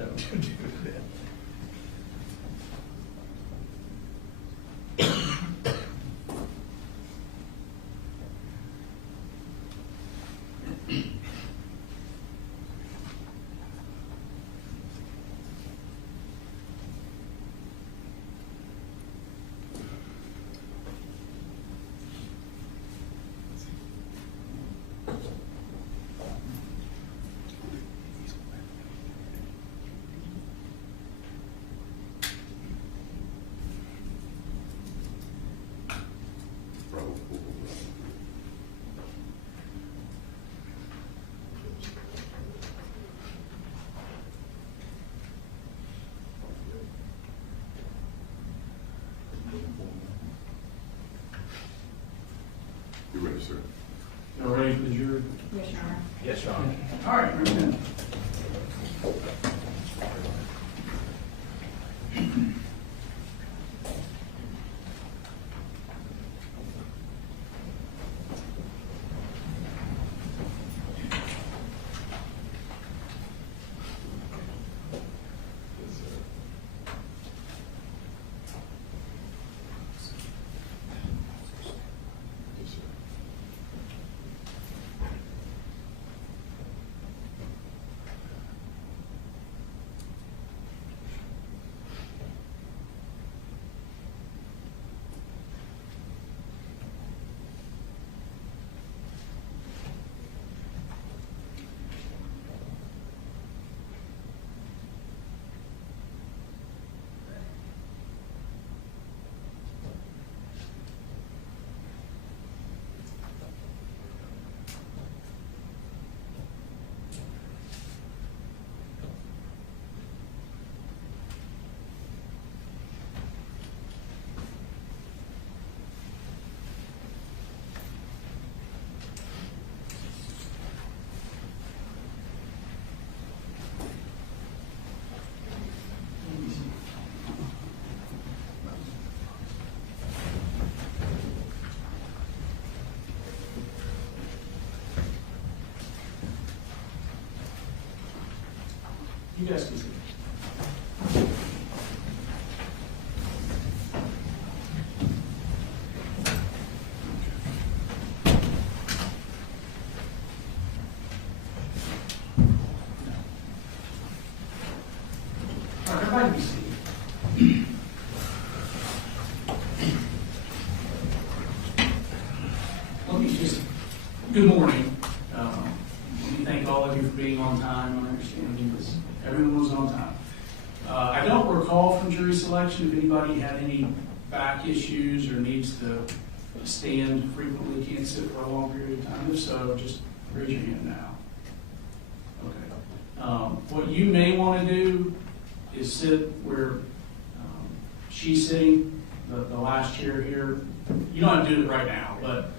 Don't do that. You ready, sir? Y'all ready for the jury? Yes, Your Honor. Yes, Your Honor. All right, bring it in. You guys can see. All right, everybody be seated. Let me just, good morning. Let me thank all of you for being on time. I understand this. Everyone was on time. I don't recall from jury selection if anybody had any back issues or needs to stand frequently, can't sit for a long period of time. If so, just raise your hand now. Okay. What you may want to do is sit where she's sitting, the last chair here. You don't have to do it right now, but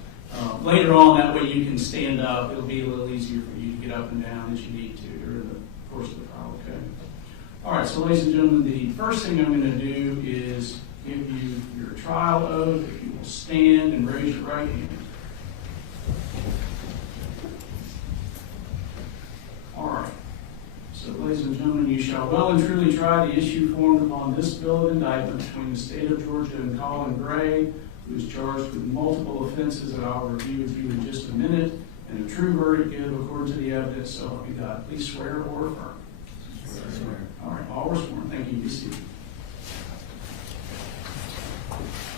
later on, that way you can stand up. It'll be a little easier for you to get up and down as you need to during the course of the trial, okay? All right, so ladies and gentlemen, the first thing I'm going to do is give you your trial oath. If you will stand and raise your right hand. All right. So, ladies and gentlemen, you shall well and truly try the issue formed upon this bill of indictment between the state of Georgia and Colin Gray, who is charged with multiple offenses that I'll review with you in just a minute, and a true verdict give according to the evidence, so help you God. Please swear or affirm. Swear. All right, all were sworn. Thank you. Be seated.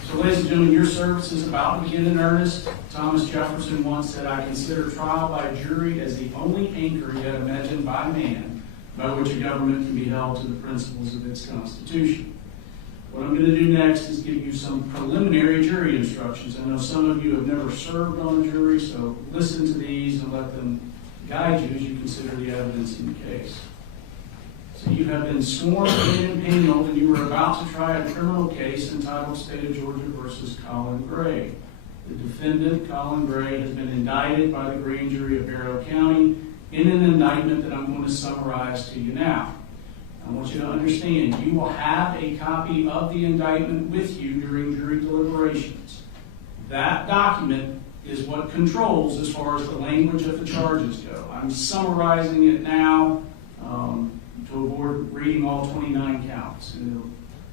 So, ladies and gentlemen, your service is about to begin in earnest. Thomas Jefferson once said, "I consider trial by jury as the only anchor yet imagined by man by which a government can be held to the principles of its Constitution." What I'm going to do next is give you some preliminary jury instructions. I know some of you have never served on a jury, so listen to these and let them guide you as you consider the evidence in the case. So you have been sworn in and paneled, and you are about to try a criminal case entitled State of Georgia versus Colin Gray. The defendant, Colin Gray, has been indicted by the grand jury of Barrow County in an indictment that I'm going to summarize to you now. I want you to understand, you will have a copy of the indictment with you during jury deliberations. That document is what controls as far as the language of the charges go. I'm summarizing it now to to avoid reading all 29 counts.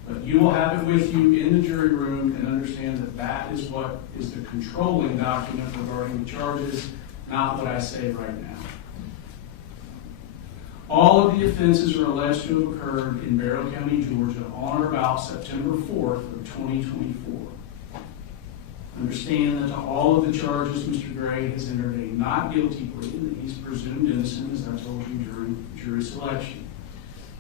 But you will have it with you in the jury room and understand that that is what is the controlling document regarding the charges, not what I say right now. All of the offenses are alleged to have occurred in Barrow County, Georgia on or about September 4th of 2024. Understand that to all of the charges, Mr. Gray has entered a not guilty plea and that he's presumed innocent, as I told you during jury selection.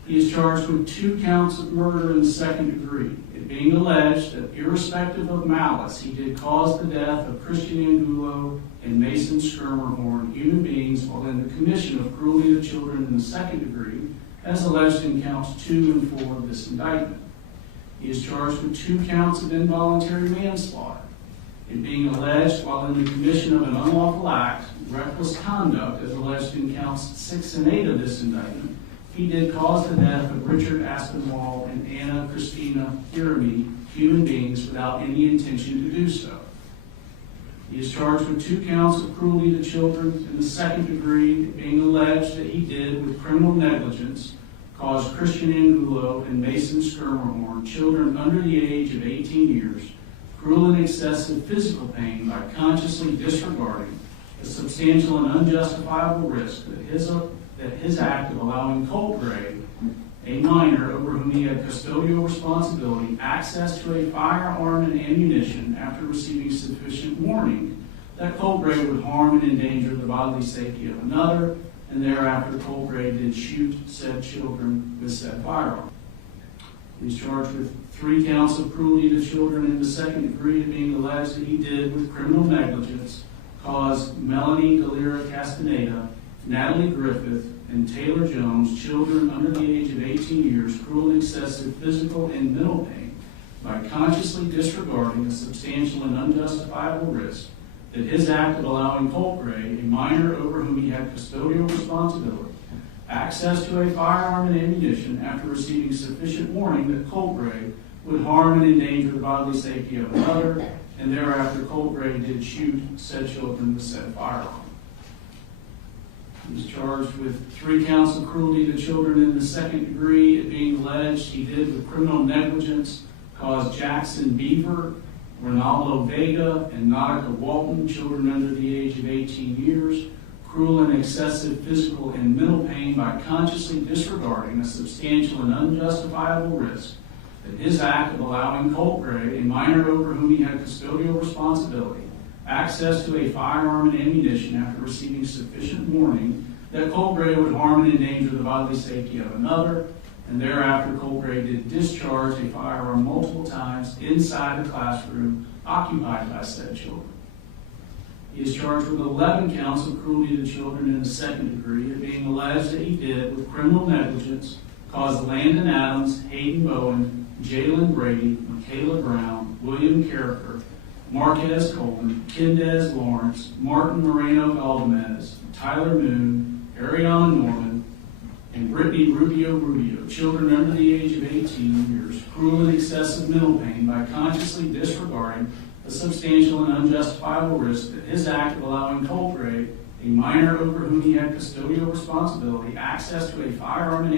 He is charged with 2 counts of murder in the second degree, it being alleged that irrespective of malice, he did cause the death of Christian Angulo and Mason Skirmerhorn, human beings, while in the commission of cruelty to children in the second degree, as alleged in counts 2 and 4 of this indictment. He is charged with 2 counts of involuntary manslaughter, it being alleged while in the commission of an unlawful act, reckless conduct, as alleged in counts 6 and 8 of this indictment, he did cause the death of Richard Aspinwall and Anna Christina Hiramy, human beings, without any intention to do so. He is charged with 2 counts of cruelty to children in the second degree, being alleged that he did, with criminal negligence, cause Christian Angulo and Mason Skirmerhorn, children under the age of 18 years, cruel and excessive physical pain by consciously disregarding the substantial and unjustifiable risk that his act of allowing Colt Gray, a minor over whom he had custodial responsibility, access to a firearm and ammunition after receiving sufficient warning that Colt Gray would harm and endanger the bodily safety of another, and thereafter Colt Gray did shoot said children with said firearm. He is charged with 3 counts of cruelty to children in the second degree, being alleged that he did, with criminal negligence, cause Melanie Galera Castaneda, Natalie Griffith, and Taylor Jones, children under the age of 18 years, cruel and excessive physical and mental pain by consciously disregarding a substantial and unjustifiable risk that his act of allowing Colt Gray, a minor over whom he had custodial responsibility, access to a firearm and ammunition after receiving sufficient warning that Colt Gray would harm and endanger the bodily safety of another, and thereafter Colt Gray did shoot said children with said firearm. He was charged with 3 counts of cruelty to children in the second degree, it being alleged he did, with criminal negligence, cause Jackson Beaver, Ronaldo Vega, and Nautica Walton, children under the age of 18 years, cruel and excessive physical and mental pain by consciously disregarding a substantial and unjustifiable risk that his act of allowing Colt Gray, a minor over whom he had custodial responsibility, access to a firearm and ammunition after receiving sufficient warning that Colt Gray would harm and endanger the bodily safety of another, and thereafter Colt Gray did discharge a firearm multiple times inside the classroom occupied by said children. He is charged with 11 counts of cruelty to children in the second degree, it being alleged that he did, with criminal negligence, cause Landon Adams, Hayden Bowen, Jalen Brady, Michaela Brown, William Carricker, Marquez Coleman, Kendez Lawrence, Martin Moreno Galdamez, Tyler Moon, Ariana Norman, and Brittany Rubio, children under the age of 18 years, cruel and excessive mental pain by consciously disregarding a substantial and unjustifiable risk that his act of allowing Colt Gray, a minor over whom he had custodial responsibility, access to a firearm and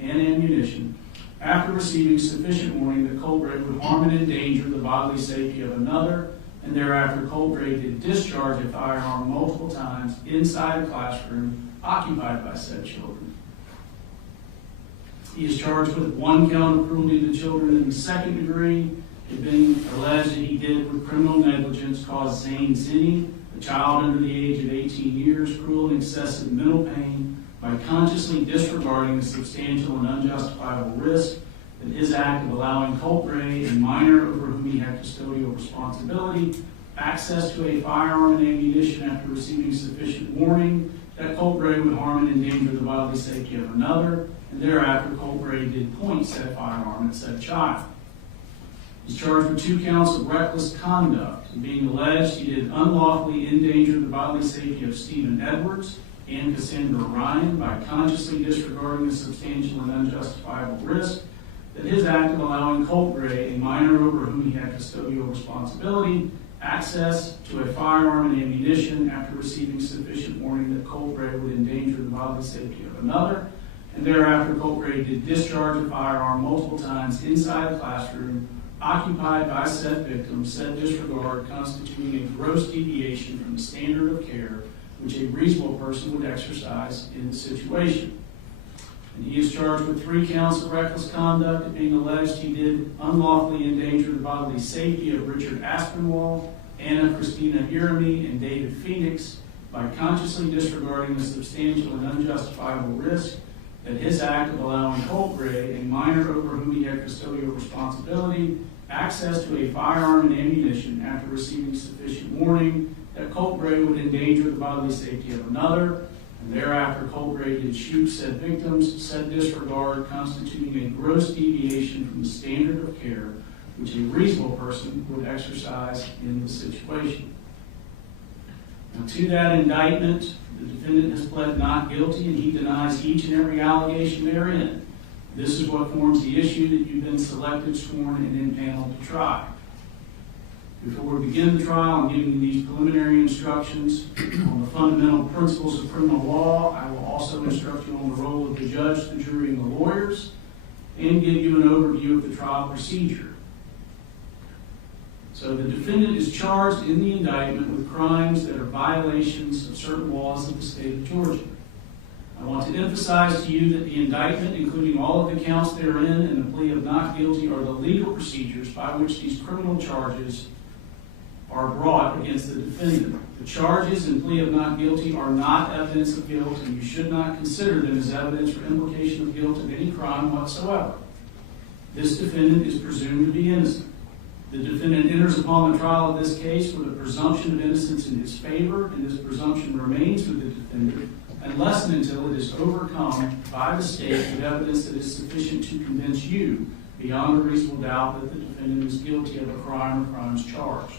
ammunition after receiving sufficient warning that Colt Gray would harm and endanger the bodily safety of another, and thereafter Colt Gray did discharge a firearm multiple times inside a classroom occupied by said children. He is charged with 1 count of cruelty to children in the second degree, it being alleged that he did, with criminal negligence, cause Zane Zinni, a child under the age of 18 years, cruel and excessive mental pain by consciously disregarding the substantial and unjustifiable risk that his act of allowing Colt Gray, a minor over whom he had custodial responsibility, access to a firearm and ammunition after receiving sufficient warning that Colt Gray would harm and endanger the bodily safety of another, and thereafter Colt Gray did point said firearm at said child. He's charged with 2 counts of reckless conduct, being alleged he did unlawfully endanger the bodily safety of Stephen Edwards and Cassandra Ryan by consciously disregarding the substantial and unjustifiable risk that his act of allowing Colt Gray, a minor over whom he had custodial responsibility, access to a firearm and ammunition after receiving sufficient warning that Colt Gray would endanger the bodily safety of another, and thereafter Colt Gray did discharge a firearm multiple times inside a classroom occupied by said victim, said disregard constituting a gross deviation from the standard of care which a reasonable person would exercise in the situation. And he is charged with 3 counts of reckless conduct, it being alleged he did unlawfully endanger the bodily safety of Richard Aspinwall, Anna Christina Irami, and David Phoenix by consciously disregarding the substantial and unjustifiable risk that his act of allowing Colt Gray, a minor over whom he had custodial responsibility, access to a firearm and ammunition after receiving sufficient warning that Colt Gray would endanger the bodily safety of another, and thereafter Colt Gray did shoot said victims, said disregard constituting a gross deviation from the standard of care which a reasonable person would exercise in the situation. Now, to that indictment, the defendant has pled not guilty and he denies each and every allegation therein. This is what forms the issue that you've been selected, sworn, and impaneled to try. Before we begin the trial, I'm giving you these preliminary instructions on the fundamental principles of criminal law. I will also instruct you on the role of the judge, the jury, and the lawyers, and give you an overview of the trial procedure. So the defendant is charged in the indictment with crimes that are violations of certain laws of the state of Georgia. I want to emphasize to you that the indictment, including all of the counts therein, and the plea of not guilty are the legal procedures by which these criminal charges are brought against the defendant. The charges and plea of not guilty are not evidence of guilt, and you should not consider them as evidence or implication of guilt of any crime whatsoever. This defendant is presumed to be innocent. The defendant enters upon the trial of this case with a presumption of innocence in his favor, and this presumption remains with the defendant unless and until it is overcome by the state with evidence that is sufficient to convince you beyond a reasonable doubt that the defendant is guilty of a crime or crimes charged.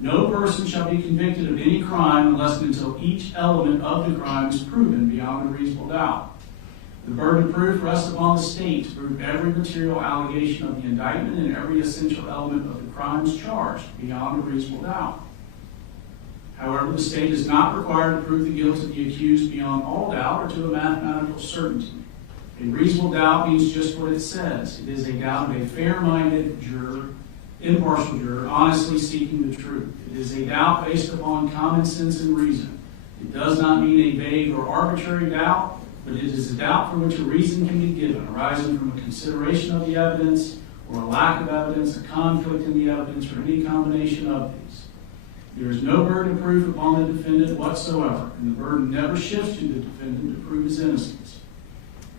No person shall be convicted of any crime unless and until each element of the crime is proven beyond a reasonable doubt. The burden of proof rests upon the state to prove every material allegation of the indictment and every essential element of the crimes charged beyond a reasonable doubt. However, the state is not required to prove the guilt of the accused beyond all doubt or to a mathematical certainty. A reasonable doubt means just what it says. It is a doubt of a fair-minded juror, impartial juror, honestly seeking the truth. It is a doubt based upon common sense and reason. It does not mean a vague or arbitrary doubt, but it is a doubt for which a reason can be given, arising from a consideration of the evidence or a lack of evidence, a conflict in the evidence, or any combination of these. There is no burden of proof upon the defendant whatsoever, and the burden never shifts to the defendant to prove his innocence.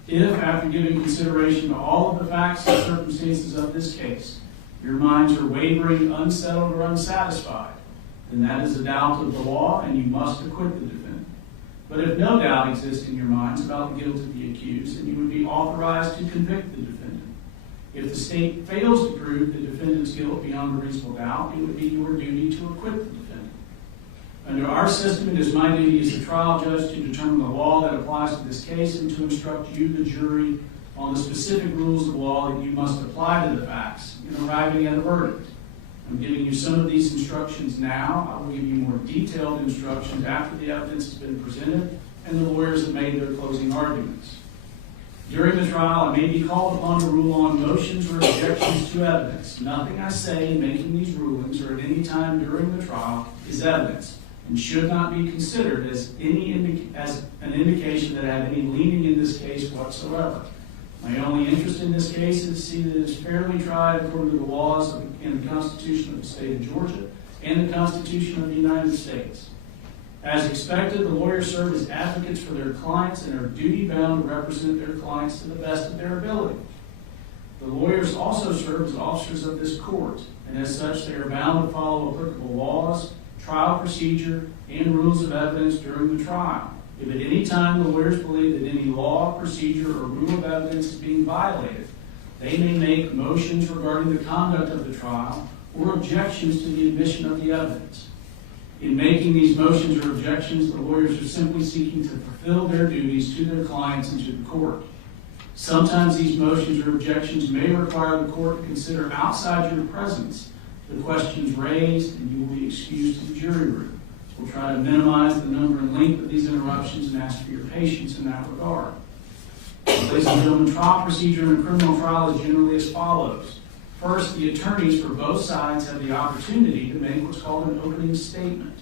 If, after giving consideration to all of the facts and circumstances of this case, your minds are wavering, unsettled, or unsatisfied, then that is a doubt of the law, and you must acquit the defendant. But if no doubt exists in your minds about the guilt of the accused, then you would be authorized to convict the defendant. If the state fails to prove the defendant's guilt beyond a reasonable doubt, it would be your duty to acquit the defendant. Under our system, it is my duty as the trial judge to determine the law that applies to this case and to instruct you, the jury, on the specific rules of law that you must apply to the facts in arriving at a verdict. I'm giving you some of these instructions now. I will give you more detailed instructions after the evidence has been presented and the lawyers have made their closing arguments. During the trial, I may be called upon to rule on motions or objections to evidence. Nothing I say in making these rulings or at any time during the trial is evidence and should not be considered as an indication that I have any leaning in this case whatsoever. My only interest in this case is to see that it is fairly tried according to the laws and the Constitution of the state of Georgia and the Constitution of the United States. As expected, the lawyers serve as advocates for their clients and are duty-bound to represent their clients to the best of their ability. The lawyers also serve as officers of this court, and as such, they are bound to follow applicable laws, trial procedure, and rules of evidence during the trial. If at any time the lawyers believe that any law, procedure, or rule of evidence is being violated, they may make motions regarding the conduct of the trial or objections to the admission of the evidence. In making these motions or objections, the lawyers are simply seeking to fulfill their duties to their clients and to the court. Sometimes these motions or objections may require the court to consider outside your presence the questions raised, and you will be excused to the jury room. We'll try to minimize the number and length of these interruptions and ask for your patience in that regard. Ladies and gentlemen, trial procedure in a criminal trial is generally as follows. First, the attorneys for both sides have the opportunity to make what's called an opening statement.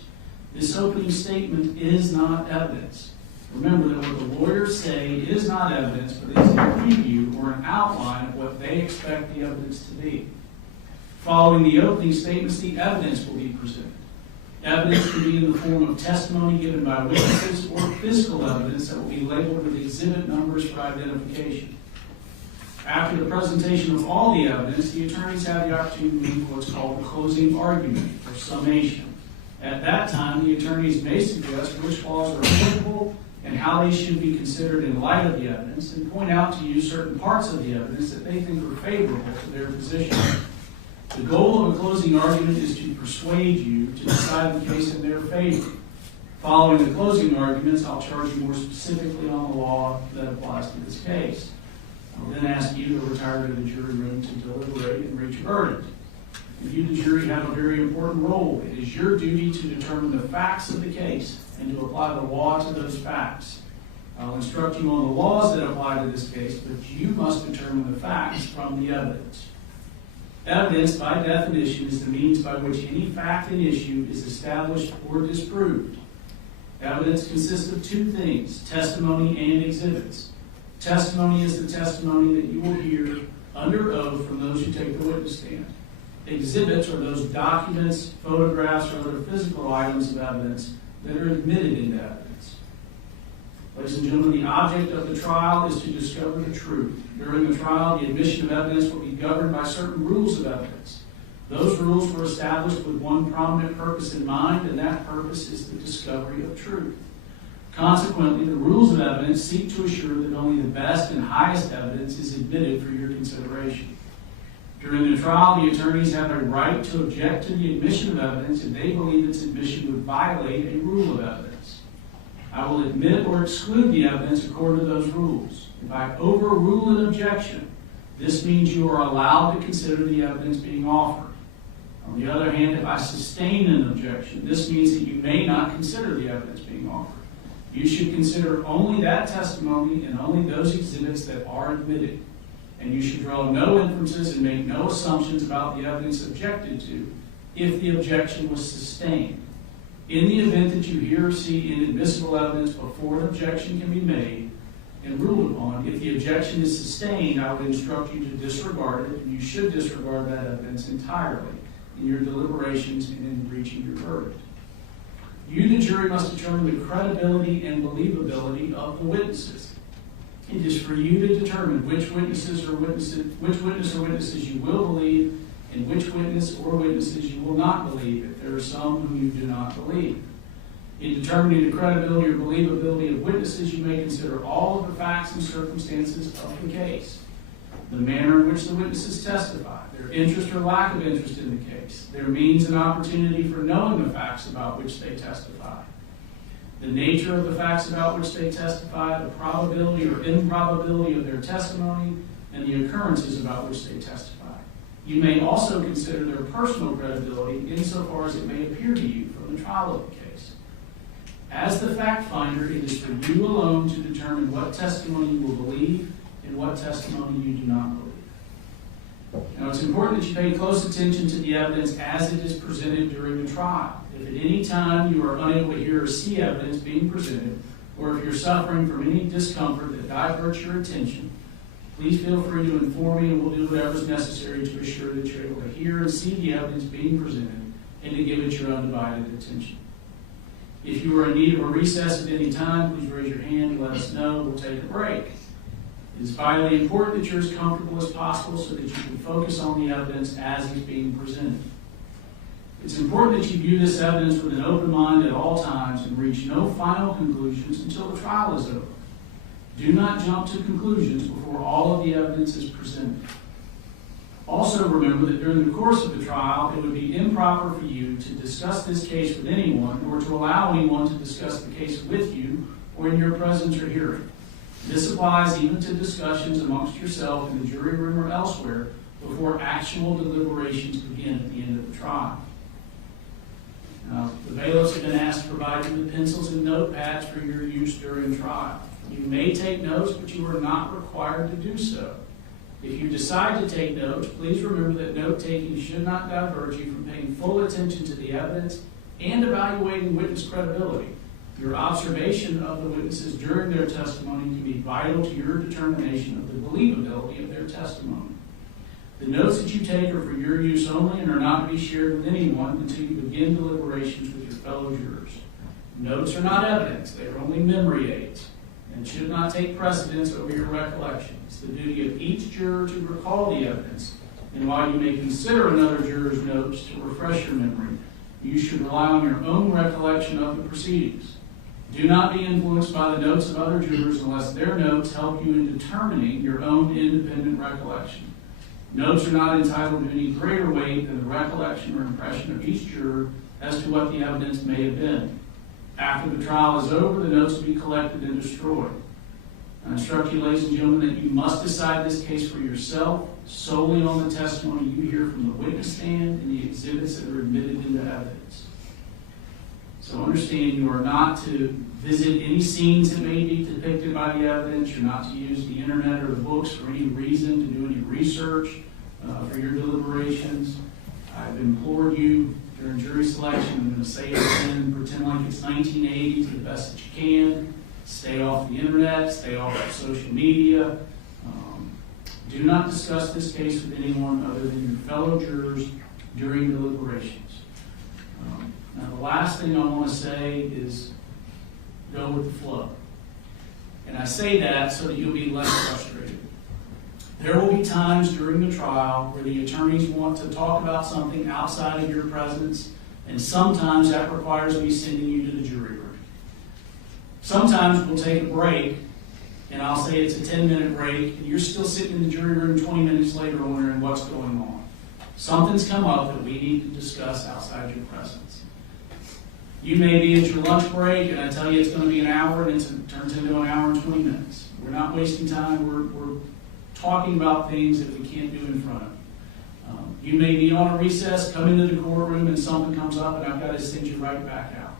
This opening statement is not evidence. Remember that what the lawyers say is not evidence, but is a preview or an outline of what they expect the evidence to be. Following the opening statements, the evidence will be presented. Evidence can be in the form of testimony given by witnesses or physical evidence that will be labeled with exhibit numbers for identification. After the presentation of all the evidence, the attorneys have the opportunity to make what's called a closing argument or summation. At that time, the attorneys may suggest which laws are applicable and how they should be considered in light of the evidence, and point out to you certain parts of the evidence that they think are favorable to their position. The goal of a closing argument is to persuade you to decide the case in their favor. Following the closing arguments, I'll charge you more specifically on the law that applies to this case. I'll then ask you to retire to the jury room to deliberate and reach a verdict. You, the jury, have a very important role. It is your duty to determine the facts of the case and to apply the law to those facts. I'll instruct you on the laws that apply to this case, but you must determine the facts from the evidence. Evidence, by definition, is the means by which any fact and issue is established or disproved. Evidence consists of two things, testimony and exhibits. Testimony is the testimony that you will hear under oath from those who take the witness stand. Exhibits are those documents, photographs, or other physical items of evidence that are admitted into evidence. Ladies and gentlemen, the object of the trial is to discover the truth. During the trial, the admission of evidence will be governed by certain rules of evidence. Those rules were established with one prominent purpose in mind, and that purpose is the discovery of truth. Consequently, the rules of evidence seek to assure that only the best and highest evidence is admitted for your consideration. During the trial, the attorneys have a right to object to the admission of evidence if they believe its admission would violate a rule of evidence. I will admit or exclude the evidence according to those rules. If I overrule an objection, this means you are allowed to consider the evidence being offered. On the other hand, if I sustain an objection, this means that you may not consider the evidence being offered. You should consider only that testimony and only those exhibits that are admitted. And you should draw no inferences and make no assumptions about the evidence objected to if the objection was sustained. In the event that you hear or see inadmissible evidence before an objection can be made and ruled upon, if the objection is sustained, I would instruct you to disregard it, and you should disregard that evidence entirely in your deliberations and in reaching your verdict. You, the jury, must determine the credibility and believability of the witnesses. It is for you to determine which witness or witnesses you will believe and which witness or witnesses you will not believe if there are some whom you do not believe. In determining the credibility or believability of witnesses, you may consider all of the facts and circumstances of the case, the manner in which the witnesses testify, their interest or lack of interest in the case, their means and opportunity for knowing the facts about which they testify, the nature of the facts about which they testify, the probability or improbability of their testimony, and the occurrences about which they testify. You may also consider their personal credibility insofar as it may appear to you from the trial of the case. As the fact finder, it is for you alone to determine what testimony you will believe and what testimony you do not believe. Now, it's important that you pay close attention to the evidence as it is presented during the trial. If at any time you are unable to hear or see evidence being presented, or if you're suffering from any discomfort that diverts your attention, please feel free to inform me and we'll do whatever is necessary to assure that you're able to hear and see the evidence being presented and to give it your undivided attention. If you are in need of a recess at any time, please raise your hand and let us know. We'll take a break. It is vitally important that you're as comfortable as possible so that you can focus on the evidence as it's being presented. It's important that you view this evidence with an open mind at all times and reach no final conclusions until the trial is over. Do not jump to conclusions before all of the evidence is presented. Also remember that during the course of the trial, it would be improper for you to discuss this case with anyone or to allow anyone to discuss the case with you or in your presence or hearing. This applies even to discussions amongst yourself in the jury room or elsewhere before actual deliberations begin at the end of the trial. Now, the bailiffs have been asked to provide you with pencils and notepads for your use during trial. You may take notes, but you are not required to do so. If you decide to take notes, please remember that note-taking should not divert you from paying full attention to the evidence and evaluating witness credibility. Your observation of the witnesses during their testimony can be vital to your determination of the believability of their testimony. The notes that you take are for your use only and are not to be shared with anyone until you begin deliberations with your fellow jurors. Notes are not evidence, they are only memory aids and should not take precedence over your recollection. It's the duty of each juror to recall the evidence, and while you may consider another juror's notes to refresh your memory, you should rely on your own recollection of the proceedings. Do not be influenced by the notes of other jurors unless their notes help you in determining your own independent recollection. Notes are not entitled to any greater weight than the recollection or impression of each juror as to what the evidence may have been. After the trial is over, the notes will be collected and destroyed. I instruct you, ladies and gentlemen, that you must decide this case for yourself solely on the testimony you hear from the witness stand and the exhibits that are admitted into evidence. So understand you are not to visit any scenes that may be depicted by the evidence. You're not to use the internet or the books for any reason, to do any research for your deliberations. I've implored you during jury selection, I'm going to say it again, pretend like it's 1980 to the best that you can. Stay off the internet, stay off of social media. Do not discuss this case with anyone other than your fellow jurors during deliberations. Now, the last thing I want to say is go with the flow. And I say that so that you'll be less frustrated. There will be times during the trial where the attorneys want to talk about something outside of your presence, and sometimes that requires me sending you to the jury room. Sometimes we'll take a break, and I'll say it's a 10-minute break, and you're still sitting in the jury room 20 minutes later wondering what's going on. Something's come up that we need to discuss outside your presence. You may be at your lunch break, and I tell you it's going to be an hour, and it turns into an hour and 20 minutes. We're not wasting time. We're talking about things that we can't do in front of. You may be on a recess, come into the courtroom, and something comes up, and I've got to send you right back out.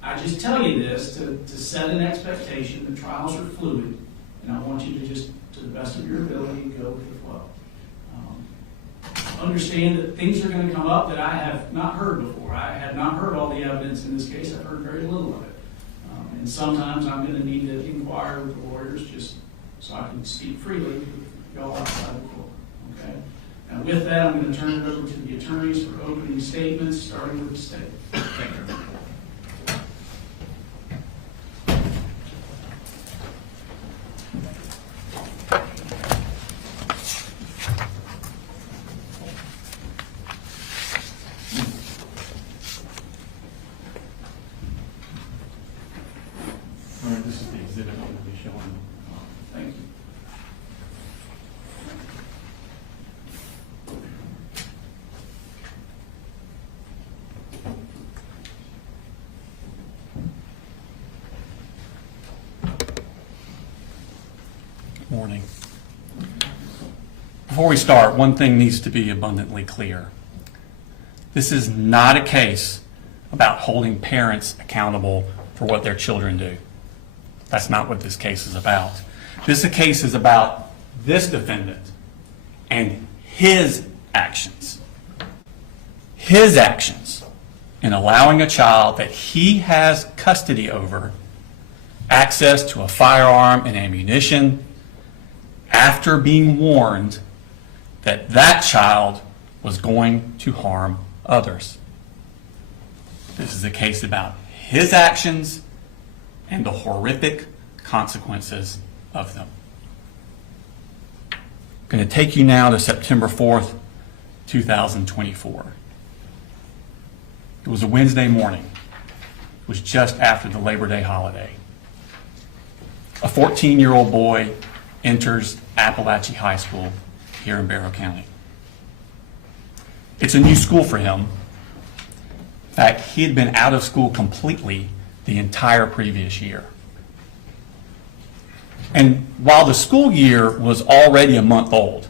I just tell you this to set an expectation that trials are fluid, and I want you to just, to the best of your ability, go with the flow. Understand that things are going to come up that I have not heard before. I have not heard all the evidence in this case. I've heard very little of it. And sometimes I'm going to need to inquire with the lawyers just so I can speak freely with y'all outside the court. Okay? Now with that, I'm going to turn it over to the attorneys for opening statements, starting with the state. Thank you. This is the exhibit I'm going to be showing. Thank you. Morning. Before we start, one thing needs to be abundantly clear. This is not a case about holding parents accountable for what their children do. That's not what this case is about. This case is about this defendant and his actions. His actions in allowing a child that he has custody over access to a firearm and ammunition after being warned that that child was going to harm others. This is a case about his actions and the horrific consequences of them. I'm going to take you now to September 4th, 2024. It was a Wednesday morning. It was just after the Labor Day holiday. A 14-year-old boy enters Apalachee High School here in Barrow County. It's a new school for him. In fact, he had been out of school completely the entire previous year. And while the school year was already a month old,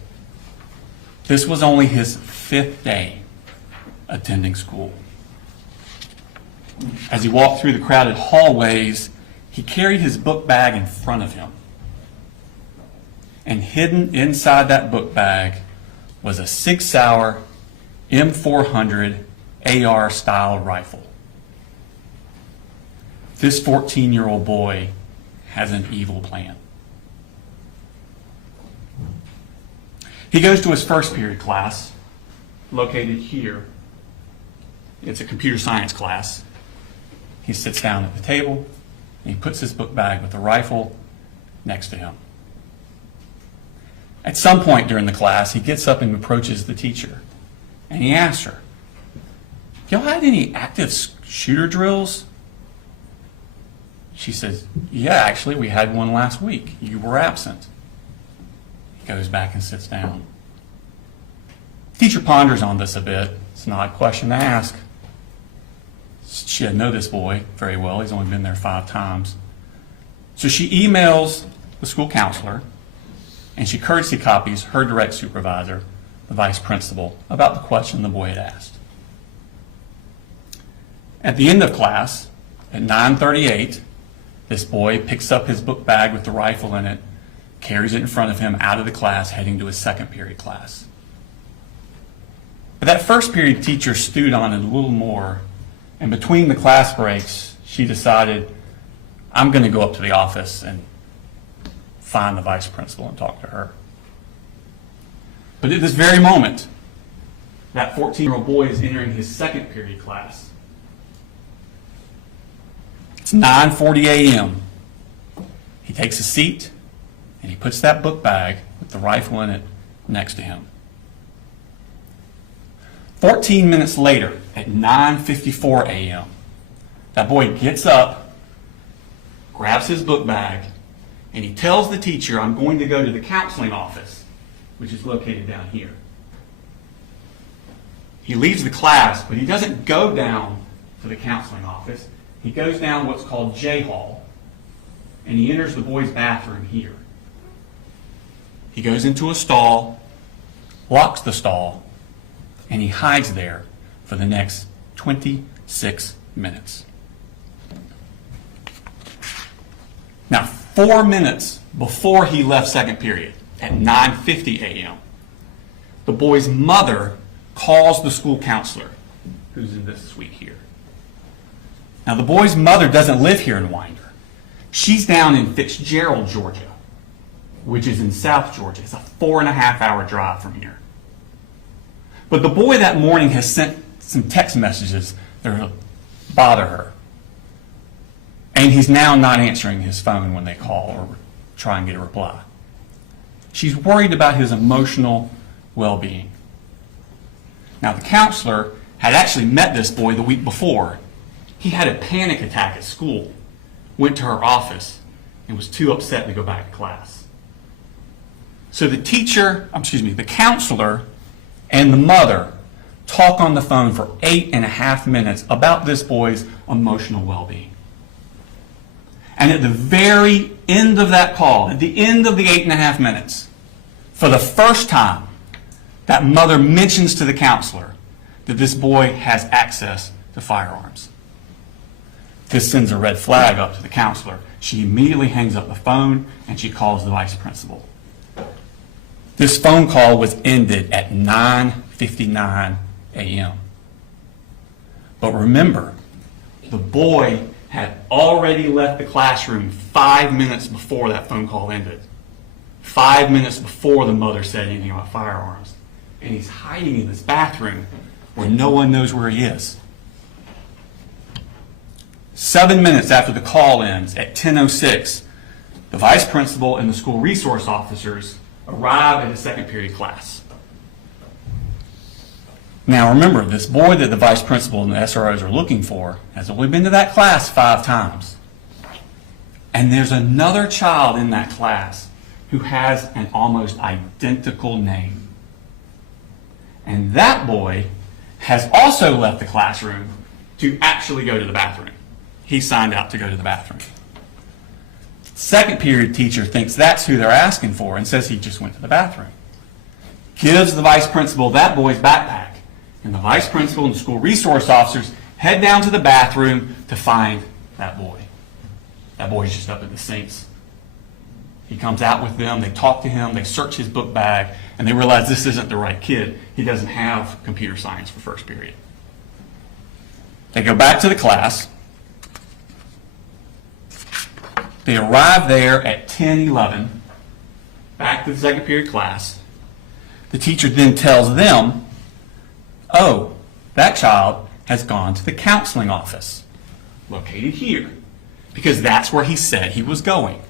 this was only his 5th day attending school. As he walked through the crowded hallways, he carried his book bag in front of him. And hidden inside that book bag was a 6-hour M400 AR style rifle. This 14-year-old boy has an evil plan. He goes to his first period class, located here. It's a computer science class. He sits down at the table, and he puts his book bag with the rifle next to him. At some point during the class, he gets up and approaches the teacher, and he asks her, "Y'all had any active shooter drills?" She says, "Yeah, actually, we had one last week. You were absent." He goes back and sits down. The teacher ponders on this a bit. It's an odd question to ask. She didn't know this boy very well. He's only been there 5 times. So she emails the school counselor, and she courtesy copies her direct supervisor, the vice principal, about the question the boy had asked. At the end of class, at 9:38, this boy picks up his book bag with the rifle in it, carries it in front of him out of the class, heading to his second period class. But that first period teacher stewed on it a little more, and between the class breaks, she decided, I'm going to go up to the office and find the vice principal and talk to her. But at this very moment, that 14-year-old boy is entering his second period class. It's 9:40 a.m. He takes a seat, and he puts that book bag with the rifle in it next to him. 14 minutes later, at 9:54 a.m., that boy gets up, grabs his book bag, and he tells the teacher, I'm going to go to the counseling office, which is located down here. He leaves the class, but he doesn't go down to the counseling office. He goes down what's called J Hall, and he enters the boys' bathroom here. He goes into a stall, locks the stall, and he hides there for the next 26 minutes. Now, 4 minutes before he left second period, at 9:50 a.m., the boy's mother calls the school counselor, who's in this suite here. Now, the boy's mother doesn't live here in Winder. She's down in Fitzgerald, Georgia, which is in South Georgia. It's a 4.5-hour drive from here. But the boy that morning has sent some text messages that bother her. And he's now not answering his phone when they call or try and get a reply. She's worried about his emotional well-being. Now, the counselor had actually met this boy the week before. He had a panic attack at school, went to her office, and was too upset to go back to class. So the counselor and the mother talk on the phone for 8.5 minutes about this boy's emotional well-being. And at the very end of that call, at the end of the 8.5 minutes, for the first time, that mother mentions to the counselor that this boy has access to firearms. This sends a red flag up to the counselor. She immediately hangs up the phone and she calls the vice principal. This phone call was ended at 9:59 a.m. But remember, the boy had already left the classroom 5 minutes before that phone call ended. 5 minutes before the mother said anything about firearms. And he's hiding in this bathroom where no one knows where he is. 7 minutes after the call ends, at 10:06, the vice principal and the school resource officers arrive at the second period class. Now remember, this boy that the vice principal and the SROs are looking for has only been to that class 5 times. And there's another child in that class who has an almost identical name. And that boy has also left the classroom to actually go to the bathroom. He signed out to go to the bathroom. Second period teacher thinks that's who they're asking for and says he just went to the bathroom. Gives the vice principal that boy's backpack. And the vice principal and the school resource officers head down to the bathroom to find that boy. That boy's just up at the sinks. He comes out with them, they talk to him, they search his book bag, and they realize this isn't the right kid. He doesn't have computer science for first period. They go back to the class. They arrive there at 10:11, back to the second period class. The teacher then tells them, oh, that child has gone to the counseling office, located here, because that's where he said he was going.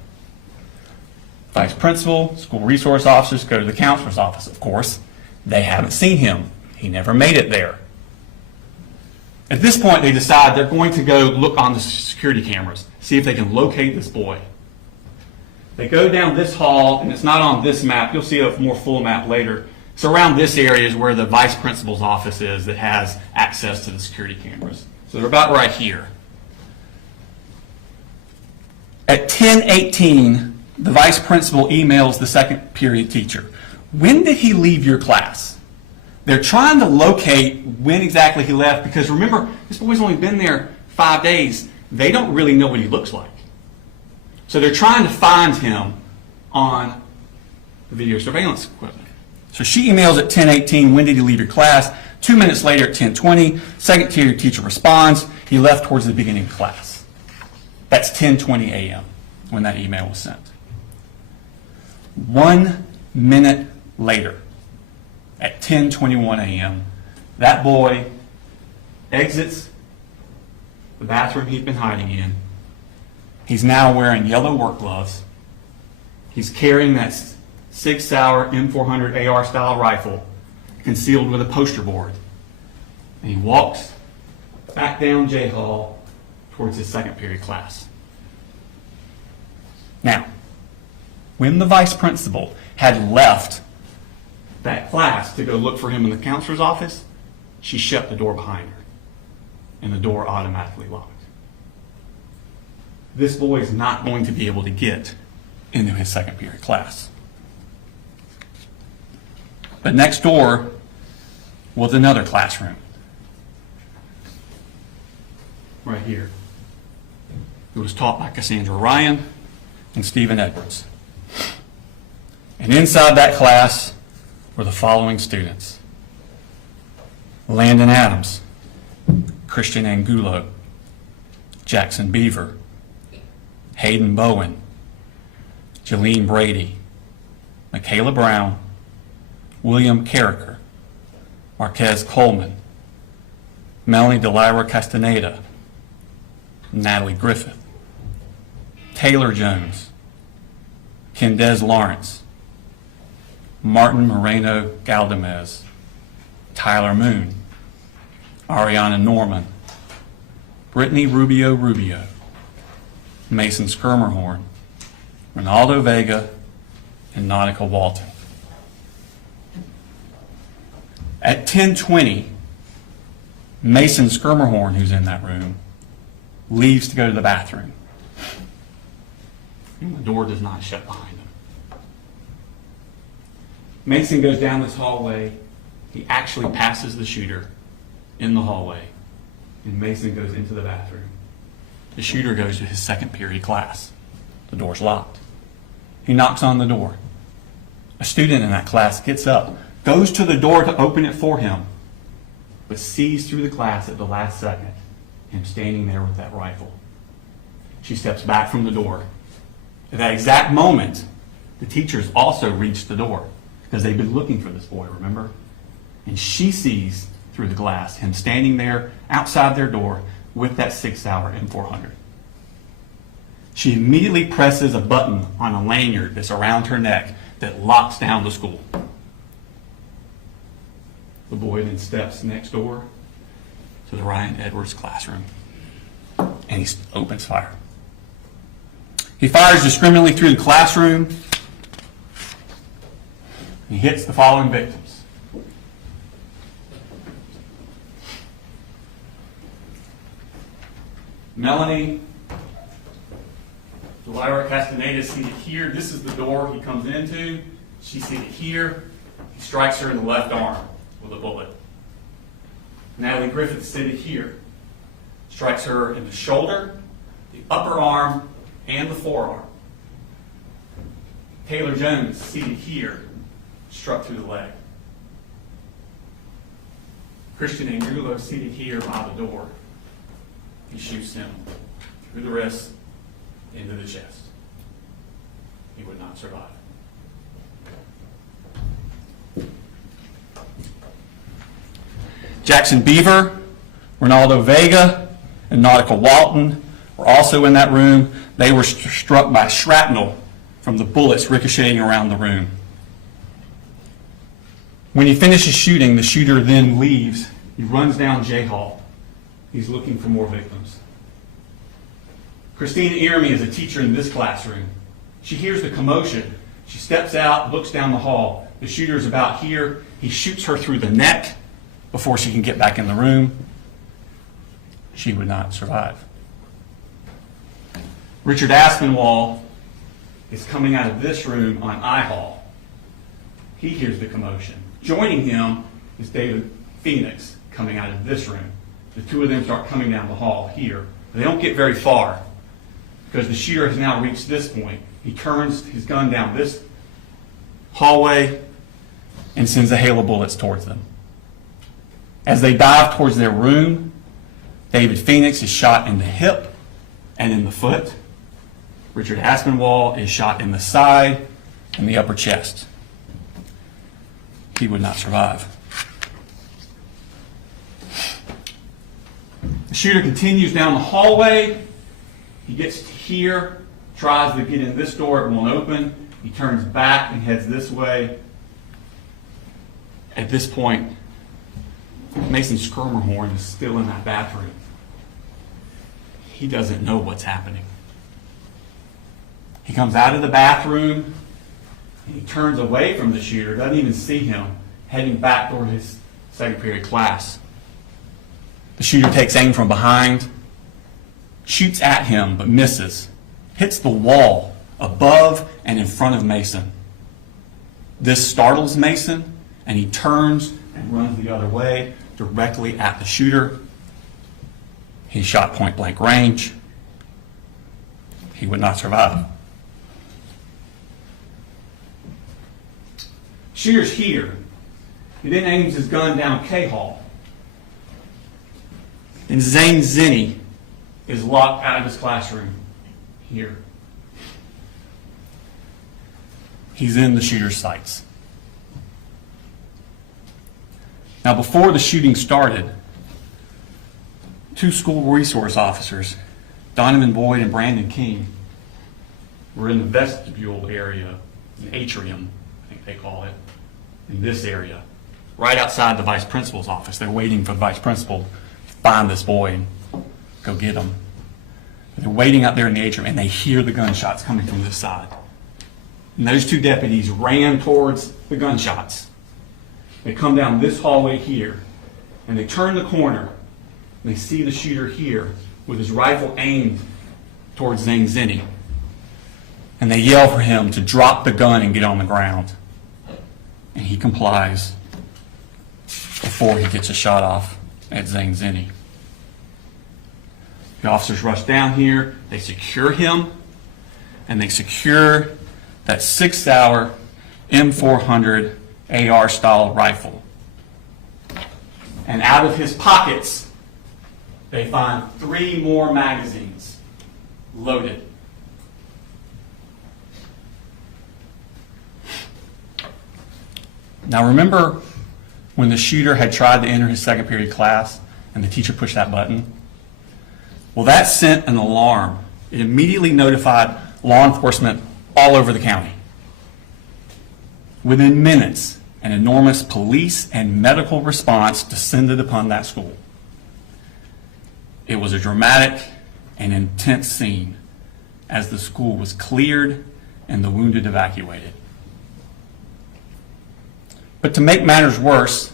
Vice principal, school resource officers go to the counselor's office. Of course, they haven't seen him. He never made it there. At this point, they decide they're going to go look on the security cameras, see if they can locate this boy. They go down this hall, and it's not on this map. You'll see a more full map later. So around this area is where the vice principal's office is that has access to the security cameras. So they're about right here. At 10:18, the vice principal emails the second period teacher. When did he leave your class? They're trying to locate when exactly he left, because remember, this boy's only been there 5 days. They don't really know what he looks like. So they're trying to find him on the video surveillance equipment. So she emails at 10:18, when did he leave your class? 2 minutes later at 10:20, second period teacher responds, he left towards the beginning of class. That's 10:20 a.m. when that email was sent. 1 minute later, at 10:21 a.m., that boy exits the bathroom he'd been hiding in. He's now wearing yellow work gloves. He's carrying that Sig Sauer M400 AR style rifle concealed with a poster board. And he walks back down J Hall towards his second period class. Now, when the vice principal had left that class to go look for him in the counselor's office, she shut the door behind her, and the door automatically locked. This boy is not going to be able to get into his second period class. But next door was another classroom, right here. It was taught by Cassandra Ryan and Stephen Edwards. And inside that class were the following students: Landon Adams, Christian Angulo, Jackson Beaver, Hayden Bowen, Jalene Brady, Michaela Brown, William Carricker, Marquez Coleman, Melanie Delira Castaneda, Natalie Griffith, Taylor Jones, Kendez Lawrence, Martin Moreno Galdamez, Tyler Moon, Ariana Norman, Brittany Rubio, Mason Skirmerhorn, Ronaldo Vega, and Nautica Walton. At 10:20, Mason Skirmerhorn, who's in that room, leaves to go to the bathroom. And the door does not shut behind him. Mason goes down this hallway. He actually passes the shooter in the hallway, and Mason goes into the bathroom. The shooter goes to his second period class. The door's locked. He knocks on the door. A student in that class gets up, goes to the door to open it for him, but sees through the glass at the last second him standing there with that rifle. She steps back from the door. At that exact moment, the teachers also reach the door because they've been looking for this boy, remember? And she sees through the glass him standing there outside their door with that Sig Sauer M400. She immediately presses a button on a lanyard that's around her neck that locks down the school. The boy then steps next door to the Ryan Edwards classroom, and he opens fire. He fires discriminately through the classroom. He hits the following victims: Melanie Delira Castaneda is seated here. This is the door he comes into. She's seated here. He strikes her in the left arm with a bullet. Natalie Griffith is seated here. Strikes her in the shoulder, the upper arm, and the forearm. Taylor Jones, seated here, struck through the leg. Christian Angulo, seated here by the door, he shoots him through the wrist, into the chest. He would not survive. Jackson Beaver, Ronaldo Vega, and Nautica Walton were also in that room. They were struck by shrapnel from the bullets ricocheting around the room. When he finishes shooting, the shooter then leaves. He runs down J Hall. He's looking for more victims. Christina Iermy is a teacher in this classroom. She hears the commotion. She steps out, looks down the hall. The shooter's about here. He shoots her through the neck before she can get back in the room. She would not survive. Richard Aspinwall is coming out of this room on I Hall. He hears the commotion. Joining him is David Phoenix coming out of this room. The two of them start coming down the hall here. They don't get very far because the shooter has now reached this point. He turns his gun down this hallway and sends a hail of bullets towards them. As they dive towards their room, David Phoenix is shot in the hip and in the foot. Richard Aspinwall is shot in the side and the upper chest. He would not survive. The shooter continues down the hallway. He gets to here, tries to get in this door, it won't open. He turns back and heads this way. At this point, Mason Skirmerhorn is still in that bathroom. He doesn't know what's happening. He comes out of the bathroom, and he turns away from the shooter, doesn't even see him, heading back toward his second period class. The shooter takes aim from behind, shoots at him but misses, hits the wall above and in front of Mason. This startles Mason, and he turns and runs the other way directly at the shooter. He's shot point blank range. He would not survive. Shooter's here. He then aims his gun down K Hall. And Zane Zinni is locked out of his classroom here. He's in the shooter's sights. Now, before the shooting started, two school resource officers, Donovan Boyd and Brandon King, were in the vestibule area, an atrium, I think they call it, in this area, right outside the vice principal's office. They're waiting for the vice principal to find this boy and go get him. They're waiting out there in the atrium, and they hear the gunshots coming from this side. And those two deputies ran towards the gunshots. They come down this hallway here, and they turn the corner, and they see the shooter here with his rifle aimed towards Zane Zinni. And they yell for him to drop the gun and get on the ground. And he complies before he gets a shot off at Zane Zinni. The officers rush down here, they secure him, and they secure that 6-hour M400 AR-style rifle. And out of his pockets, they find 3 more magazines loaded. Now remember when the shooter had tried to enter his second period class and the teacher pushed that button? Well, that sent an alarm. It immediately notified law enforcement all over the county. Within minutes, an enormous police and medical response descended upon that school. It was a dramatic and intense scene as the school was cleared and the wounded evacuated. But to make matters worse,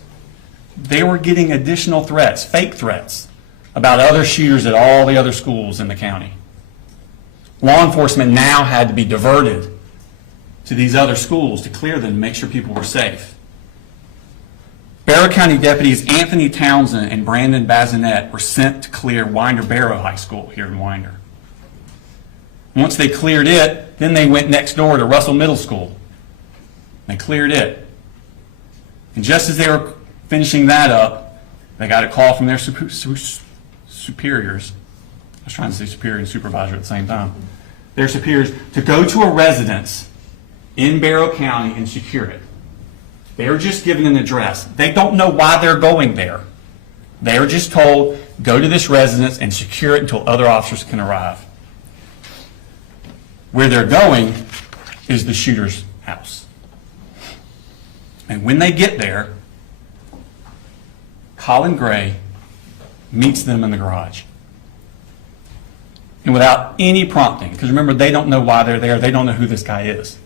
they were getting additional threats, fake threats, about other shooters at all the other schools in the county. Law enforcement now had to be diverted to these other schools to clear them, to make sure people were safe. Barrow County deputies Anthony Townsend and Brandon Bazinet were sent to clear Winder Barrow High School here in Winder. Once they cleared it, then they went next door to Russell Middle School. They cleared it. And just as they were finishing that up, they got a call from their superiors. I was trying to say superior and supervisor at the same time. Their superiors to go to a residence in Barrow County and secure it. They were just given an address. They don't know why they're going there. They were just told, go to this residence and secure it until other officers can arrive. Where they're going is the shooter's house. And when they get there, Colin Gray meets them in the garage. And without any prompting, because remember, they don't know why they're there, they don't know who this guy is.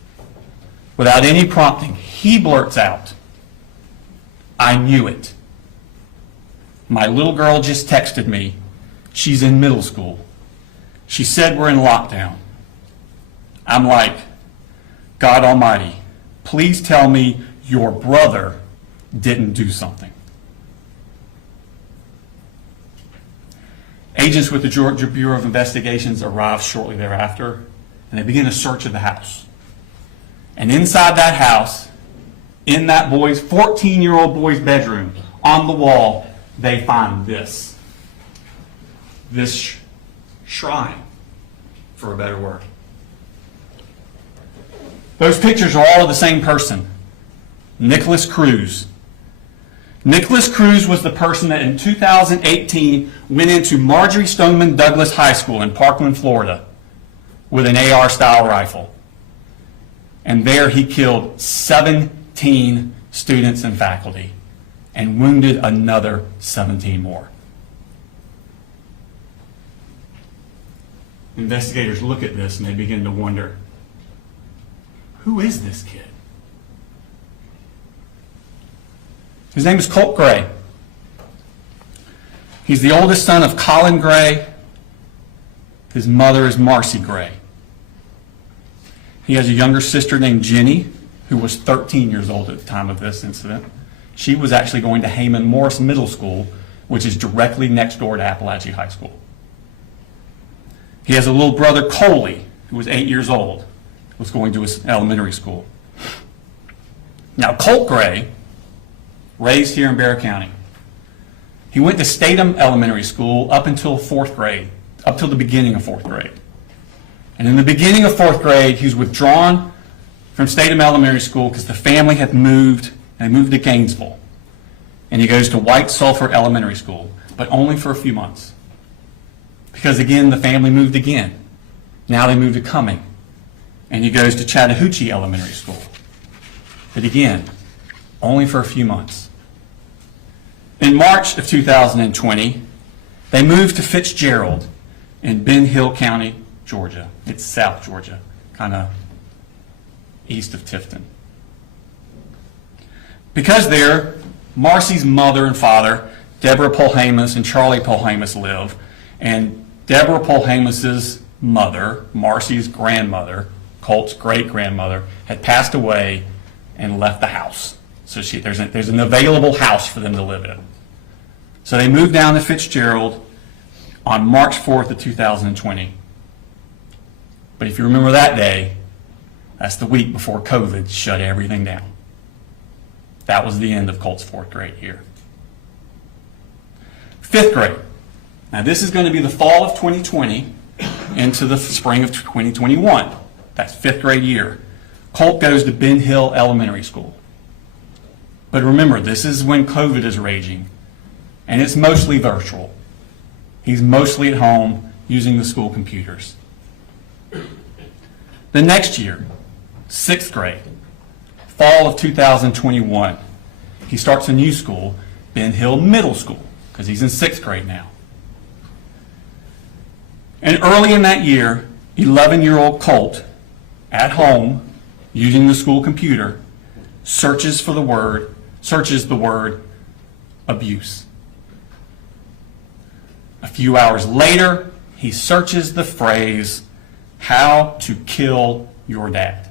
Without any prompting, he blurts out, "I knew it. My little girl just texted me. She's in middle school. She said we're in lockdown." I'm like, God Almighty, please tell me your brother didn't do something. Agents with the Georgia Bureau of Investigations arrived shortly thereafter, and they begin a search of the house. And inside that house, in that 14-year-old boy's bedroom, on the wall, they find this shrine, for a better word. Those pictures are all of the same person, Nicholas Cruz. Nicholas Cruz was the person that in 2018 went into Marjorie Stoneman Douglas High School in Parkland, Florida, with an AR-style rifle. And there he killed 17 students and faculty and wounded another 17 more. Investigators look at this and they begin to wonder, who is this kid? His name is Colt Gray. He's the oldest son of Colin Gray. His mother is Marcy Gray. He has a younger sister named Jenny, who was 13 years old at the time of this incident. She was actually going to Heyman Morris Middle School, which is directly next door to Apalachee High School. He has a little brother, Coley, who was 8 years old, was going to his elementary school. Now, Colt Gray, raised here in Barrow County, he went to Statham Elementary School up until fourth grade, up till the beginning of fourth grade. And in the beginning of fourth grade, he was withdrawn from Statham Elementary School because the family had moved, and they moved to Gainesville. And he goes to White Sulphur Elementary School, but only for a few months. Because again, the family moved again. Now they moved to Cumming. And he goes to Chattahoochee Elementary School. But again, only for a few months. In March of 2020, they moved to Fitzgerald in Ben Hill County, Georgia. It's South Georgia, kind of east of Tifton. Because there, Marcy's mother and father, Deborah Polhamus and Charlie Polhamus, live, and Deborah Polhamus's mother, Marcy's grandmother, Colt's great-grandmother, had passed away and left the house. So there's an available house for them to live in. So they moved down to Fitzgerald on March 4th of 2020. But if you remember that day, that's the week before COVID shut everything down. That was the end of Colt's fourth grade year. Fifth grade. Now this is going to be the fall of 2020 into the spring of 2021. That's fifth grade year. Colt goes to Ben Hill Elementary School. But remember, this is when COVID is raging, and it's mostly virtual. He's mostly at home using the school computers. The next year, sixth grade, fall of 2021, he starts a new school, Ben Hill Middle School, because he's in sixth grade now. And early in that year, 11-year-old Colt, at home, using the school computer, searches the word abuse. A few hours later, he searches the phrase, "how to kill your dad."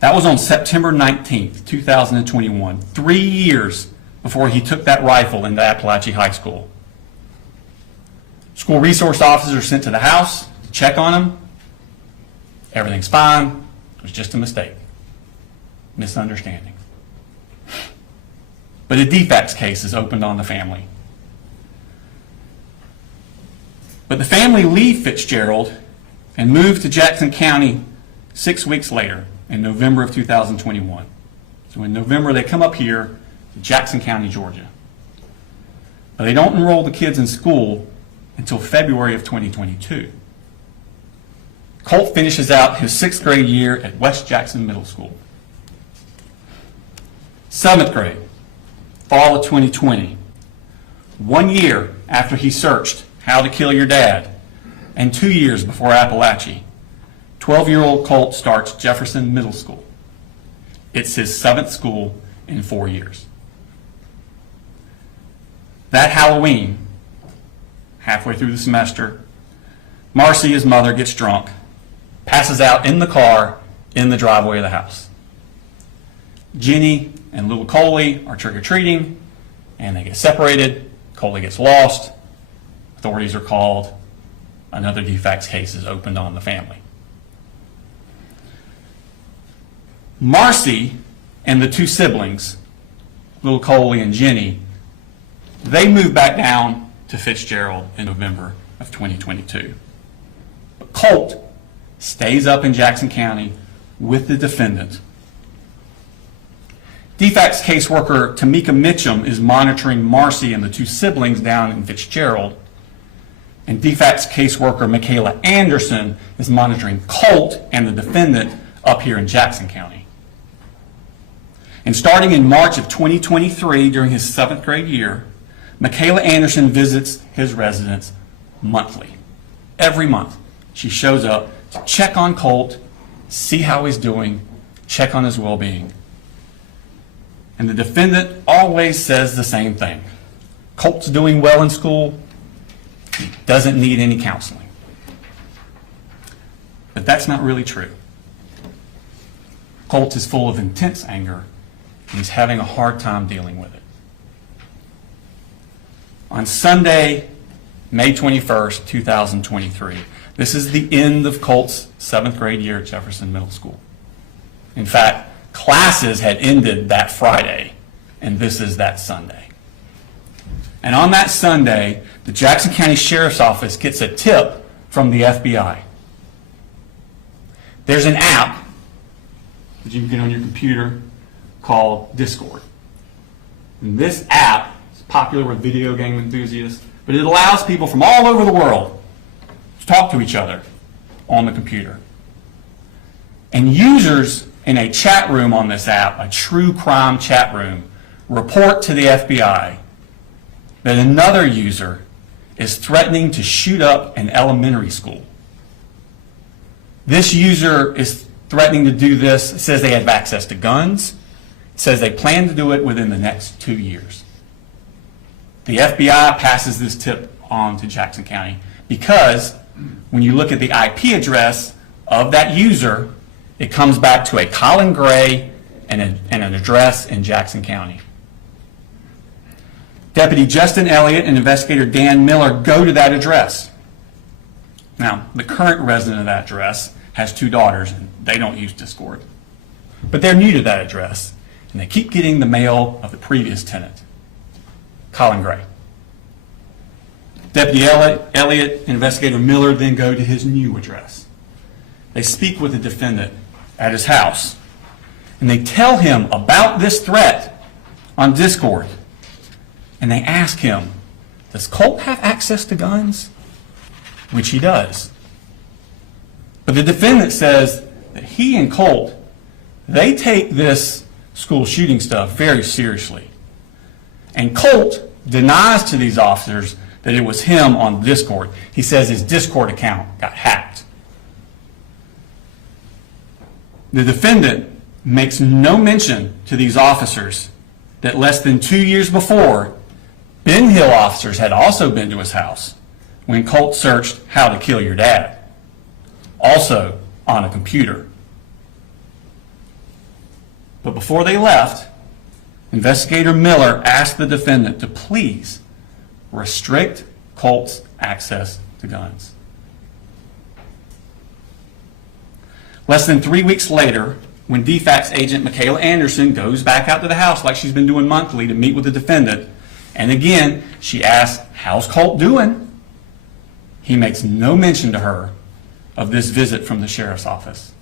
That was on September 19th, 2021, 3 years before he took that rifle into Apalachee High School. School resource officers are sent to the house. check on him. Everything's fine. It was just a mistake. Misunderstanding. But a defects case is opened on the family. But the family leave Fitzgerald and move to Jackson County 6 weeks later, in November of 2021. So in November, they come up here to Jackson County, Georgia. But they don't enroll the kids in school until February of 2022. Colt finishes out his 6th grade year at West Jackson Middle School. 7th grade, fall of 2020. 1 year after he searched How to Kill Your Dad, and 2 years before Apalachee, 12-year-old Colt starts Jefferson Middle School. It's his 7th school in 4 years. That Halloween, halfway through the semester, Marcy, his mother, gets drunk, passes out in the car in the driveway of the house. Jenny and little Coley are trick-or-treating, and they get separated. Coley gets lost. Authorities are called. Another defects case is opened on the family. Marcy and the 2 siblings, little Coley and Jenny, they move back down to Fitzgerald in November of 2022. But Colt stays up in Jackson County with the defendant. Defects caseworker Tamika Mitchum is monitoring Marcy and the 2 siblings down in Fitzgerald, and defects caseworker Michaela Anderson is monitoring Colt and the defendant up here in Jackson County. And starting in March of 2023, during his 7th grade year, Michaela Anderson visits his residence monthly. Every month, she shows up to check on Colt, see how he's doing, check on his well-being. And the defendant always says the same thing. Colt's doing well in school. He doesn't need any counseling. But that's not really true. Colt is full of intense anger, and he's having a hard time dealing with it. On Sunday, May 21st, 2023, this is the end of Colt's 7th grade year at Jefferson Middle School. In fact, classes had ended that Friday, and this is that Sunday. And on that Sunday, the Jackson County Sheriff's Office gets a tip from the FBI. There's an app that you can get on your computer called Discord. And this app is popular with video game enthusiasts, but it allows people from all over the world to talk to each other on the computer. And users in a chat room on this app, a true crime chat room, report to the FBI that another user is threatening to shoot up an elementary school. This user is threatening to do this, says they have access to guns, says they plan to do it within the next 2 years. The FBI passes this tip on to Jackson County because when you look at the IP address of that user, it comes back to a Colin Gray and an address in Jackson County. Deputy Justin Elliott and investigator Dan Miller go to that address. Now, the current resident of that address has 2 daughters, and they don't use Discord. But they're new to that address, and they keep getting the mail of the previous tenant, Colin Gray. Deputy Elliott and investigator Miller then go to his new address. They speak with the defendant at his house, and they tell him about this threat on Discord. And they ask him, does Colt have access to guns? Which he does. But the defendant says that he and Colt, they take this school shooting stuff very seriously. And Colt denies to these officers that it was him on Discord. He says his Discord account got hacked. The defendant makes no mention to these officers that less than 2 years before, Ben Hill officers had also been to his house when Colt searched How to Kill Your Dad, also on a computer. But before they left, investigator Miller asked the defendant to please restrict Colt's access to guns. Less than 3 weeks later, when DFACS agent Michaela Anderson goes back out to the house like she's been doing monthly to meet with the defendant, and again, she asks, "How's Colt doing?" He makes no mention to her of this visit from the sheriff's office.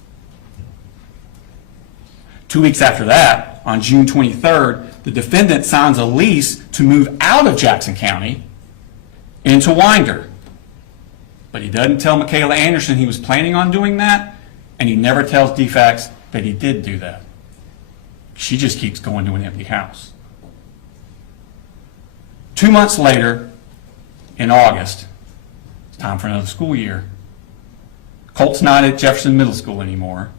2 weeks after that, on June 23rd, the defendant signs a lease to move out of Jackson County into Winder. But he doesn't tell Michaela Anderson he was planning on doing that, and he never tells DFACS that he did do that. She just keeps going to an empty house. 2 months later, in August, it's time for another school year. Colt's not at Jefferson Middle School anymore.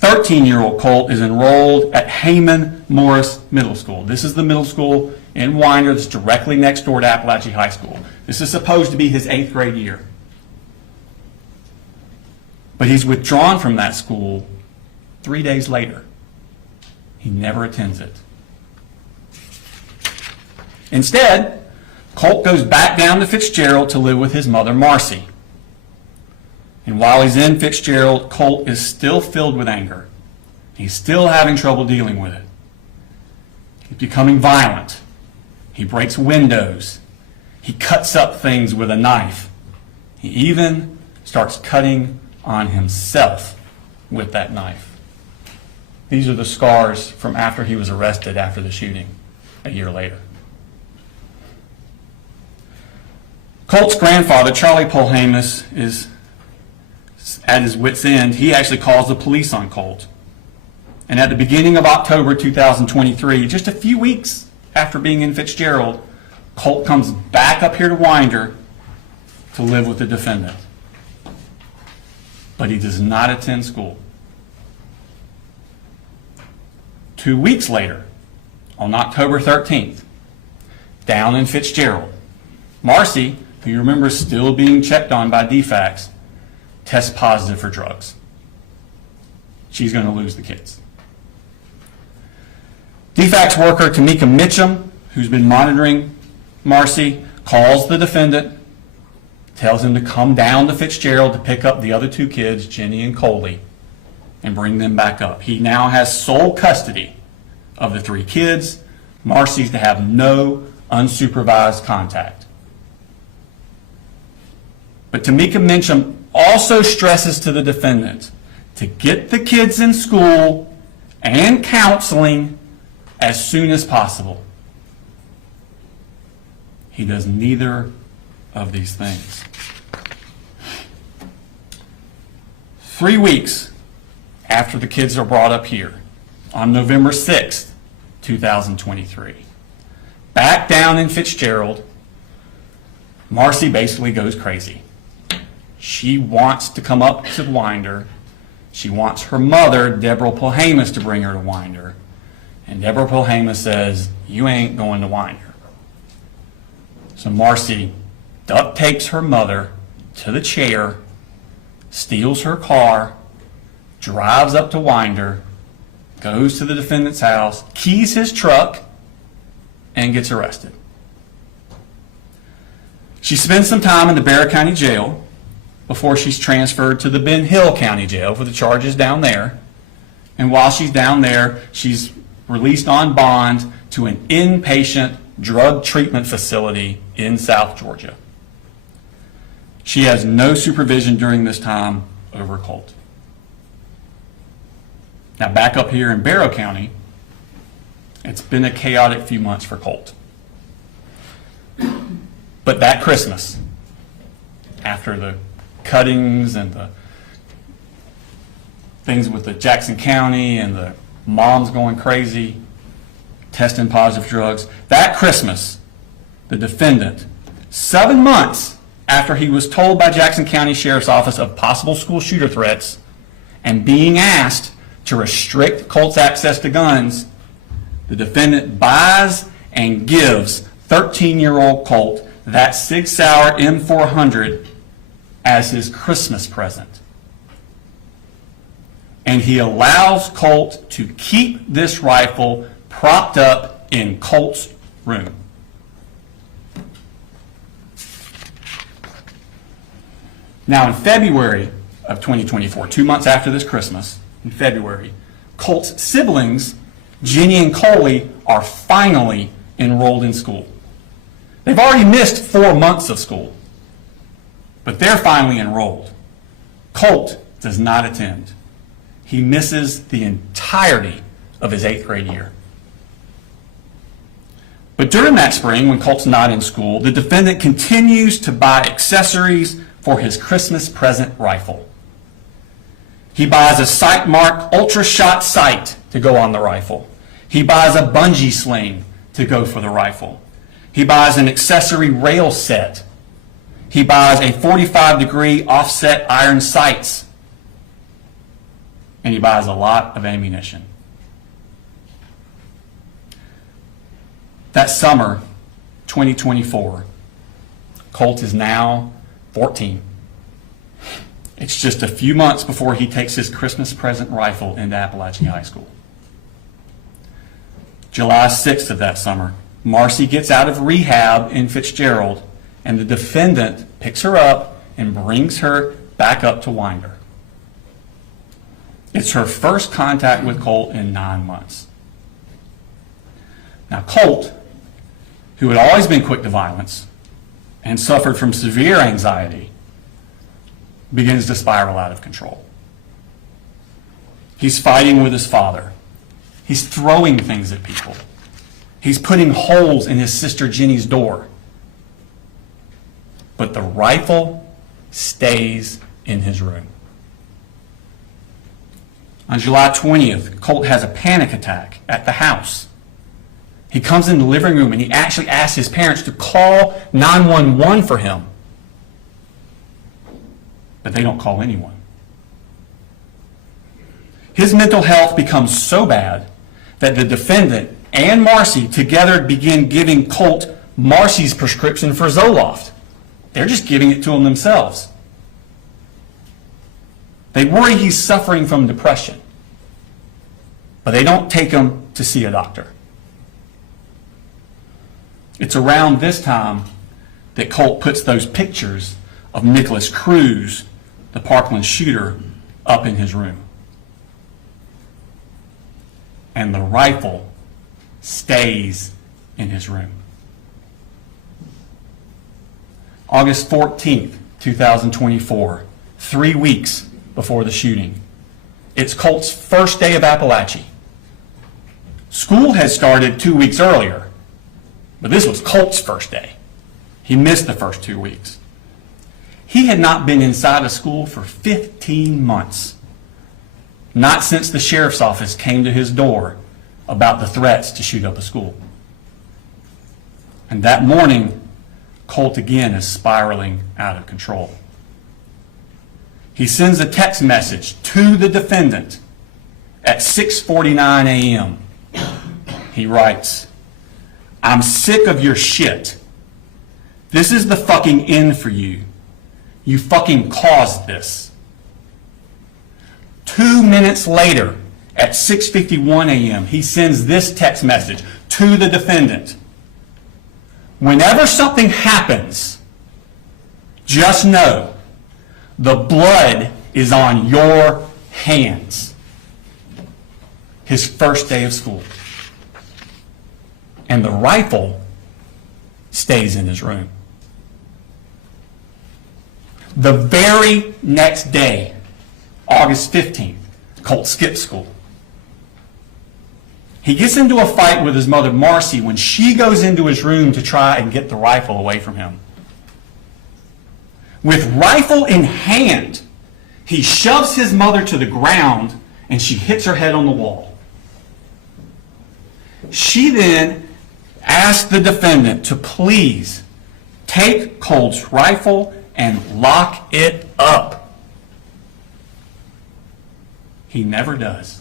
13-year-old Colt is enrolled at Heyman Morris Middle School. This is the middle school in Winder that's directly next door to Apalachee High School. This is supposed to be his 8th grade year. But he's withdrawn from that school 3 days later. He never attends it. Instead, Colt goes back down to Fitzgerald to live with his mother, Marcy. And while he's in Fitzgerald, Colt is still filled with anger. He's still having trouble dealing with it. He's becoming violent. He breaks windows. He cuts up things with a knife. He even starts cutting on himself with that knife. These are the scars from after he was arrested after the shooting a year later. Colt's grandfather, Charlie Polhamus, is at his wit's end. He actually calls the police on Colt. And at the beginning of October 2023, just a few weeks after being in Fitzgerald, Colt comes back up here to Winder to live with the defendant. But he does not attend school. 2 weeks later, on October 13th, down in Fitzgerald, Marcy, who you remember is still being checked on by DFACS, tests positive for drugs. She's going to lose the kids. DFACS worker Tamika Mitchum, who's been monitoring Marcy, calls the defendant, tells him to come down to Fitzgerald to pick up the other 2 kids, Jenny and Coley, and bring them back up. He now has sole custody of the 3 kids. Marcy's to have no unsupervised contact. But Tamika Mitchum also stresses to the defendant to get the kids in school and counseling as soon as possible. He does neither of these things. 3 weeks after the kids are brought up here, on November 6th, 2023, back down in Fitzgerald, Marcy basically goes crazy. She wants to come up to Winder. She wants her mother, Deborah Polhamus, to bring her to Winder. And Deborah Polhamus says, "You ain't going to Winder." So Marcy duct tapes her mother to the chair, steals her car, drives up to Winder, goes to the defendant's house, keys his truck, and gets arrested. She spends some time in the Bexar County Jail before she's transferred to the Ben Hill County Jail for the charges down there. And while she's down there, she's released on bond to an inpatient drug treatment facility in South Georgia. She has no supervision during this time over Colt. Now back up here in Barrow County, it's been a chaotic few months for Colt. But that Christmas, after the cuttings and the things with the Jackson County and the moms going crazy, testing positive drugs, that Christmas, the defendant, 7 months after he was told by Jackson County Sheriff's Office of possible school shooter threats and being asked to restrict Colt's access to guns, the defendant buys and gives 13-year-old Colt that Sig Sauer M400 as his Christmas present. And he allows Colt to keep this rifle propped up in Colt's room. Now in February of 2024, 2 months after this Christmas, in February, Colt's siblings, Jenny and Coley, are finally enrolled in school. They've already missed 4 months of school, but they're finally enrolled. Colt does not attend. He misses the entirety of his 8th grade year. But during that spring, when Colt's not in school, the defendant continues to buy accessories for his Christmas present rifle. He buys a sight-marked ultra-shot sight to go on the rifle. He buys a bungee sling to go for the rifle. He buys an accessory rail set. He buys a 45-degree offset iron sights. And he buys a lot of ammunition. That summer, 2024, Colt is now 14. It's just a few months before he takes his Christmas present rifle into Apalachee High School. July 6th of that summer, Marcy gets out of rehab in Fitzgerald, and the defendant picks her up and brings her back up to Winder. It's her first contact with Colt in 9 months. Now, Colt, who had always been quick to violence and suffered from severe anxiety, begins to spiral out of control. He's fighting with his father. He's throwing things at people. He's putting holes in his sister Jenny's door. But the rifle stays in his room. On July 20th, Colt has a panic attack at the house. He comes in the living room and he actually asks his parents to call 911 for him. But they don't call anyone. His mental health becomes so bad that the defendant and Marcy together begin giving Colt Marcy's prescription for Zoloft. They're just giving it to him themselves. They worry he's suffering from depression, but they don't take him to see a doctor. It's around this time that Colt puts those pictures of Nicholas Cruz, the Parkland shooter, up in his room. And the rifle stays in his room. August 14th, 2024, 3 weeks before the shooting. It's Colt's first day of Apalachee. School had started 2 weeks earlier, but this was Colt's first day. He missed the first 2 weeks. He had not been inside of school for 15 months. Not since the sheriff's office came to his door about the threats to shoot up a school. And that morning, Colt again is spiraling out of control. He sends a text message to the defendant at 6:49 a.m. He writes, "I'm sick of your shit. This is the fucking end for you. You fucking caused this." 2 minutes later, at 6:51 a.m., he sends this text message to the defendant. "Whenever something happens, just know the blood is on your hands." His first day of school. And the rifle stays in his room. The very next day, August 15th, Colt skips school. He gets into a fight with his mother, Marcy, when she goes into his room to try and get the rifle away from him. With rifle in hand, he shoves his mother to the ground and she hits her head on the wall. She then asks the defendant to please take Colt's rifle and lock it up. He never does.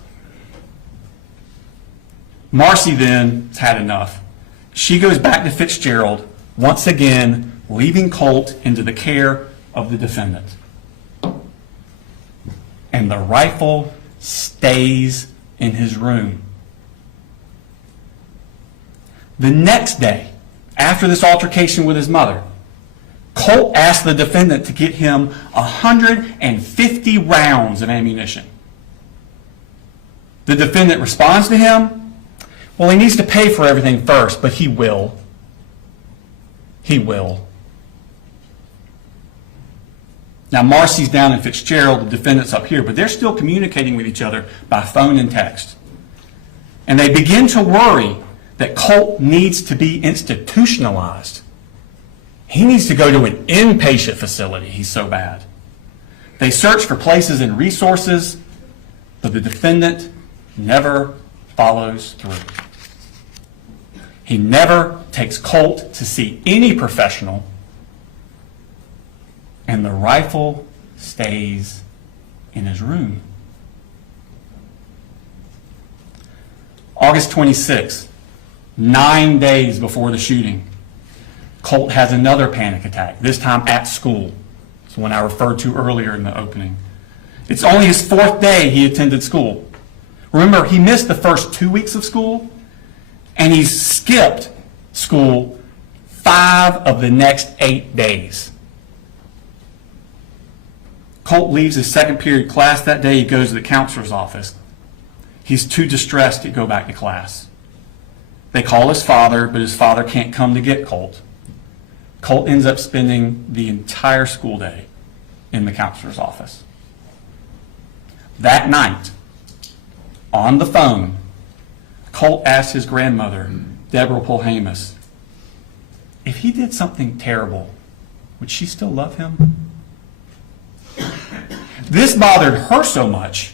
Marcy then has had enough. She goes back to Fitzgerald, once again leaving Colt into the care of the defendant. And the rifle stays in his room. The next day, after this altercation with his mother, Colt asked the defendant to get him 150 rounds of ammunition. The defendant responds to him, well, he needs to pay for everything first, but he will. He will. Now, Marcy's down in Fitzgerald, the defendant's up here, but they're still communicating with each other by phone and text. And they begin to worry that Colt needs to be institutionalized. He needs to go to an inpatient facility. He's so bad. They search for places and resources, but the defendant never follows through. He never takes Colt to see any professional, and the rifle stays in his room. August 26th, 9 days before the shooting, Colt has another panic attack, this time at school. It's the one I referred to earlier in the opening. It's only his 4th day he attended school. Remember, he missed the first 2 weeks of school, and he skipped school 5 of the next 8 days. Colt leaves his second period class that day. He goes to the counselor's office. He's too distressed to go back to class. They call his father, but his father can't come to get Colt. Colt ends up spending the entire school day in the counselor's office. That night, on the phone, Colt asked his grandmother, Deborah Polhamus, if he did something terrible, would she still love him? This bothered her so much,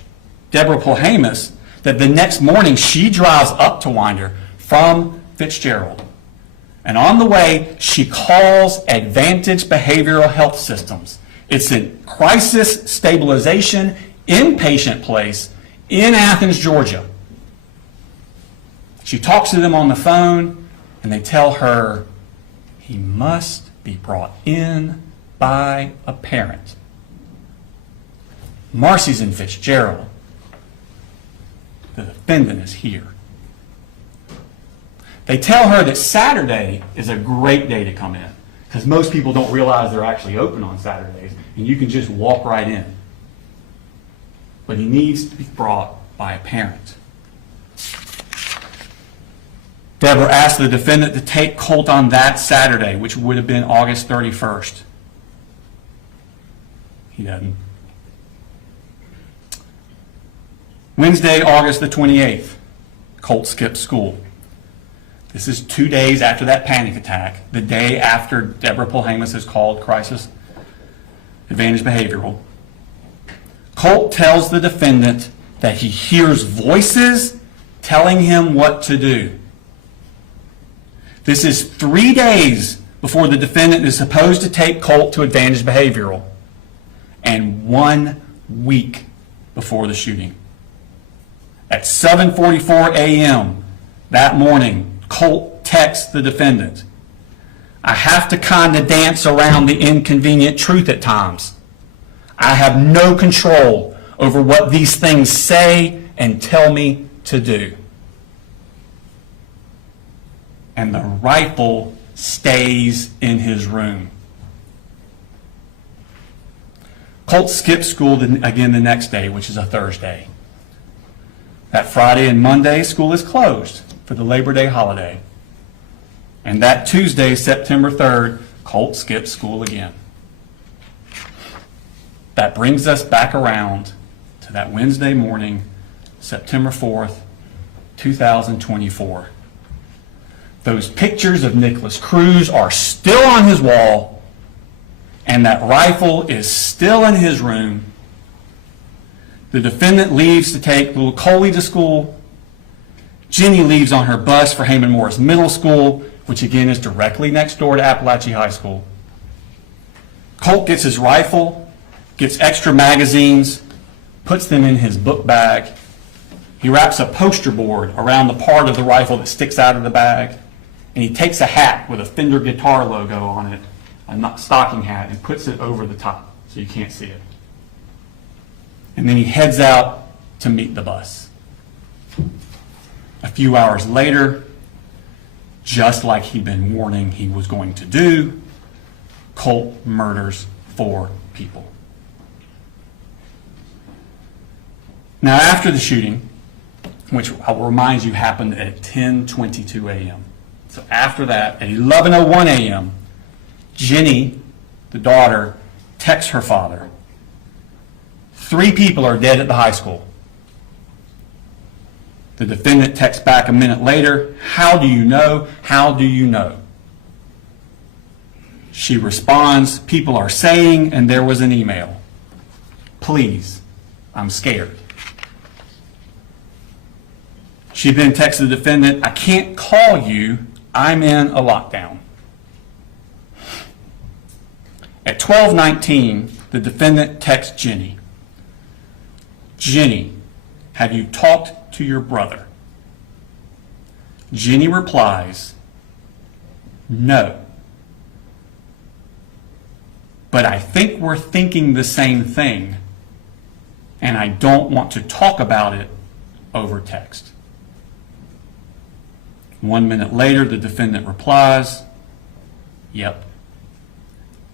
Deborah Polhamus, that the next morning she drives up to Winder from Fitzgerald. And on the way, she calls Advantage Behavioral Health Systems. It's a crisis stabilization inpatient place in Athens, Georgia. She talks to them on the phone, and they tell her he must be brought in by a parent. Marcy's in Fitzgerald. The defendant is here. They tell her that Saturday is a great day to come in because most people don't realize they're actually open on Saturdays, and you can just walk right in. But he needs to be brought by a parent. Deborah asked the defendant to take Colt on that Saturday, which would have been August 31st. He doesn't. Wednesday, August the 28th, Colt skips school. This is 2 days after that panic attack, the day after Deborah Polhamus is called Crisis Advantage Behavioral. Colt tells the defendant that he hears voices telling him what to do. This is 3 days before the defendant is supposed to take Colt to Advantage Behavioral, and 1 week before the shooting. At 7:44 a.m. that morning, Colt texts the defendant, I have to kind of dance around the inconvenient truth at times. I have no control over what these things say and tell me to do. And the rifle stays in his room. Colt skips school again the next day, which is a Thursday. That Friday and Monday, school is closed for the Labor Day holiday. And that Tuesday, September 3rd, Colt skips school again. That brings us back around to that Wednesday morning, September 4th, 2024. Those pictures of Nicholas Cruz are still on his wall, and that rifle is still in his room. The defendant leaves to take little Coley to school. Jenny leaves on her bus for Heyman Morris Middle School, which again is directly next door to Apalachee High School. Colt gets his rifle, gets extra magazines, puts them in his book bag. He wraps a poster board around the part of the rifle that sticks out of the bag, and he takes a hat with a Fender guitar logo on it, a stocking hat, and puts it over the top so you can't see it. And then he heads out to meet the bus. A few hours later, just like he'd been warning he was going to do, Colt murders 4 people. Now, after the shooting, which I will remind you happened at 10:22 a.m. So after that, at 11:01 a.m., Jenny, the daughter, texts her father, 3 people are dead at the high school. The defendant texts back a minute later, how do you know? How do you know? She responds, people are saying, and there was an email. Please, I'm scared. She then texts the defendant, I can't call you, I'm in a lockdown. At 12:19, the defendant texts Jenny, Jenny, have you talked to your brother? Jenny replies, no. But I think we're thinking the same thing, and I don't want to talk about it over text. 1 minute later, the defendant replies, yep,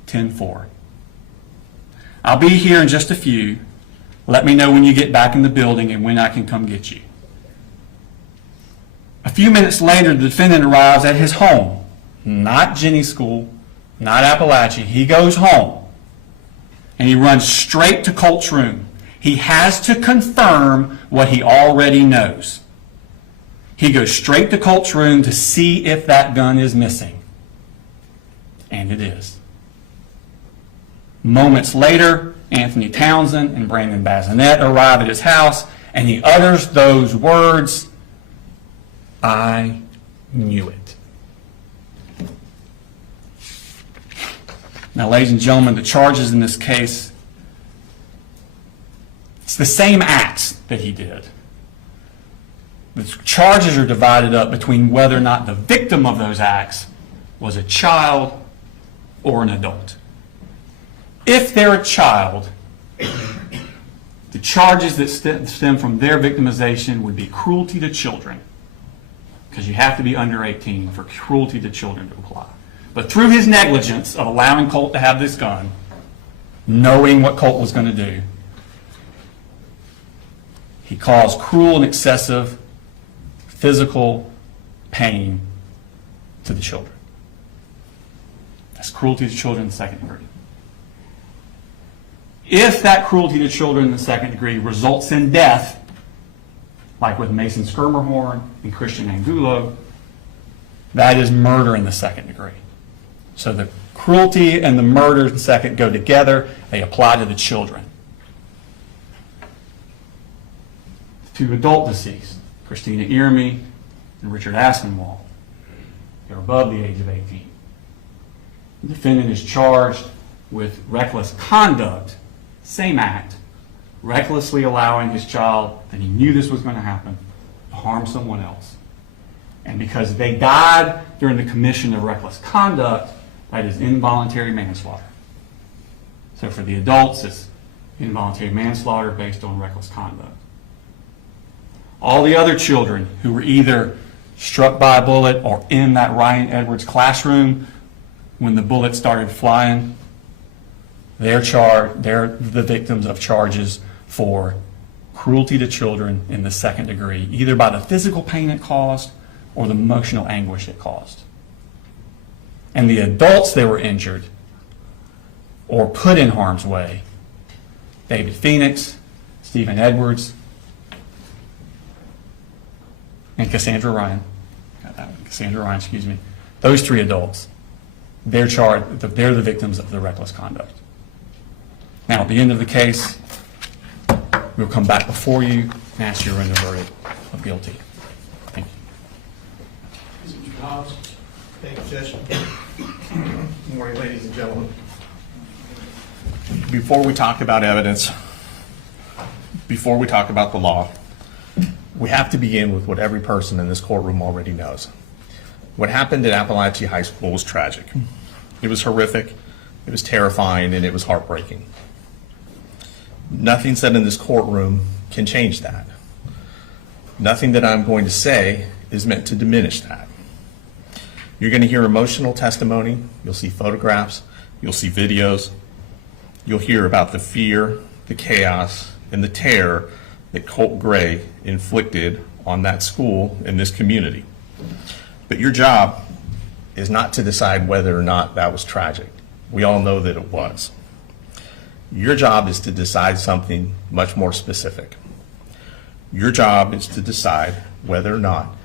10-4. I'll be here in just a few. Let me know when you get back in the building and when I can come get you. A few minutes later, the defendant arrives at his home, not Jenny's school, not Apalachee. He goes home, and he runs straight to Colt's room. He has to confirm what he already knows. He goes straight to Colt's room to see if that gun is missing. And it is. Moments later, Anthony Townsend and Brandon Bazinet arrive at his house, and he utters those words, I knew it. Now, ladies and gentlemen, the charges in this case, it's the same acts that he did. The charges are divided up between whether or not the victim of those acts was a child or an adult. If they're a child, the charges that stem from their victimization would be cruelty to children, because you have to be under 18 for cruelty to children to apply. But through his negligence of allowing Colt to have this gun, knowing what Colt was going to do, he caused cruel and excessive physical pain to the children. That's cruelty to children in the second degree. If that cruelty to children in the second degree results in death, like with Mason Skirmerhorn and Christian Angulo, that is murder in the second degree. So the cruelty and the murder in the second go together. They apply to the children. The 2 adult deceased, Christina Irmy and Richard Aspinwall, they're above the age of 18. The defendant is charged with reckless conduct, same act, recklessly allowing his child, that he knew this was going to happen, to harm someone else. And because they died during the commission of reckless conduct, that is involuntary manslaughter. So for the adults, it's involuntary manslaughter based on reckless conduct. All the other children who were either struck by a bullet or in that Ryan Edwards classroom when the bullet started flying, they're the victims of charges for cruelty to children in the second degree, either by the physical pain it caused or the emotional anguish it caused. And the adults that were injured or put in harm's way, David Phoenix, Stephen Edwards, and Cassandra Ryan, those 3 adults, they're the victims of the reckless conduct. Now, at the end of the case, we'll come back before you and ask you to render a verdict of guilty. Thank you. Mr. Hobbs. Thank you, Judge. Good morning, ladies and gentlemen. Before we talk about evidence, before we talk about the law, we have to begin with what every person in this courtroom already knows. What happened at Apalachee High School was tragic. It was horrific, it was terrifying, and it was heartbreaking. Nothing said in this courtroom can change that. Nothing that I'm going to say is meant to diminish that. You're going to hear emotional testimony, you'll see photographs, You'll see videos. You'll hear about the fear, the chaos, and the terror that Colin Gray inflicted on that school and this community. But your job is not to decide whether or not that was tragic. We all know that it was. Your job is to decide something much more specific. Your job is to decide whether or not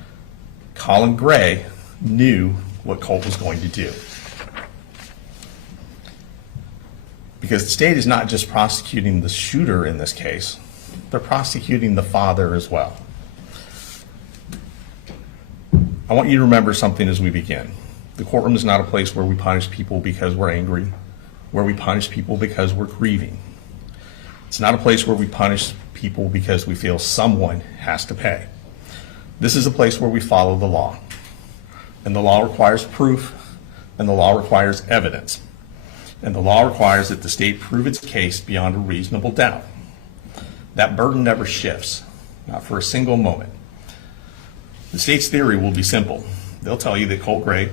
Colin Gray knew what Colt was going to do. Because the state is not just prosecuting the shooter in this case, they're prosecuting the father as well. I want you to remember something as we begin. The courtroom is not a place where we punish people because we're angry, where we punish people because we're grieving. It's not a place where we punish people because we feel someone has to pay. This is a place where we follow the law. And the law requires proof, and the law requires evidence. And the law requires that the state prove its case beyond a reasonable doubt. That burden never shifts, not for a single moment. The state's theory will be simple. They'll tell you that Colin Gray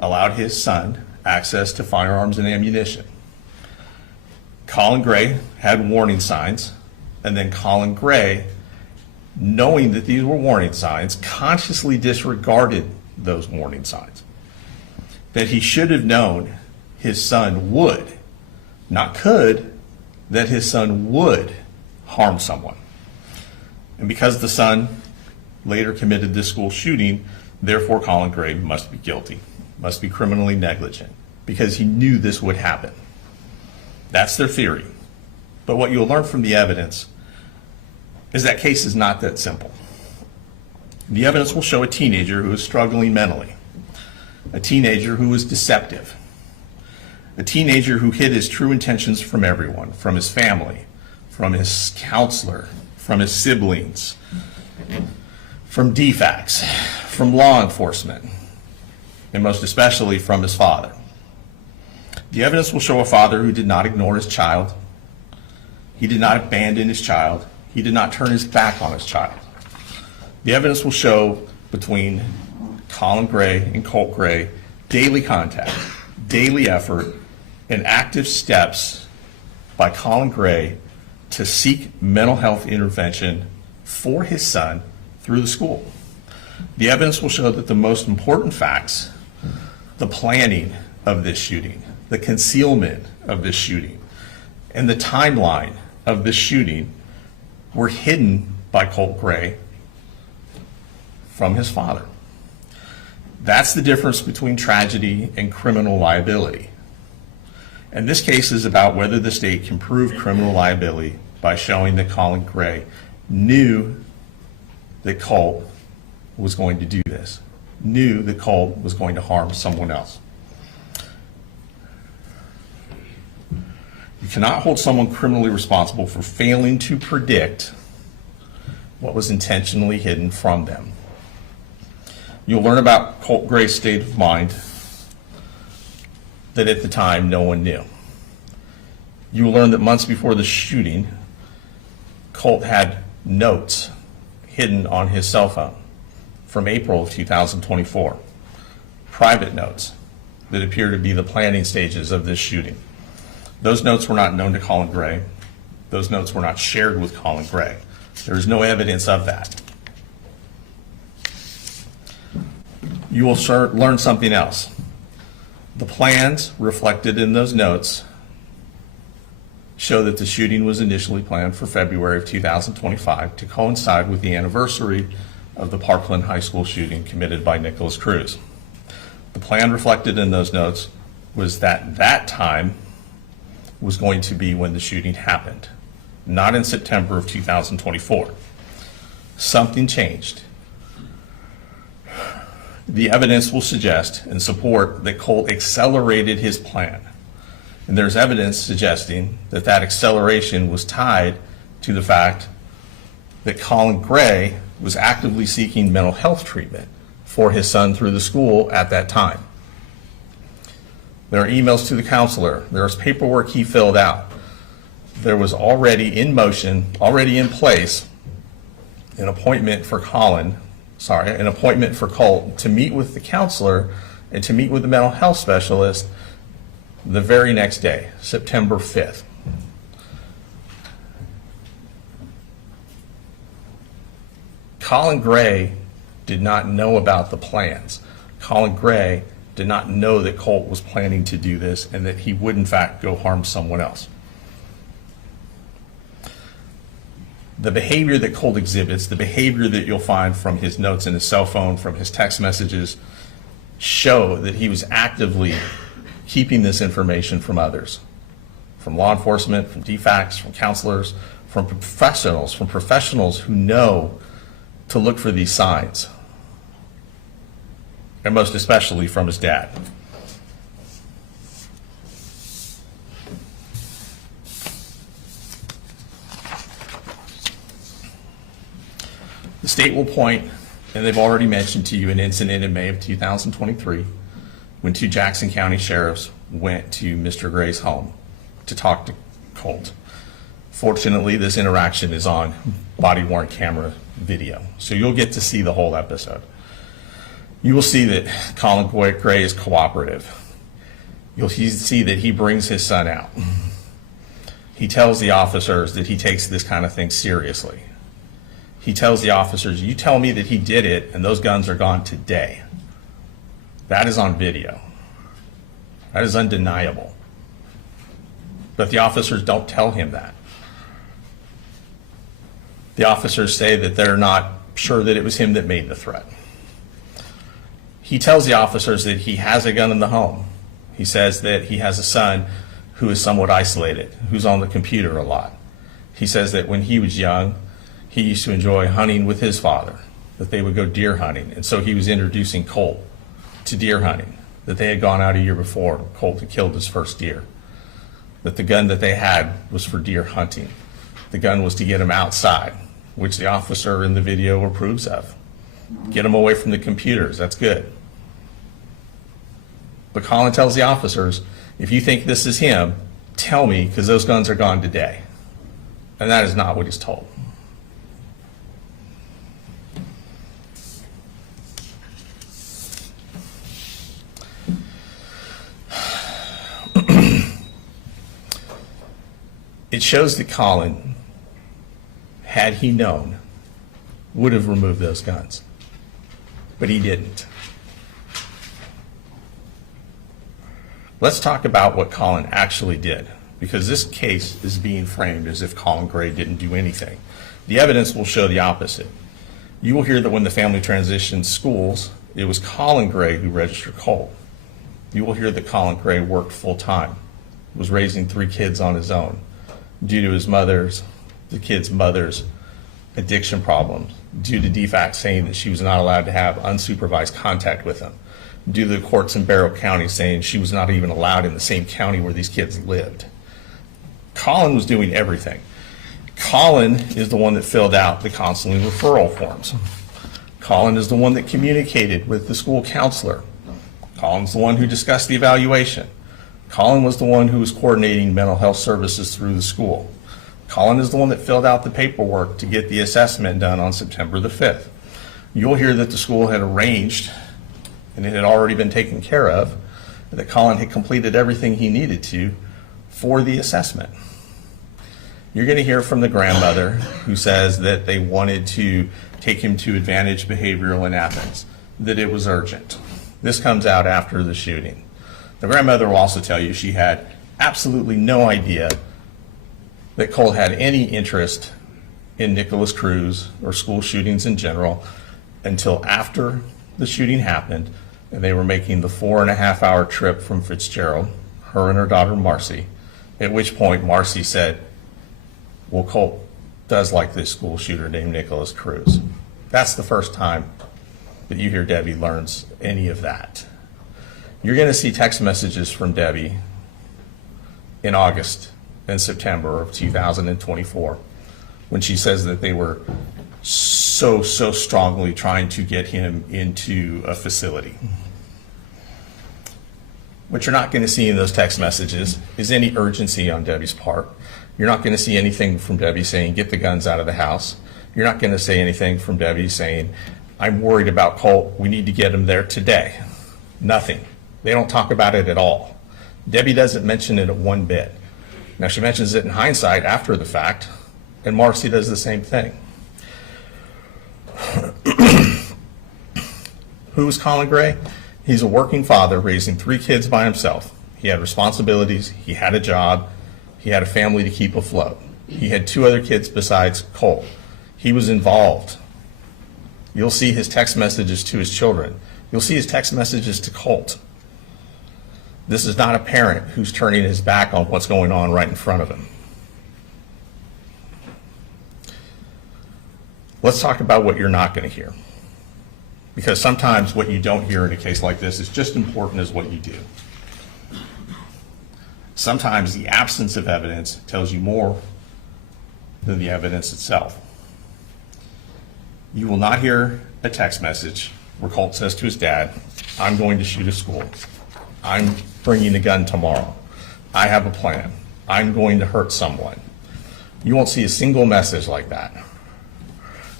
allowed his son access to firearms and ammunition. Colin Gray had warning signs, and then Colin Gray, knowing that these were warning signs, consciously disregarded those warning signs. That he should have known his son would, not could, that his son would harm someone. And because the son later committed this school shooting, therefore Colin Gray must be guilty, must be criminally negligent, because he knew this would happen. That's their theory. But what you'll learn from the evidence is that case is not that simple. The evidence will show a teenager who is struggling mentally, a teenager who is deceptive, a teenager who hid his true intentions from everyone, from his family, from his counselor, from his siblings, from DFACS, from law enforcement, and most especially from his father. The evidence will show a father who did not ignore his child. He did not abandon his child. He did not turn his back on his child. The evidence will show between Colin Gray and Colin Gray daily contact, daily effort, and active steps by Colin Gray to seek mental health intervention for his son through the school. The evidence will show that the most important facts, the planning of this shooting, the concealment of this shooting, and the timeline of this shooting were hidden by Colin Gray from his father. That's the difference between tragedy and criminal liability. And this case is about whether the state can prove criminal liability by showing that Colin Gray knew that Colt was going to do this, knew that Colt was going to harm someone else. You cannot hold someone criminally responsible for failing to predict what was intentionally hidden from them. You'll learn about Colin Gray's state of mind that at the time no one knew. You will learn that months before the shooting, Colt had notes hidden on his cell phone from April of 2024, private notes that appear to be the planning stages of this shooting. Those notes were not known to Colin Gray. Those notes were not shared with Colin Gray. There is no evidence of that. You will learn something else. The plans reflected in those notes show that the shooting was initially planned for February of 2025 to coincide with the anniversary of the Parkland High School shooting committed by Nicholas Cruz. The plan reflected in those notes was that that time was going to be when the shooting happened, not in September of 2024. Something changed. The evidence will suggest and support that Colt accelerated his plan. And there's evidence suggesting that that acceleration was tied to the fact that Colin Gray was actively seeking mental health treatment for his son through the school at that time. There are emails to the counselor. There's paperwork he filled out. There was already in motion, already in place, an appointment for Colt to meet with the counselor and to meet with the mental health specialist The very next day, September 5th, Colin Gray did not know about the plans. Colin Gray did not know that Colt was planning to do this and that he would in fact go harm someone else. The behavior that Colt exhibits, the behavior that you'll find from his notes in his cell phone, from his text messages, show that he was actively keeping this information from others, from law enforcement, from DFACs, from counselors, from professionals who know to look for these signs, and most especially from his dad. The state will point, and they've already mentioned to you, an incident in May of 2023 when 2 Jackson County sheriffs went to Mr. Gray's home to talk to Colt. Fortunately, this interaction is on body-worn camera video, so you'll get to see the whole episode. You will see that Colin Gray is cooperative. You'll see that he brings his son out. He tells the officers that he takes this kind of thing seriously. He tells the officers, you tell me that he did it and those guns are gone today. That is on video. That is undeniable. But the officers don't tell him that. The officers say that they're not sure that it was him that made the threat. He tells the officers that he has a gun in the home. He says that he has a son who is somewhat isolated, who's on the computer a lot. He says that when he was young, he used to enjoy hunting with his father, that they would go deer hunting. And so he was introducing Colt to deer hunting, that they had gone out a year before. Colt had killed his first deer, that the gun that they had was for deer hunting. The gun was to get him outside, which the officer in the video approves of. Get him away from the computers, that's good. But Colin tells the officers, if you think this is him, tell me, because those guns are gone today. And that is not what he's told. It shows that Colin, had he known, would have removed those guns, but he didn't. Let's talk about what Colin actually did, because this case is being framed as if Colin Gray didn't do anything. The evidence will show the opposite. You will hear that when the family transitioned schools, it was Colin Gray who registered Colt. You will hear that Colin Gray worked full-time, was raising 3 kids on his own, due to the kids' mother's addiction problems, due to DFAC saying that she was not allowed to have unsupervised contact with him, due to the courts in Barrow County saying she was not even allowed in the same county where these kids lived. Colin was doing everything. Colin is the one that filled out the counseling referral forms. Colin is the one that communicated with the school counselor. Colin's the one who discussed the evaluation. Colin was the one who was coordinating mental health services through the school. Colin is the one that filled out the paperwork to get the assessment done on September the 5th. You'll hear that the school had arranged, and it had already been taken care of, that Colin had completed everything he needed to for the assessment. You're going to hear from the grandmother who says that they wanted to take him to Advantage Behavioral in Athens, that it was urgent. This comes out after the shooting. The grandmother will also tell you she had absolutely no idea that Colt had any interest in Nicholas Cruz or school shootings in general until after the shooting happened and they were making the 4.5-hour trip from Fitzgerald, her and her daughter Marcy, at which point Marcy said, well, Colt does like this school shooter named Nicholas Cruz. That's the first time that you hear Debbie learns any of that. You're going to see text messages from Debbie in August and September of 2024 when she says that they were so strongly trying to get him into a facility. What you're not going to see in those text messages is any urgency on Debbie's part. You're not going to see anything from Debbie saying, get the guns out of the house. You're not going to say anything from Debbie saying, I'm worried about Colt, we need to get him there today. Nothing. They don't talk about it at all. Debbie doesn't mention it one bit. Now, she mentions it in hindsight after the fact, and Marcy does the same thing. Who is Colin Gray? He's a working father raising 3 kids by himself. He had responsibilities, he had a job, he had a family to keep afloat. He had 2 other kids besides Cole. He was involved. You'll see his text messages to his children. You'll see his text messages to Colt. This is not a parent who's turning his back on what's going on right in front of him. Let's talk about what you're not going to hear. Because sometimes what you don't hear in a case like this is just important as what you do. Sometimes the absence of evidence tells you more than the evidence itself. You will not hear a text message where Colt says to his dad, I'm going to shoot a school. I'm bringing a gun tomorrow. I have a plan. I'm going to hurt someone. You won't see a single message like that.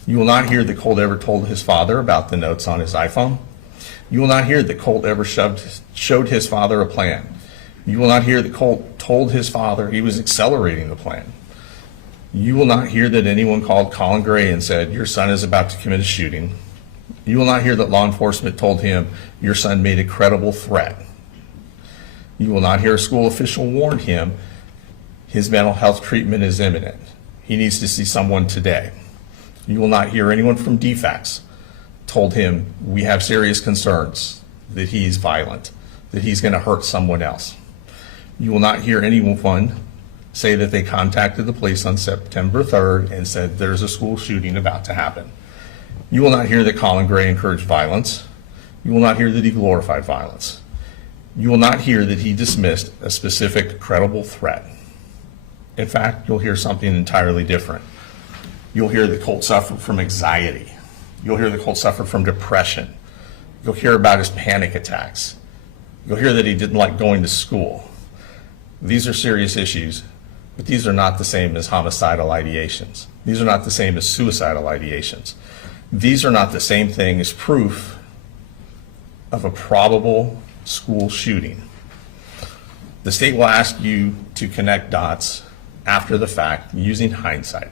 You will not hear that Colt ever told his father about the notes on his iPhone. You will not hear that Colt ever showed his father a plan. You will not hear that Colt told his father he was accelerating the plan. You will not hear that anyone called Colin Gray and said, your son is about to commit a shooting. You will not hear that law enforcement told him, your son made a credible threat. You will not hear a school official warn him his mental health treatment is imminent. He needs to see someone today. You will not hear anyone from DFACS told him, we have serious concerns that he's violent, that he's going to hurt someone else. You will not hear anyone say that they contacted the police on September 3rd and said there's a school shooting about to happen. You will not hear that Colin Gray encouraged violence. You will not hear that he glorified violence. You will not hear that he dismissed a specific credible threat. In fact, you'll hear something entirely different. You'll hear that Colt suffered from anxiety. You'll hear that Colt suffered from depression. You'll hear about his panic attacks. You'll hear that he didn't like going to school. These are serious issues, but these are not the same as homicidal ideations. These are not the same as suicidal ideations. These are not the same thing as proof of a probable school shooting. The state will ask you to connect dots after the fact using hindsight.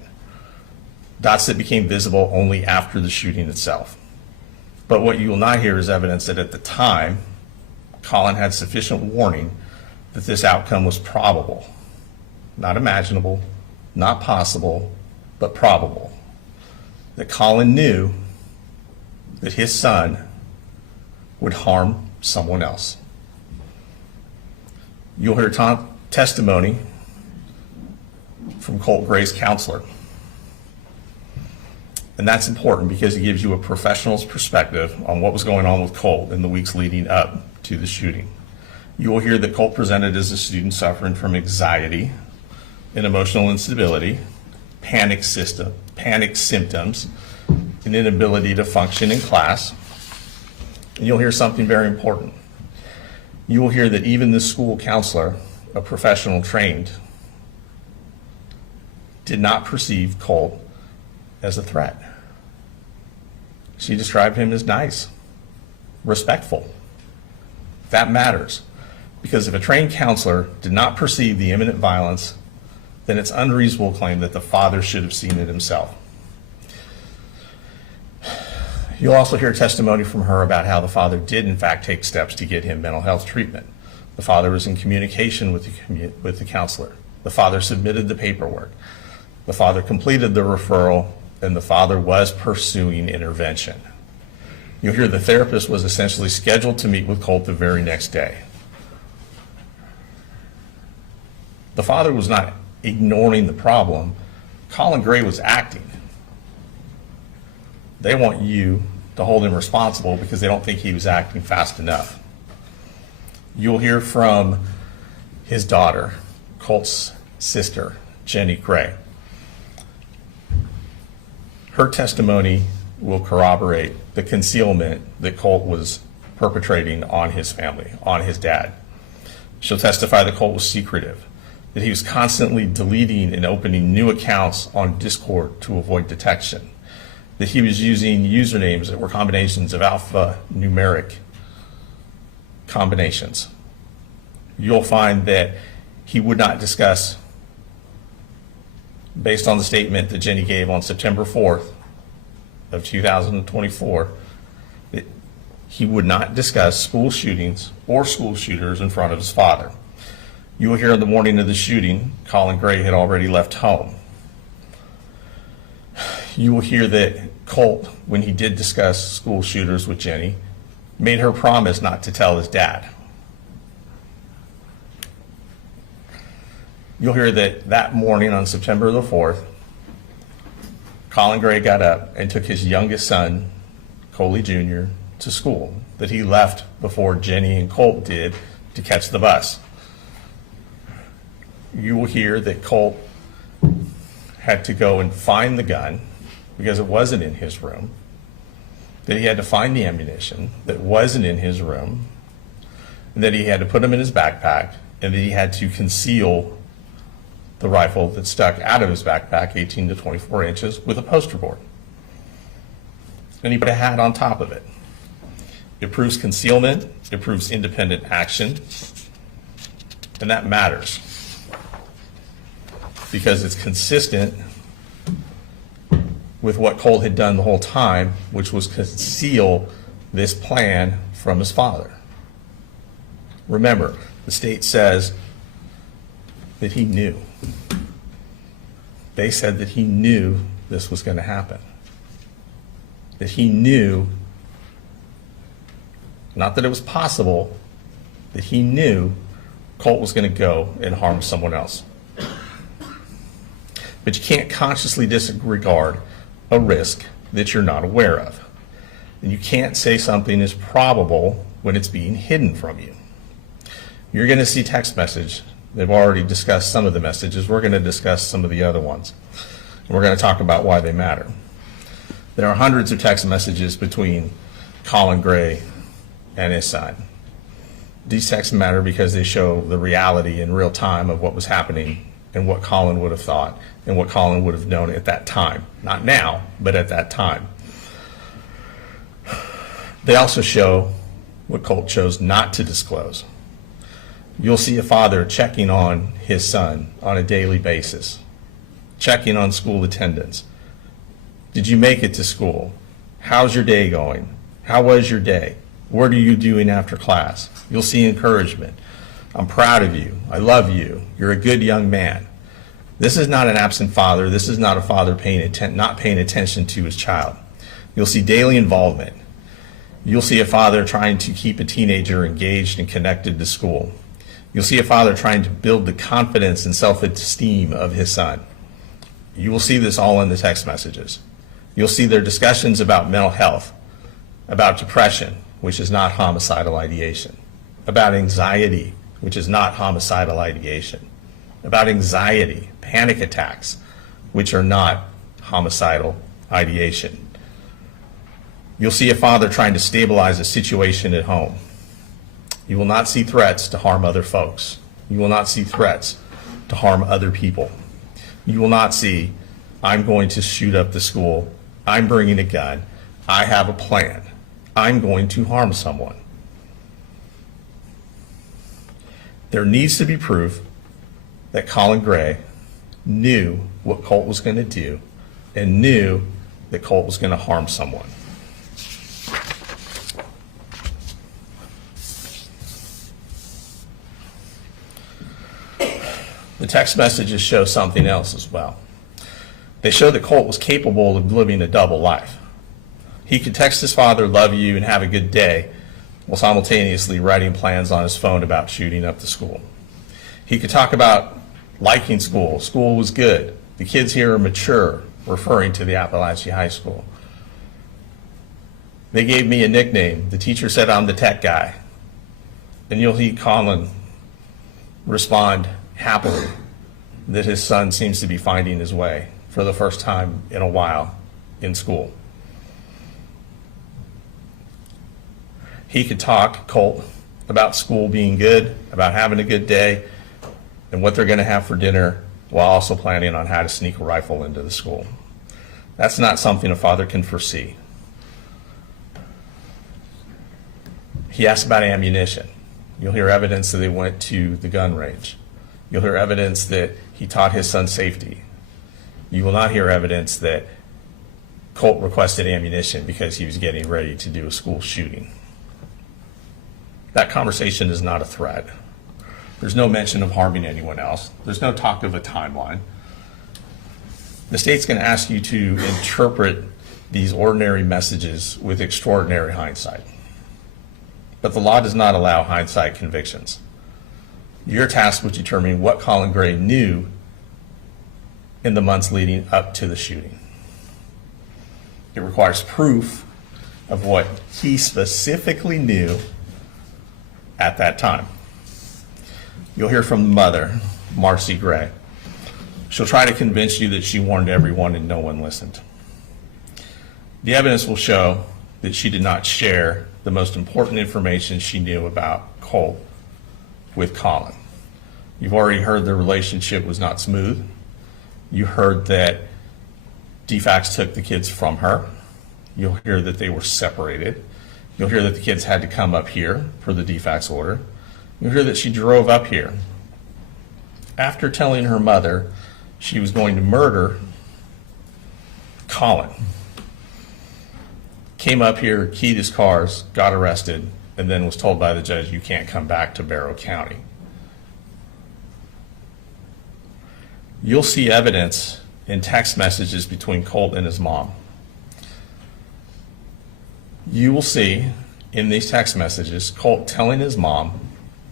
Dots that became visible only after the shooting itself. But what you will not hear is evidence that at the time, Colin had sufficient warning that this outcome was probable. Not imaginable, not possible, but probable. That Colin knew that his son would harm someone else. You'll hear testimony from Colt Gray's counselor. And that's important because it gives you a professional's perspective on what was going on with Colt in the weeks leading up to the shooting. You will hear that Colt presented as a student suffering from anxiety and emotional instability, panic symptoms, an inability to function in class. And you'll hear something very important. You will hear that even the school counselor, a professional trained, did not perceive Colt as a threat. She described him as nice, respectful. That matters, because if a trained counselor did not perceive the imminent violence, then it's unreasonable to claim that the father should have seen it himself. You'll also hear testimony from her about how the father did in fact take steps to get him mental health treatment. The father was in communication with the counselor. The father submitted the paperwork. The father completed the referral, and the father was pursuing intervention. You'll hear the therapist was essentially scheduled to meet with Colt the very next day. The father was not ignoring the problem. Colin Gray was acting. They want you to hold him responsible because they don't think he was acting fast enough. You'll hear from his daughter, Colt's sister, Jenny Gray. Her testimony will corroborate the concealment that Colt was perpetrating on his family, on his dad. She'll testify that Colt was secretive, that he was constantly deleting and opening new accounts on Discord to avoid detection, that he was using usernames that were combinations of alphanumeric combinations. you'll find that he would not discuss, based on the statement that Jenny gave on September 4th of 2024, that he would not discuss school shootings or school shooters in front of his father. You will hear in the morning of the shooting, Colin Gray had already left home. You will hear that Colt, when he did discuss school shooters with Jenny, made her promise not to tell his dad. You'll hear that morning on September the 4th, Colin Gray got up and took his youngest son, Coley Jr., to school, that he left before Jenny and Colt did to catch the bus. You will hear that Colt had to go and find the gun because it wasn't in his room, that he had to find the ammunition that wasn't in his room, and that he had to put them in his backpack, and that he had to conceal the rifle that stuck out of his backpack 18 to 24 inches with a poster board. And he put a hat on top of it. It proves concealment, it proves independent action, and that matters because it's consistent with what Colt had done the whole time, which was conceal this plan from his father. Remember, the state says that he knew. They said that he knew this was going to happen. That he knew, not that it was possible, that he knew Colt was going to go and harm someone else. But you can't consciously disregard a risk that you're not aware of. And you can't say something is probable when it's being hidden from you. You're going to see text message. They've already discussed some of the messages. We're going to discuss some of the other ones. And we're going to talk about why they matter. There are hundreds of text messages between Colin Gray and his son. These texts matter because they show the reality in real time of what was happening and what Colin would have thought and what Colin would have known at that time. Not now, but at that time. They also show what Colt chose not to disclose. You'll see a father checking on his son on a daily basis, checking on school attendance. Did you make it to school? How's your day going? How was your day? What are you doing after class? You'll see encouragement. I'm proud of you. I love you. You're a good young man. This is not an absent father. This is not a father not paying attention to his child. You'll see daily involvement. You'll see a father trying to keep a teenager engaged and connected to school. You'll see a father trying to build the confidence and self-esteem of his son. You will see this all in the text messages. You'll see their discussions about mental health, about depression, which is not homicidal ideation, about anxiety, which is not homicidal ideation, about anxiety, panic attacks, which are not homicidal ideation. You'll see a father trying to stabilize a situation at home. You will not see threats to harm other folks. You will not see threats to harm other people. You will not see, I'm going to shoot up the school, I'm bringing a gun, I have a plan, I'm going to harm someone. There needs to be proof that Colin Gray knew what Colt was going to do and knew that Colt was going to harm someone. The text messages show something else as well. They show that Colt was capable of living a double life. He could text his father, love you, and have a good day, while simultaneously writing plans on his phone about shooting up the school. He could talk about liking school. School was good. The kids here are mature, referring to the Apalachee High School. They gave me a nickname. The teacher said I'm the tech guy. And you'll see Colin respond happily that his son seems to be finding his way for the first time in a while in school. He could talk, Colt, about school being good, about having a good day, and what they're going to have for dinner, while also planning on how to sneak a rifle into the school. That's not something a father can foresee. He asked about ammunition. You'll hear evidence that they went to the gun range. You'll hear evidence that he taught his son safety. You will not hear evidence that Colt requested ammunition because he was getting ready to do a school shooting. That conversation is not a threat. There's no mention of harming anyone else. There's no talk of a timeline. The state's going to ask you to interpret these ordinary messages with extraordinary hindsight. But the law does not allow hindsight convictions. You're tasked with determining what Colin Gray knew in the months leading up to the shooting. It requires proof of what he specifically knew at that time. You'll hear from the mother, Marcy Gray. She'll try to convince you that she warned everyone and no one listened. The evidence will show that she did not share the most important information she knew about Colt with Colin. You've already heard the relationship was not smooth. You heard that DFACS took the kids from her. You'll hear that they were separated. You'll hear that the kids had to come up here per the DFACS order. You'll hear that she drove up here. After telling her mother she was going to murder Colin, came up here, keyed his cars, got arrested, and then was told by the judge, you can't come back to Barrow County. You'll see evidence in text messages between Colt and his mom. You will see in these text messages Colt telling his mom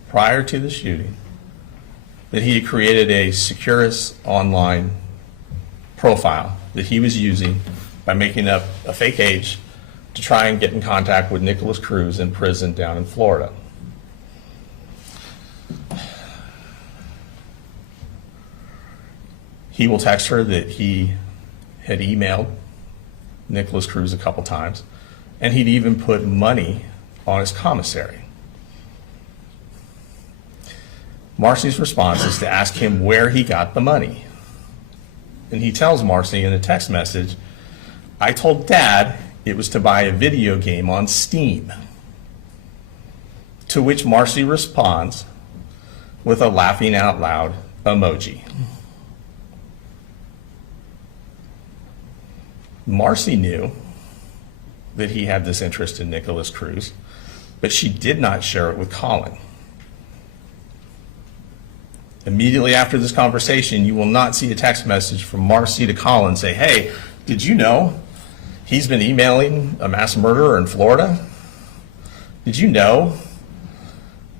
prior to the shooting that he had created a Securus online profile that he was using by making up a fake age to try and get in contact with Nicholas Cruz in prison down in Florida. He will text her that he had emailed Nicholas Cruz a couple times, and he'd even put money on his commissary. Marcy's response is to ask him where he got the money. And he tells Marcy in a text message, I told Dad it was to buy a video game on Steam. To which Marcy responds with a laughing out loud emoji. Marcy knew that he had this interest in Nicholas Cruz, but she did not share it with Colin. Immediately after this conversation, you will not see a text message from Marcy to Colin say, hey, did you know he's been emailing a mass murderer in Florida? Did you know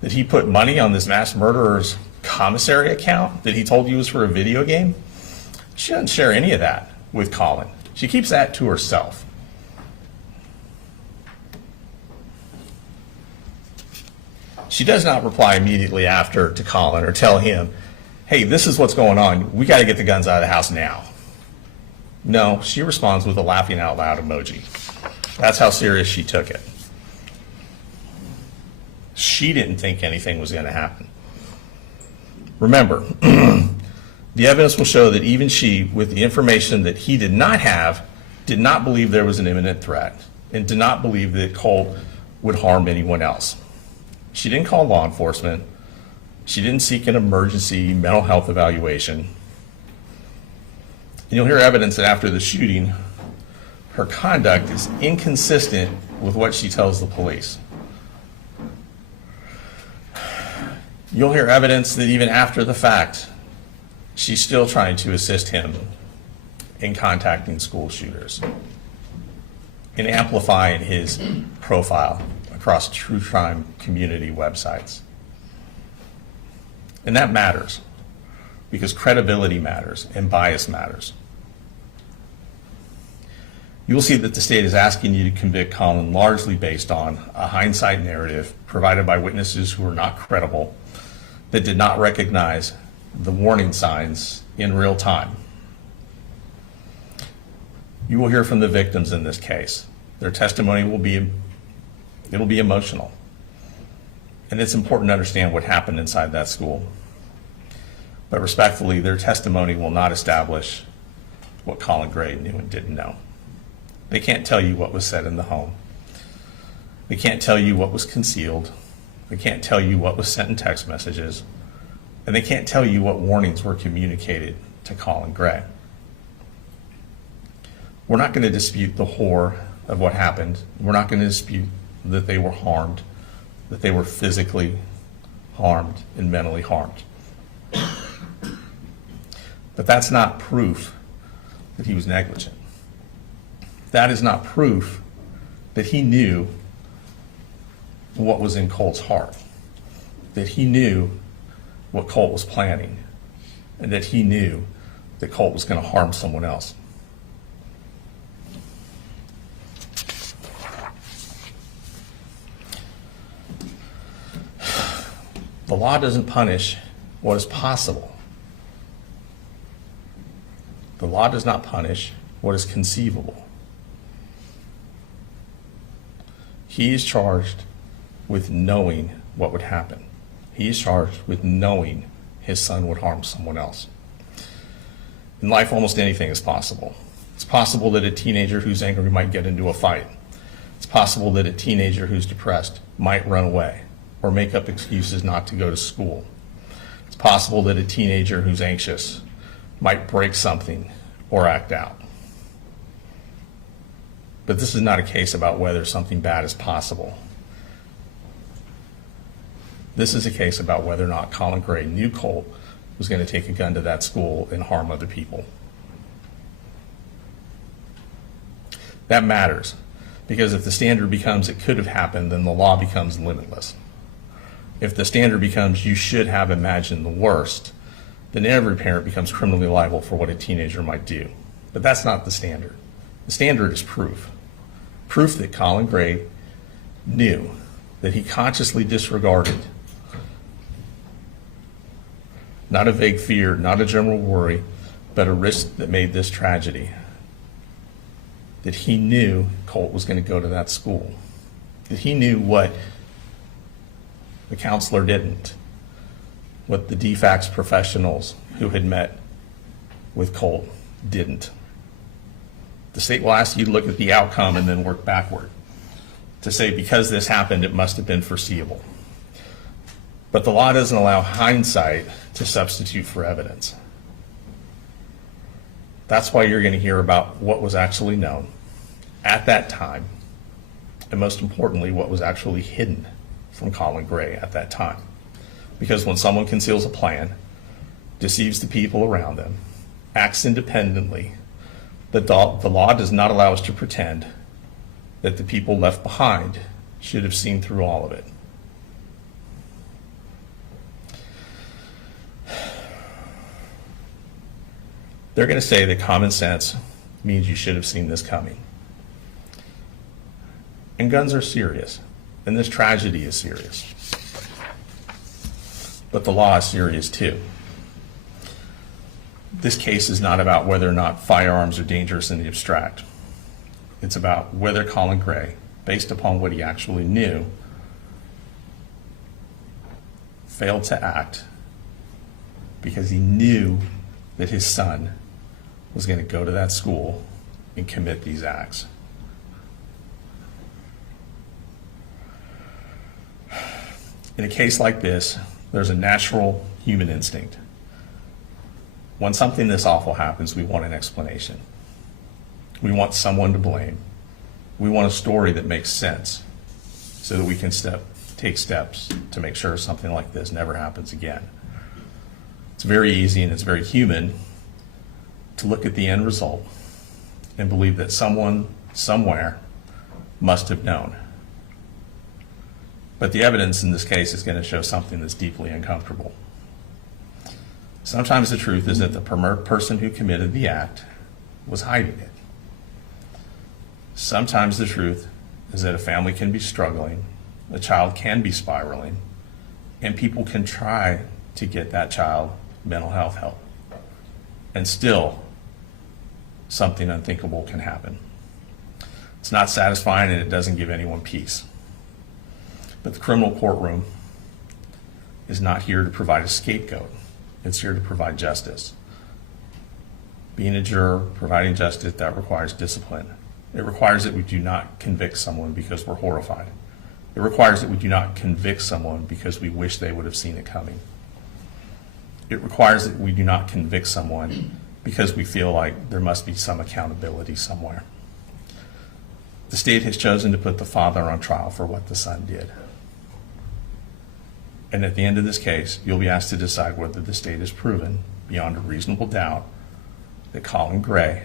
that he put money on this mass murderer's commissary account that he told you was for a video game? She doesn't share any of that with Colin. She keeps that to herself. She does not reply immediately after to Colin or tell him, hey, this is what's going on. We got to get the guns out of the house now. No, she responds with a laughing out loud emoji. That's how serious she took it. She didn't think anything was going to happen. Remember, the evidence will show that even she, with the information that he did not have, did not believe there was an imminent threat and did not believe that Colt would harm anyone else. She didn't call law enforcement. She didn't seek an emergency mental health evaluation. And you'll hear evidence that after the shooting, her conduct is inconsistent with what she tells the police. You'll hear evidence that even after the fact, she's still trying to assist him in contacting school shooters and amplifying his profile across true crime community websites. And that matters because credibility matters and bias matters. You will see that the state is asking you to convict Colin largely based on a hindsight narrative provided by witnesses who are not credible, that did not recognize the warning signs in real time. You will hear from the victims in this case. Their testimony will be emotional. And it's important to understand what happened inside that school. But respectfully, their testimony will not establish what Colin Gray knew and didn't know. They can't tell you what was said in the home. They can't tell you what was concealed. They can't tell you what was sent in text messages, and they can't tell you what warnings were communicated to Colin Gray. We're not going to dispute the horror of what happened. We're not going to dispute that they were harmed, that they were physically harmed and mentally harmed. But that's not proof that he was negligent. That is not proof that he knew what was in Colt's heart, that he knew what Colt was planning, and that he knew that Colt was going to harm someone else. The law doesn't punish what is possible. The law does not punish what is conceivable. He is charged with knowing what would happen. He is charged with knowing his son would harm someone else. In life, almost anything is possible. It's possible that a teenager who's angry might get into a fight. It's possible that a teenager who's depressed might run away or make up excuses not to go to school. It's possible that a teenager who's anxious might break something or act out. But this is not a case about whether something bad is possible. This is a case about whether or not Colin Gray knew Colt was going to take a gun to that school and harm other people. That matters, because if the standard becomes it could have happened, then the law becomes limitless. If the standard becomes you should have imagined the worst, then every parent becomes criminally liable for what a teenager might do. But that's not the standard. The standard is proof. Proof that Colin Gray knew, that he consciously disregarded, not a vague fear, not a general worry, but a risk that made this tragedy. That he knew Colt was going to go to that school. That he knew what the counselor didn't, what the DFACS professionals who had met with Colt didn't. The state will ask you to look at the outcome and then work backward to say because this happened, it must have been foreseeable. But the law doesn't allow hindsight to substitute for evidence. That's why you're going to hear about what was actually known at that time, and most importantly, what was actually hidden from Colin Gray at that time. Because when someone conceals a plan, deceives the people around them, acts independently, the law does not allow us to pretend that the people left behind should have seen through all of it. They're going to say that common sense means you should have seen this coming. And guns are serious, and this tragedy is serious. But the law is serious too. This case is not about whether or not firearms are dangerous in the abstract. It's about whether Colin Gray, based upon what he actually knew, failed to act because he knew that his son was going to go to that school and commit these acts. In a case like this, there's a natural human instinct. When something this awful happens, we want an explanation. We want someone to blame. We want a story that makes sense so that we can take steps to make sure something like this never happens again. It's very easy and it's very human to look at the end result and believe that someone, somewhere, must have known. But the evidence in this case is going to show something that's deeply uncomfortable. Sometimes the truth is that the person who committed the act was hiding it. Sometimes the truth is that a family can be struggling, a child can be spiraling, and people can try to get that child mental health help. And still, something unthinkable can happen. It's not satisfying and it doesn't give anyone peace. But the criminal courtroom is not here to provide a scapegoat. It's here to provide justice. Being a juror, providing justice, that requires discipline. It requires that we do not convict someone because we're horrified. It It requires that we do not convict someone because we wish they would have seen it coming. It requires that we do not convict someone because we feel like there must be some accountability somewhere. The state has chosen to put the father on trial for what the son did. And at the end of this case, you'll be asked to decide whether the state has proven, beyond a reasonable doubt, that Colin Gray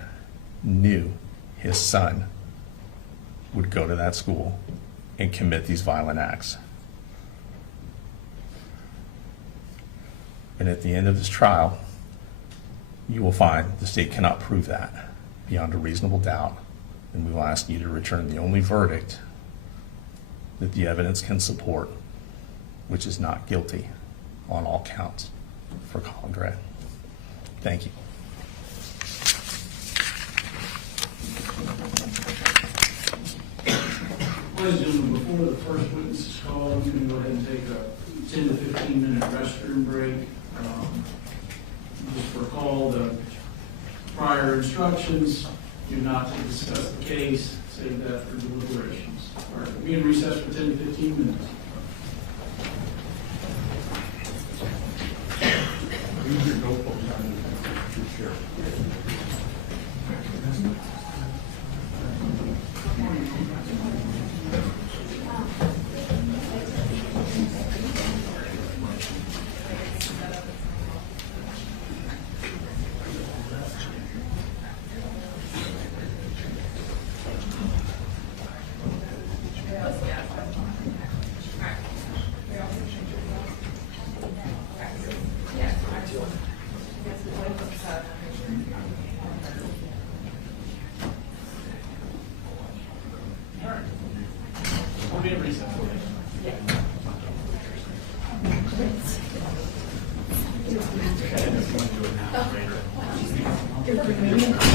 knew his son would go to that school and commit these violent acts. And at the end of this trial, you will find the state cannot prove that beyond a reasonable doubt, and we will ask you to return the only verdict that the evidence can support, which is not guilty on all counts for Colin Gray. Thank you. Ladies and gentlemen, before the first witness is called, I'm going to go ahead and take a 10 to 15 minute restroom break. Just recall the prior instructions, do not to discuss the case, save that for deliberations. All right, we'll be in recess for 10 to 15 minutes. Use your notebook on your chair.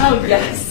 Oh, yes.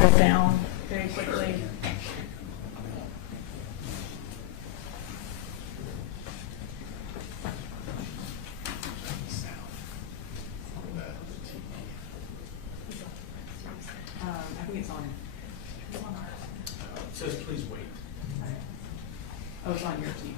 settle down very quickly. I think it's on. It says please wait. Oh, it's on your team.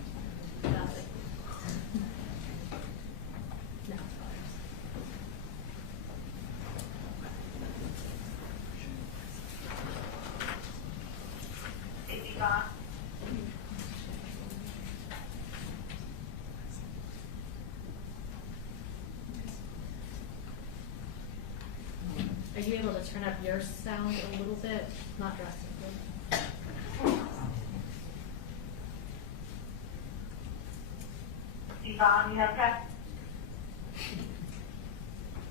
Are you able to turn up your sound a little bit? Not drastically. Yvonne, you okay?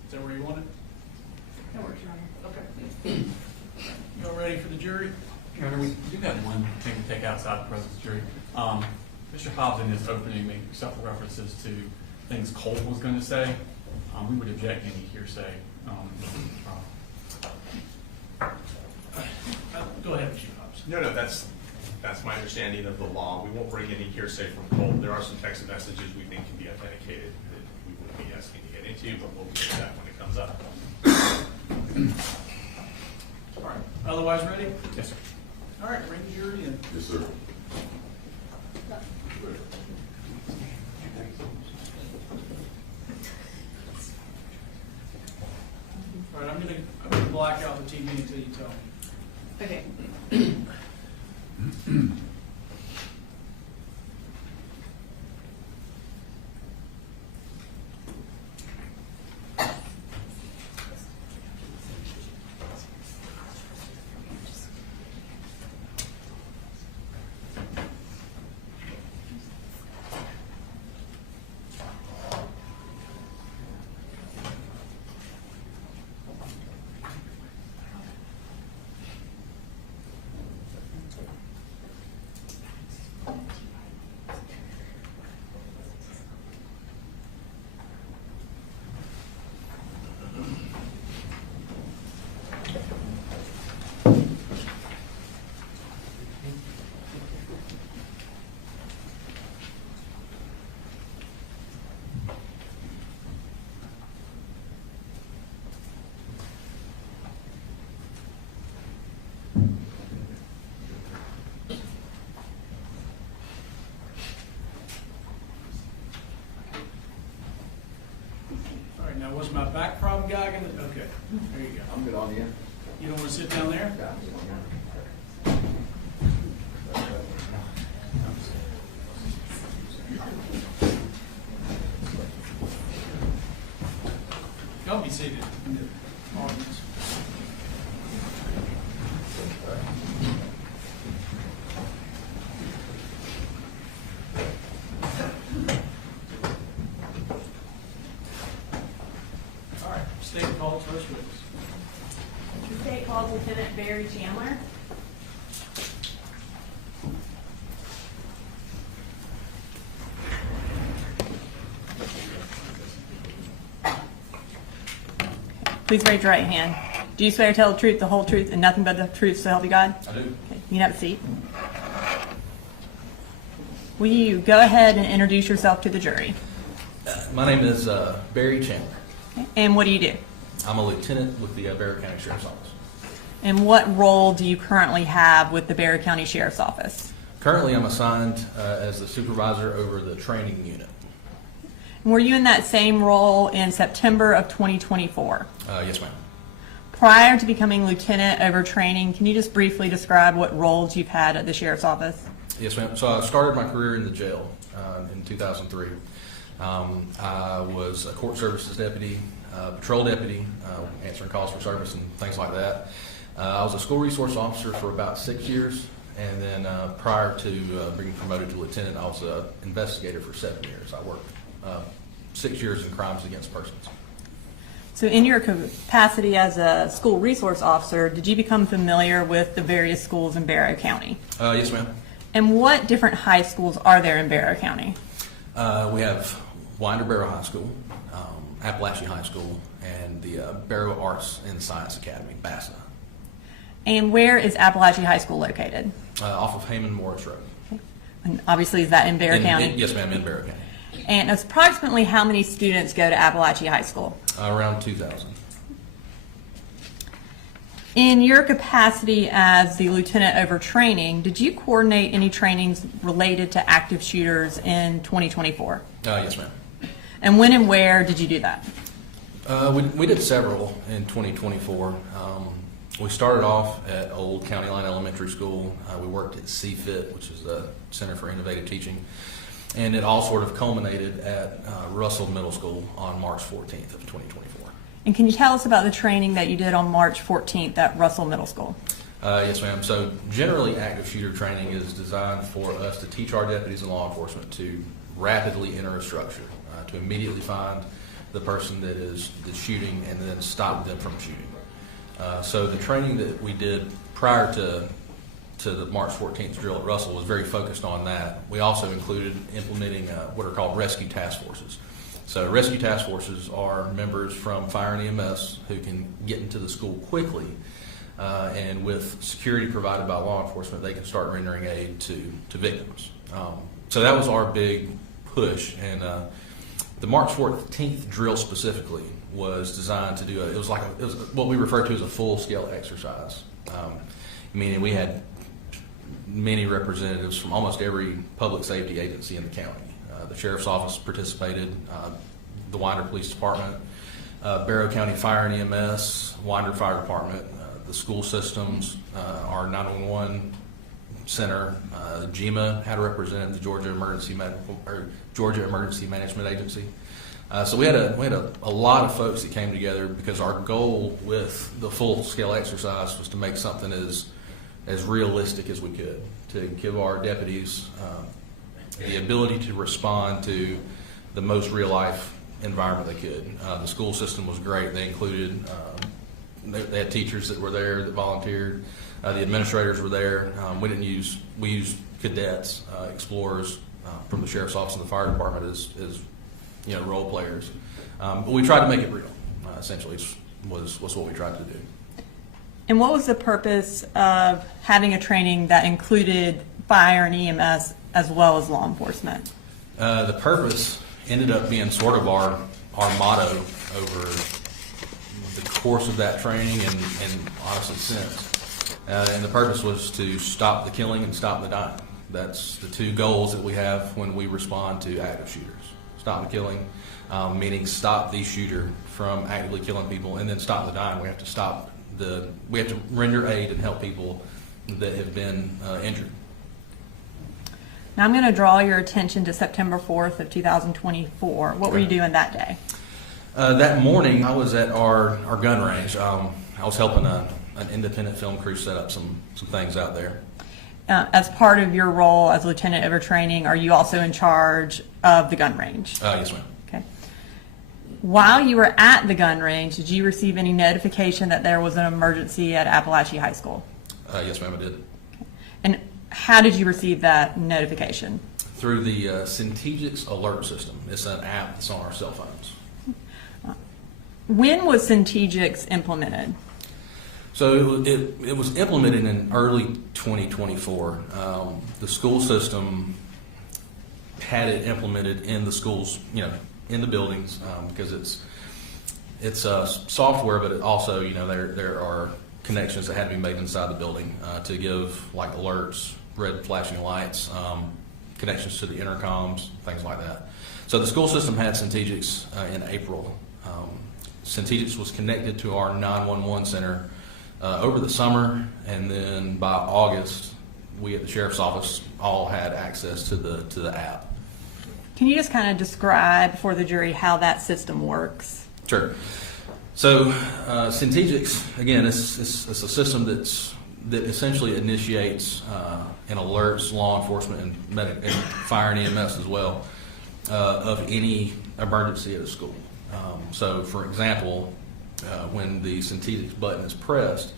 Is that where you want it? That works, Your Honor. Okay. Y'all ready for the jury? Your Honor, we do have one thing to take outside the presence of the jury. Mr. Hobbs in his opening made several references to things Colt was going to say. We would object any hearsay. Go ahead, Mr. Hobbs. No, that's my understanding of the law. We won't bring any hearsay from Colt. There are some text messages we think can be authenticated that we wouldn't be asking to get into, but we'll get to that when it comes up. All right. Otherwise ready? Yes, sir. All right, bring the jury in. Yes, sir. All right, I'm gonna black out the TV until you tell me. Okay. All right, now was my back problem guy gonna, okay, there you go. I'm good on the end. You don't wanna sit down there? Y'all be seated in the audience. All right, state call first witness. The state calls Lieutenant Barry Chandler. Please raise your right hand. Do you swear to tell the truth, the whole truth, and nothing but the truth, so help you God? I do. Okay, you can have a seat. Will you go ahead and introduce yourself to the jury? My name is Barry Chandler. Okay, and what do you do? I'm a lieutenant with the Bexar County Sheriff's Office. And what role do you currently have with the Bexar County Sheriff's Office? Currently, I'm assigned as the supervisor over the training unit. And were you in that same role in September of 2024? Yes, ma'am. Prior to becoming lieutenant over training, can you just briefly describe what roles you've had at the Sheriff's Office? Yes, ma'am. So I started my career in the jail in 2003. I was a court services deputy, patrol deputy, answering calls for service and things like that. I was a school resource officer for about 6 years, and then prior to being promoted to lieutenant, I was an investigator for 7 years. I worked 6 years in crimes against persons. So in your capacity as a school resource officer, did you become familiar with the various schools in Barrow County? Yes, ma'am. And what different high schools are there in Barrow County? We have Winder Barrow High School, Apalachee High School, and the Barrow Arts and Science Academy, BASA. And where is Apalachee High School located? Off of Heyman Morris Road. And obviously, is that in Bexar County? Yes, ma'am, in Barrow County. And approximately how many students go to Apalachee High School? Around 2,000. In your capacity as the lieutenant over training, did you coordinate any trainings related to active shooters in 2024? Yes, ma'am. And when and where did you do that? We did several in 2024. We started off at Old County Line Elementary School. We worked at CFIT, which is the Center for Innovative Teaching. And it all sort of culminated at Russell Middle School on March 14th of 2024. And can you tell us about the training that you did on March 14th at Russell Middle School? Yes, ma'am. So generally, active shooter training is designed for us to teach our deputies and law enforcement to rapidly enter a structure, to immediately find the person that is shooting and then stop them from shooting. So the training that we did prior to the March 14th drill at Russell was very focused on that. We also included implementing what are called rescue task forces. So rescue task forces are members from fire and EMS who can get into the school quickly, and with security provided by law enforcement, they can start rendering aid to victims. So that was our big push, and the March 14th drill specifically was designed to do it was what we refer to as a full-scale exercise, meaning we had many representatives from almost every public safety agency in the county. The Sheriff's Office participated, the Winder Police Department, Barrow County Fire and EMS, Winder Fire Department, the school systems, our 911 Center, GEMA had a representative, the Georgia Emergency Management Agency. So we had a lot of folks that came together because our goal with the full-scale exercise was to make something as realistic as we could, to give our deputies the ability to respond to the most real-life environment they could. The school system was great. They included, they had teachers that were there that volunteered. The administrators were there. We used cadets, explorers from the Sheriff's Office and the Fire Department as role players. But we tried to make it real, essentially, was what we tried to do. And what was the purpose of having a training that included fire and EMS as well as law enforcement? The purpose ended up being sort of our motto over the course of that training and honestly since. And the purpose was to stop the killing and stop the dying. That's the two goals that we have when we respond to active shooters. Stop the killing, meaning stop the shooter from actively killing people, and then stop the dying. We have to render aid and help people that have been injured. Now I'm going to draw your attention to September 4th of 2024. What were you doing that day? That morning, I was at our gun range. I was helping an independent film crew set up some things out there. As part of your role as lieutenant over training, are you also in charge of the gun range? Yes, ma'am. Okay. While you were at the gun range, did you receive any notification that there was an emergency at Apalachee High School? Yes, ma'am, I did. Okay. And how did you receive that notification? Through the Centegix alert system. It's an app that's on our cell phones. When was Centegix implemented? So it was implemented in early 2024. The school system had it implemented in the schools, in the buildings, because it's software, but it also, there are connections that had to be made inside the building to give like alerts, red flashing lights, connections to the intercoms, things like that. So the school system had Centegix in April. Centegix was connected to our 911 center over the summer, and then by August, we at the Sheriff's Office all had access to the app. Can you just kind of describe for the jury how that system works? Sure. So Centegix, again, it's a system that essentially initiates and alerts law enforcement and fire and EMS as well of any emergency at a school. So, for example, when the Centegix button is pressed,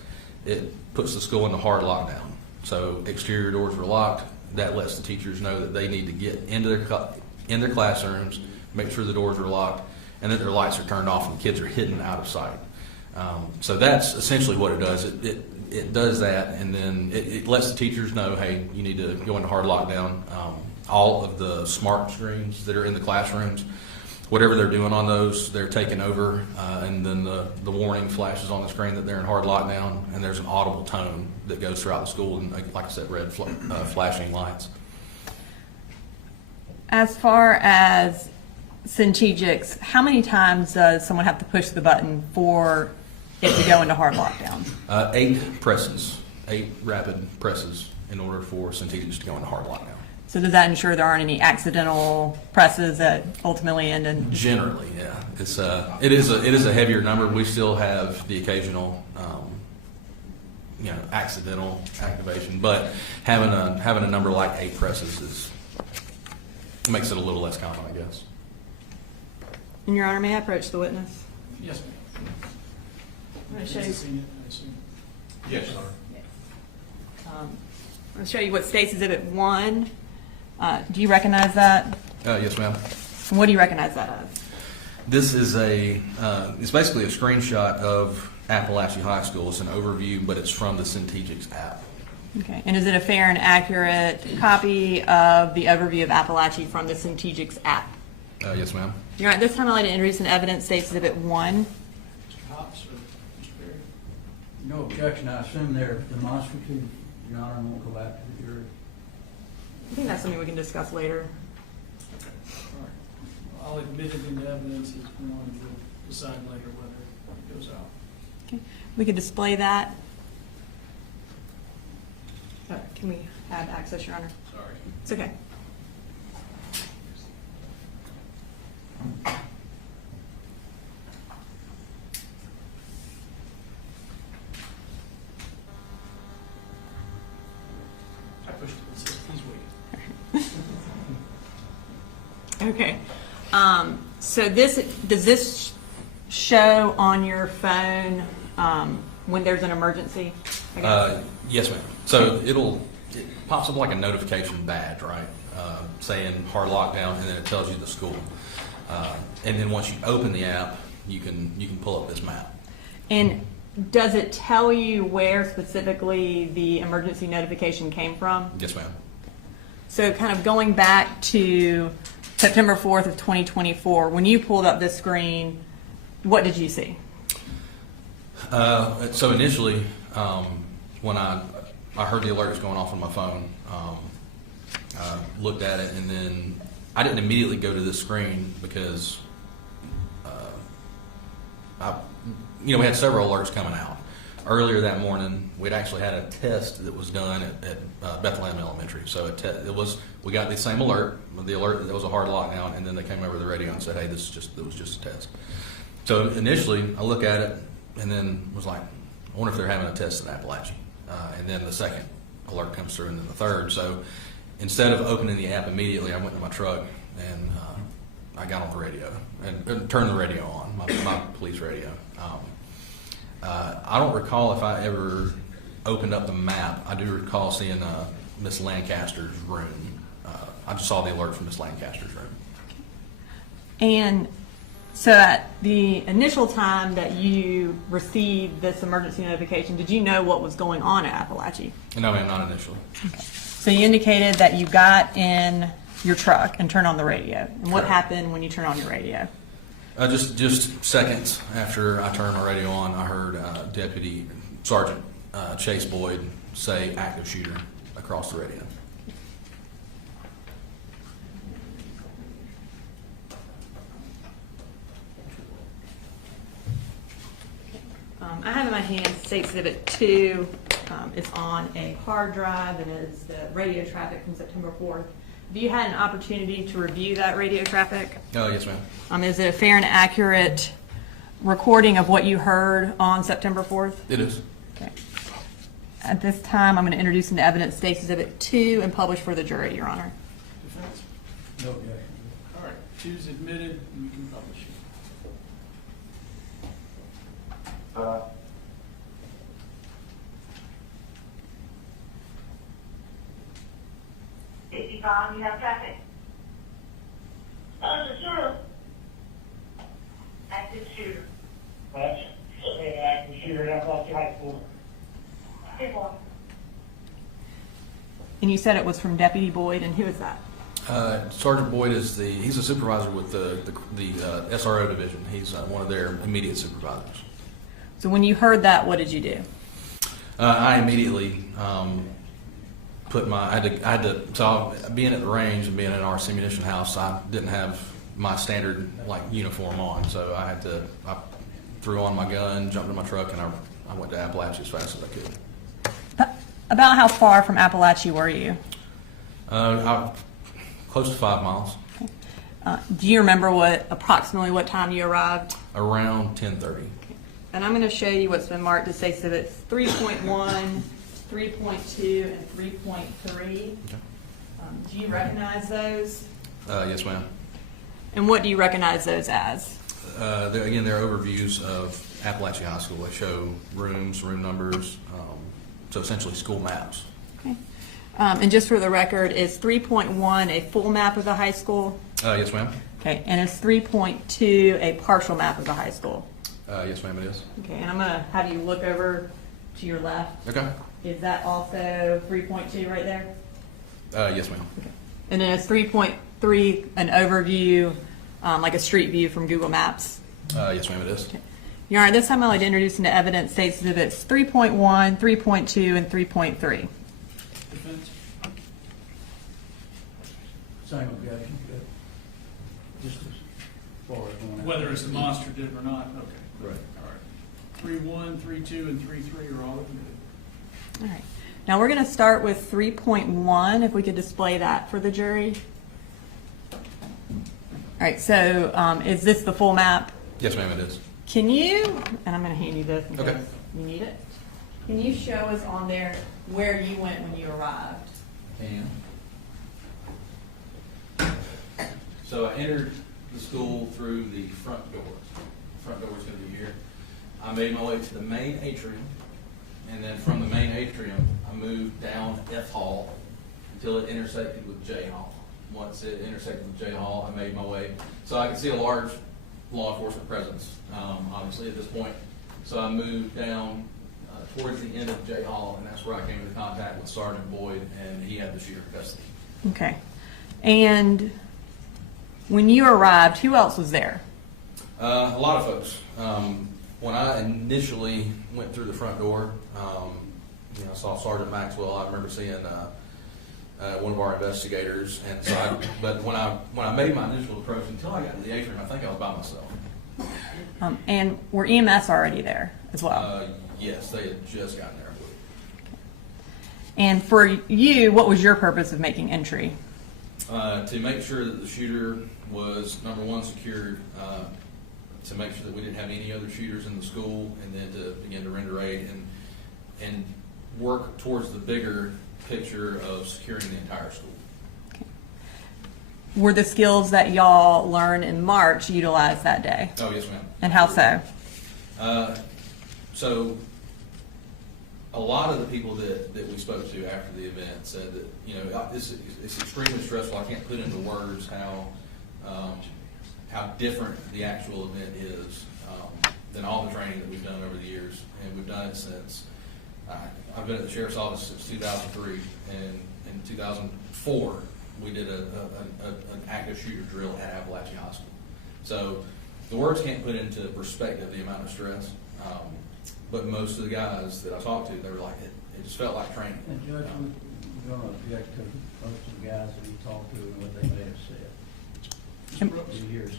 it puts the school into hard lockdown. So exterior doors are locked. That lets the teachers know that they need to get into their classrooms, make sure the doors are locked, and that their lights are turned off and the kids are hidden out of sight. So that's essentially what it does. it does that, and then it lets the teachers know, hey, you need to go into hard lockdown. All of the smart screens that are in the classrooms, whatever they're doing on those, they're taking over, and then the warning flashes on the screen that they're in hard lockdown, and there's an audible tone that goes throughout the school, and like I said, red flashing lights. As far as strategics, how many times does someone have to push the button for it to go into hard lockdown? 8 presses, 8 rapid presses in order for strategics to go into hard lockdown. So does that ensure there aren't any accidental presses that ultimately end in? Generally, yeah. It is a heavier number. We still have the occasional, accidental activation, but having a number like 8 presses makes it a little less common, I guess. And Your Honor, may I approach the witness? Yes, ma'am. I'm going to show you. I assume. Yes, sir. I'm going to show you what State's Exhibit 1. Do you recognize that? Yes, ma'am. And what do you recognize that as? This is it's basically a screenshot of Apalachee High School. It's an overview, but it's from the Strategics app. Okay. And is it a fair and accurate copy of the overview of Apalachee from the Strategics app? Yes, ma'am. Your Honor, at this time I'd like to introduce an evidence, State's Exhibit 1. Mr. Hobbs or Mr. Berry? No objection, I assume they're demonstrative, Your Honor, and won't go back to the jury. I think that's something we can discuss later. All right. I'll admit it into evidence as one will decide later whether it goes out. Okay. We could display that. Can we have access, Your Honor? Sorry. It's okay. I pushed it. It says please wait. Okay. So does this show on your phone when there's an emergency? I guess? Yes, ma'am. So it pops up like a notification badge, right? Saying hard lockdown, and then it tells you the school. And then once you open the app, you can pull up this map. And does it tell you where specifically the emergency notification came from? Yes, ma'am. So kind of going back to September 4th of 2024, when you pulled up this screen, what did you see? So initially, when I heard the alert was going off on my phone, looked at it, and then I didn't immediately go to this screen because we had several alerts coming out. Earlier that morning, we'd actually had a test that was done at Bethlehem Elementary. So we got the same alert, the alert that there was a hard lockdown, and then they came over the radio and said, "Hey, it was just a test." So initially, I look at it and then was like, "I wonder if they're having a test in Apalachee." And then the second alert comes through, and then the third. So instead of opening the app immediately, I went to my truck and I got on the radio and turned the radio on, my police radio. I don't recall if I ever opened up the map. I do recall seeing Miss Lancaster's room. I just saw the alert from Miss Lancaster's room. And so at the initial time that you received this emergency notification, did you know what was going on at Apalachee? No, ma'am, not initially. So you indicated that you got in your truck and turned on the radio. And what happened when you turned on your radio? Just seconds after I turned my radio on, I heard Deputy Sergeant Chase Boyd say active shooter across the radio. I have in my hand State Exhibit 2. It's on a hard drive, and it's the radio traffic from September 4th. Have you had an opportunity to review that radio traffic? Oh, yes, ma'am. Is it a fair and accurate recording of what you heard on September 4th? It is. Okay. At this time, I'm going to introduce into evidence State Exhibit 2 and publish for the jury, Your Honor. Defense? No objection. All right. 2 is admitted, and you can publish it. Safety Bond, you have traffic. Sure. Active shooter. Active shooter at Apalachee High School. And you said it was from Deputy Boyd, and who is that? Sergeant Boyd he's a supervisor with the SRO division. He's one of their immediate supervisors. So when you heard that, what did you do? I immediately so being at the range and being in our ammunition house, I didn't have my standard uniform on, so I threw on my gun, jumped in my truck, and I went to Apalachee as fast as I could. About how far from Apalachee were you? Close to 5 miles. Do you remember approximately what time you arrived? Around 10:30. And I'm going to show you what's been marked to say exhibits 3.1, 3.2, and 3.3. Okay. Do you recognize those? Yes, ma'am. And what do you recognize those as? They're overviews of Apalachee High School. They show rooms, room numbers, so essentially school maps. Okay. And just for the record, is 3.1 a full map of the high school? Yes, ma'am. Okay. And is 3.2 a partial map of the high school? Yes, ma'am, it is. Okay. And I'm going to have you look over to your left. Okay. Is that also 3.2 right there? Yes, ma'am. Okay. And then is 3.3 an overview, like a street view from Google Maps? Yes, ma'am, it is. Okay. Your Honor, this time I'd like to introduce into evidence State Exhibits 3.1, 3.2, and 3.3. Defense? Same objection, good. Just as far as going out. Whether it's demonstrative or not, okay. Right. All right. 3.1, 3.2, and 3.3 are all good. All right. Now we're going to start with 3.1, if we could display that for the jury. All right, so is this the full map? Yes, ma'am, it is. Can you, and I'm going to hand you this in Okay. case you need it. Can you show us on there where you went when you arrived? So I entered the school through the front door. Front door is going to be here. I made my way to the main atrium, and then from the main atrium, I moved down F Hall until it intersected with J Hall. Once it intersected with J Hall, I made my way. So I could see a large law enforcement presence, obviously, at this point. So I moved down towards the end of J Hall, and that's where I came into contact with Sergeant Boyd, and he had the shooter in custody. Okay. And when you arrived, who else was there? A lot of folks. When I initially went through the front door, I saw Sergeant Maxwell. I remember seeing one of our investigators, and so but when I made my initial approach, until I got to the atrium, I think I was by myself. And were EMS already there as well? Yes, they had just gotten there, I believe. And for you, what was your purpose of making entry? To make sure that the shooter was, number one, secured, to make sure that we didn't have any other shooters in the school, and then to begin to render aid and work towards the bigger picture of securing the entire school. Okay. Were the skills that y'all learned in March utilized that day? Oh, yes, ma'am. And how so? So a lot of the people that we spoke to after the event said that, it's extremely stressful. I can't put into words how different the actual event is than all the training that we've done over the years. And we've done it since, I've been at the Sheriff's Office since 2003, and in 2004, we did an active shooter drill at Apalachee High School. So the words can't put into perspective the amount of stress, but most of the guys that I talked to, they were like, it just felt like training. And Judge, we're going to object to most of the guys that you talked to and what they may have said. Just hearsay.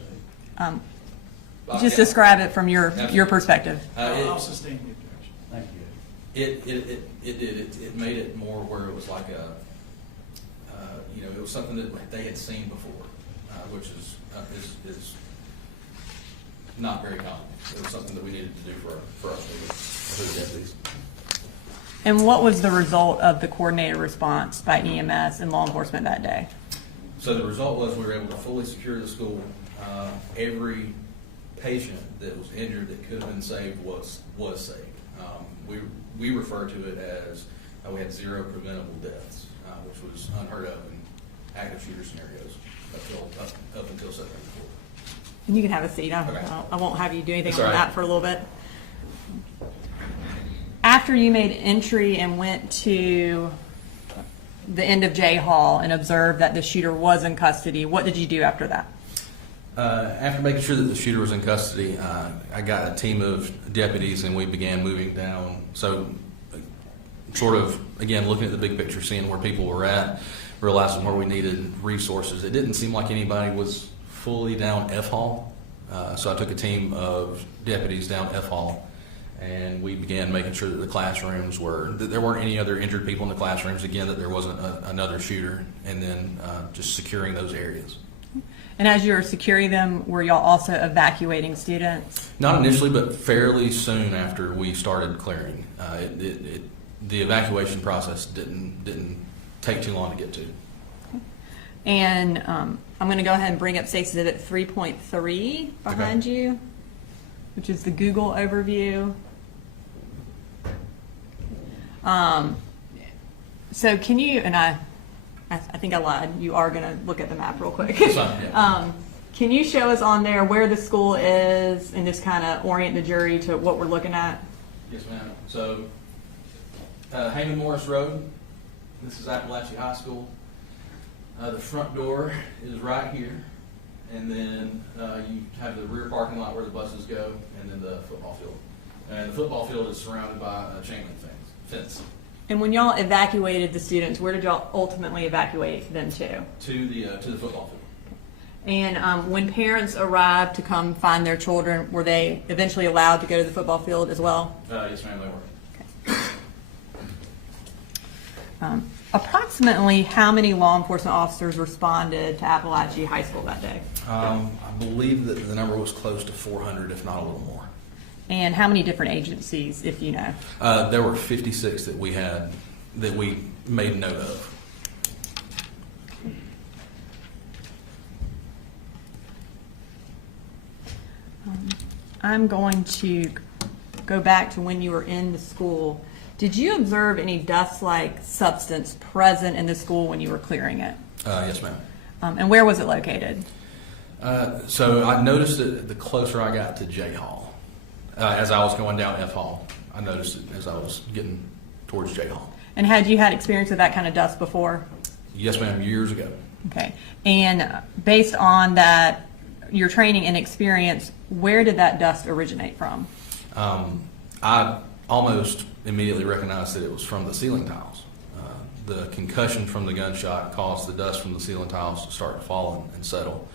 Just describe it from your perspective. I'll sustain the objection. Thank you. It made it more where it was like it was something that they had seen before, which is not very common. It was something that we needed to do for us for the deputies. And what was the result of the coordinated response by EMS and law enforcement that day? So the result was we were able to fully secure the school. Every patient that was injured that could have been saved was saved. We refer to it as we had 0 preventable deaths, which was unheard of in active shooter scenarios up until September 4th. And you can have a seat. Okay. I won't have you do anything That's on all that right. for a little bit. After you made entry and went to the end of J Hall and observed that the shooter was in custody, what did you do after that? After making sure that the shooter was in custody, I got a team of deputies and we began moving down. So sort of, again, looking at the big picture, seeing where people were at, realizing where we needed resources. It didn't seem like anybody was fully down F Hall. So I took a team of deputies down F Hall and we began making sure that the classrooms that there weren't any other injured people in the classrooms, again, that there wasn't another shooter, and then just securing those areas. And as you were securing them, were y'all also evacuating students? Not initially, but fairly soon after we started clearing. The evacuation process didn't take too long to get to. And I'm going to go ahead and bring up State's Exhibit 3.3 behind you, which is the Google overview. So can you, and I think I lied, you are going to look at the map real quick. That's fine, yeah. Can you show us on there where the school is and just kind of orient the jury to what we're looking at? Yes, ma'am. So, Heyman Morris Road, this is Apalachee High School. The front door is right here, and then you have the rear parking lot where the buses go, and then the football field. And the football field is surrounded by a chain link fence. And when y'all evacuated the students, where did y'all ultimately evacuate them to? To the football field. And when parents arrived to come find their children, were they eventually allowed to go to the football field as well? Yes, ma'am, they were. Approximately how many law enforcement officers responded to Apalachee High School that day? I believe that the number was close to 400, if not a little more. And how many different agencies, if you know? There were 56 that we made note of. I'm going to go back to when you were in the school. Did you observe any dust-like substance present in the school when you were clearing it? Yes, ma'am. And where was it located? So I noticed it the closer I got to J Hall. As I was going down F Hall, I noticed it as I was getting towards J Hall. And had you had experience with that kind of dust before? Yes, ma'am, years ago. Okay. And based on that, your training and experience, where did that dust originate from? I almost immediately recognized that it was from the ceiling tiles. The concussion from the gunshot caused the dust from the ceiling tiles to start to fall and settle.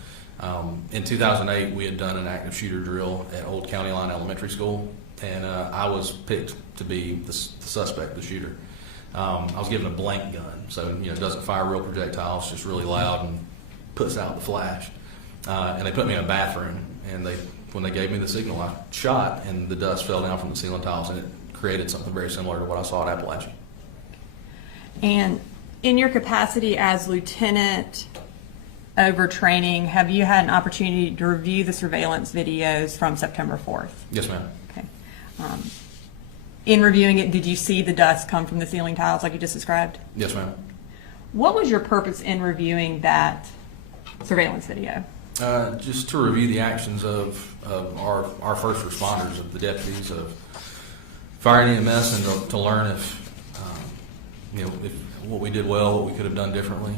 In 2008, we had done an active shooter drill at Old County Line Elementary School, and I was picked to be the suspect, the shooter. I was given a blank gun, so it doesn't fire real projectiles, just really loud and puts out the flash. And they put me in a bathroom, and when they gave me the signal, I shot, and the dust fell down from the ceiling tiles, and it created something very similar to what I saw at Apalachee. And in your capacity as lieutenant over training, have you had an opportunity to review the surveillance videos from September 4th? Yes, ma'am. Okay. In reviewing it, did you see the dust come from the ceiling tiles like you just described? Yes, ma'am. What was your purpose in reviewing that surveillance video? Just to review the actions of our first responders, of the deputies, of fire and EMS, and to learn if what we did well, what we could have done differently,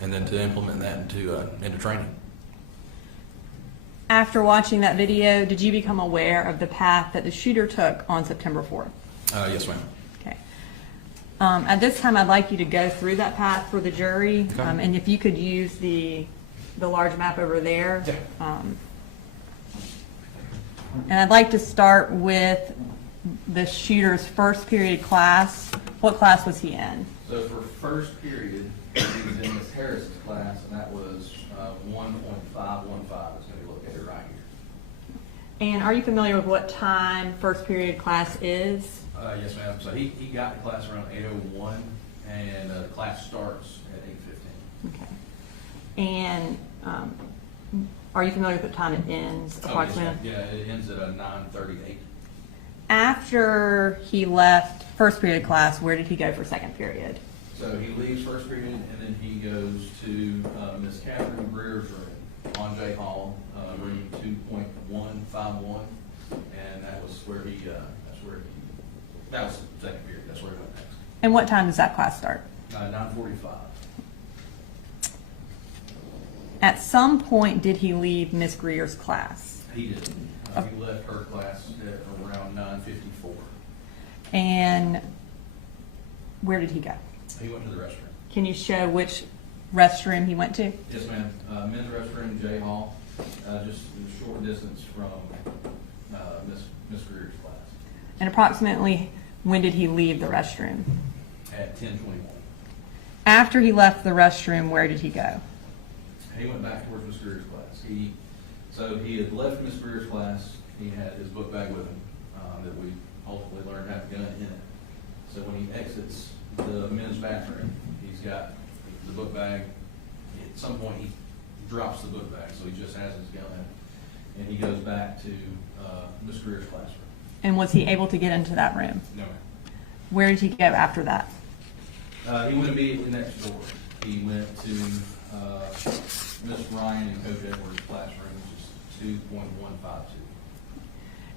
and then to implement that into training. After watching that video, did you become aware of the path that the shooter took on September 4th? Yes, ma'am. Okay. At this time, I'd like you to go through that path for the jury, Okay. and if you could use the large map over there. Yeah. And I'd like to start with the shooter's first period class. What class was he in? So for first period, he was in Miss Harris's class, and that was 1.515. It's going to be located right here. And are you familiar with what time first period class is? Yes, ma'am. So he got to class around 8:01, and the class starts at 8:15. Okay. And are you familiar with what time it ends approximately? Oh, yes, yeah, it ends at 9:38. After he left first period class, where did he go for second period? So he leaves first period, and then he goes to Miss Katherine Greer's room on J Hall, room 2.151, and that was where that was second period. That's where he went next. And what time does that class start? 9:45. At some point, did he leave Miss Greer's class? He did. He left her class at around 9:54. And where did he go? He went to the restroom. Can you show which restroom he went to? Yes, ma'am. Men's restroom, J Hall, just a short distance from Miss Greer's class. And approximately when did he leave the restroom? At 10:21. After he left the restroom, where did he go? He went back towards Miss Greer's class. So he had left Miss Greer's class. He had his book bag with him that we ultimately learned had a gun in it. So when he exits the men's bathroom, he's got the book bag. At some point, he drops the book bag, so he just has his gun, and he goes back to Miss Greer's classroom. And was he able to get into that room? No, ma'am. Where did he go after that? He went immediately next door. He went to Miss Ryan and Coach Edwards' classroom, which is 2.152.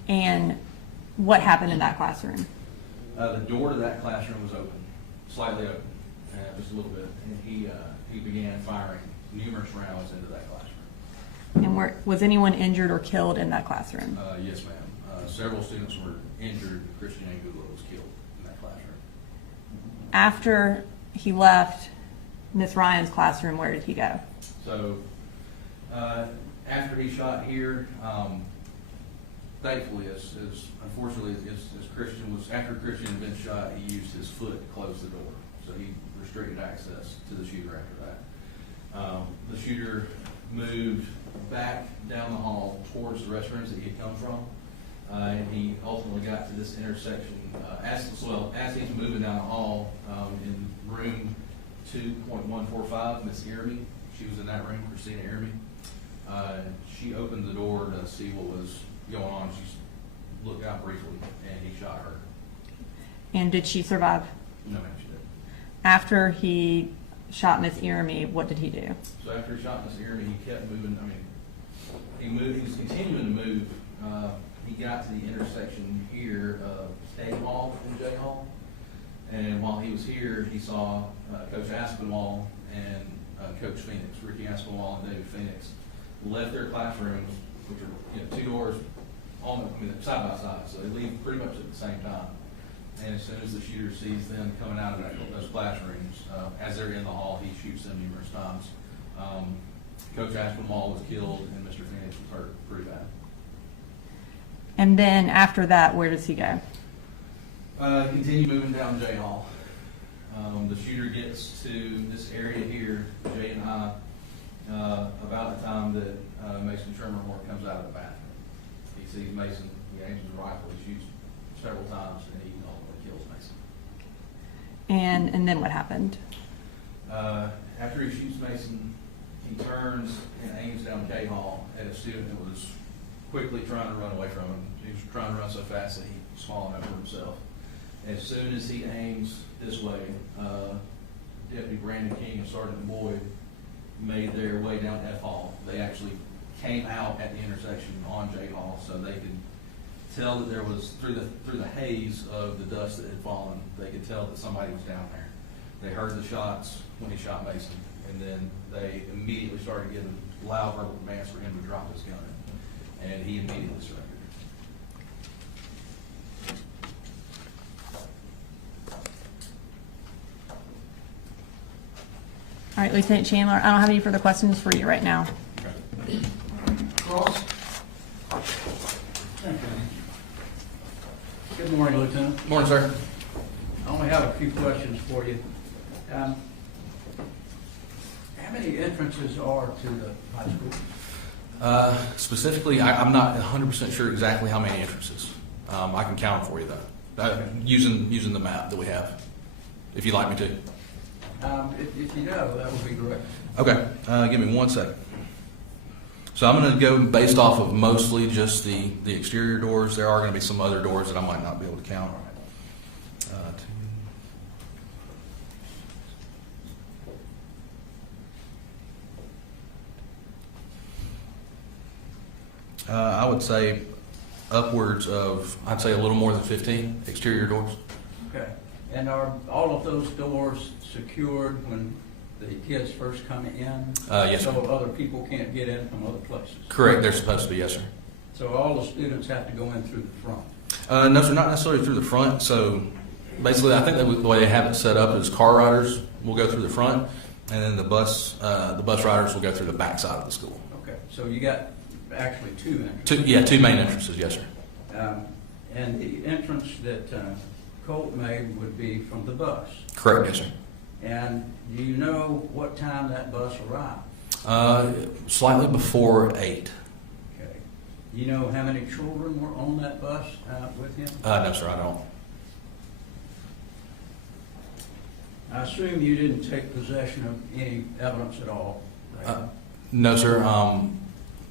And what happened in that classroom? The door to that classroom was open, slightly open, just a little bit, and he began firing numerous rounds into that classroom. And was anyone injured or killed in that classroom? Yes, ma'am. Several students were injured. Christian Angula was killed in that classroom. After he left Miss Ryan's classroom, where did he go? So after he shot here, thankfully, as unfortunately as Christian was, after Christian had been shot, he used his foot to close the door. So he restricted access to the shooter after that. The shooter moved back down the hall towards the restrooms that he had come from. And he ultimately got to this intersection as he's moving down the hall in room 2.145, Miss Irmy. She was in that room, Christina Irmy. She opened the door to see what was going on. She looked out briefly, and he shot her. And did she survive? No, ma'am, she didn't. After he shot Miss Irmy, what did he do? So after he shot Miss Irmy, he kept moving. He was continuing to move. He got to the intersection here of K Hall and J Hall. And while he was here, he saw Coach Aspinwall and Coach Phoenix, Ricky Aspinwall and David Phoenix, left their classrooms, which are two doors side by side, so they leave pretty much at the same time. And as soon as the shooter sees them coming out of those classrooms, as they're in the hall, he shoots them numerous times. Coach Aspinwall was killed, and Mr. Phoenix was hurt pretty bad. And then after that, where does he go? Continue moving down J Hall. The shooter gets to this area here, Jay and I, about the time that Mason Tremorhorn comes out of the bathroom. He sees Mason, he aims his rifle, he shoots several times, and he ultimately kills Mason. And then what happened? After he shoots Mason, he turns and aims down K Hall at a student that was quickly trying to run away from him. He was trying to run so fast that he was falling over himself. As soon as he aims this way, Deputy Brandon King and Sergeant Boyd made their way down F Hall. They actually came out at the intersection on J Hall, so they could tell that there was, through the haze of the dust that had fallen, they could tell that somebody was down there. They heard the shots when he shot Mason, and then they immediately started giving loud verbal commands for him to drop his gun, and he immediately surrendered. All right, Lieutenant Chandler, I don't have any further questions for you right now. Cross. Good morning, Lieutenant. Morning, sir. I only have a few questions for you. How many entrances are to the high school? Specifically, I'm not 100% sure exactly how many entrances. I can count them for you, though, using the map that we have, if you'd like me to. If you know, that would be great. Okay, give me 1 second. So I'm going to go based off of mostly just the exterior doors. There are going to be some other doors that I might not be able to count. I would say upwards of, I'd say a little more than 15 exterior doors. Okay. And are all of those doors secured when the kids first come in? Yes, sir. So other people can't get in from other places? Correct, they're supposed to be, yes, sir. So all the students have to go in through the front? No, sir, not necessarily through the front. So basically, I think that the way they have it set up is car riders will go through the front, and then the bus riders will go through the back side of the school. Okay, so you got actually two entrances? Two main entrances, yes, sir. And the entrance that Colt made would be from the bus? Correct, yes, sir. And do you know what time that bus arrived? Slightly before 8. Okay. You know how many children were on that bus with him? No, sir, I don't. I assume you didn't take possession of any evidence at all, right? No, sir.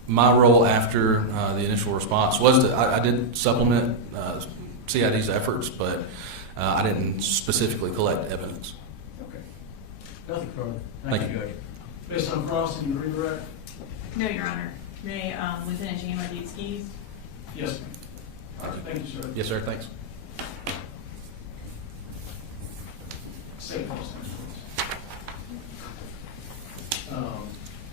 My role after the initial response was that I did supplement CID's efforts, but I didn't specifically collect evidence. Okay. Nothing further. Thank Thank you, you. Judge. Based on crossing, you redirect? No, Your Honor. May Lieutenant Chandler be excused? Yes, ma'am. All right, thank you, sir. Yes, sir. Thanks. State policy,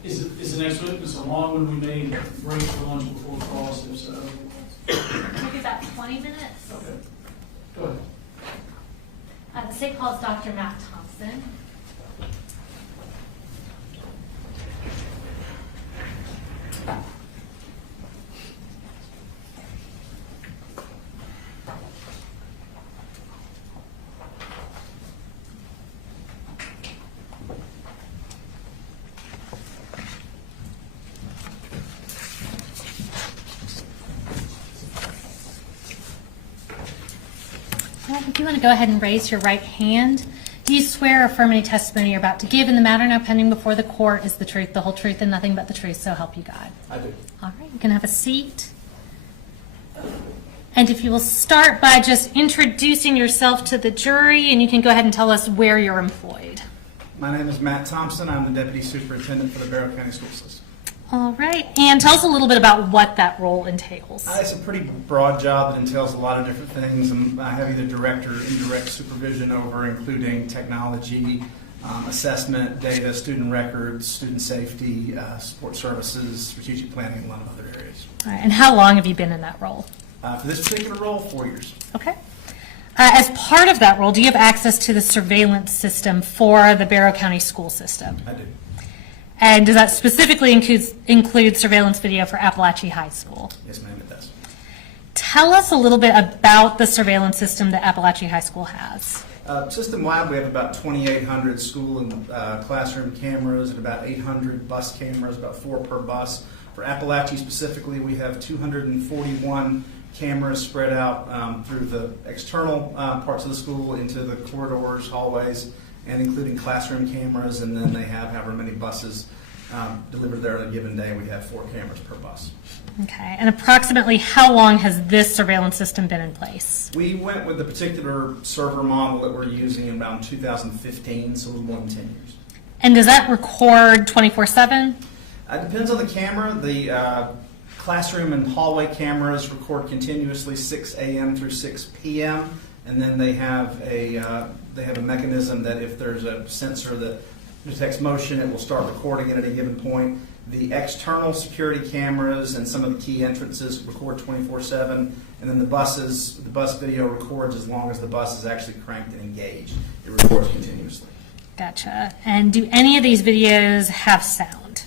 please. Is the next witness a long one? We made break for lunch before cross, if so. Maybe about 20 minutes. Okay. Go ahead. The state calls Dr. Matt Thompson. If you want to go ahead and raise your right hand, do you swear or affirm any testimony you're about to give in the matter now pending before the court is the truth, the whole truth, and nothing but the truth, so help you God? I do. All right, you can have a seat. And if you will start by just introducing yourself to the jury, and you can go ahead and tell us where you're employed. My name is Matt Thompson. I'm the Deputy Superintendent for the Barrow County School System. All right, and tell us a little bit about what that role entails. It's a pretty broad job that entails a lot of different things. I have either direct or indirect supervision over, including technology, assessment, data, student records, student safety, support services, strategic planning, and a lot of other areas. All right, and how long have you been in that role? For this particular role, 4 years. Okay. As part of that role, do you have access to the surveillance system for the Barrow County School System? I do. And does that specifically include surveillance video for Apalachee High School? Yes, ma'am, it does. Tell us a little bit about the surveillance system that Apalachee High School has. System-wide, we have about 2,800 school and classroom cameras and about 800 bus cameras, about 4 per bus. For Apalachee specifically, we have 241 cameras spread out through the external parts of the school into the corridors, hallways, and including classroom cameras, and then they have however many buses delivered there on a given day. We have 4 cameras per bus. Okay, and approximately how long has this surveillance system been in place? We went with the particular server model that we're using around 2015, so a little more than 10 years. And does that record 24/7? It depends on the camera. The classroom and hallway cameras record continuously 6 a.m. through 6 p.m., and then they have a mechanism that if there's a sensor that detects motion, it will start recording it at a given point. The external security cameras and some of the key entrances record 24/7, and then the bus video records as long as the bus is actually cranked and engaged. It records continuously. Gotcha. And do any of these videos have sound?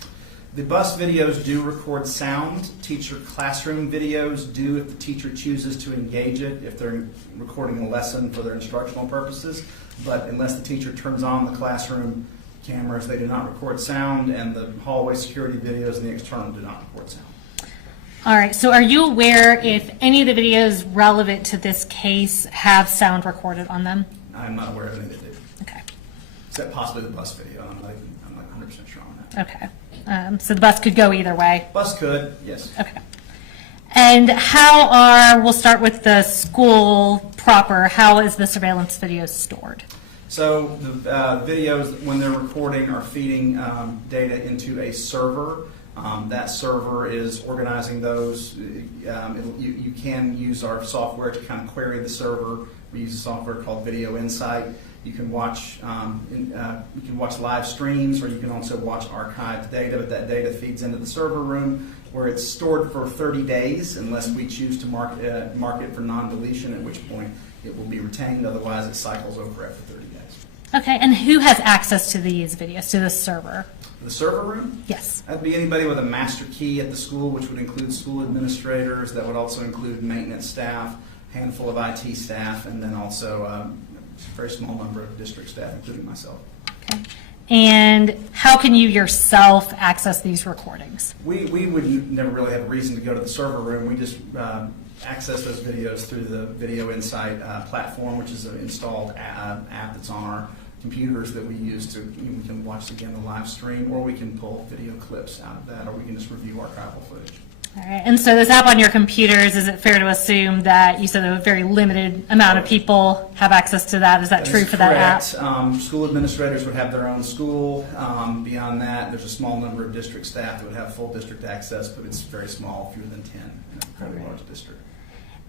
The bus videos do record sound. Teacher classroom videos do if the teacher chooses to engage it, if they're recording a lesson for their instructional purposes. But unless the teacher turns on the classroom cameras, they do not record sound, and the hallway security videos and the external do not record sound. All right, so are you aware if any of the videos relevant to this case have sound recorded on them? I'm not aware of any that do, Okay. except possibly the bus video. I'm not 100% sure on that. Okay. So the bus could go either way? Bus could, yes. Okay. And we'll start with the school proper, how is the surveillance video stored? So the videos, when they're recording, are feeding data into a server That server is organizing those. You can use our software to kind of query the server. We use a software called Video Insight. You can watch live streams, or you can also watch archived data, but that data feeds into the server room where it's stored for 30 days unless we choose to mark it for non-deletion, at which point it will be retained. Otherwise, it cycles over after 30 days. Okay, and who has access to these videos, to this server? The server room? Yes. That'd be anybody with a master key at the school, which would include school administrators. That would also include maintenance staff, a handful of IT staff, and then also a very small number of district staff, including myself. Okay. And how can you yourself access these recordings? We would never really have a reason to go to the server room. We just access those videos through the Video Insight platform, which is an installed app that's on our computers that we use to, we can watch again the live stream, or we can pull video clips out of that, or we can just review archival footage. All right, and so this app on your computers, is it fair to assume that you said a very limited amount of people have access to that? Is that true for that app? School administrators would have their own school. Beyond that, there's a small number of district staff that would have full district access, but it's very small, fewer than 10 in a fairly large district.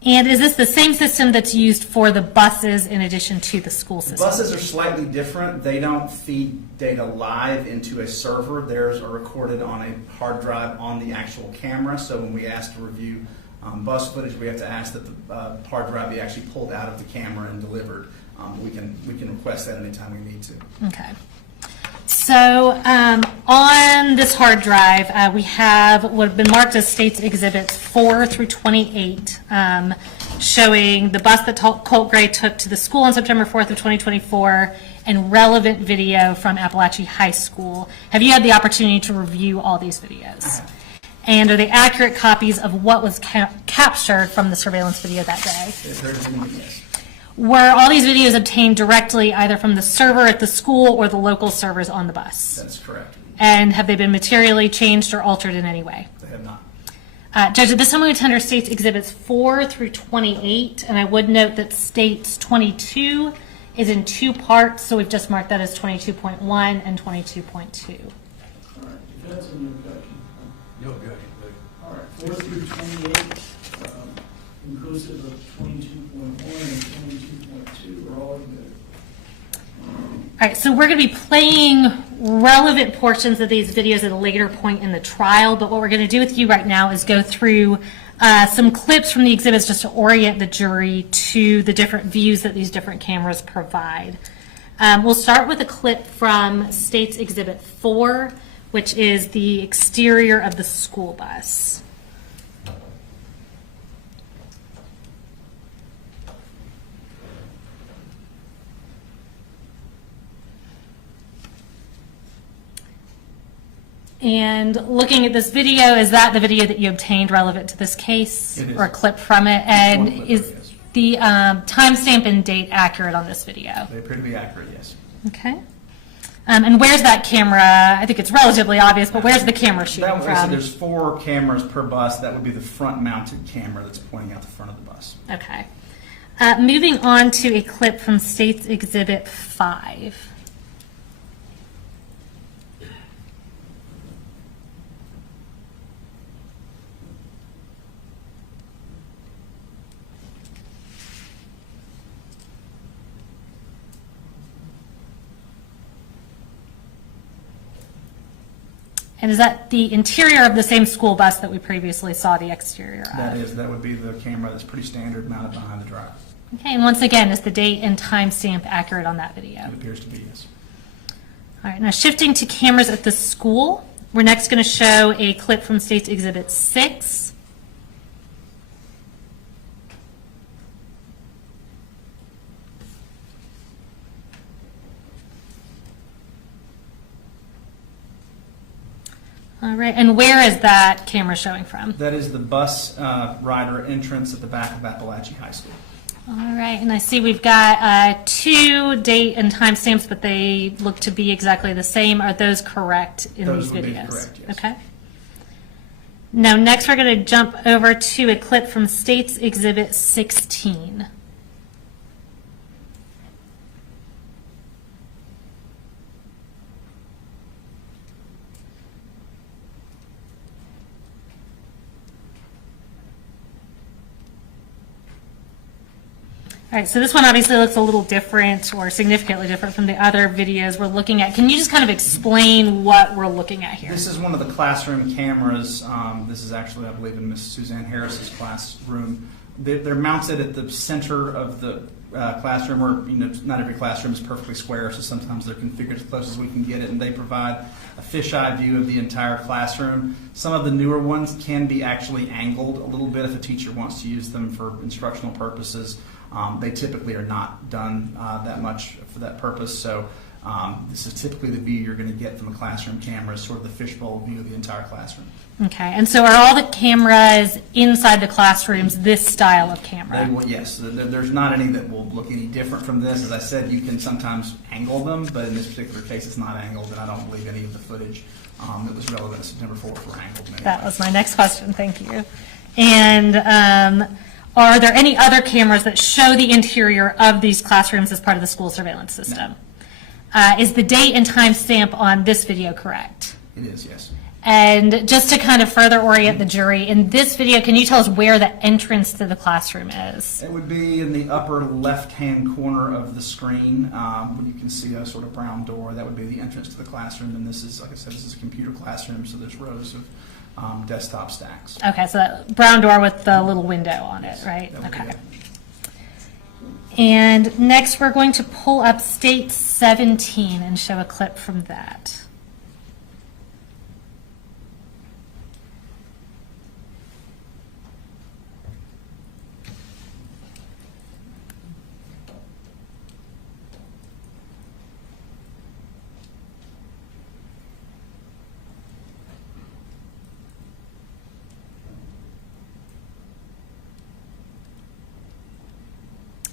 And is this the same system that's used for the buses in addition to the school system? Buses are slightly different. They don't feed data live into a server. Theirs are recorded on a hard drive on the actual camera. So when we ask to review bus footage, we have to ask that the hard drive be actually pulled out of the camera and delivered. We can request that anytime we need to. Okay. So on this hard drive, we have what have been marked as States Exhibits 4 through 28, showing the bus that Colt Gray took to the school on September 4th of 2024 and relevant video from Apalachee High School. Have you had the opportunity to review all these videos? And are they accurate copies of what was captured from the surveillance video that day? Yes. Were all these videos obtained directly either from the server at the school or the local servers on the bus? That's correct. And have they been materially changed or altered in any way? They have not. Judge, at this time we would tender States Exhibits 4 through 28, and I would note that States 22 is in two parts, so we've just marked that as 22.1 and 22.2. All right, defense and your objection. No objection. All right, 4 through 28, inclusive of 22.1 and 22.2 are all good. All right, so we're going to be playing relevant portions of these videos at a later point in the trial, but what we're going to do with you right now is go through some clips from the exhibits just to orient the jury to the different views that these different cameras provide. We'll start with a clip from States Exhibit 4, which is the exterior of the school bus. And looking at this video, is that the video that you obtained relevant to this case? It is. Or a clip from it? And One clip, is yes. the timestamp and date accurate on this video? They appear to be accurate, yes. Okay. And where's that camera? I think it's relatively obvious, but where's the camera shooting That way, so from? there's 4 cameras per bus. That would be the front-mounted camera that's pointing out the front of the bus. Okay. Moving on to a clip from States Exhibit 5. And is that the interior of the same school bus that we previously saw the exterior of? That would be the camera that's pretty standard mounted behind the drive. Okay, and once again, is the date and timestamp accurate on that video? It appears to be, yes. All right, now shifting to cameras at the school, we're next going to show a clip from States Exhibit 6. All right, and where is that camera showing from? That is the bus rider entrance at the back of Apalachee High School. All right, and I see we've got 2 date and timestamps, but they look to be exactly the same. Are those correct in Those these would be videos? correct, yes. Okay. Now, next we're going to jump over to a clip from States Exhibit 16. All right, so this one obviously looks a little different or significantly different from the other videos we're looking at. Can you just kind of explain what we're looking at here? This is one of the classroom cameras. This is actually, I believe, in Miss Suzanne Harris's classroom. They're mounted at the center of the classroom, where not every classroom is perfectly square, so sometimes they're configured as close as we can get it, and they provide a fisheye view of the entire classroom. Some of the newer ones can be actually angled a little bit if a teacher wants to use them for instructional purposes. They typically are not done that much for that purpose, so this is typically the view you're going to get from a classroom camera, sort of the fishbowl view of the entire classroom. Okay, and so are all the cameras inside the classrooms this style of camera? They will, yes. There's not any that will look any different from this. As I said, you can sometimes angle them, but in this particular case, it's not angled, and I don't believe any of the footage that was relevant to September 4th were angled. In any That way. was my next question, thank you. And are there any other cameras that show the interior of these classrooms as part of the school surveillance system? Is the date and time stamp on this video correct? It is, yes. And just to kind of further orient the jury, in this video, can you tell us where the entrance to the classroom is? It would be in the upper left-hand corner of the screen, when you can see a sort of brown door. That would be the entrance to the classroom, and this is, like I said, this is a computer classroom, so there's rows of desktop stacks. Okay, so that brown door with the little window on it, right? That would be Okay. it. And next, we're going to pull up State 17 and show a clip from that.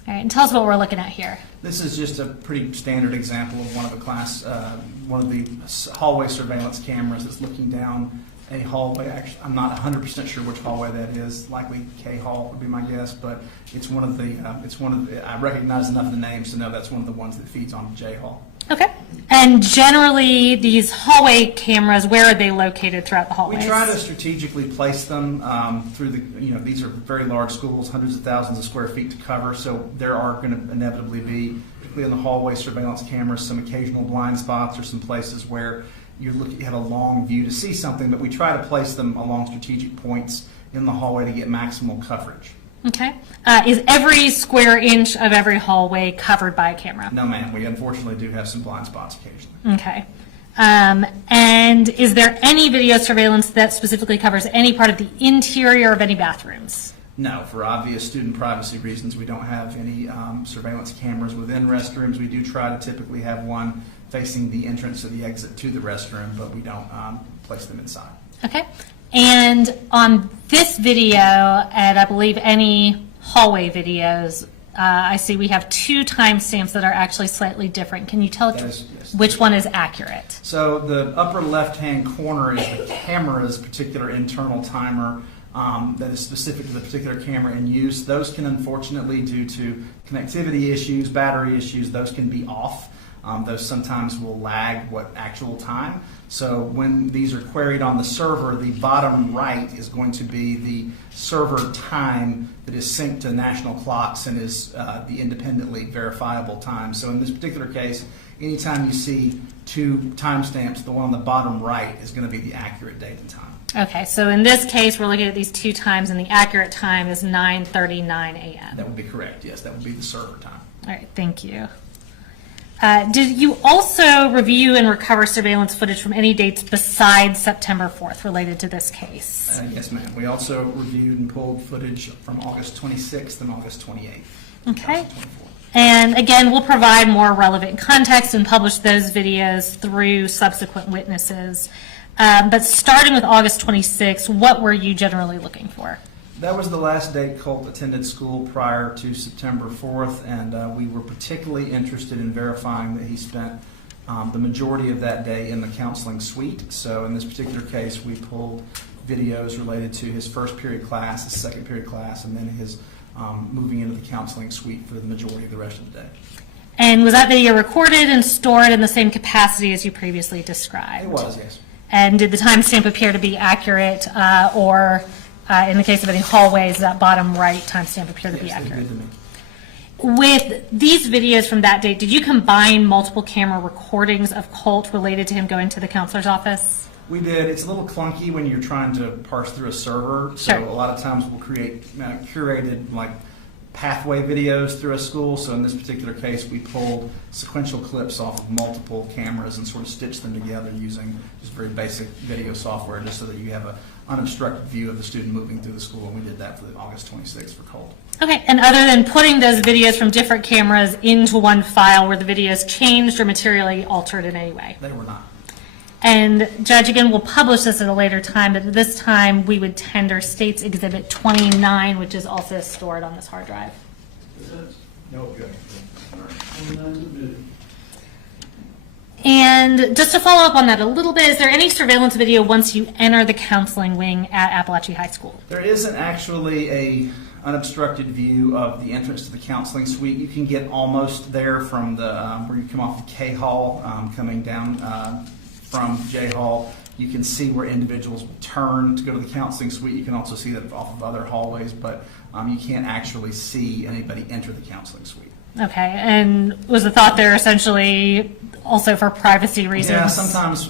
All right, and tell us what we're looking at here. This is just a pretty standard example of one of the hallway surveillance cameras that's looking down a hallway. Actually, I'm not 100% sure which hallway that is. Likely K Hall would be my guess, but it's one of the. I recognize enough of the names to know that's one of the ones that feeds onto J Hall. Okay. And generally, these hallway cameras, where are they located throughout the hallways? We try to strategically place them through the, these are very large schools, hundreds of thousands of square feet to cover, so there are going to inevitably be, particularly in the hallway surveillance cameras, some occasional blind spots or some places where you have a long view to see something, but we try to place them along strategic points in the hallway to get maximal coverage. Okay. Is every square inch of every hallway covered by a camera? No, ma'am. We unfortunately do have some blind spots occasionally. Okay. And is there any video surveillance that specifically covers any part of the interior of any bathrooms? No, for obvious student privacy reasons, we don't have any surveillance cameras within restrooms. We do try to typically have one facing the entrance or the exit to the restroom, but we don't place them inside. Okay. And on this video, and I believe any hallway videos, I see we have two timestamps that are actually slightly different. Can you tell Yes. which one is accurate? So the upper left-hand corner is the camera's particular internal timer that is specific to the particular camera in use. Those can, unfortunately, due to connectivity issues, battery issues, those can be off. Those sometimes will lag what actual time. So when these are queried on the server, the bottom right is going to be the server time that is synced to national clocks and is the independently verifiable time. So in this particular case, anytime you see two timestamps, the one on the bottom right is going to be the accurate date and time. Okay, so in this case, we're looking at these two times, and the accurate time is 9:39 a.m. That would be correct, yes. That would be the server time. All right, thank you. Did you also review and recover surveillance footage from any dates besides September 4th related to this case? Yes, ma'am. We also reviewed and pulled footage from August 26th and August 28th. Okay. 2024. And again, we'll provide more relevant context and publish those videos through subsequent witnesses. But starting with August 26th, what were you generally looking for? That was the last day Colt attended school prior to September 4th, and we were particularly interested in verifying that he spent the majority of that day in the counseling suite. So in this particular case, we pulled videos related to his first period class, his second period class, and then his moving into the counseling suite for the majority of the rest of the day. And was that video recorded and stored in the same capacity as you previously described? It was, yes. And did the timestamp appear to be accurate, or in the case of any hallways, that bottom right timestamp appear to be Yes, they accurate? did to me. With these videos from that date, did you combine multiple camera recordings of Colt related to him going to the counselor's office? We did. It's a little clunky when you're trying to parse through a server. So Sure. a lot of times we'll create curated like pathway videos through a school. So in this particular case, we pulled sequential clips off of multiple cameras and sort of stitched them together using just very basic video software, just so that you have an unobstructed view of the student moving through the school. And we did that for the August 26th for Colt. Okay, and other than putting those videos from different cameras into one file, were the videos changed or materially altered in any way? They were not. And Judge, again, we'll publish this at a later time, but at this time, we would tender State's Exhibit 29, which is also stored on this hard drive. No objection. All right, 29 submitted. And just to follow up on that a little bit, is there any surveillance video once you enter the counseling wing at Apalachee High School? There isn't actually a unobstructed view of the entrance to the counseling suite. You can get almost there from the where you come off of K Hall, coming down from J Hall. You can see where individuals will turn to go to the counseling suite. You can also see that off of other hallways, but you can't actually see anybody enter the counseling suite. Okay, and was the thought there essentially also for privacy reasons? Yeah, sometimes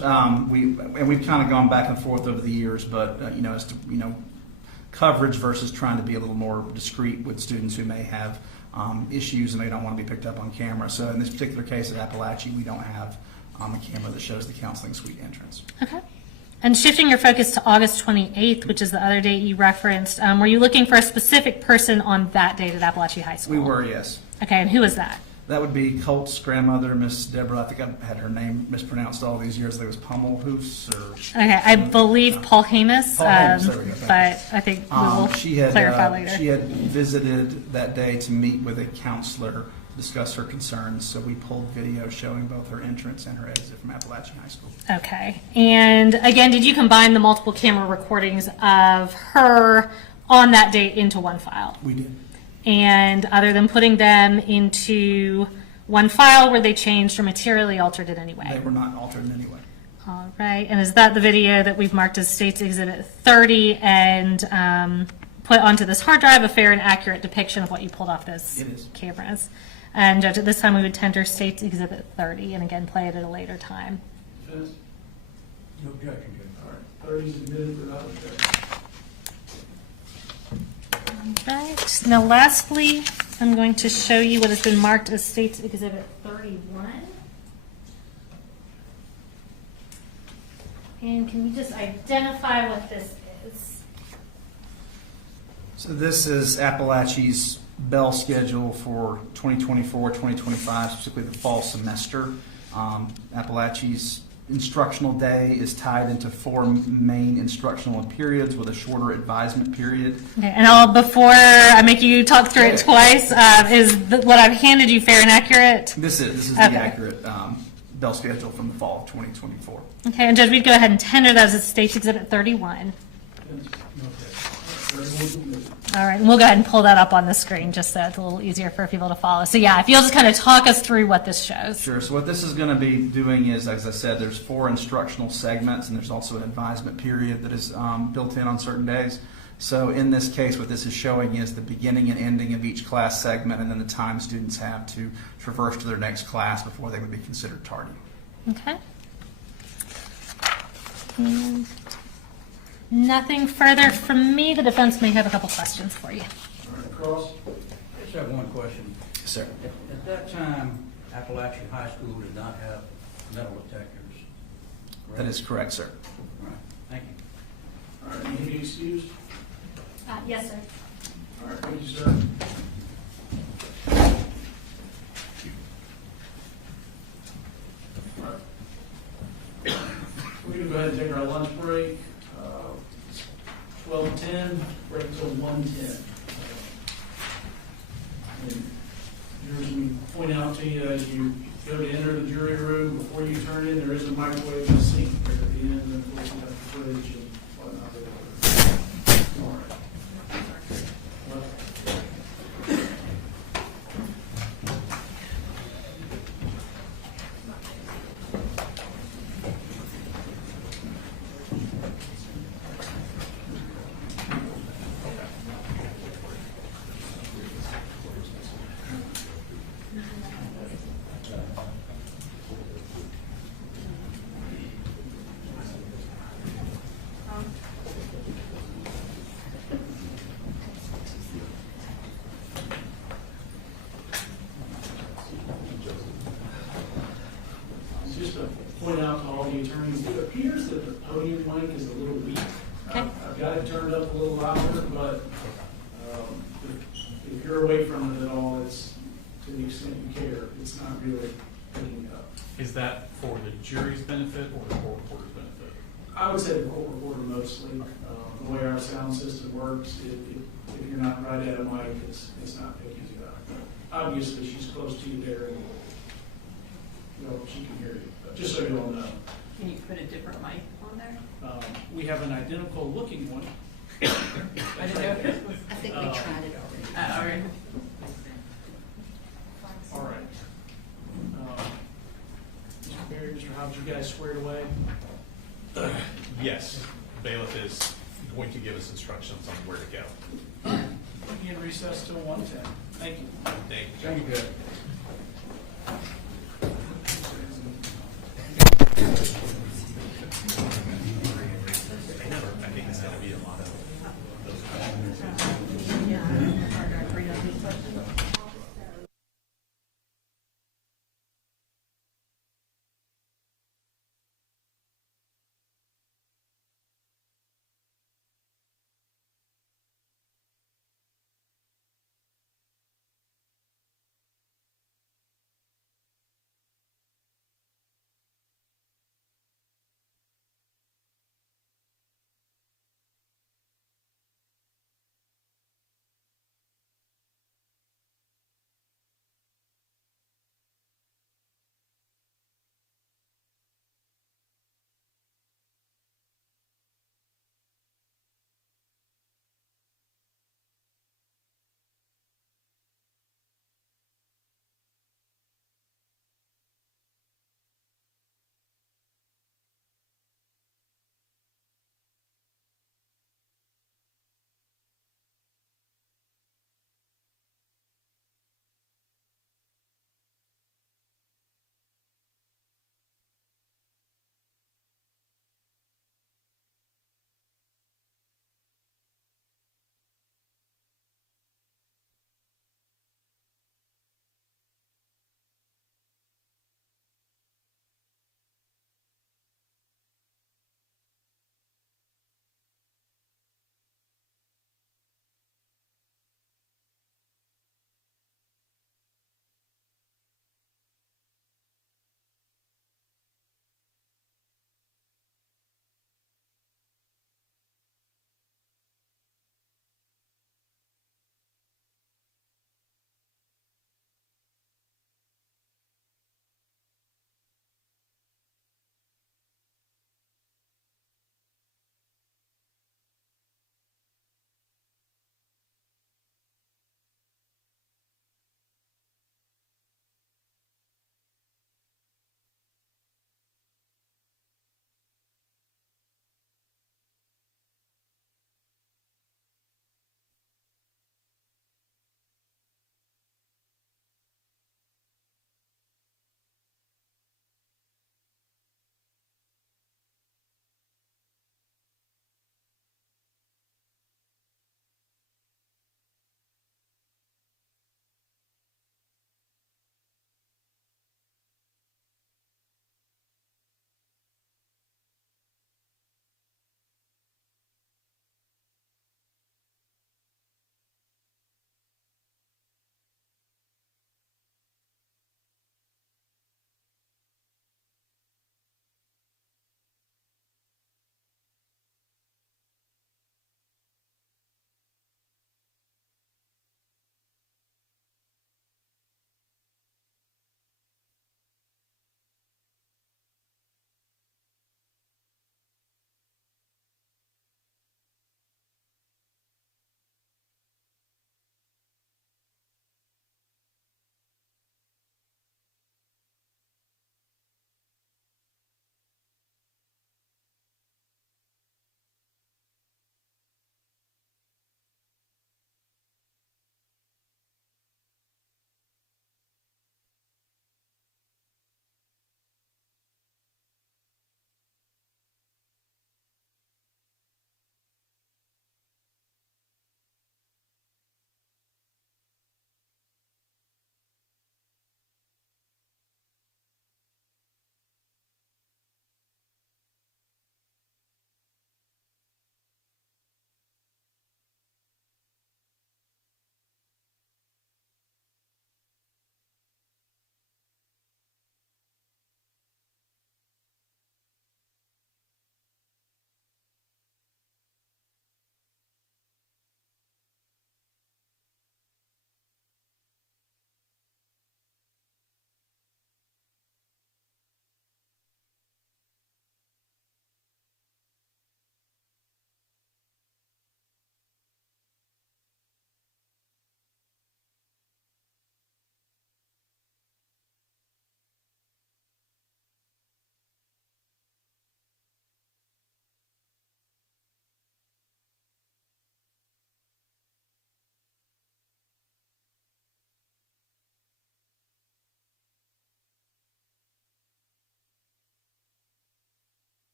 we've kind of gone back and forth over the years, but as to coverage versus trying to be a little more discreet with students who may have issues and they don't want to be picked up on camera. So in this particular case at Apalachee, we don't have a camera that shows the counseling suite entrance. Okay. And shifting your focus to August 28th, which is the other date you referenced, were you looking for a specific person on that date at Apalachee High School? We were, yes. Okay, and who was that? That would be Colt's grandmother, Miss Deborah. I think I've had her name mispronounced all these years. I think it was Pummelhoose or... Okay, I believe Paul Hamus, Paul Hamus, there we go, thank but I think we will she clarify later. She had visited that day to meet with a counselor to discuss her concerns. So we pulled video showing both her entrance and her exit from Apalachee High School. Okay, and again, did you combine the multiple camera recordings of her on that date into one file? We did. And other than putting them into one file, were they changed or materially altered in any way? They were not altered in any way. All right, and is that the video that we've marked as State's Exhibit 30 and put onto this hard drive, a fair and accurate depiction of what you pulled off those It is. cameras? And Judge, at this time we would tender State's Exhibit 30 and again play it at a later time. Defense? No objection, Judge. All right, 30 submitted without objection. All right, now lastly, I'm going to show you what has been marked as State's Exhibit 31. And can you just identify what this is? So this is Apalachee's bell schedule for 2024-2025, specifically the fall semester. Appalachee's instructional day is tied into 4 main instructional periods with a shorter advisement period. Okay, and before I make you talk through it twice, what I've handed you fair and accurate? This is Okay. the accurate bell schedule from the fall of 2024. Okay, and Judge, we'd go ahead and tender that as State's Exhibit 31. Defense? No objection. 31 submitted. All right, and we'll go ahead and pull that up on the screen just so it's a little easier for people to follow. So yeah, if you'll just kind of talk us through what this shows. Sure. So what this is going to be doing is, as I said, there's 4 instructional segments, and there's also an advisement period that is built in on certain days. So in this case, what this is showing is the beginning and ending of each class segment, and then the time students have to traverse to their next class before they would be considered tardy. Okay. And nothing further from me. The defense may have a couple questions for you. All right, Cross? I just have one question. Yes, sir. At that time, Apalachee High School did not have metal detectors. correct? That is correct, sir. All right, thank you. All right, need to be excused? Yes, sir. All right, thank you, sir. All right. We're going to go ahead and take our lunch break. 12:10, break until 1:10. And here's we point out to you as you go to enter the jury room, before you turn in, there is a microwave and a sink there at the end, and of course we have the fridge and whatnot. All right. got it turned up a little louder, but if you're away from it at all, it's, to the extent you care, it's not really picking it up. Is that for the jury's benefit or the court reporter's benefit? I would say the court reporter mostly. The way our sound system works, if you're not right at a mic, it's not picking it up. Obviously, she's close to you there, and she can hear you. But just so you all know, Can you put a different mic on there? we have an identical looking one. I didn't know if this was. I think we tried it already. All right. All right. Mr. Barry, Mr. Hobbs, you guys squared away? Yes, bailiff is going to give us instructions on where to go. We can recess till 1:10. Thank you. Thank you. I think it's going to be a lot of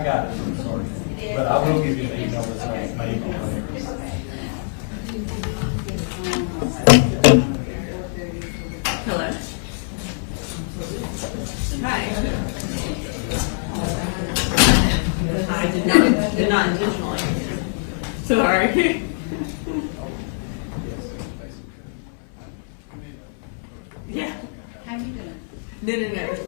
I got it, I'm sorry. But I will give you the email that's made or whatever. Hello. Hi. I did not intentionally. Sorry. Yeah. How you doing? No.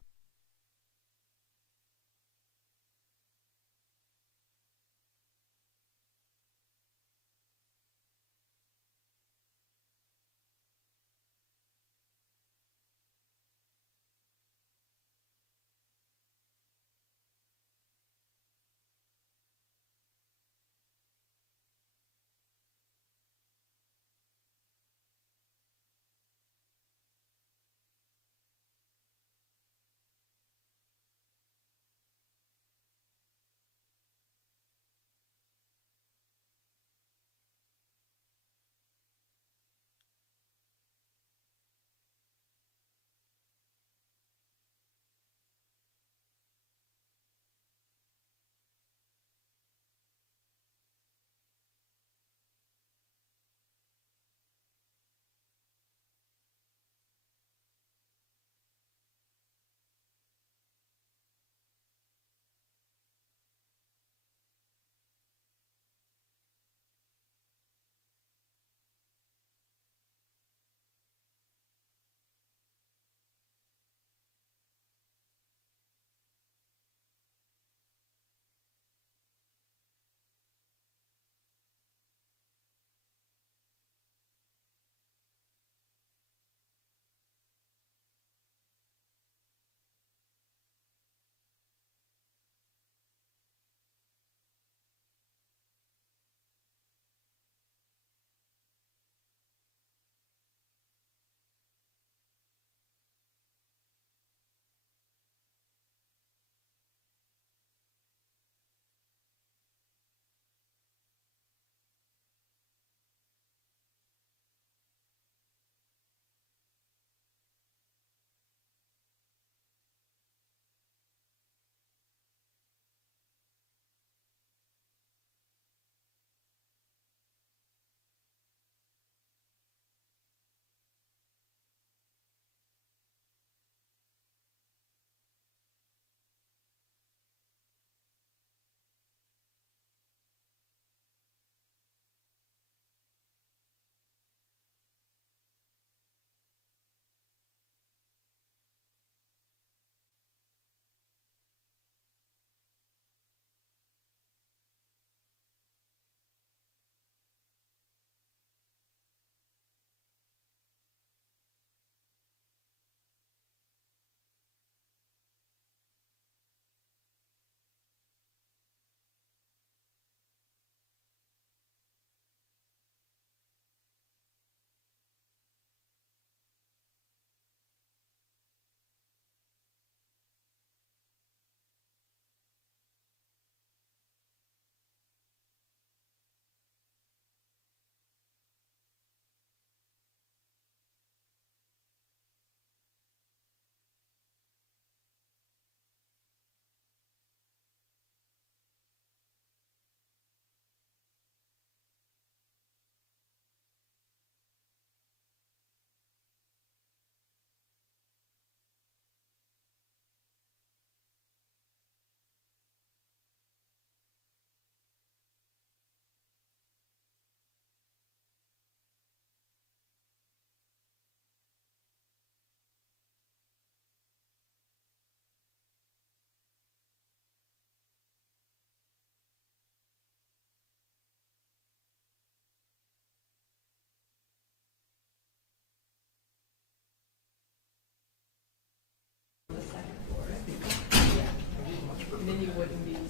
And then you wouldn't be on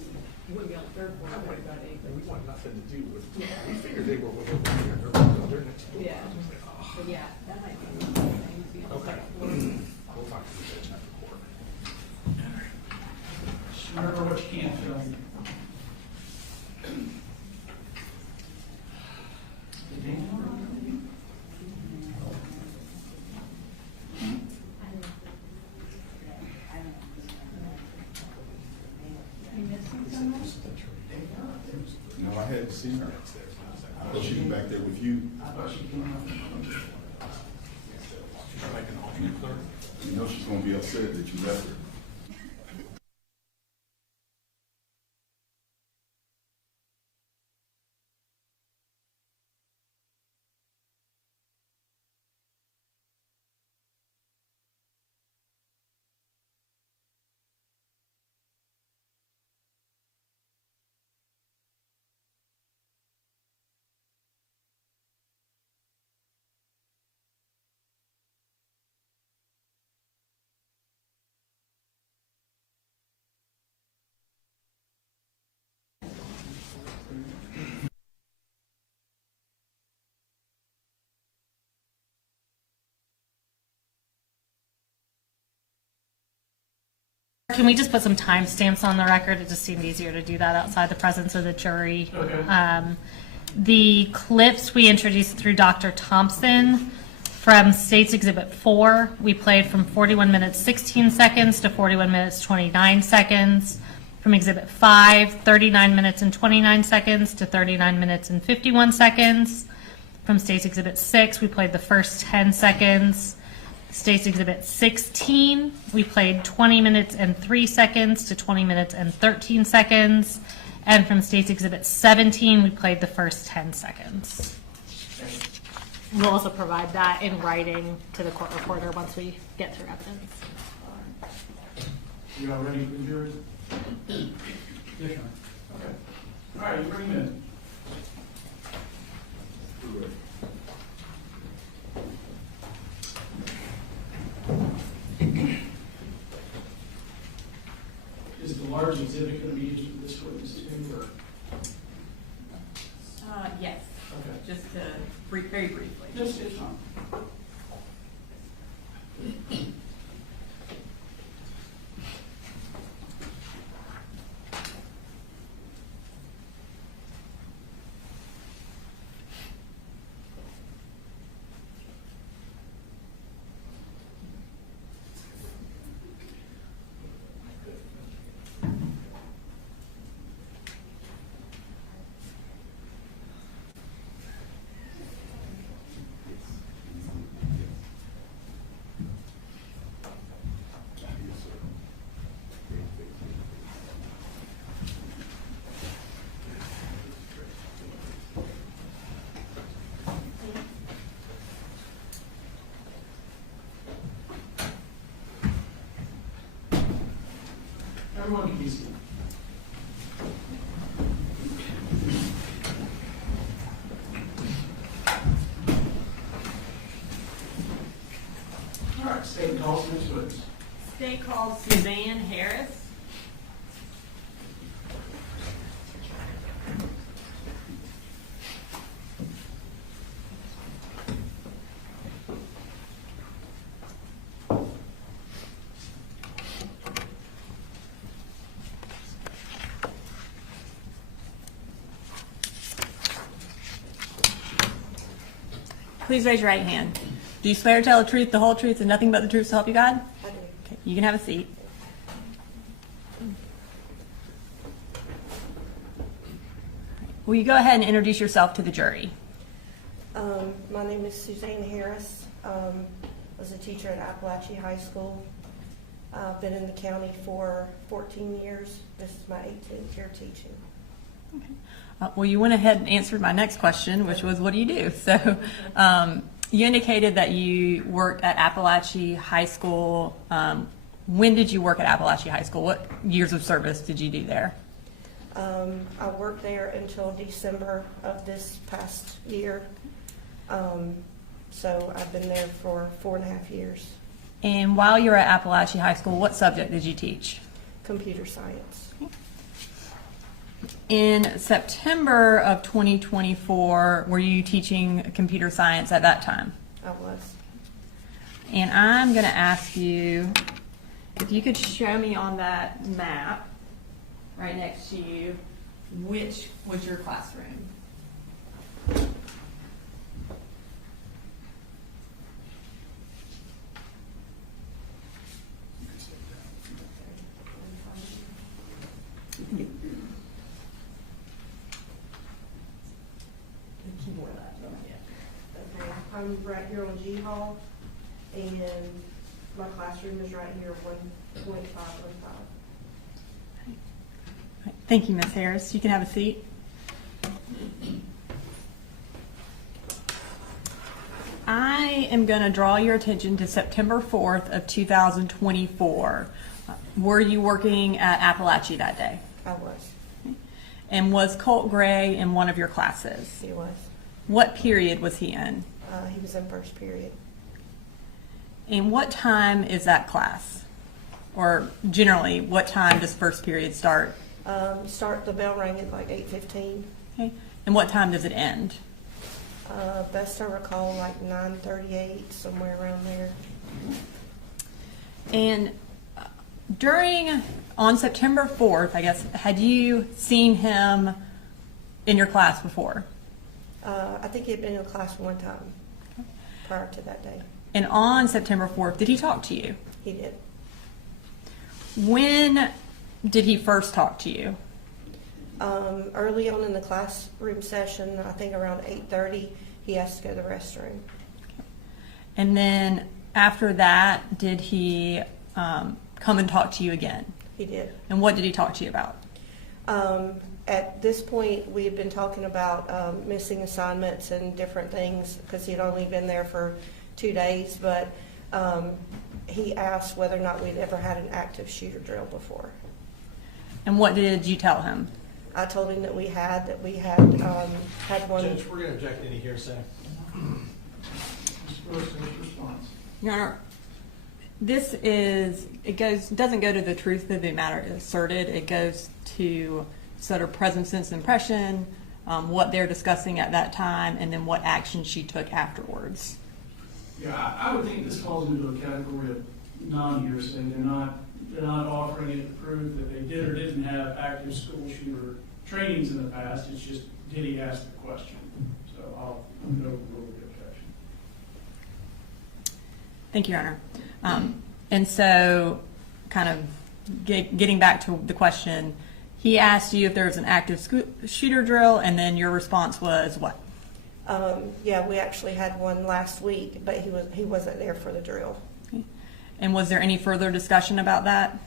the third floor. We want nothing to do with, we figured they were over here. Yeah. But yeah, that might be one of the things. Be on the second floor. We'll talk to the judge after court. Just remember what you can't film. You missing someone? see her. I thought she was back there with you. I thought she came out. You know she's gonna be upset that you left her. Can we just put some timestamps on the record? It just seemed easier to do that outside the presence of the jury. Okay. The clips we introduced through Dr. Thompson from State's Exhibit 4, we played from 41 minutes 16 seconds to 41 minutes 29 seconds. From Exhibit 5, 39 minutes and 29 seconds to 39 minutes and 51 seconds. From State's Exhibit 6, we played the first 10 seconds. State's Exhibit 16, we played 20 minutes and 3 seconds to 20 minutes and 13 seconds. And from State's Exhibit 17, we played the first 10 seconds. We'll also provide that in writing to the court reporter once we get through evidence. You all ready for the jury? Yes, sir. Okay. All right, you bring them in. Is the large exhibit going to be used for this witness too, or? Yes, Okay. just very briefly. Just, it's fine. Everyone can be seated. All right, state calls next witness. State calls Suzanne Harris. Please raise your right hand. Do you swear to tell the truth, the whole truth, and nothing but the truth so help you God? I do. Okay, you can have a seat. Will you go ahead and introduce yourself to the jury? My name is Suzanne Harris. I was a teacher at Apalachee High School. I've been in the county for 14 years. This is my 18th year teaching. Well, you went ahead and answered my next question, which was, what do you do? So you indicated that you worked at Apalachee High School. When did you work at Apalachee High School? What years of service did you do there? I worked there until December of this past year. So I've been there for 4.5 years. And while you were at Apalachee High School, what subject did you teach? Computer science. In September of 2024, were you teaching computer science at that time? I was. And I'm going to ask you if you could show me on that map right next to you which was your classroom. I'm right here on G Hall, and my classroom is right here, 1.515. Thank you, Ms. Harris. You can have a seat. I am going to draw your attention to September 4th of 2024. Were you working at Apalachee that day? I was. And was Colt Gray in one of your classes? He was. What period was he in? He was in first period. And what time is that class? Or generally, what time does first period start? The bell rang at like 8:15. Okay. And what time does it end? Best I recall, like 9:38, somewhere around there. And on September 4th, I guess, had you seen him in your class before? I think he had been in class one time prior to that day. And on September 4th, did he talk to you? He did. When did he first talk to you? Early on in the classroom session, I think around 8:30, he asked to go to the restroom. And then after that, did he come and talk to you again? He did. And what did he talk to you about? At this point, we had been talking about missing assignments and different things because he'd only been there for 2 days, but he asked whether or not we'd ever had an active shooter drill before. And what did you tell him? I told him that we had had one. Judge, we're going to object any hearsay. Mr. Wilkerson's response. Your Honor, doesn't go to the truth of the matter asserted. It goes to sort of present sense impression, what they're discussing at that time, and then what action she took afterwards. Yeah, I would think this falls into a category of non-hearsay. They're not offering it to prove that they did or didn't have active school shooter trainings in the past. It's just, did he ask the question? So I'll overrule the objection. Thank you, Your Honor. And so, kind of getting back to the question, he asked you if there was an active shooter drill, and then your response was what? Yeah, we actually had one last week, but he wasn't there for the drill. Okay. And was there any further discussion about that?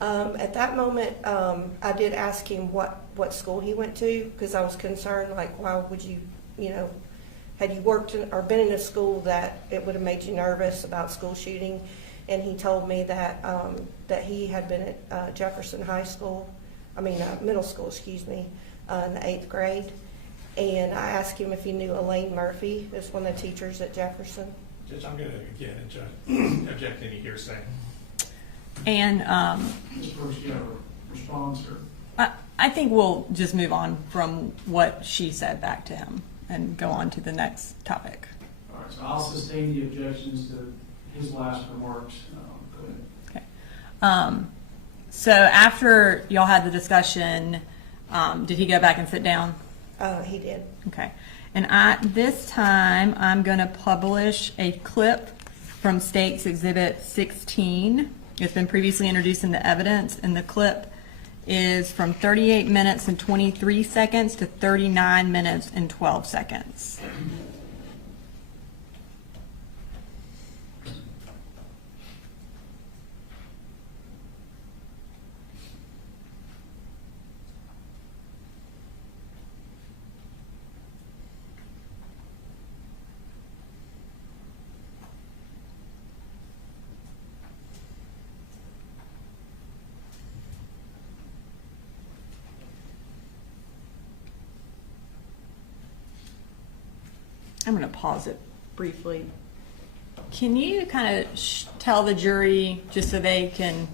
At that moment, I did ask him what school he went to because I was concerned, like, why would you, had you worked in, or been in a school that it would have made you nervous about school shooting? And he told me that that he had been at Jefferson High School, middle school, excuse me, in the 8th grade. And I asked him if he knew Elaine Murphy, who's one of the teachers at Jefferson. Judge, I'm going to again object any hearsay. And Ms. Brooks, you have a response? Or? I think we'll just move on from what she said back to him and go on to the next topic. All right, so I'll sustain the objections to his last remarks. Go ahead. Okay. So after y'all had the discussion, did he go back and sit down? He did. Okay. And this time, I'm going to publish a clip from State's Exhibit 16. It's been previously introduced in the evidence, and the clip is from 38 minutes and 23 seconds to 39 minutes and 12 seconds. I'm going to pause it briefly. Can you kind of tell the jury, just so they can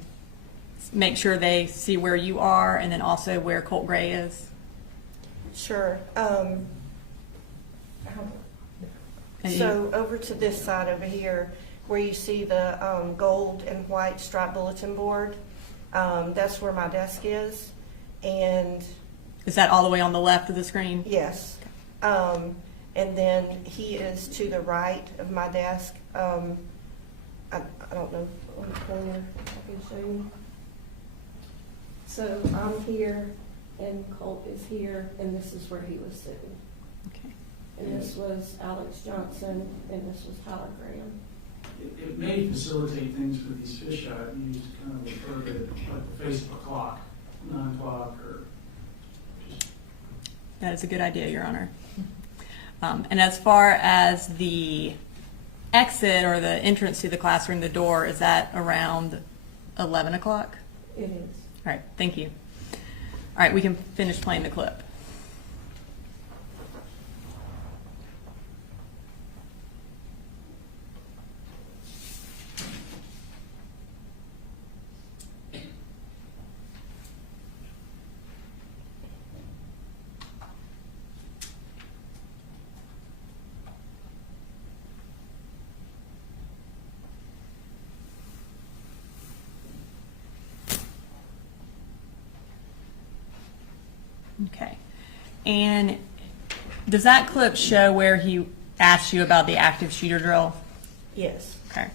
make sure they see where you are and then also where Colt Gray is? Sure. So over to this side over here, where you see the gold and white striped bulletin board, that's where my desk is. And is that all the way on the left of the screen? yes. And then he is to the right of my desk. I don't know what corner I can show you. So I'm here, and Colt is here, and this is where he was sitting. Okay. And this was Alex Johnson, and this was Tyler Graham. It may facilitate things for these fish I've used to kind of refer to like the Facebook clock, 9 o'clock or just. That is a good idea, Your Honor. And as far as the exit or the entrance to the classroom, the door, is that around 11 o'clock? It is. All right, thank you. All right, we can finish playing the clip. Okay. And does that clip show where he asked you about the active shooter drill? Yes. Okay.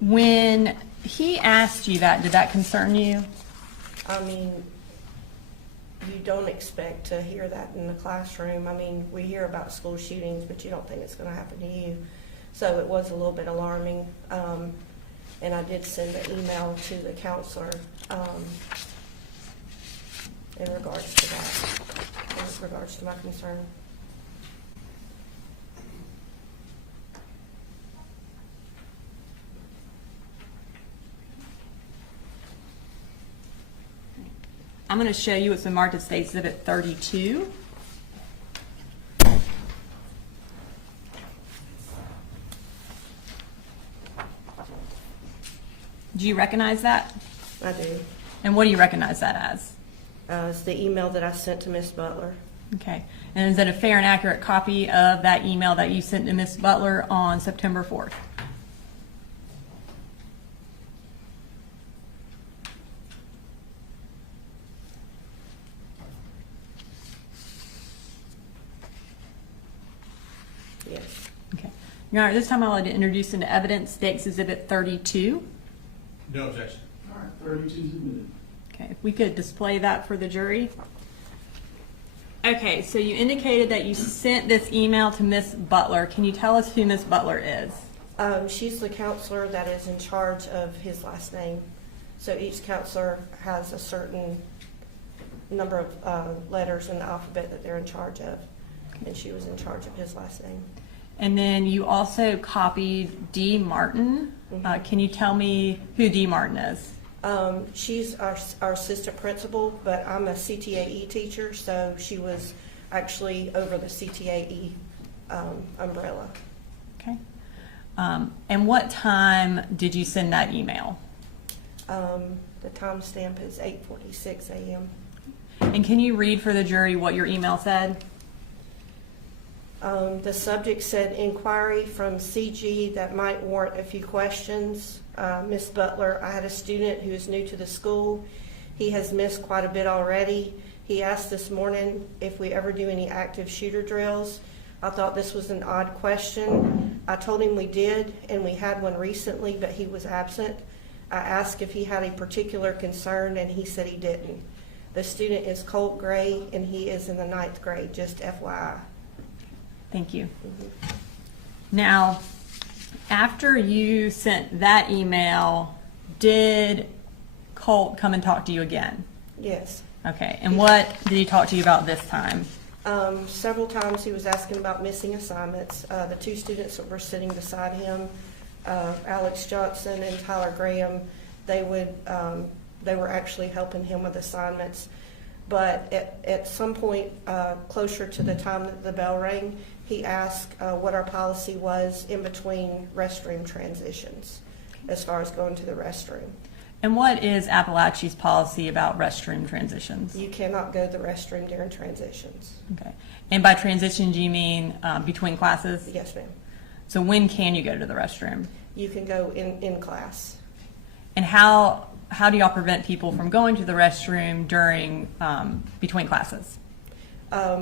When he asked you that, did that concern you? I mean, you don't expect to hear that in the classroom. I mean, we hear about school shootings, but you don't think it's going to happen to you. So it was a little bit alarming. And I did send an email to the counselor in regards to that, in regards to my concern. I'm going to show you what's been marked as State Exhibit 32. Do you recognize that? I do. And what do you recognize that as? It's the email that I sent to Miss Butler. Okay. And is that a fair and accurate copy of that email that you sent to Miss Butler on September 4th? Yes. Okay. Your Honor, this time I'd like to introduce into evidence State Exhibit 32. No objection. All right, 32 is admitted. Okay, if we could display that for the jury. Okay, so you indicated that you sent this email to Miss Butler. Can you tell us who Miss Butler is? She's the counselor that is in charge of his last name. So each counselor has a certain number of letters in the alphabet that they're in charge of. And she was in charge of his last name. And then you also copied D. Martin. Can you tell me who D. Martin is? She's our assistant principal, but I'm a CTAE teacher, so she was actually over the CTAE umbrella. Okay. And what time did you send that email? The timestamp is 8:46 a.m. And can you read for the jury what your email said? The subject said, inquiry from CG that might warrant a few questions. Miss Butler, I had a student who is new to the school. He has missed quite a bit already. He asked this morning if we ever do any active shooter drills. I thought this was an odd question. I told him we did, and we had one recently, but he was absent. I asked if he had a particular concern, and he said he didn't. The student is Colin Gray, and he is in the 9th grade, just FYI. Thank you. Now, after you sent that email, did Colt come and talk to you again? Yes. Okay, and what did he talk to you about this time? Several times he was asking about missing assignments. The two students that were sitting beside him, Alex Johnson and Tyler Graham, they were actually helping him with assignments. But at some point closer to the time that the bell rang, he asked what our policy was in between restroom transitions as far as going to the restroom. And what is Apalachee's policy about restroom transitions? You cannot go to the restroom during transitions. Okay. And by transitions, you mean between classes? Yes, ma'am. So when can you go to the restroom? You can go in class. And how do y'all prevent people from going to the restroom during between classes?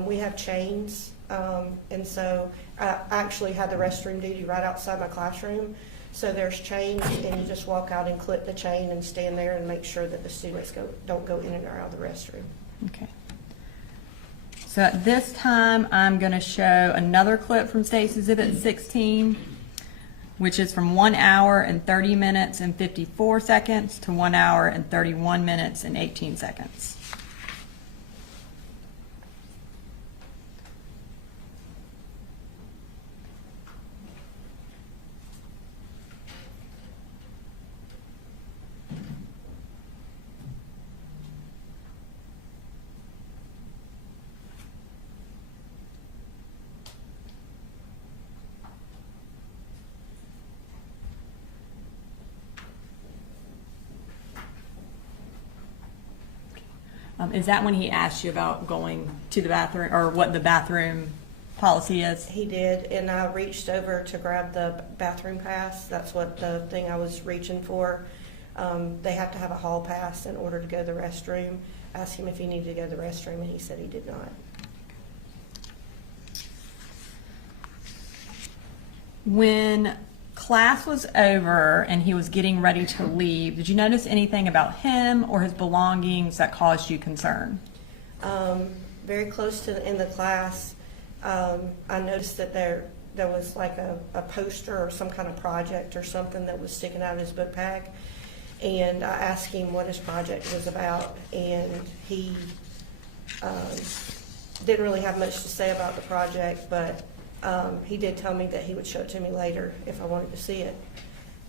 We have chains, and so I actually had the restroom duty right outside my classroom. So there's chains, and you just walk out and clip the chain and stand there and make sure that the students don't go in and out of the restroom. Okay. So at this time, I'm going to show another clip from State's Exhibit 16, which is from 1 hour and 30 minutes and 54 seconds to 1 hour and 31 minutes and 18 seconds. Is that when he asked you about going to the bathroom, or what the bathroom policy is? He did, and I reached over to grab the bathroom pass. That's what the thing I was reaching for. They have to have a hall pass in order to go to the restroom. I asked him if he needed to go to the restroom, and he said he did not. When class was over and he was getting ready to leave, did you notice anything about him or his belongings that caused you concern? Very close to in the class, I noticed that there was like a poster or some kind of project or something that was sticking out of his book bag. And I asked him what his project was about, and he didn't really have much to say about the project, but he did tell me that he would show it to me later if I wanted to see it.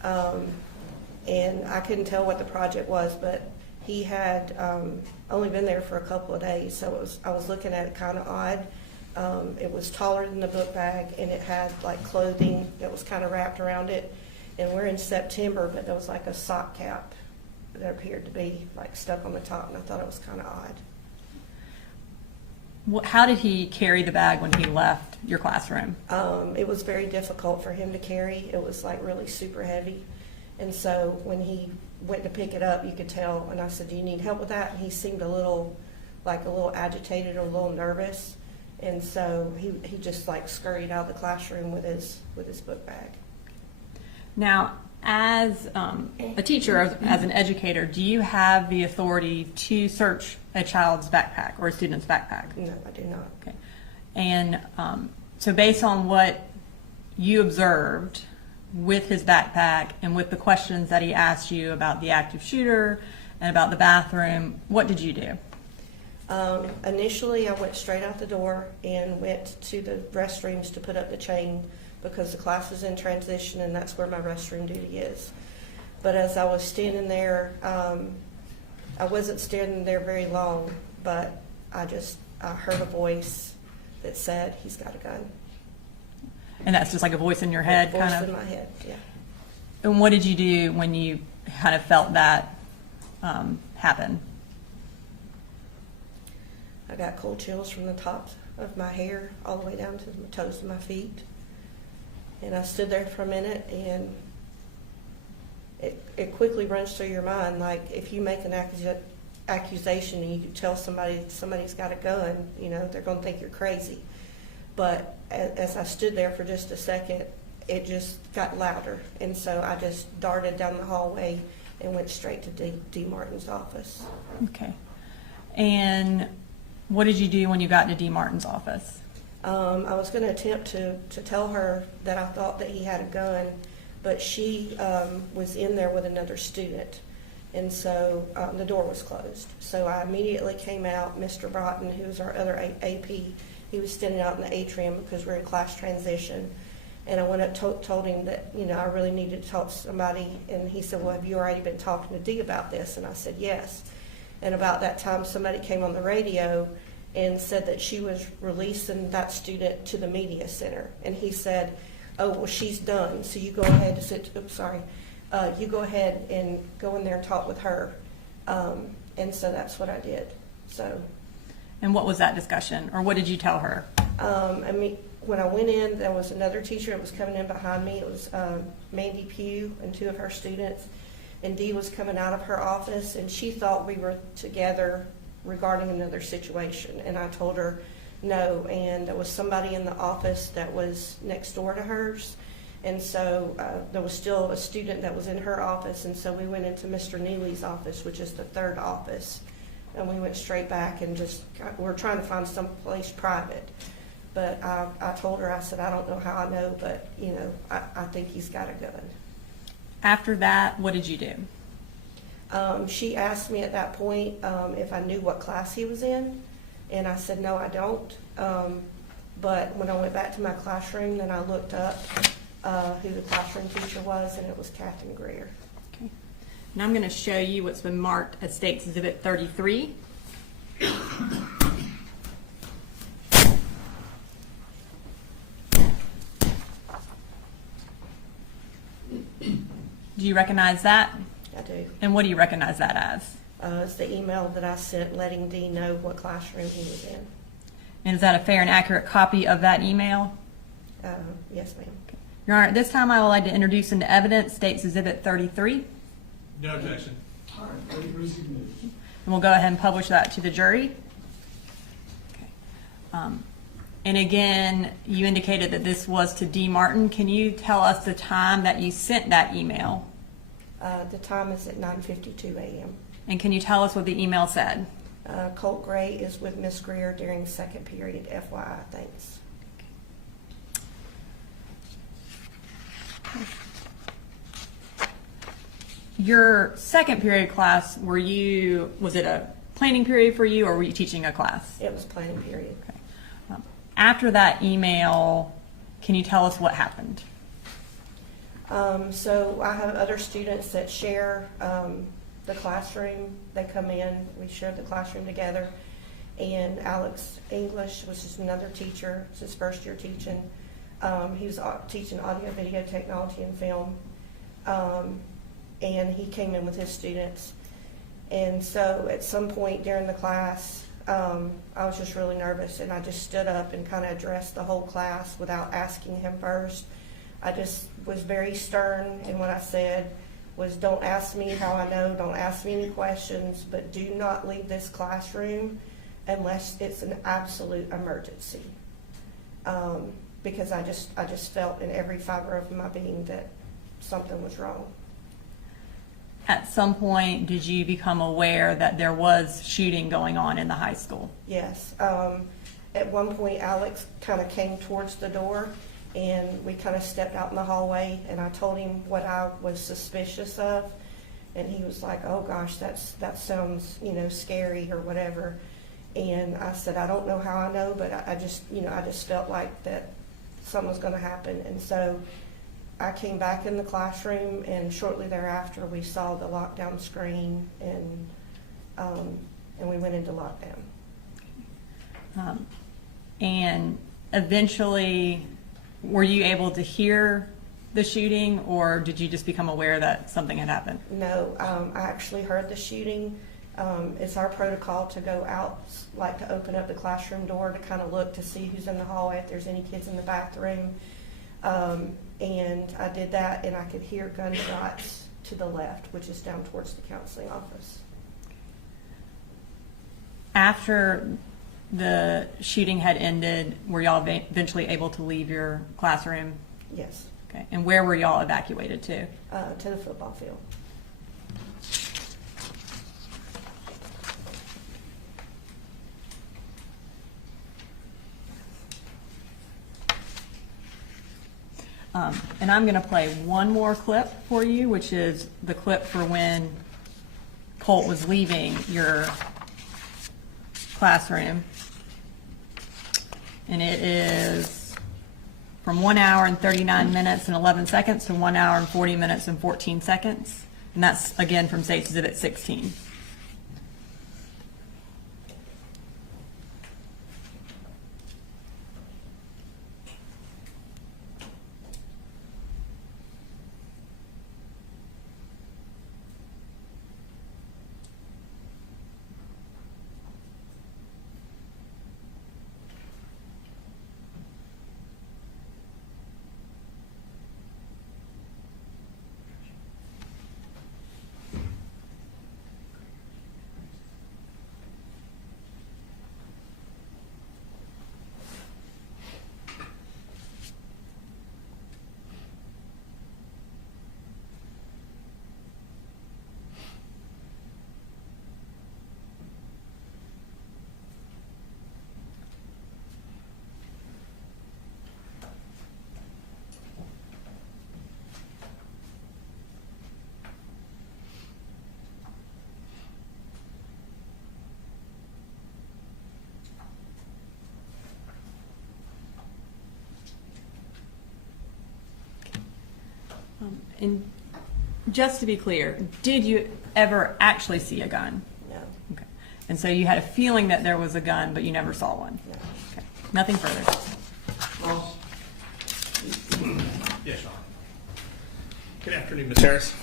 And I couldn't tell what the project was, but he had only been there for a couple of days, so I was looking at it kind of odd. It was taller than the book bag, and it had like clothing that was kind of wrapped around it. And we're in September, but there was like a sock cap that appeared to be like stuck on the top, and I thought it was kind of odd. How did he carry the bag when he left your classroom? It was very difficult for him to carry. It was like really super heavy. And so when he went to pick it up, you could tell, and I said, "Do you need help with that?" And he seemed a little agitated or a little nervous. And so he just like scurried out of the classroom with his book bag. Now, as a teacher, as an educator, do you have the authority to search a child's backpack or a student's backpack? No, I do not. Okay. And so based on what you observed with his backpack and with the questions that he asked you about the active shooter and about the bathroom, what did you do? Initially, I went straight out the door and went to the restrooms to put up the chain because the class is in transition and that's where my restroom duty is. But as I was standing there, I wasn't standing there very long, but I heard a voice that said, "He's got a gun." And that's just like a voice in your head, voice kind of? in my head, yeah. And what did you do when you kind of felt that happen? I got cold chills from the top of my hair all the way down to the toes of my feet. And I stood there for a minute, and it quickly runs through your mind, like if you make an accusation and you can tell somebody's got a gun, they're going to think you're crazy. But as I stood there for just a second, it just got louder. And so I just darted down the hallway and went straight to D. Martin's office. Okay. And what did you do when you got to D. Martin's office? I was going to attempt to tell her that I thought that he had a gun, but she was in there with another student, and so the door was closed. So I immediately came out. Mr. Broughton, who was our other AP, he was standing out in the atrium because we're in class transition, and I went up told him that I really needed to talk to somebody, and he said, "Well, have you already been talking to Dee about this?" And I said, "Yes." And about that time, somebody came on the radio and said that she was releasing that student to the media center. And he said, "Oh, well, she's done. So you go ahead you go ahead and go in there and talk with her." And so that's what I did. So. And what was that discussion, or what did you tell her? When I went in, there was another teacher that was coming in behind me. It was Mandy Pugh and two of her students. And Dee was coming out of her office, and she thought we were together regarding another situation. And I told her no, and there was somebody in the office that was next door to hers. And so there was still a student that was in her office, and so we went into Mr. Neely's office, which is the third office and we went straight back and just, we're trying to find some place private. But I told her, I said, I don't know how I know, but, you know, I think he's got a gun. After that, what did you do? She asked me at that point if I knew what class he was in, and I said, no, I don't. But when I went back to my classroom, then I looked up who the classroom teacher was, and it was Katherine Greer. Okay. And I'm going to show you what's been marked as State's Exhibit 33. Do you recognize that? I do. And what do you recognize that as? It's the email that I sent letting Dee know what classroom he was in. And is that a fair and accurate copy of that email? Yes, ma'am. Your Honor, at this time I would like to introduce into evidence State's Exhibit 33. No objection. All right, 33 submitted. And we'll go ahead and publish that to the jury. Okay. And again, you indicated that this was to D. Martin. Can you tell us the time that you sent that email? The time is at 9:52 a.m. And can you tell us what the email said? Colin Gray is with Miss Greer during the second period, FYI, thanks. Your second period class, was it a planning period for you, or were you teaching a class? It was planning period. Okay. After that email, can you tell us what happened? So I have other students that share the classroom. They come in, we share the classroom together. And Alex English, which is another teacher, it's his first year teaching. He was teaching audio, video, technology, and film. And he came in with his students. And so at some point during the class, I was just really nervous, and I just stood up and kind of addressed the whole class without asking him first. I just was very stern, and what I said was, don't ask me how I know, don't ask me any questions, but do not leave this classroom unless it's an absolute emergency. Because I just felt in every fiber of my being that something was wrong. At some point, did you become aware that there was shooting going on in the high school? Yes. At one point, Alex kind of came towards the door, and we kind of stepped out in the hallway, and I told him what I was suspicious of, and he was like, oh gosh, that sounds, scary or whatever. And I said, I don't know how I know, but I just felt like that something was going to happen. And so I came back in the classroom, and shortly thereafter we saw the lockdown screen, and we went into lockdown. And eventually, were you able to hear the shooting, or did you just become aware that something had happened? No, I actually heard the shooting. It's our protocol to go out, like to open up the classroom door to kind of look to see who's in the hallway, if there's any kids in the bathroom. And I did that, and I could hear gunshots to the left, which is down towards the counseling office. After the shooting had ended, were y'all eventually able to leave your classroom? Yes. Okay. And where were y'all evacuated to? To the football field. And I'm going to play one more clip for you, which is the clip for when Colt was leaving your classroom. And it is from 1 hour and 39 minutes and 11 seconds to 1 hour and 40 minutes and 14 seconds. And that's, again, from State's Exhibit 16. And just to be clear, did you ever actually see a gun? No, Okay. And so you had a feeling that there was a gun, but you never saw one? no. Okay. Nothing further. Ross? Yes, Sean. Good afternoon, Ms. Harris.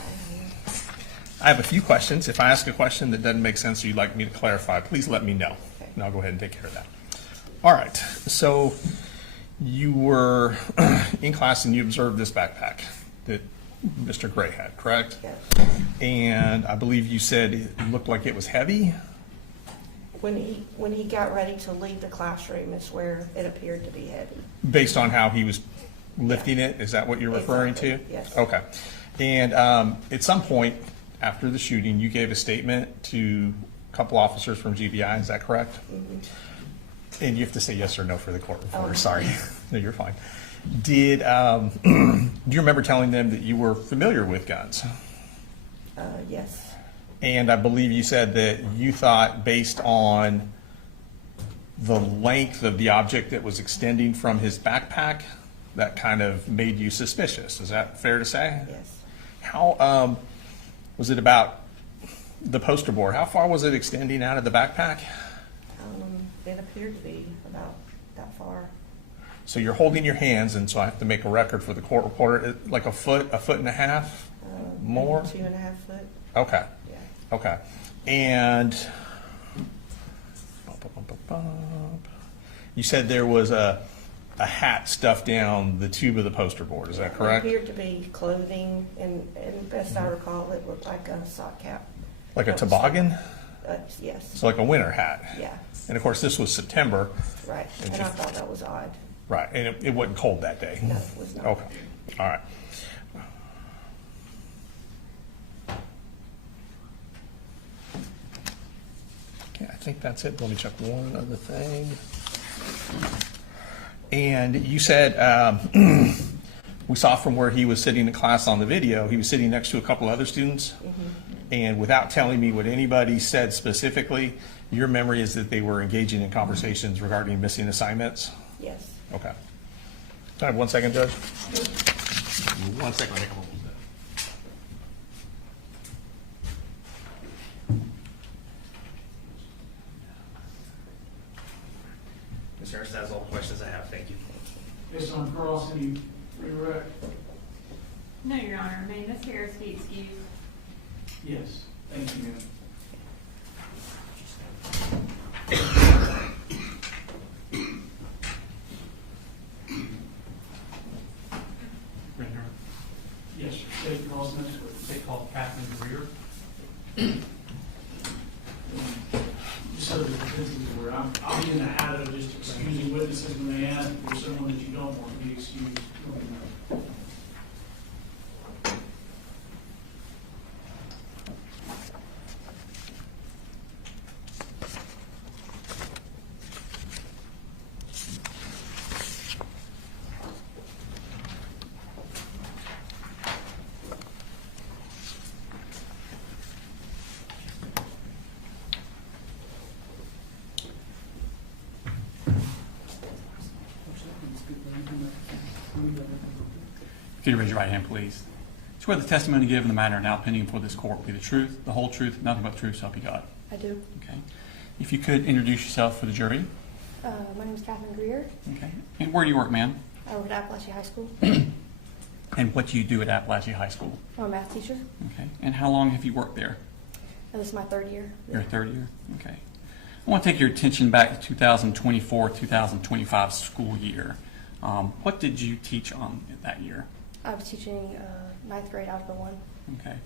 I have a few questions. If I ask a question that doesn't make sense or you'd like me to clarify, please let me know, and I'll go ahead and take care of that. All right, so you were in class and you observed this backpack that Mr. Gray had, correct? Yes. And I believe you said it looked like it was heavy? When he got ready to leave the classroom is where it appeared to be heavy. Based on how he was lifting it, is that what you're referring to? Exactly, yes. Okay. And at some point after the shooting, you gave a statement to a couple officers from GBI, is that correct? Mm-hmm. And you have to say yes or no for the court reporter, Oh. sorry. No, you're fine. Did, do you remember telling them that you were familiar with guns? Yes, And I believe you said that you thought based on the length of the object that was extending from his backpack, that kind of made you suspicious. Is that fair to say? yes. How, was it about the poster board? How far was it extending out of the backpack? It appeared to be about that far. So you're holding your hands, and so I have to make a record for the court reporter, like a foot and a half? More? 2.5 foot, Okay. yeah. Okay. And you said there was a hat stuffed down the tube of the poster board. Is that correct? It appeared to be clothing, and best I recall, it looked like a sock cap. Like a toboggan? Yes, So like a winter hat? yeah, And of course, this was September. right. And I thought that was odd. Right. And it wasn't cold that day? No, it was not. Okay. All right. Okay, I think that's it. Let me check one other thing. And you said, we saw from where he was sitting in class on the video, he was sitting next to a couple other students. And without telling me what anybody said specifically, your memory is that they were engaging in conversations regarding missing assignments? Yes. Okay. Can I have 1 second, Judge? 1 second, let me come up with that. Ms. Harris, that's all the questions I have. Thank you. Based on Carl's, any redirect? No, Your Honor. May Ms. Harris be excused? Yes. Thank you, ma'am. Yes, state Carl's next witness. They call Katherine Greer. Just so that the defense is aware, I'll be in the habit of just excusing witnesses when they ask for someone that you don't want to be excused. Let me know. Can you raise your right hand, please? Swear the testimony given in the matter now pending before this court will be the truth, the whole truth, nothing but the truth, so help you God. I do. Okay. If you could introduce yourself for the jury. My name is Katherine Greer. Okay. And where do you work, ma'am? I work at Apalachee High School. And what do you do at Apalachee High School? I'm a math teacher. Okay. And how long have you worked there? This is my third year. Your third year? Okay. I want to take your attention back to 2024-2025 school year. What did you teach on that year? I was teaching 9th grade Algebra 1. Okay.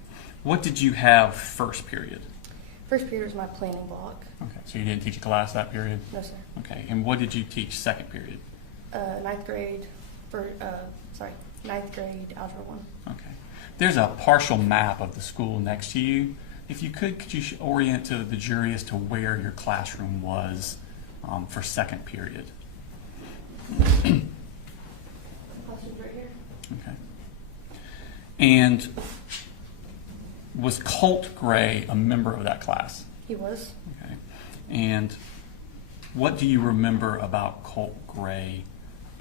What did you have first period? First period was my planning block. Okay. So you didn't teach a class that period? No, sir. Okay. And what did you teach second period? 9th grade, 9th grade Algebra 1. Okay. There's a partial map of the school next to you. If you could you orient to the jury as to where your classroom was for second period? Classroom's right here. Okay. And was Colt Gray a member of that class? He was. Okay. And what do you remember about Colt Gray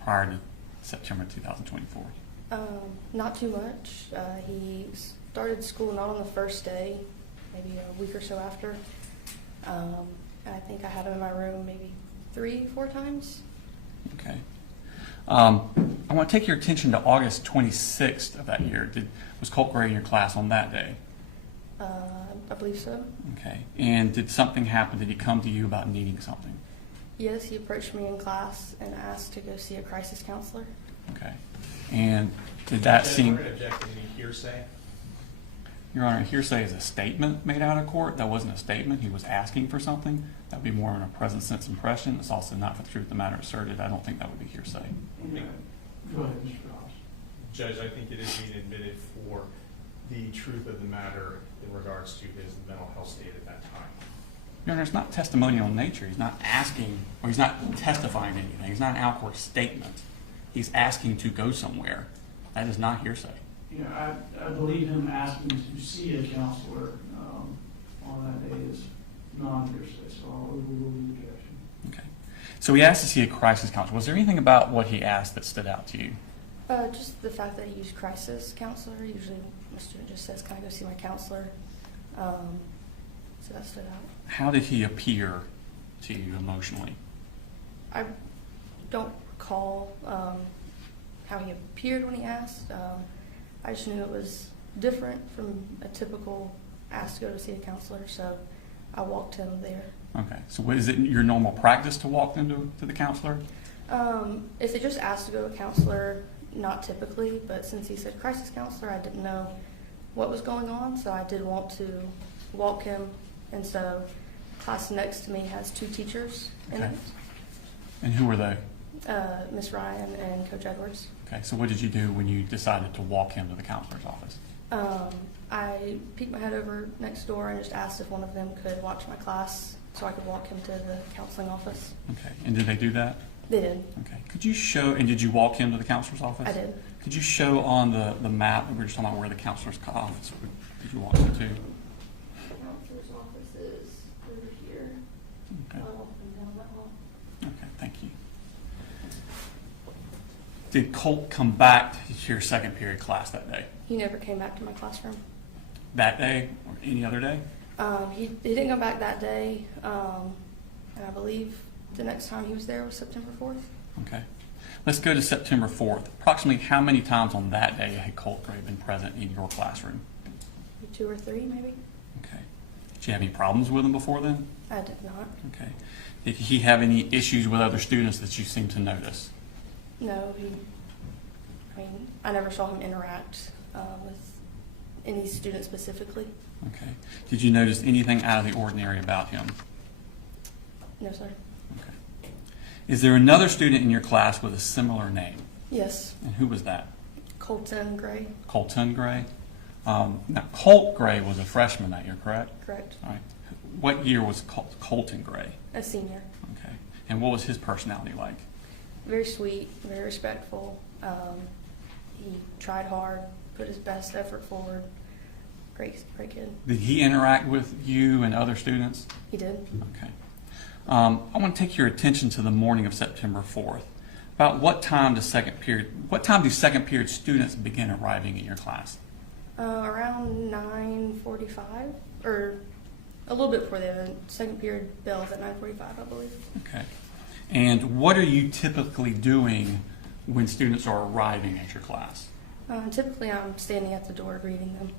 prior to September 2024? Not too much. He started school not on the first day, maybe a week or so after. And I think I had him in my room maybe 3-4 times. Okay. I want to take your attention to August 26th of that year. Was Colt Gray in your class on that day? I believe so. Okay. And did something happen? Did he come to you about needing something? Yes, he approached me in class and asked to go see a crisis counselor. Okay. And did that seem... We're going to object to any hearsay. Your Honor, hearsay is a statement made out of court. That wasn't a statement. He was asking for something. That would be more in a present sense impression. It's also not for the truth of the matter asserted. I don't think that would be hearsay. Go ahead, Mr. Ross. Judge, I think it is being admitted for the truth of the matter in regards to his mental health state at that time. Your Honor, it's not testimonial in nature. He's not asking, or he's not testifying to anything. It's not an out-court statement. He's asking to go somewhere. That is not hearsay. Yeah, I believe him asking to see a counselor on that day is non-hearsay, so I'll overrule the objection. Okay. So he asked to see a crisis counselor. Was there anything about what he asked that stood out to you? Just the fact that he used crisis counselor. Usually my student just says, can I go see my counselor? So that stood out. How did he appear to you emotionally? I don't recall how he appeared when he asked. I just knew it was different from a typical ask to go to see a counselor, so I walked him there. Okay. So is it your normal practice to walk them to the counselor? If they just asked to go to a counselor, not typically, but since he said crisis counselor, I didn't know what was going on, so I did want to walk him. And so class next to me has 2 teachers in Okay. it, And who were they? Miss Ryan and Coach Edwards. Okay. So what did you do when you decided to walk him to the counselor's office? I peeked my head over next door and just asked if one of them could watch my class so I could walk him to the counseling office. Okay. And did they do that? They did. Okay. Could you show, and did you walk him to the counselor's office? I did. Could you show on the map that we were just talking about where the counselor's office, did you walk him to? Counselor's office is over here. Okay. I walked him down that hall. Okay, thank you. Did Colt come back to your second period class that day? He never came back to my classroom. That day or any other day? He didn't come back that day, and I believe the next time he was there was September 4th. Okay. Let's go to September 4th. Approximately how many times on that day had Colt Gray been present in your classroom? 2 or 3, maybe. Okay. Did you have any problems with him before then? I did not. Okay. Did he have any issues with other students that you seem to notice? No, I never saw him interact with any student specifically. Okay. Did you notice anything out of the ordinary about him? No, sir. Okay. Is there another student in your class with a similar name? Yes, And who was that? Colton Gray. Colton Gray? Now, Colt Gray was a freshman that year, correct? Correct. All right. What year was Colton Gray? A senior. Okay. And what was his personality like? Very sweet, very respectful. He tried hard, put his best effort forward. Great kid. Did he interact with you and other students? He did. Okay. I want to take your attention to the morning of September 4th. About what time do second period students begin arriving in your class? Around 9:45, or a little bit before the second period bells at 9:45, I believe. Okay. And what are you typically doing when students are arriving at your class? Typically, I'm standing at the door greeting them.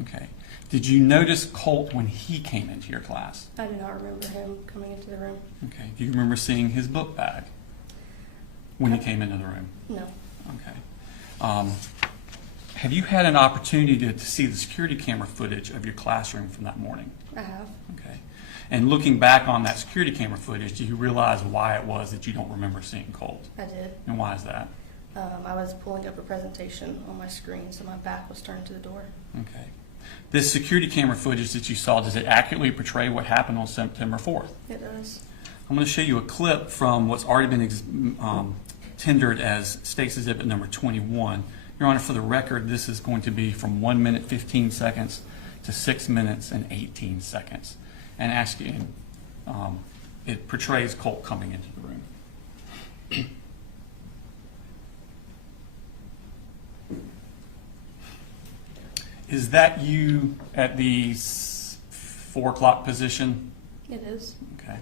Okay. Did you notice Colt when he came into your class? I do not remember him coming into the room. Okay. Do you remember seeing his book bag when he came into the room? No. Okay. Have you had an opportunity to see the security camera footage of your classroom from that morning? I have. Okay. And looking back on that security camera footage, do you realize why it was that you don't remember seeing Colt? I did. And why is that? I was pulling up a presentation on my screen, so my back was turned to the door. Okay. This security camera footage that you saw, does it accurately portray what happened on September 4th? It does. I'm going to show you a clip from what's already been tendered as State's Exhibit number 21. Your Honor, for the record, this is going to be from 1 minute 15 seconds to 6 minutes and 18 seconds. And asking, it portrays Colt coming into the room. Is that you at the 4 o'clock position? It is Okay.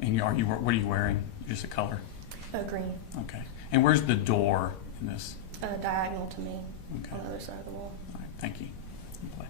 And what are you wearing? Just a color? green, Okay. And where's the door in this? diagonal to me Okay. on the other side of the wall. All right, thank you. You play.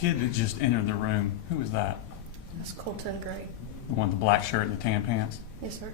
Kid that just entered the room, who was that? That's Colin Gray. The one with the black shirt and the tan pants? Yes, sir.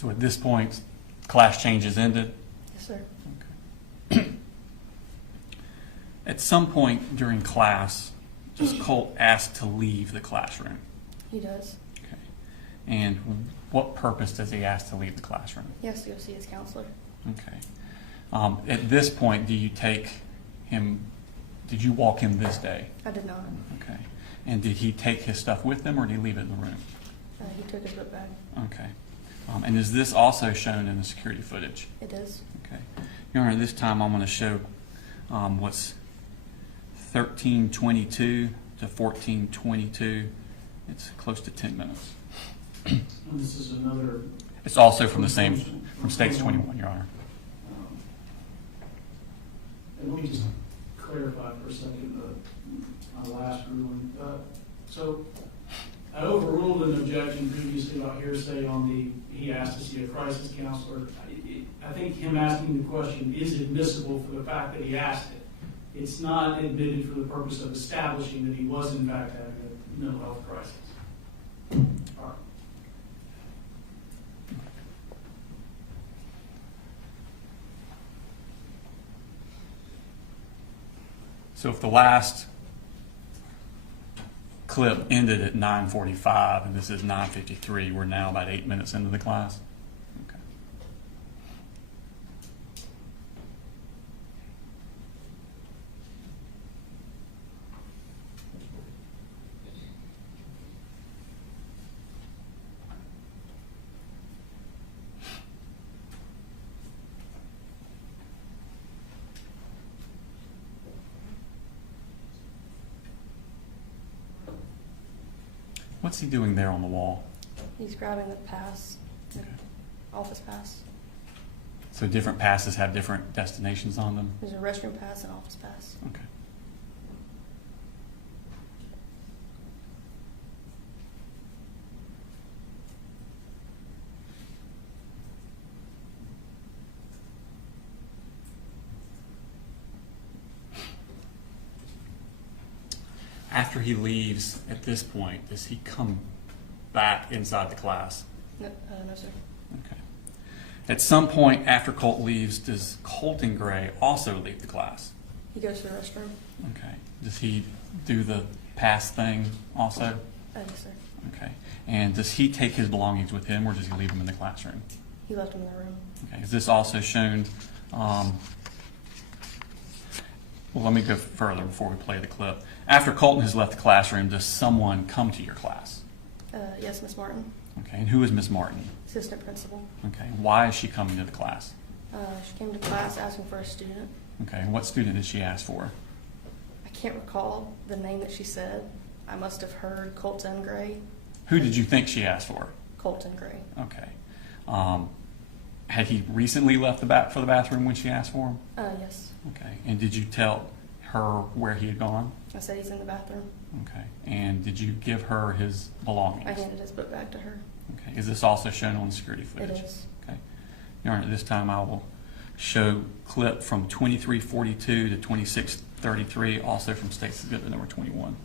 So at this point, class change is ended. Yes, sir. At some point during class, does Colt ask to leave the classroom? He does. Okay. And what purpose does he ask to leave the classroom? He has to go see his counselor. Okay. At this point, do you take him, did you walk him this day? I did not. Okay. And did he take his stuff with him or did he leave it in the room? He took his book bag. Okay. And is this also shown in the security footage? It is. Okay. Your Honor, this time I'm going to show what's 13:22 to 14:22. It's close to 10 minutes. And this is another. It's also from the same, from States 21, Your Honor. And let me just clarify for a second my last ruling. So I overruled an objection previously about hearsay on he asked to see a crisis counselor. I think him asking the question is admissible for the fact that he asked it. It's not admitted for the purpose of establishing that he was in fact having a mental health crisis. All right. So if the last clip ended at 9:45 and this is 9:53, we're now about 8 minutes into the class? Okay. What's he doing there on the wall? He's grabbing the pass, the Okay. office pass. So different passes have different destinations on them? There's a restroom pass and office pass. Okay. After he leaves at this point, does he come back inside the class? No, no, sir. Okay. At some point after Colt leaves, does Colin Gray also leave the class? He goes to the restroom. Okay. Does he do the pass thing also? Yes, sir. Okay. And does he take his belongings with him or does he leave them in the classroom? He left him in the room. Okay. Is this also shown? Well, let me go further before we play the clip. After Colton has left the classroom, does someone come to your class? Yes, Miss Martin, Okay. And who is Miss Martin? assistant principal. Okay. Why is she coming to the class? She came to class asking for a student. Okay. And what student did she ask for? I can't recall the name that she said. I must have heard Colton Gray. Who did you think she asked for? Colton Gray. Okay. Had he recently left for the bathroom when she asked for him? Yes. Okay. And did you tell her where he had gone? I said he's in the bathroom. Okay. And did you give her his belongings? I handed his book back to her. Okay. Is this also shown on the security footage? It is. Okay. Your Honor, this time I will show clip from 2342 to 2633, also from State's Exhibit number 21.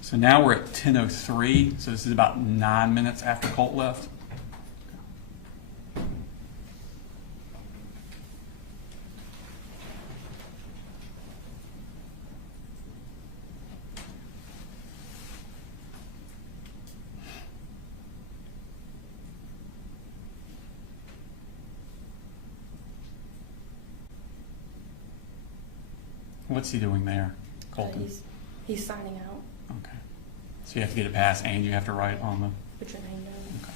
So now we're at 10:03, so this is about 9 minutes after Colt left. What's he doing there, Colton? He's signing out. Okay. So you have to get a pass and you have to write on the... Put your name down. Okay.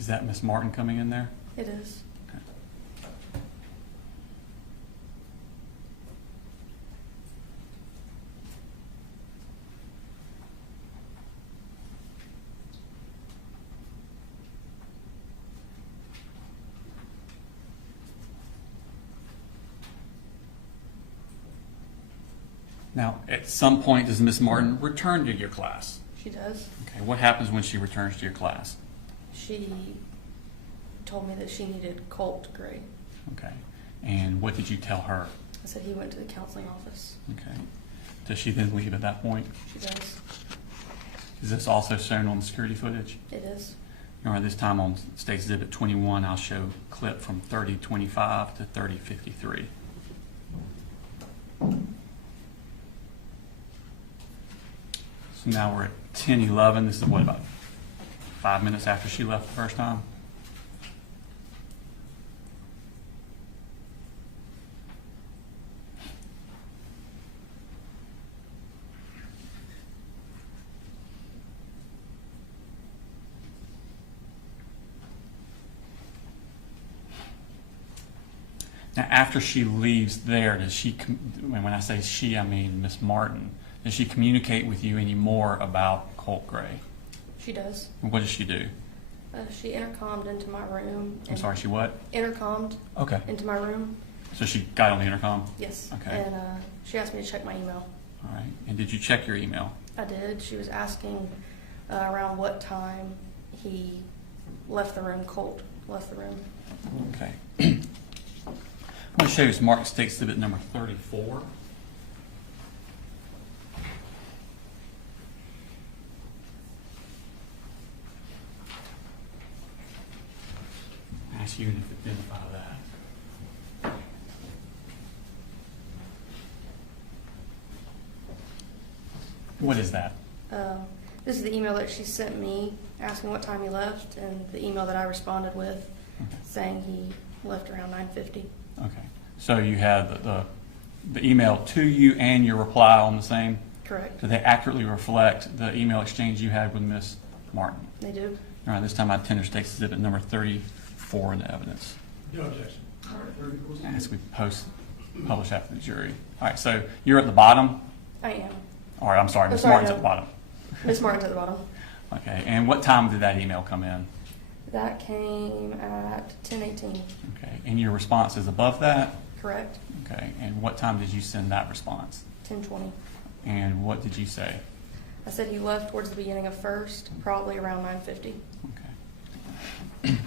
Is that Miss Martin coming in there? It is. Okay. Now, at some point, does Miss Martin return to your class? She does. Okay, what happens when she returns to your class? She told me that she needed Colt Gray. Okay, and what did you tell her? I said he went to the counseling office. Okay, does she then leave at that point? She does. Is this also shown on the security footage? It is. All right, this time on State Exhibit 21, I'll show a clip from 30:25 to 30:53. So now we're at 10:11. This is what, about 5 minutes after she left the first time? Now, after she leaves there, does she, when I say she, I mean Miss Martin, does she communicate with you any more about Colt Gray? She does. And what does she do? She intercomed into my room. I'm sorry, she what? Intercomed Okay. into my room. So she got on the intercom? Yes. Okay. And she asked me to check my email. All right. And did you check your email? I did. She was asking around what time he left the room. Colt left the room. Okay. I'm going to show you Smart State Exhibit number 34. Ask you to identify that. What is that? This is the email that she sent me asking what time he left, and the email that I responded with saying he left around 9:50. Okay. So you had the email to you and your reply on the same? Correct. Do they accurately reflect the email exchange you had with Miss Martin? They do. All right, this time I tender State Exhibit number 34 in the evidence. No objection. All right, 34. As we publish after the jury. All right, so you're at the bottom? I am. All right, I'm sorry, Oh, Miss sorry, Martin's no. at the bottom. Miss Martin's at the bottom. Okay, and what time did that email come in? That came at 10:18. Okay, and your response is above that? Correct. Okay, and what time did you send that response? 10:20. And what did you say? I said he left towards the beginning of first, probably around 9:50. Okay.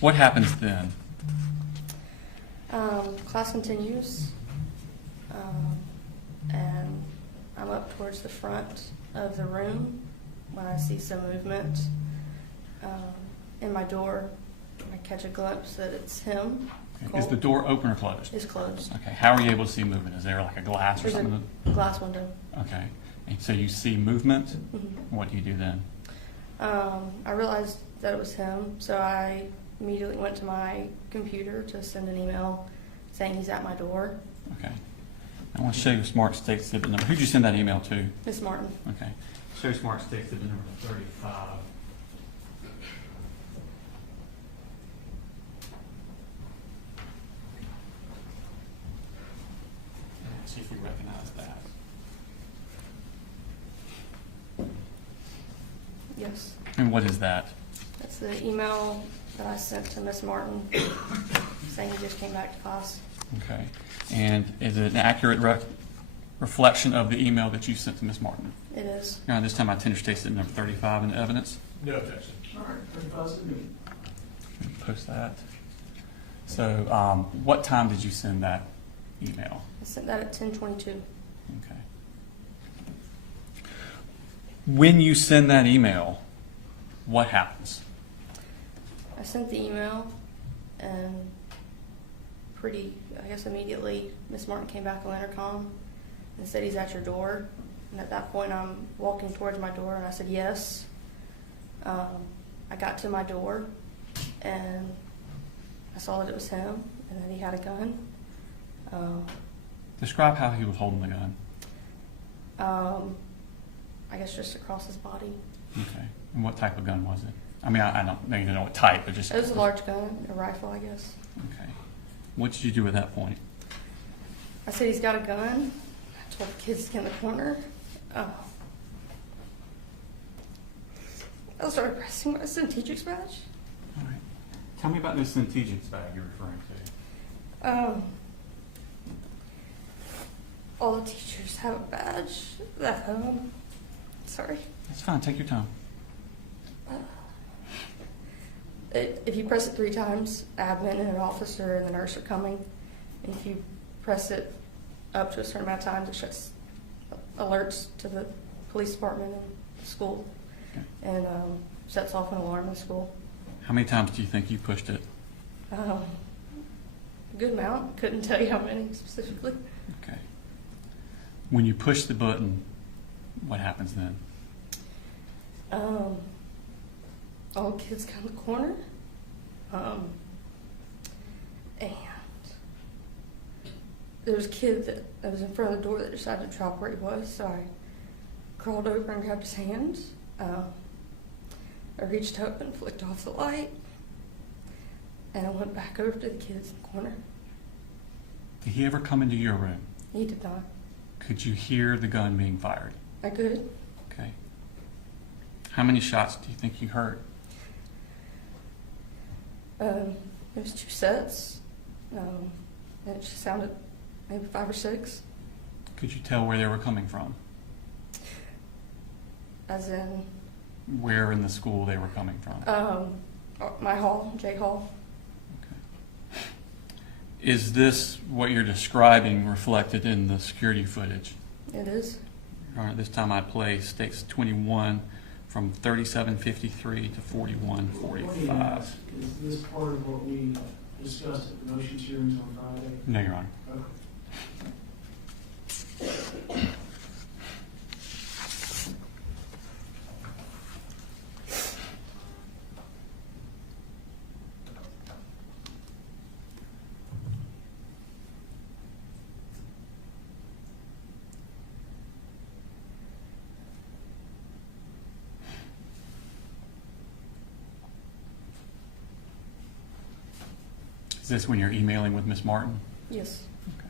What happens then? Class continues, and I'm up towards the front of the room when I see some movement in my door. I catch a glimpse that it's him. Okay, is the door open or closed? It's closed. Okay, how are you able to see movement? Is there like a glass or There's something? a glass window. Okay, and so you see movement? Mhm. What do you do then? I realized that it was him, so I immediately went to my computer to send an email saying he's at my door. Okay. I want to show you Smart State Exhibit number. Who'd you send that email to? Miss Martin. Okay. Show Smart State Exhibit number 35. See if you recognize that. Yes. And what is that? That's the email that I sent to Miss Martin saying he just came back to class. Okay. And is it an accurate reflection of the email that you sent to Miss Martin? It is. Now, this time I tender State Exhibit number 35 in the evidence. No objection. All right, 35 is good. Post that. So, what time did you send that email? I sent that at 10:22. Okay. When you send that email, what happens? I sent the email, and I guess immediately, Miss Martin came back on intercom and said he's at your door. And at that point, I'm walking towards my door, and I said yes. I got to my door, and I saw that it was him, and that he had a gun. Describe how he was holding the gun. I guess just across his body. Okay. And what type of gun was it? I mean, I don't need to know what type, but just. It was a large gun, a rifle, I guess. Okay. What did you do at that point? I said, he's got a gun. I told the kids to get in the corner. I started pressing my Centegix badge. All right. Tell me about this Centegix bag you're referring to. All the teachers have a badge at home. Sorry. That's fine. Take your time. If you press it 3 times, admin and an officer and the nurse are coming. And if you press it up to a certain amount of times, it shuts alerts to the police department and the school, Okay. and sets off an alarm in school. How many times do you think you pushed it? A good amount. Couldn't tell you how many specifically. Okay. When you push the button, what happens then? All the kids come to the corner, and there was a kid that was in front of the door that decided to drop where he was, so I crawled over and grabbed his hand. I reached up and flicked off the light, and I went back over to the kids in the corner. Did he ever come into your room? He did not. Could you hear the gun being fired? I could. Okay. How many shots do you think you heard? It was 2 sets, and it just sounded maybe 5 or 6. Could you tell where they were coming from? As in, Where in the school they were coming from? my hall, J Hall. Okay. Is this what you're describing reflected in the security footage? It is. All right, this time I play stakes 21 from 37:53 to 41:45. Is this part of what we discussed at the motions hearings on Friday? No, Your Honor. Okay. Is this when you're emailing with Miss Martin? Yes. Okay.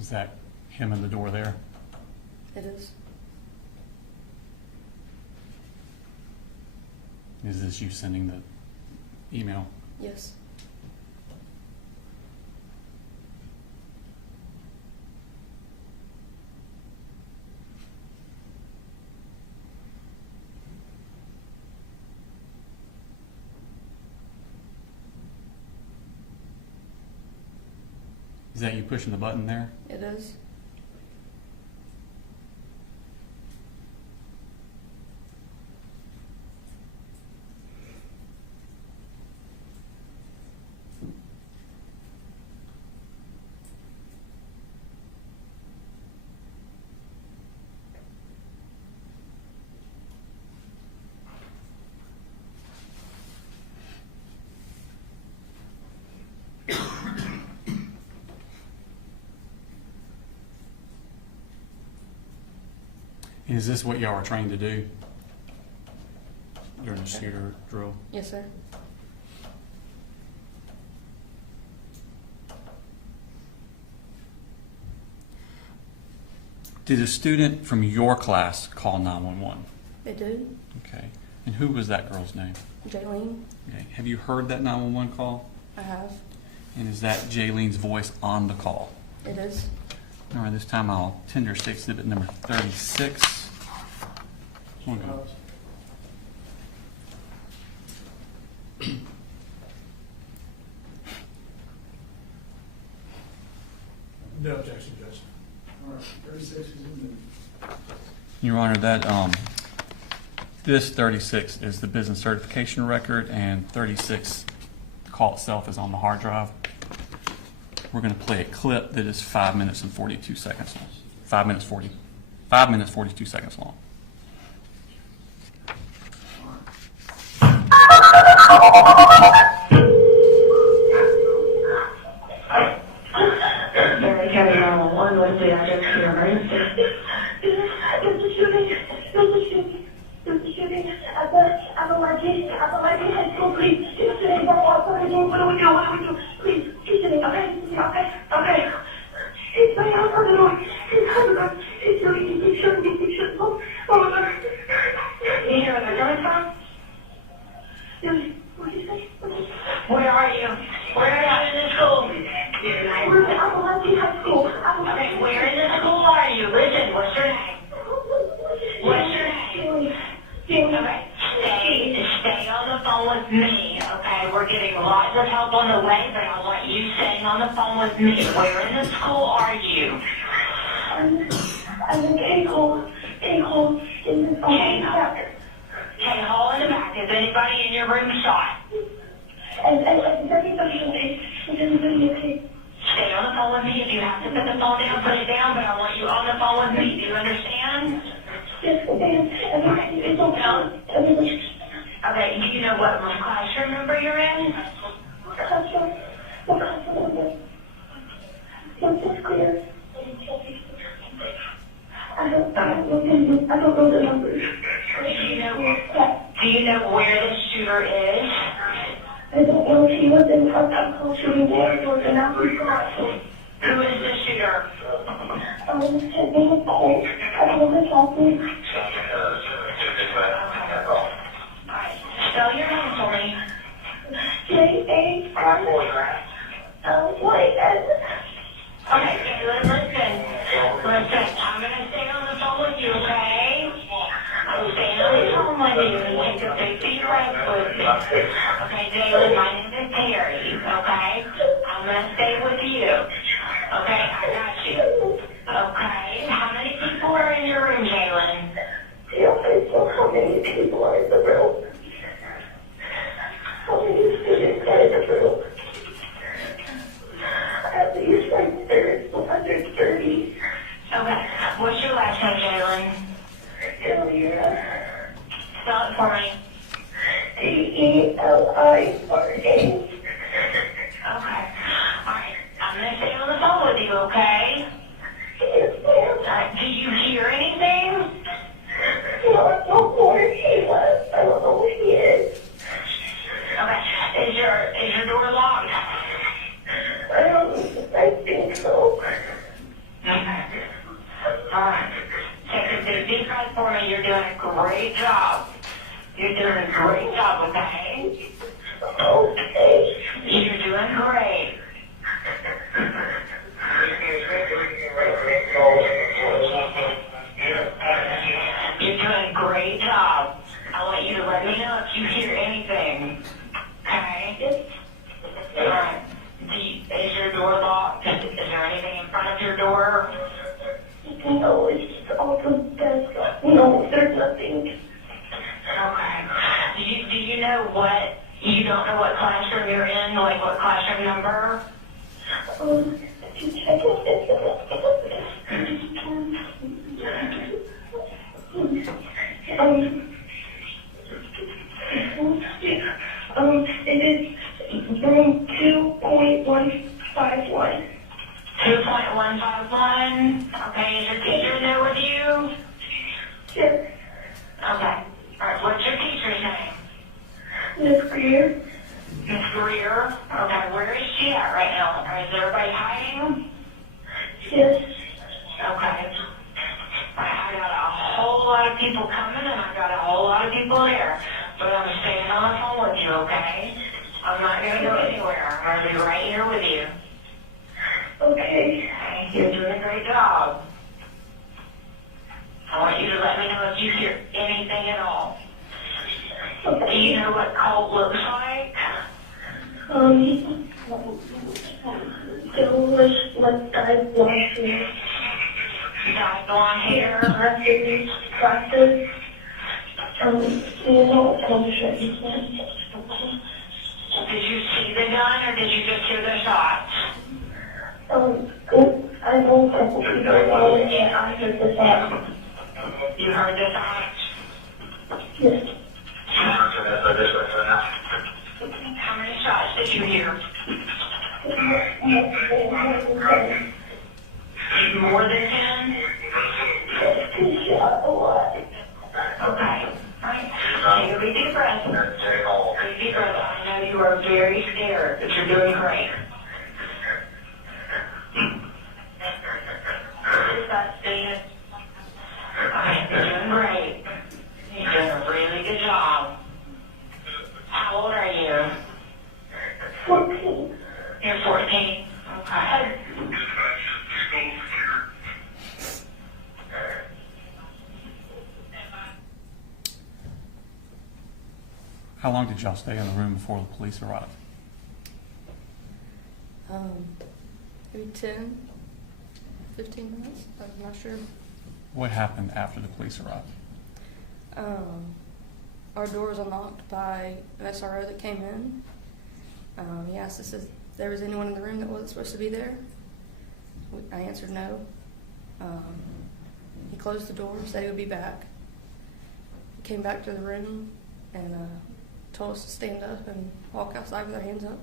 Is that him in the door there? It is. Is this you sending the email? Yes. Is that you pushing the button there? It is. Is this what y'all are trained to do during the shooter drill? Yes, sir. Did a student from your class call 911? It did. Okay. And who was that girl's name? Jacqueline. Okay. Have you heard that 911 call? I have. And is that Jaylene's voice on the call? It is. All right, this time I'll tender state exhibit number 36. Hold on. No objection, Judge. All right, 36 is admitted. Your Honor, that this 36 is the business certification record, and 36, the call itself, is on the hard drive. We're going to play a clip that is 5 minutes and 42 seconds long. 5 minutes 42 seconds long. Mary County 911, what's the address to your emergency? There's a shooting. There's a shooting at the Apalachee High School, please. It's today. What do we do? Please, he's sitting. Okay. It's right outside the door. It's shooting. Oh my God. You hear where they're coming from? What did you say? Where are you? Where are you in the school? We're at Apalachee High School. Okay, where in the school are you? Listen, what's your name? Okay, stay on the phone with me, okay? We're getting lots of help on the way, but I want you staying on the phone with me. Where in the school are you? I'm in K-Hole in the K-Hole. K-Hole in the back. Is anybody in your room shot? Stay on the phone with me. If you have to put the phone down, put it down, but I want you on the phone with me. Do you understand? Yes, okay, do you know what classroom number you're in? Classroom number? It's Greer. I don't know the numbers. Do you know where the shooter is? I don't know if he was in front shooting there or in our classroom. Who is the shooter? His name is Cole. I don't know Katherine. Alright, spell your name for me. J-A-R-Y-N. Okay, listen. I'm going to stay on the phone with you, okay? I'm staying on the phone with you and take a big deep breath with me. Okay, Jalen, my name is Terry, okay? I'm going to stay with you. Okay, I got you. Okay, how many people are in your room, Jalen? How many people are in the room? How many students are in the room? At least like 130. Okay, what's your last name, Jalen? Delira. Spell it for me. D-E-L-I-R-A. Okay. Alright, I'm going to stay on the phone with you, okay? Yes, ma'am. Do you hear anything? No, I don't know where he was. I don't know where he is. Okay. Is your door locked? I think so. Okay. Take a deep breath for me. You're doing a great job. You're doing a great job, okay? Okay. You're doing great. You're doing a great job. I want you to let me know if you hear anything. Okay? All right. Is your door locked? Is there anything in front of your door? No, it's off the desk. No, there's nothing. Okay. Do you know what, you don't know what classroom you're in, like what classroom number? Check it is room 2.151. 2.151. Okay, is your teacher there with you? Yes. Okay. All right, what's your teacher's name? Miss Greer. Miss Greer? Okay, where is she at right now? Is everybody hiding? Yes. Okay. I got a whole lot of people coming and I got a whole lot of people there. But I'm staying on the phone with you, okay? I'm not going to go anywhere. I'm going to be right here with you. Okay. You're doing a great job. I want you to let me know if you hear anything at all. Okay. Do you know what Colt looks like? There was like dyed blonde hair. Dyed blonde hair? Glasses. Did you see the gun or did you just hear the shots? I know a couple people and I heard the shots. You heard the shots? Yes. How many shots did you hear? More than 10? A lot. Okay. Alright. Take a big deep breath. Big deep breath. I know you are very scared, but you're doing great. Okay, you're doing great. You're doing a really good job. How old are you? 14. You're 14? Okay. How long did y'all stay in the room before the police arrived? Maybe 10, 15 minutes. I'm not sure. What happened after the police arrived? Our door was unlocked by an SRO that came in. He asked us if there was anyone in the room that wasn't supposed to be there. I answered no. He closed the door, said he would be back. He came back to the room and told us to stand up and walk outside with our hands up.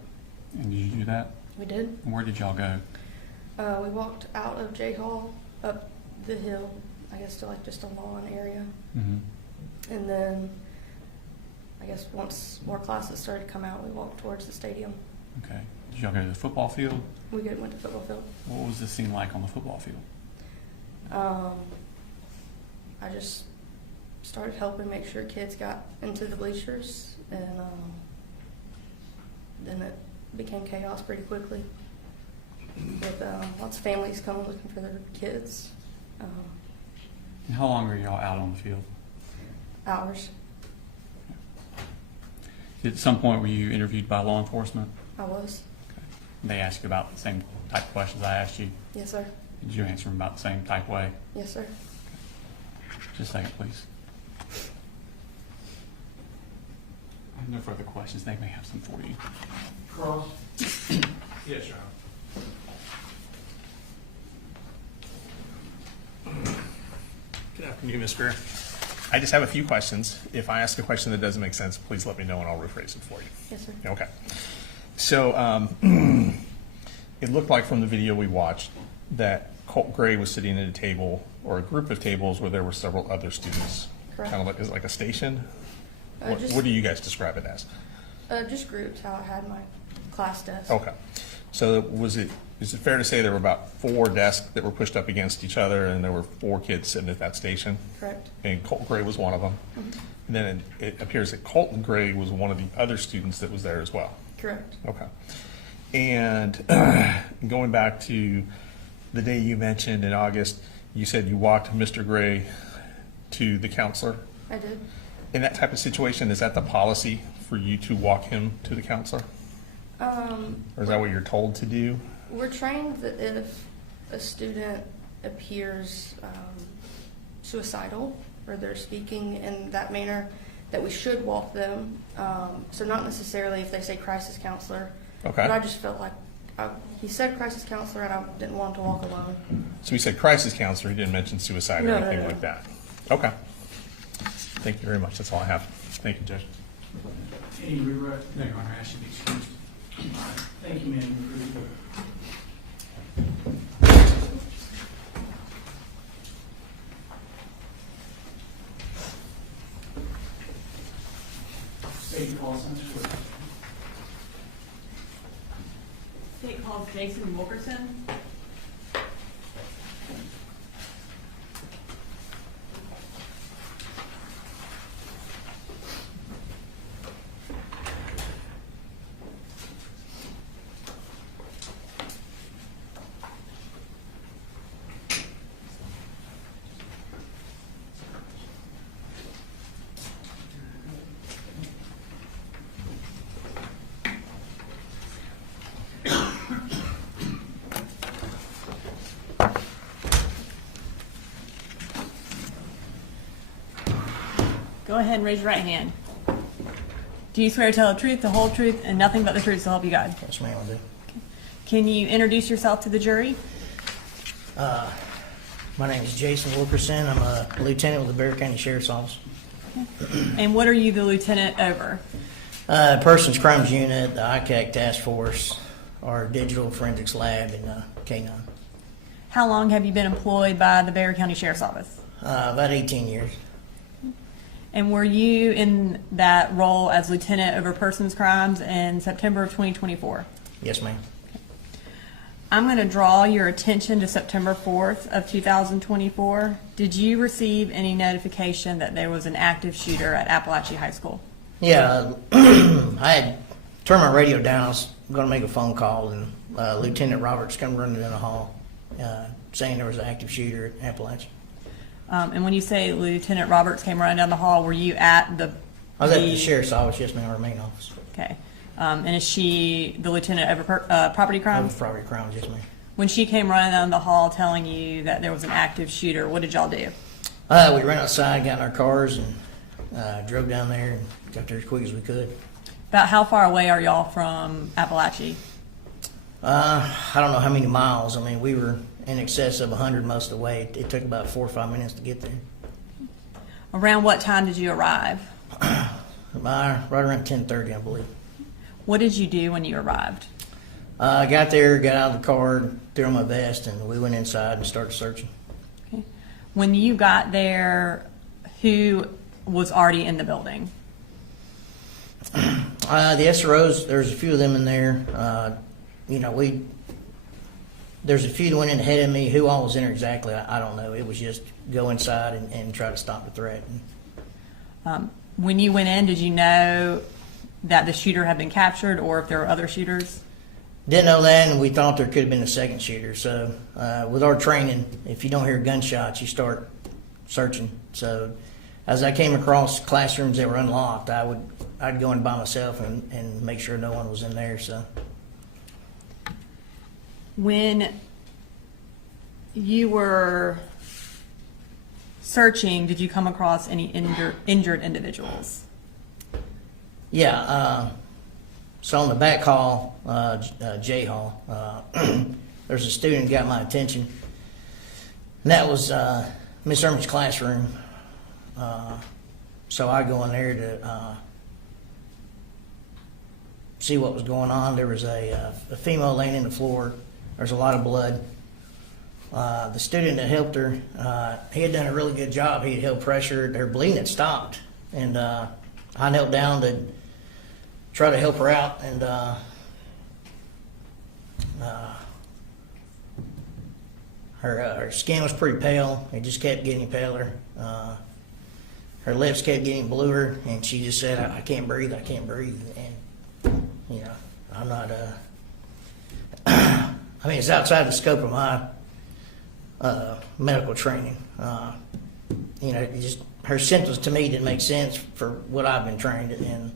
And did you do that? We did. And where did y'all go? We walked out of J Hall up the hill, I guess to like just a lawn area. Mm-hmm. And then I guess once more classes started to come out, we walked towards the stadium. Okay. Did y'all go to the football field? We went to the football field. What was the scene like on the football field? I just started helping make sure kids got into the bleachers, and then it became chaos pretty quickly with lots of families coming looking for their kids. And how long were y'all out on the field? Hours. At some point were you interviewed by law enforcement? I was. Okay. And they asked you about the same type of questions I asked you? Yes, sir. Did you answer them about the same type way? Yes, sir. Just a second, please. I have no further questions. They may have some for you. Cross. Yes, John. Good afternoon, Ms. Greer. I just have a few questions. If I ask a question that doesn't make sense, please let me know and I'll rephrase it for you. Yes, sir. Okay. So it looked like from the video we watched that Colin Gray was sitting at a table or a group of tables where there were several other students. Correct. Kind of like, is it like a station? What Just- do you guys describe it as? Just groups, how I had my class desk. Okay. So was it is it fair to say there were about 4 desks that were pushed up against each other, and there were 4 kids sitting at that station? Correct. And Colton Gray was one of them. And then it appears that Colton Gray was one of the other students that was there as well. Correct. Okay. And going back to the day you mentioned in August, you said you walked Mr. Gray to the counselor. I did. In that type of situation, is that the policy for you to walk him to the counselor? Or is that what you're told to do? We're trained that if a student appears suicidal or they're speaking in that manner, that we should walk them. So not necessarily if they say crisis counselor. Okay. But I just felt like he said crisis counselor and I didn't want him to walk alone. So he said crisis counselor, he didn't mention suicide or No, anything no. like that? Okay. Thank you very much. That's all I have. Thank you, Judge. Any rewrite? No, Your Honor, I should be excused. All right. Thank you, ma'am. State calls on this. State calls Jason Wilkerson. Go ahead and raise your right hand. Do you swear to tell the truth, the whole truth, and nothing but the truth so help you God? Yes, ma'am, I do. Can you introduce yourself to the jury? My name is Jason Wilkerson. I'm a lieutenant with the Bexar County Sheriff's Office. And what are you the lieutenant over? Persons Crimes Unit, the ICAC Task Force, our Digital Forensics Lab, and K9. How long have you been employed by the Bexar County Sheriff's Office? About 18 years. And were you in that role as lieutenant over persons crimes in September of 2024? Yes, ma'am. I'm going to draw your attention to September 4th of 2024. Did you receive any notification that there was an active shooter at Apalachee High School? Yeah, I had turned my radio down. I was going to make a phone call, and Lieutenant Roberts come running in the hall saying there was an active shooter at Apalachee. And when you say Lieutenant Roberts came running down the hall, were you at the... I was at the sheriff's office, yes, ma'am, our main office. Okay. And is she the lieutenant over property crimes? Over property crimes, yes, ma'am. When she came running down the hall telling you that there was an active shooter, what did y'all do? We ran outside, got in our cars, and drove down there and got there as quick as we could. About how far away are y'all from Apalachee? I don't know how many miles. I mean, we were in excess of 100 most of the way. It took about 4 or 5 minutes to get there. Around what time did you arrive? Right around 10:30, I believe. What did you do when you arrived? I got there, got out of the car, threw on my vest, and we went inside and started searching. Okay. When you got there, who was already in the building? The SROs, there's a few of them in there. There's a few that went in ahead of me. Who all was in there exactly, I don't know. It was just go inside and try to stop the threat. When you went in, did you know that the shooter had been captured or if there were other shooters? Didn't know that, and we thought there could have been a second shooter. So with our training, if you don't hear gunshots, you start searching. So as I came across classrooms that were unlocked, I'd go in by myself and make sure no one was in there. So when you were searching, did you come across any injured individuals? yeah, so on the back hall, J hall, there's a student who got my attention, and that was Miss Irma's classroom. So I go in there to see what was going on. There was a female laying in the floor. There's a lot of blood. The student that helped her, he had done a really good job. He had held pressure. Her bleeding had stopped, and I knelt down to try to help her out, and her skin was pretty pale. It just kept getting paler. Her lips kept getting bluer, and she just said, I can't breathe, I can't breathe. And, you know, I'm not, I mean, it's outside the scope of my medical training. You know, it just, her symptoms to me didn't make sense for what I've been trained in.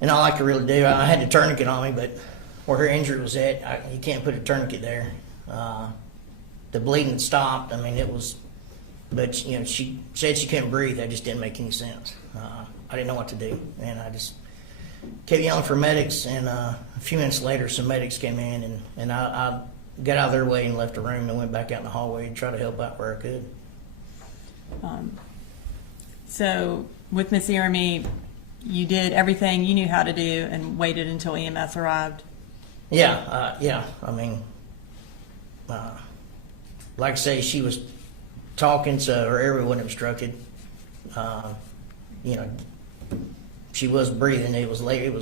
And all I could really do, I had the tourniquet on me, but where her injury was at, you can't put a tourniquet there. The bleeding stopped. I mean, it was, but you know, she said she couldn't breathe. That just didn't make any sense. I didn't know what to do, and I just kept yelling for medics. And a few minutes later, some medics came in, and I got out of their way and left the room and went back out in the hallway and tried to help out where I could. So with Miss Ieremy, you did everything you knew how to do and waited until EMS arrived? Yeah, yeah. I mean, like I say, she was talking, so her airway wasn't obstructed. You know, she was breathing. It was late.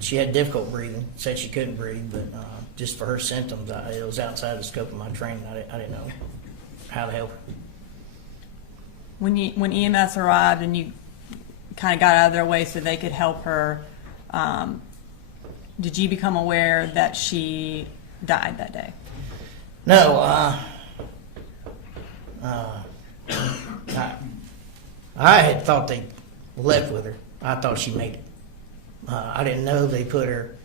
She had difficult breathing. Said she couldn't breathe, but just for her symptoms, it was outside the scope of my training. I didn't know how to help her. When EMS arrived and you kind of got out of their way so they could help her, did you become aware that she died that day? No, I had thought they left with her. I thought she made it. I didn't know they put her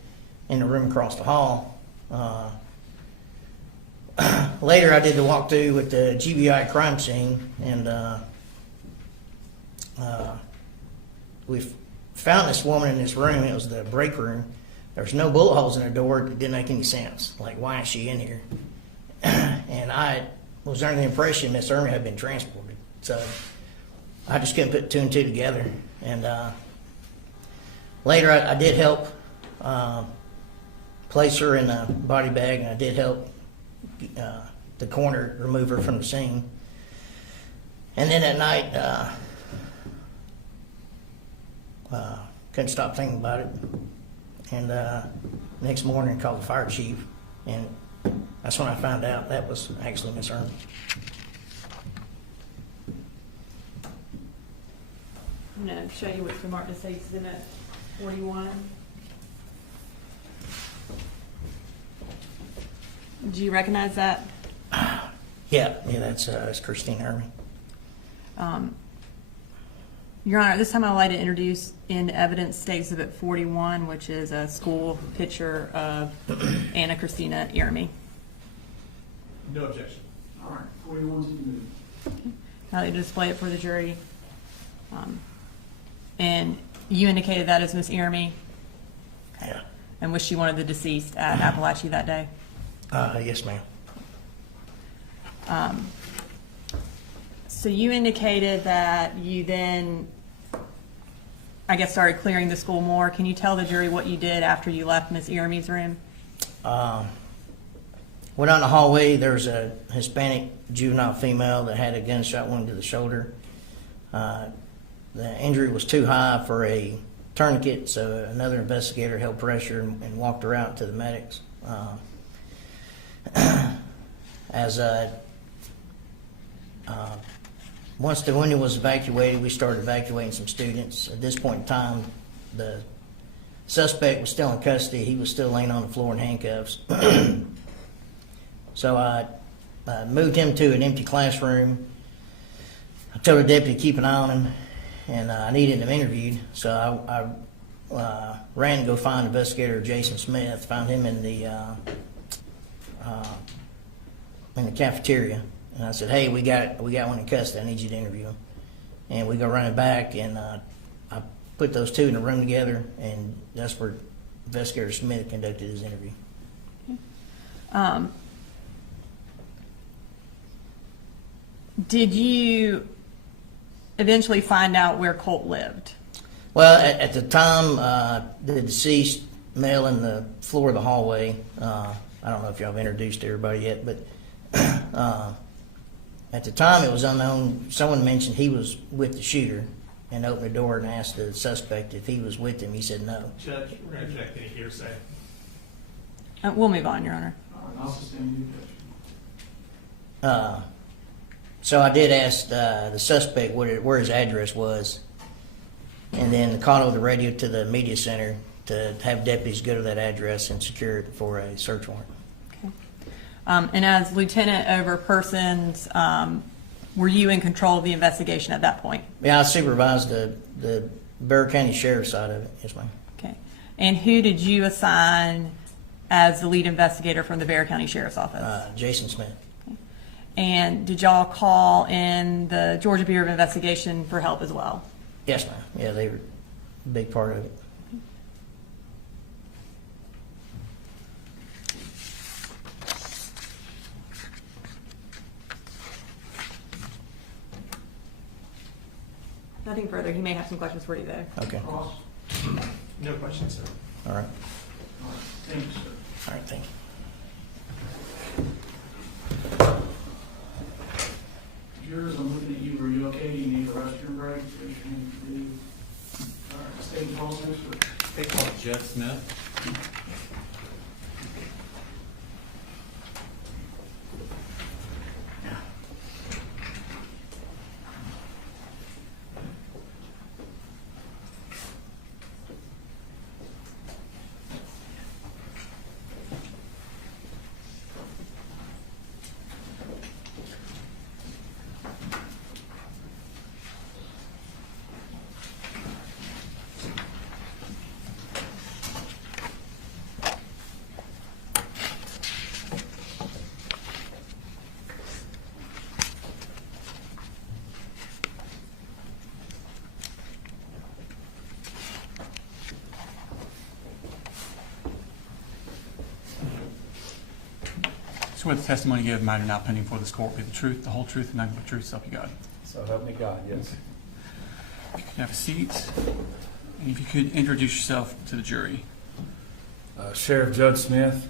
in the room across the hall. Later, I did the walkthrough with the GBI crime scene, and we found this woman in this room. It was the break room. There was no bullet holes in her door. It didn't make any sense. Like, why is she in here? And I was under the impression Miss Ieremy had been transported. So I just couldn't put two and two together. And later, I did help place her in a body bag, and I did help the coroner remove her from the scene. And then at night, couldn't stop thinking about it. And next morning, called the fire chief, and that's when I found out that was actually Miss Ieremy. I'm going to show you what's marked as Exhibit 41. Do you recognize that? Yeah, that's Christine Ieremy. Your Honor, this time I'd like to introduce in evidence State Exhibit 41, which is a school picture of Anna Christina Ieremy. No objection. All right, 41 to be moved. Okay. Now they display it for the jury. And you indicated that as Miss Ieremy? Yeah. And was she one of the deceased at Apalachee that day? Yes, ma'am. So you indicated that you then, I guess, started clearing the school more. Can you tell the jury what you did after you left Miss Ieremy's room? Went out in the hallway. There was a Hispanic juvenile female that had a gunshot wound to the shoulder. The injury was too high for a tourniquet, so another investigator held pressure and walked her out to the medics. Once the wounded was evacuated, we started evacuating some students. At this point in time, the suspect was still in custody. He was still laying on the floor in handcuffs. So I moved him to an empty classroom. I told the deputy to keep an eye on him, and I needed him interviewed. So I ran to go find investigator Jason Smith, found him in the cafeteria. And I said, hey, we got one in custody. I need you to interview him. And we go running back, and I put those two in a room together, and that's where investigator Smith conducted his interview. Did you eventually find out where Colt lived? Well, at the time, the deceased male in the floor of the hallway, I don't know if y'all have introduced everybody yet, but at the time it was unknown. Someone mentioned he was with the shooter and opened the door and asked the suspect if he was with him. He said no. Judge, we're going to check any hearsay. We'll move on, Your Honor. All right, I'll sustain the objection. So I did ask the suspect where his address was, and then called over the radio to the media center to have deputies go to that address and secure it for a search warrant. Okay. And as lieutenant over persons, were you in control of the investigation at that point? Yeah, I supervised the Bexar County Sheriff's side of it. Yes, ma'am. Okay. And who did you assign as the lead investigator from the Bexar County Sheriff's Office? Jason Smith. Okay. And did y'all call in the Georgia Bureau of Investigation for help as well? Yes, ma'am. Yeah, they were a big part of it. Nothing further. He may have some questions for you, though. Okay. Cross? No questions, sir. All right. Thank you, sir. All right, thank you. Jurors, I'm looking at you. Are you okay? Do you need a restroom break? Raise your hand if you do. All right, state and call, sir. They call it Jeff Smith. Swear the testimony you give matter now pending before this court be the truth, the whole truth, and nothing but the truth, so help you God. So help me God, yes. If you could have a seat, and if you could introduce yourself to the jury. Sheriff Judge Smith.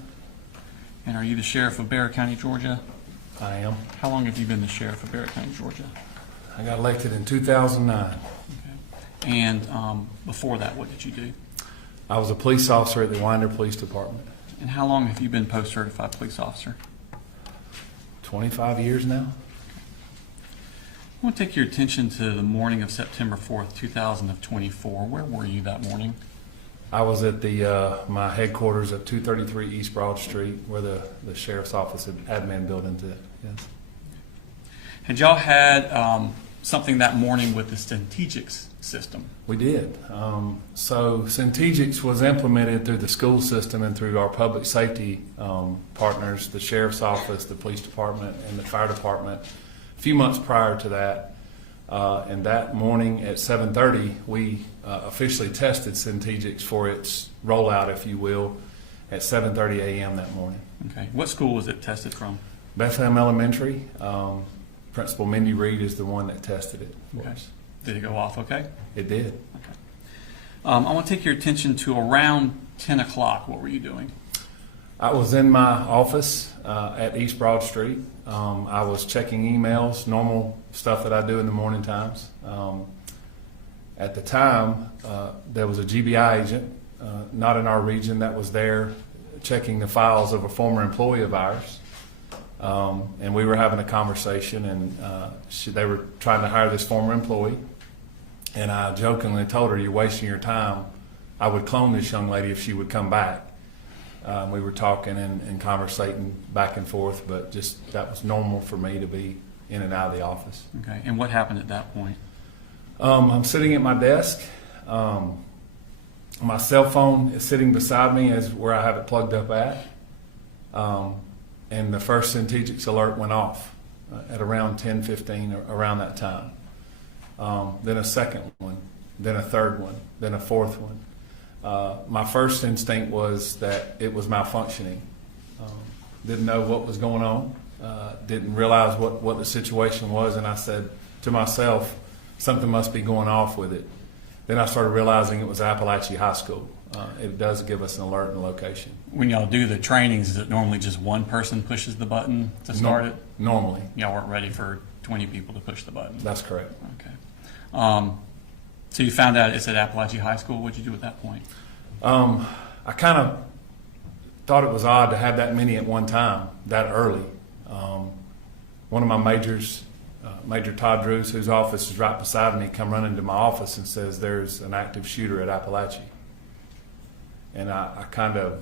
And are you the sheriff of Bexar County, Georgia? I am. How long have you been the sheriff of Bexar County, Georgia? I got elected in 2009. Okay. And before that, what did you do? I was a police officer at the Winder Police Department. And how long have you been post-certified police officer? 25 years now. I want to take your attention to the morning of September 4th, 2024. Where were you that morning? I was at my headquarters at 233 East Broad Street, where the sheriff's office and admin building's at. Yes. Had y'all had something that morning with the Strategics system? We did. So Strategics was implemented through the school system and through our public safety partners, the sheriff's office, the police department, and the fire department. A few months prior to that, and that morning at 7:30, we officially tested Strategics for its rollout, if you will, at 7:30 a.m. that morning. Okay. What school was it tested from? Bethlehem Elementary. Principal Mindy Reed is the one that tested it for us. Did it go off okay? It did. Okay. I want to take your attention to around 10 o'clock. What were you doing? I was in my office at East Broad Street. I was checking emails, normal stuff that I do in the morning times. At the time, there was a GBI agent, not in our region, that was there checking the files of a former employee of ours. And we were having a conversation, and they were trying to hire this former employee. And I jokingly told her, "You're wasting your time. I would clone this young lady if she would come back." We were talking and conversating back and forth, but just that was normal for me to be in and out of the office. Okay. And what happened at that point? I'm sitting at my desk. My cell phone is sitting beside me as where I have it plugged up at. And the first Strategics alert went off at around 10:15, around that time. Then a second one, then a third one, then a fourth one. My first instinct was that it was malfunctioning. Didn't know what was going on, didn't realize what the situation was, and I said to myself, something must be going off with it. Then I started realizing it was Apalachee High School. It does give us an alert and location. When y'all do the trainings, is it normally just one person pushes the button to start it? Normally. Y'all weren't ready for 20 people to push the button? That's correct. Okay. So you found out it's at Apalachee High School. What did you do at that point? I kind of thought it was odd to have that many at one time, that early. one of my majors, Major Todd Drews, whose office is right beside me, come running to my office and says there's an active shooter at Apalachee. And I kind of,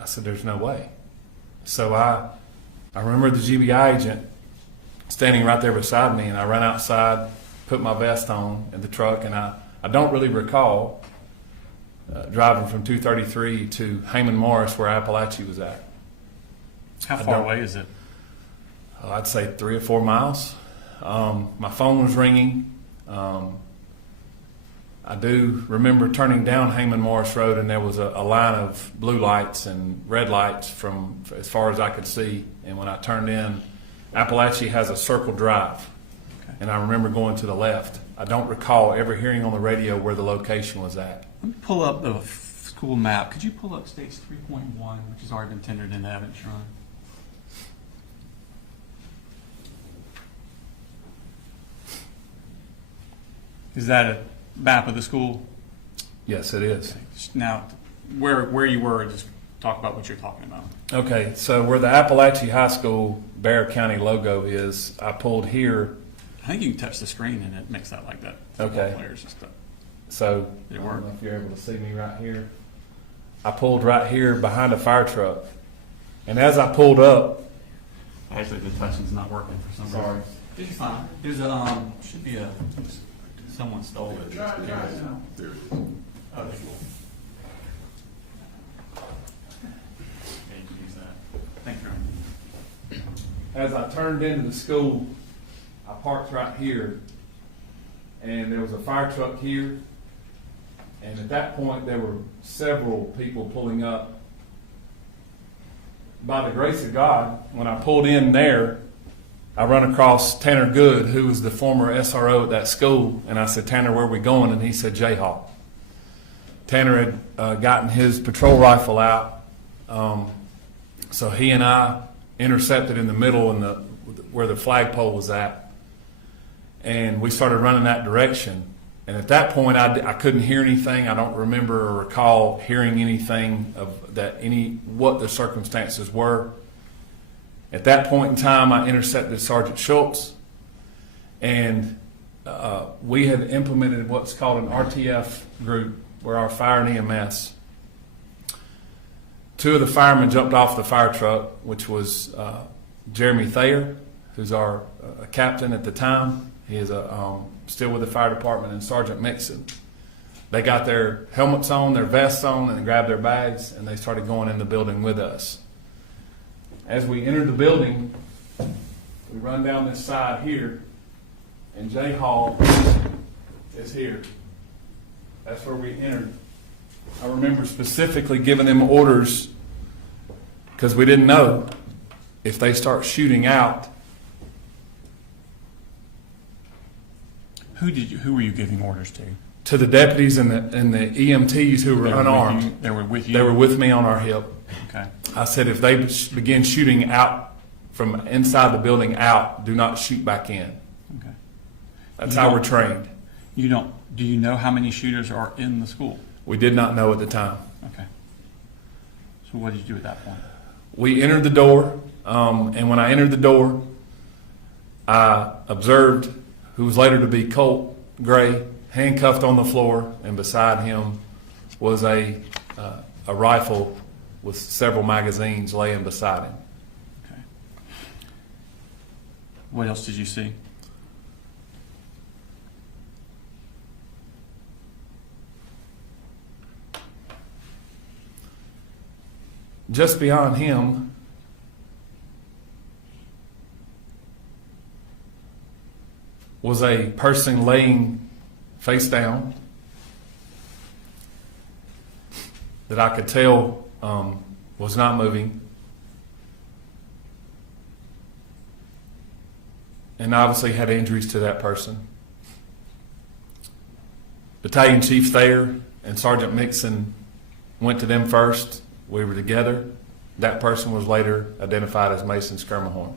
I said, there's no way. So I remember the GBI agent standing right there beside me, and I ran outside, put my vest on in the truck, and I don't really recall driving from 233 to Heyman Morris where Apalachee was at. How far away is it? I'd say 3 or 4 miles. My phone was ringing. I do remember turning down Heyman Morris Road, and there was a line of blue lights and red lights from as far as I could see. And when I turned in, Apalachee has a circle drive, and I remember going to the left. I don't recall ever hearing on the radio where the location was at. Let me pull up the school map. Could you pull up States 3.1, which has already been tendered into evidence, Ron? Is that a map of the school? Yes, it is. Now, where you were, just talk about what you're talking about. Okay, so where the Apalachee High School Bear County logo is, I pulled here. I think you can touch the screen and it makes that like that. Okay. Players and stuff. So Did it I work? don't know if you're able to see me right here. I pulled right here behind a fire truck, and as I pulled up, Actually, the touching's not working for some reason. Sorry. It's fine. There's a should be a someone stole it. There it is. Oh, that's cool. Yeah, you can use that. Thank you. as I turned into the school, I parked right here, and there was a fire truck here, and at that point there were several people pulling up. By the grace of God, when I pulled in there, I run across Tanner Good, who was the former SRO at that school, and I said, "Tanner, where are we going?" And he said, "Jayhawk." Tanner had gotten his patrol rifle out, so he and I intercepted in the middle in where the flagpole was at, and we started running that direction. And at that point, I couldn't hear anything. I don't remember or recall hearing anything of that, what the circumstances were. At that point in time, I intercepted Sergeant Schultz, and we had implemented what's called an RTF group, where our fire and EMS. Two of the firemen jumped off the fire truck, which was Jeremy Thayer, who's our captain at the time. He is still with the fire department, and Sergeant Mixon. They got their helmets on, their vests on, and they grabbed their bags, and they started going in the building with us. As we entered the building, we run down this side here, and Jay Hall is here. That's where we entered. I remember specifically giving them orders, because we didn't know if they start shooting out. Who were you giving orders to? To the deputies and the EMTs who were unarmed. They were with you? They were with me on our hip. Okay. I said, if they begin shooting out from inside the building out, do not shoot back in. Okay. That's how we're trained. Do you know how many shooters are in the school? We did not know at the time. Okay. So what did you do at that point? We entered the door, and when I entered the door, I observed who was later to be Colin Gray, handcuffed on the floor, and beside him was a rifle with several magazines laying beside him. Okay. What else did you see? Just beyond him was a person laying face down that I could tell was not moving. And obviously had injuries to that person. Battalion Chief Thayer and Sergeant Mixon went to them first. We were together. That person was later identified as Mason Skirmahorn.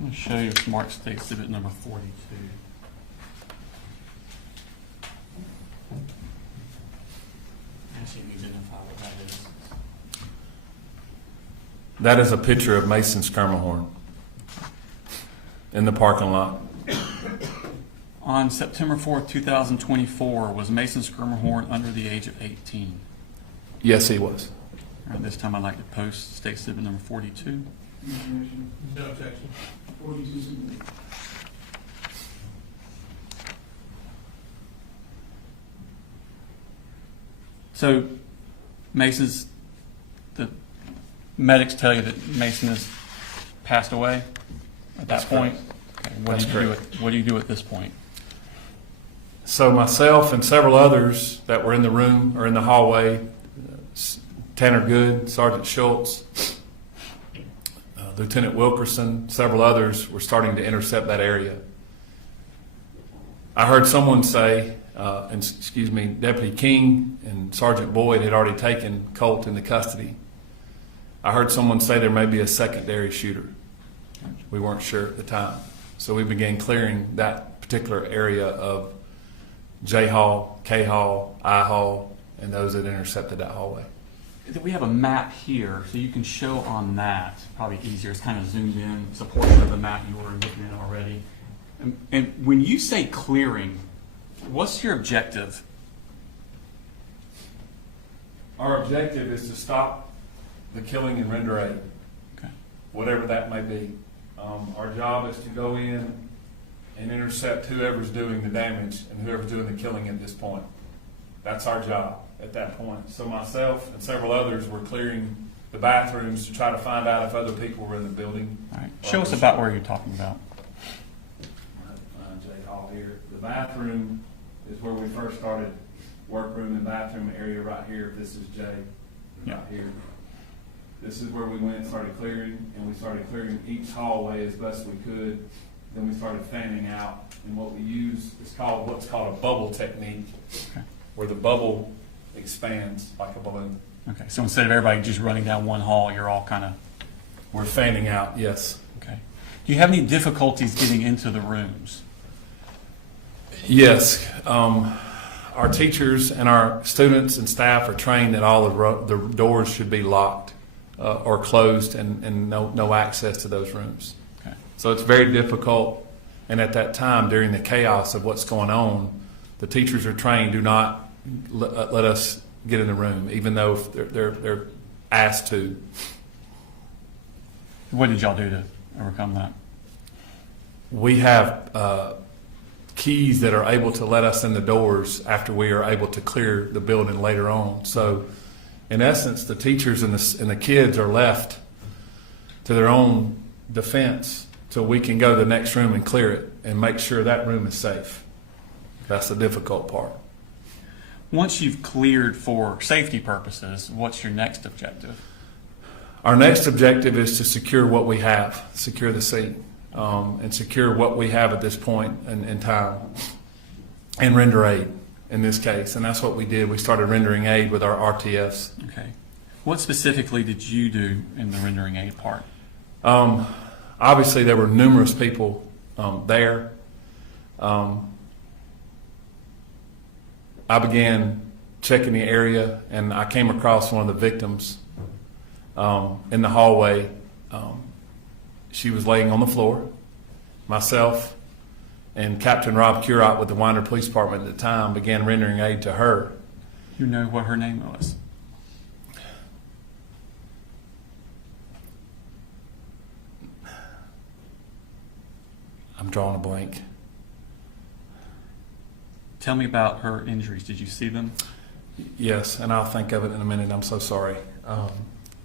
I'm going to show you Smart State Exhibit number 42. Can you identify what that is? That is a picture of Mason Skirmahorn in the parking lot. On September 4th, 2024, was Mason Skirmahorn under the age of 18? Yes, he was. All right, this time I'd like to post State Exhibit number 42. No objection. 42 submitted. So, the medics tell you that Mason has passed away at that That's point? correct. Okay, That's correct. What do you do at this point? So myself and several others that were in the room or in the hallway, Tanner Good, Sergeant Schultz, Lieutenant Wilkerson, several others were starting to intercept that area. I heard someone say, Deputy King and Sergeant Boyd had already taken Colt into custody. I heard someone say there may be a secondary shooter. We weren't sure at the time. So we began clearing that particular area of J Hall, K Hall, I Hall, and those that intercepted that hallway. We have a map here, so you can show on that. Probably easier. It's kind of zoomed in. It's a portion of the map you were looking at already. And when you say clearing, what's your objective? Our objective is to stop the killing and render aid, Okay. whatever that may be. Our job is to go in and intercept whoever's doing the damage and whoever's doing the killing at this point. That's our job at that point. So myself and several others were clearing the bathrooms to try to find out if other people were in the building. All right. Show us about where you're talking about. J Hall here. The bathroom is where we first started. Workroom and bathroom area right here. This is J. Yeah. Right here. This is where we went and started clearing, and we started clearing each hallway as best we could. Then we started fanning out, and what we use is what's called a bubble technique, Okay. where the bubble expands like a balloon. Okay. So instead of everybody just running down one hall, you're all kind of. We're fanning out, yes. Okay. Do you have any difficulties getting into the rooms? Yes. Our teachers and our students and staff are trained that all the doors should be locked or closed and no access to those rooms. Okay. So it's very difficult. And at that time, during the chaos of what's going on, the teachers are trained, do not let us get in the room, even though they're asked to. What did y'all do to overcome that? We have keys that are able to let us in the doors after we are able to clear the building later on. So in essence, the teachers and the kids are left to their own defense till we can go to the next room and clear it and make sure that room is safe. That's the difficult part. Once you've cleared for safety purposes, what's your next objective? Our next objective is to secure what we have, secure the scene, and secure what we have at this point in time, and render aid in this case. And that's what we did. We started rendering aid with our RTFs. Okay. What specifically did you do in the rendering aid part? Obviously, there were numerous people there. I began checking the area, and I came across one of the victims in the hallway. She was laying on the floor. Myself and Captain Rob Curott with the Winder Police Department at the time began rendering aid to her. You know what her name was? I'm drawing a blank. Tell me about her injuries. Did you see them? Yes, and I'll think of it in a minute. I'm so sorry.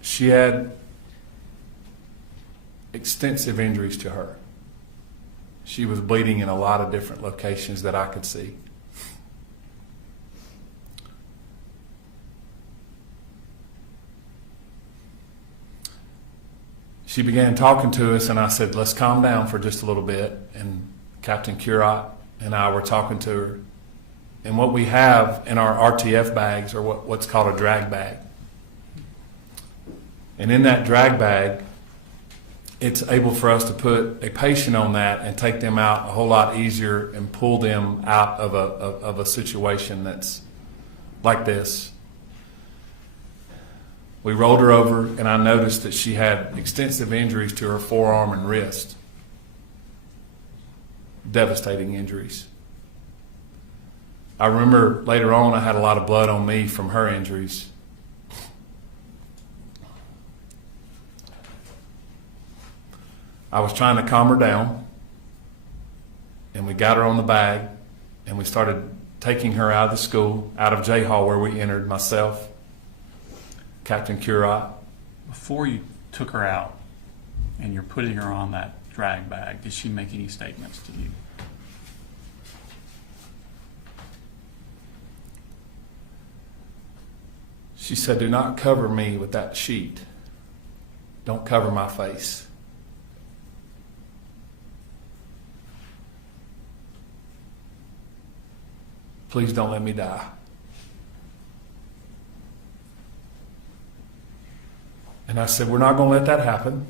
She had extensive injuries to her. She was bleeding in a lot of different locations that I could see. She began talking to us, and I said, let's calm down for just a little bit. And Captain Curott and I were talking to her. And what we have in our RTF bags are what's called a drag bag. And in that drag bag, it's able for us to put a patient on that and take them out a whole lot easier and pull them out of a situation that's like this. We rolled her over, and I noticed that she had extensive injuries to her forearm and wrist. Devastating injuries. I remember later on I had a lot of blood on me from her injuries. I was trying to calm her down, and we got her on the bag, and we started taking her out of the school, out of J Hall where we entered, myself, Captain Curat. Before you took her out and you're putting her on that drag bag, did she make any statements to you? She said, "Do not cover me with that sheet. Don't cover my face." Please don't let me die. And I said, "We're not going to let that happen."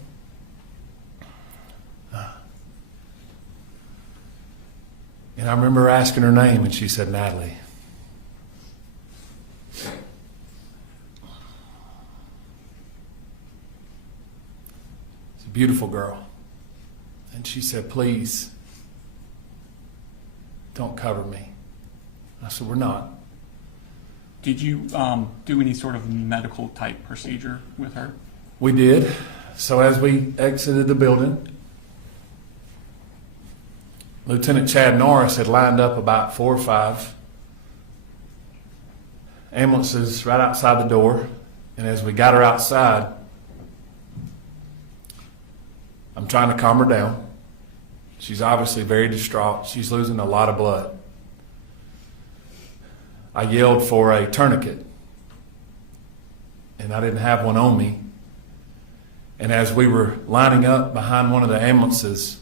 And I remember asking her name, and she said, "Natalie." It's a beautiful girl. And she said, "Please, don't cover me." I said, "We're not." Did you do any sort of medical type procedure with her? We did. So as we exited the building, Lieutenant Chad Norris had lined up about 4 or 5 ambulances right outside the door. And as we got her outside, I'm trying to calm her down. She's obviously very distraught. She's losing a lot of blood. I yelled for a tourniquet, and I didn't have one on me. And as we were lining up behind one of the ambulances,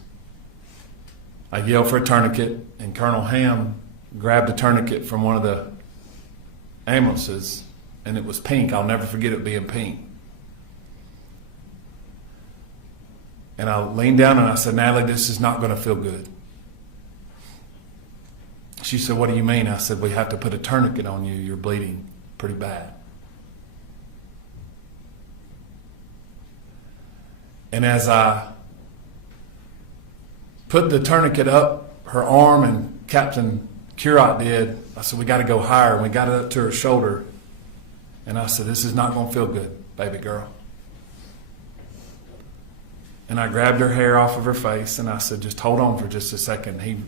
I yelled for a tourniquet, and Colonel Ham grabbed a tourniquet from one of the ambulances, and it was pink. I'll never forget it being pink. And I leaned down and I said, "Natalie, this is not going to feel good." She said, "What do you mean?" I said, "We have to put a tourniquet on you. You're bleeding pretty bad." And as I put the tourniquet up her arm, and Captain Curat did, I said, "We got to go higher." And we got it up to her shoulder. And I said, "This is not going to feel good, baby girl." And I grabbed her hair off of her face, and I said, "Just hold on for just a second." He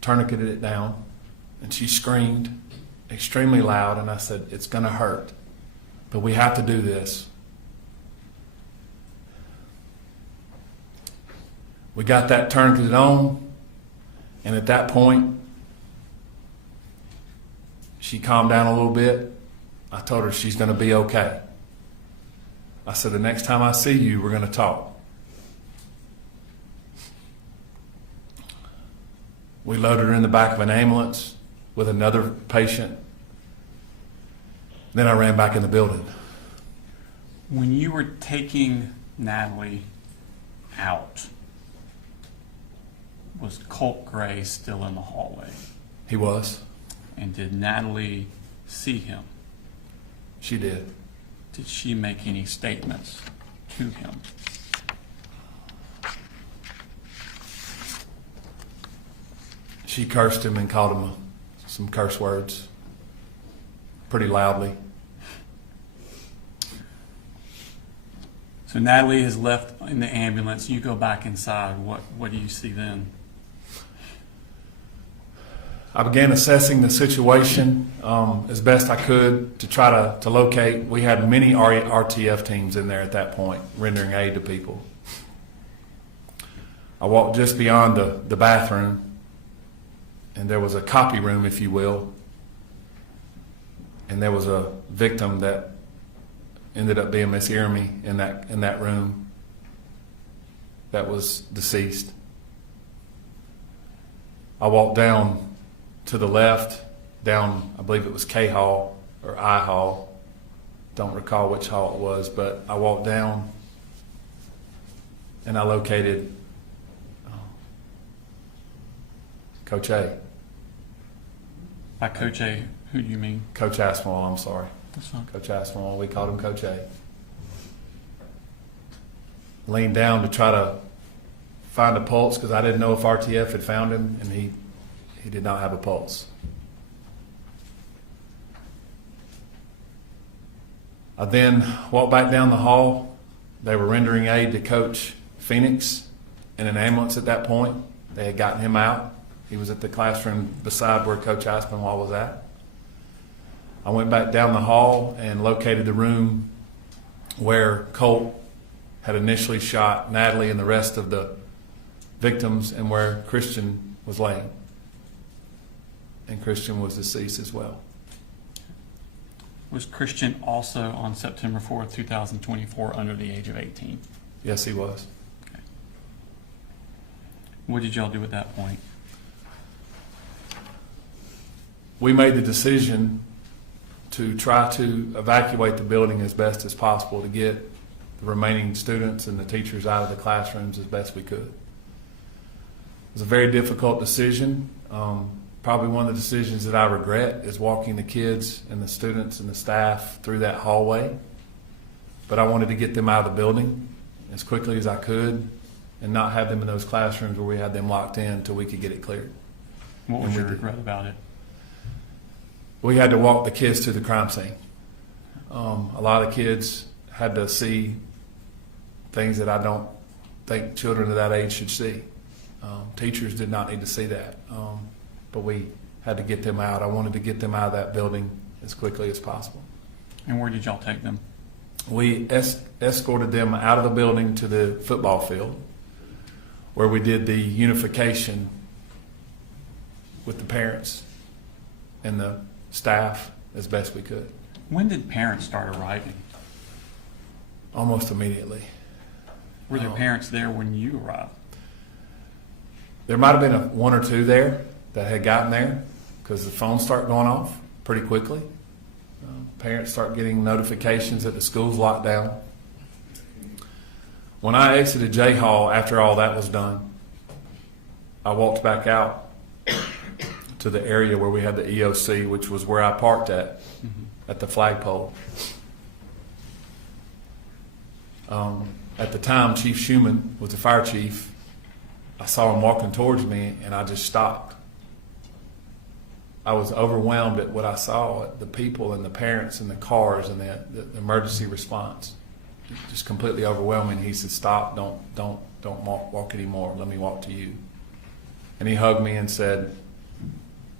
tourniqueted it down, and she screamed extremely loud, and I said, "It's going to hurt, but we have to do this." We got that tourniqueted on, and at that point, she calmed down a little bit. I told her she's going to be okay. I said, "The next time I see you, we're going to talk." We loaded her in the back of an ambulance with another patient. Then I ran back in the building. When you were taking Natalie out, was Colin Gray still in the hallway? He was. And did Natalie see him? She did. Did she make any statements to him? She cursed him and called him some curse words pretty loudly. So Natalie is left in the ambulance. You go back inside. What do you see then? I began assessing the situation as best I could to try to locate. We had many RTF teams in there at that point, rendering aid to people. I walked just beyond the bathroom, and there was a copy room, if you will, and there was a victim that ended up being Miss Irmy in that room that was deceased. I walked down to the left, down, I believe it was K Hall or I Hall. Don't recall which hall it was, but I walked down and I located Coach A. By Coach A, who do you mean? Coach Aspinwall, I'm sorry. That's fine. Coach Aspinwall, we called him Coach A. Leaned down to try to find a pulse because I didn't know if RTF had found him, and he did not have a pulse. I then walked back down the hall. They were rendering aid to Coach Phoenix in an ambulance at that point. They had gotten him out. He was at the classroom beside where Coach Aspinwall was at. I went back down the hall and located the room where Colt had initially shot Natalie and the rest of the victims, and where Christian was laying. And Christian was deceased as well. Was Christian also on September 4th, 2024 under the age of 18? Yes, he was. Okay. What did y'all do at that point? We made the decision to try to evacuate the building as best as possible to get the remaining students and the teachers out of the classrooms as best we could. It was a very difficult decision. Probably one of the decisions that I regret is walking the kids and the students and the staff through that hallway. But I wanted to get them out of the building as quickly as I could and not have them in those classrooms where we had them locked in until we could get it cleared. What was your regret about it? We had to walk the kids to the crime scene. A lot of kids had to see things that I don't think children of that age should see. Teachers did not need to see that. But we had to get them out. I wanted to get them out of that building as quickly as possible. And where did y'all take them? We escorted them out of the building to the football field, where we did the unification with the parents and the staff as best we could. When did parents start arriving? Almost immediately. Were there parents there when you arrived? There might have been one or two there that had gotten there because the phones start going off pretty quickly. Parents start getting notifications that the school's locked down. When I exited J Hall after all that was done, I walked back out to the area where we had the EOC, which was where I parked at the flagpole. At the time, Chief Schumann was the fire chief. I saw him walking towards me, and I just stopped. I was overwhelmed at what I saw, at the people and the parents and the cars and the emergency response. Just completely overwhelming. He said, "Stop! Don't walk anymore. Let me walk to you." And he hugged me and said,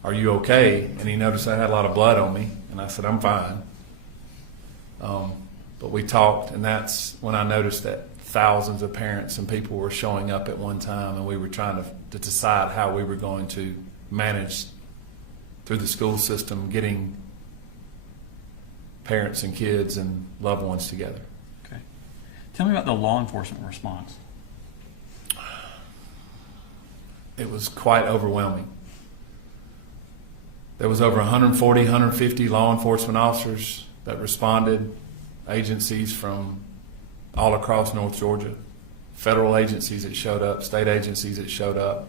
"Are you okay?" And he noticed I had a lot of blood on me, and I said, "I'm fine." But we talked, and that's when I noticed that thousands of parents and people were showing up at one time, and we were trying to decide how we were going to manage through the school system getting parents and kids and loved ones together. Okay. Tell me about the law enforcement response. It was quite overwhelming. There was over 140, 150 law enforcement officers that responded, agencies from all across North Georgia, federal agencies that showed up, state agencies that showed up.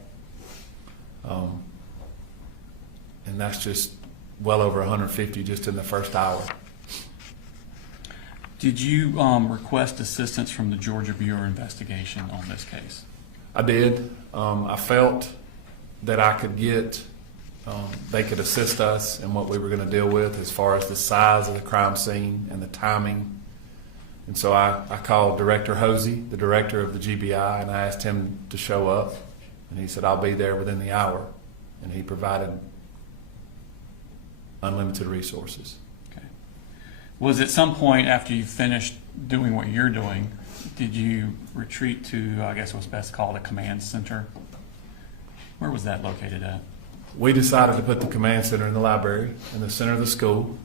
And that's just well over 150 just in the first hour. Did you request assistance from the Georgia Bureau of Investigation on this case? I did. I felt that I could get, they could assist us in what we were going to deal with as far as the size of the crime scene and the timing. And so I called Director Hosey, the director of the GBI, and I asked him to show up. And he said, "I'll be there within the hour." And he provided unlimited resources. Okay. Was at some point after you finished doing what you're doing, did you retreat to, I guess it was best called a command center? Where was that located at? We decided to put the command center in the library, in the center of the school.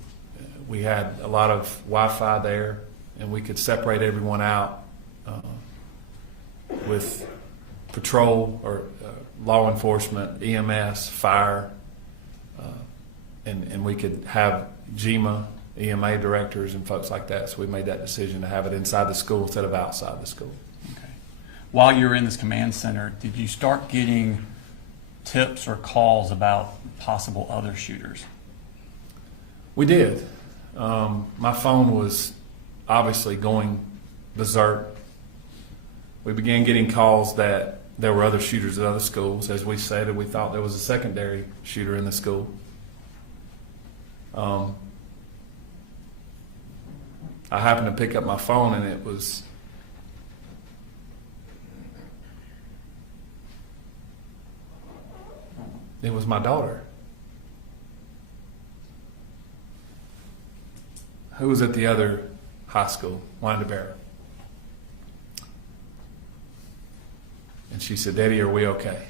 We had a lot of Wi-Fi there, and we could separate everyone out with patrol or law enforcement, EMS, fire, and we could have GMA, EMA directors and folks like that. So we made that decision to have it inside the school instead of outside the school. Okay. While you were in this command center, did you start getting tips or calls about possible other shooters? We did. My phone was obviously going berserk. We began getting calls that there were other shooters at other schools. As we said, we thought there was a secondary shooter in the school. I happened to pick up my phone, and it was my daughter, who was at the other high school, Winderberry. And she said, "Daddy, are we okay?"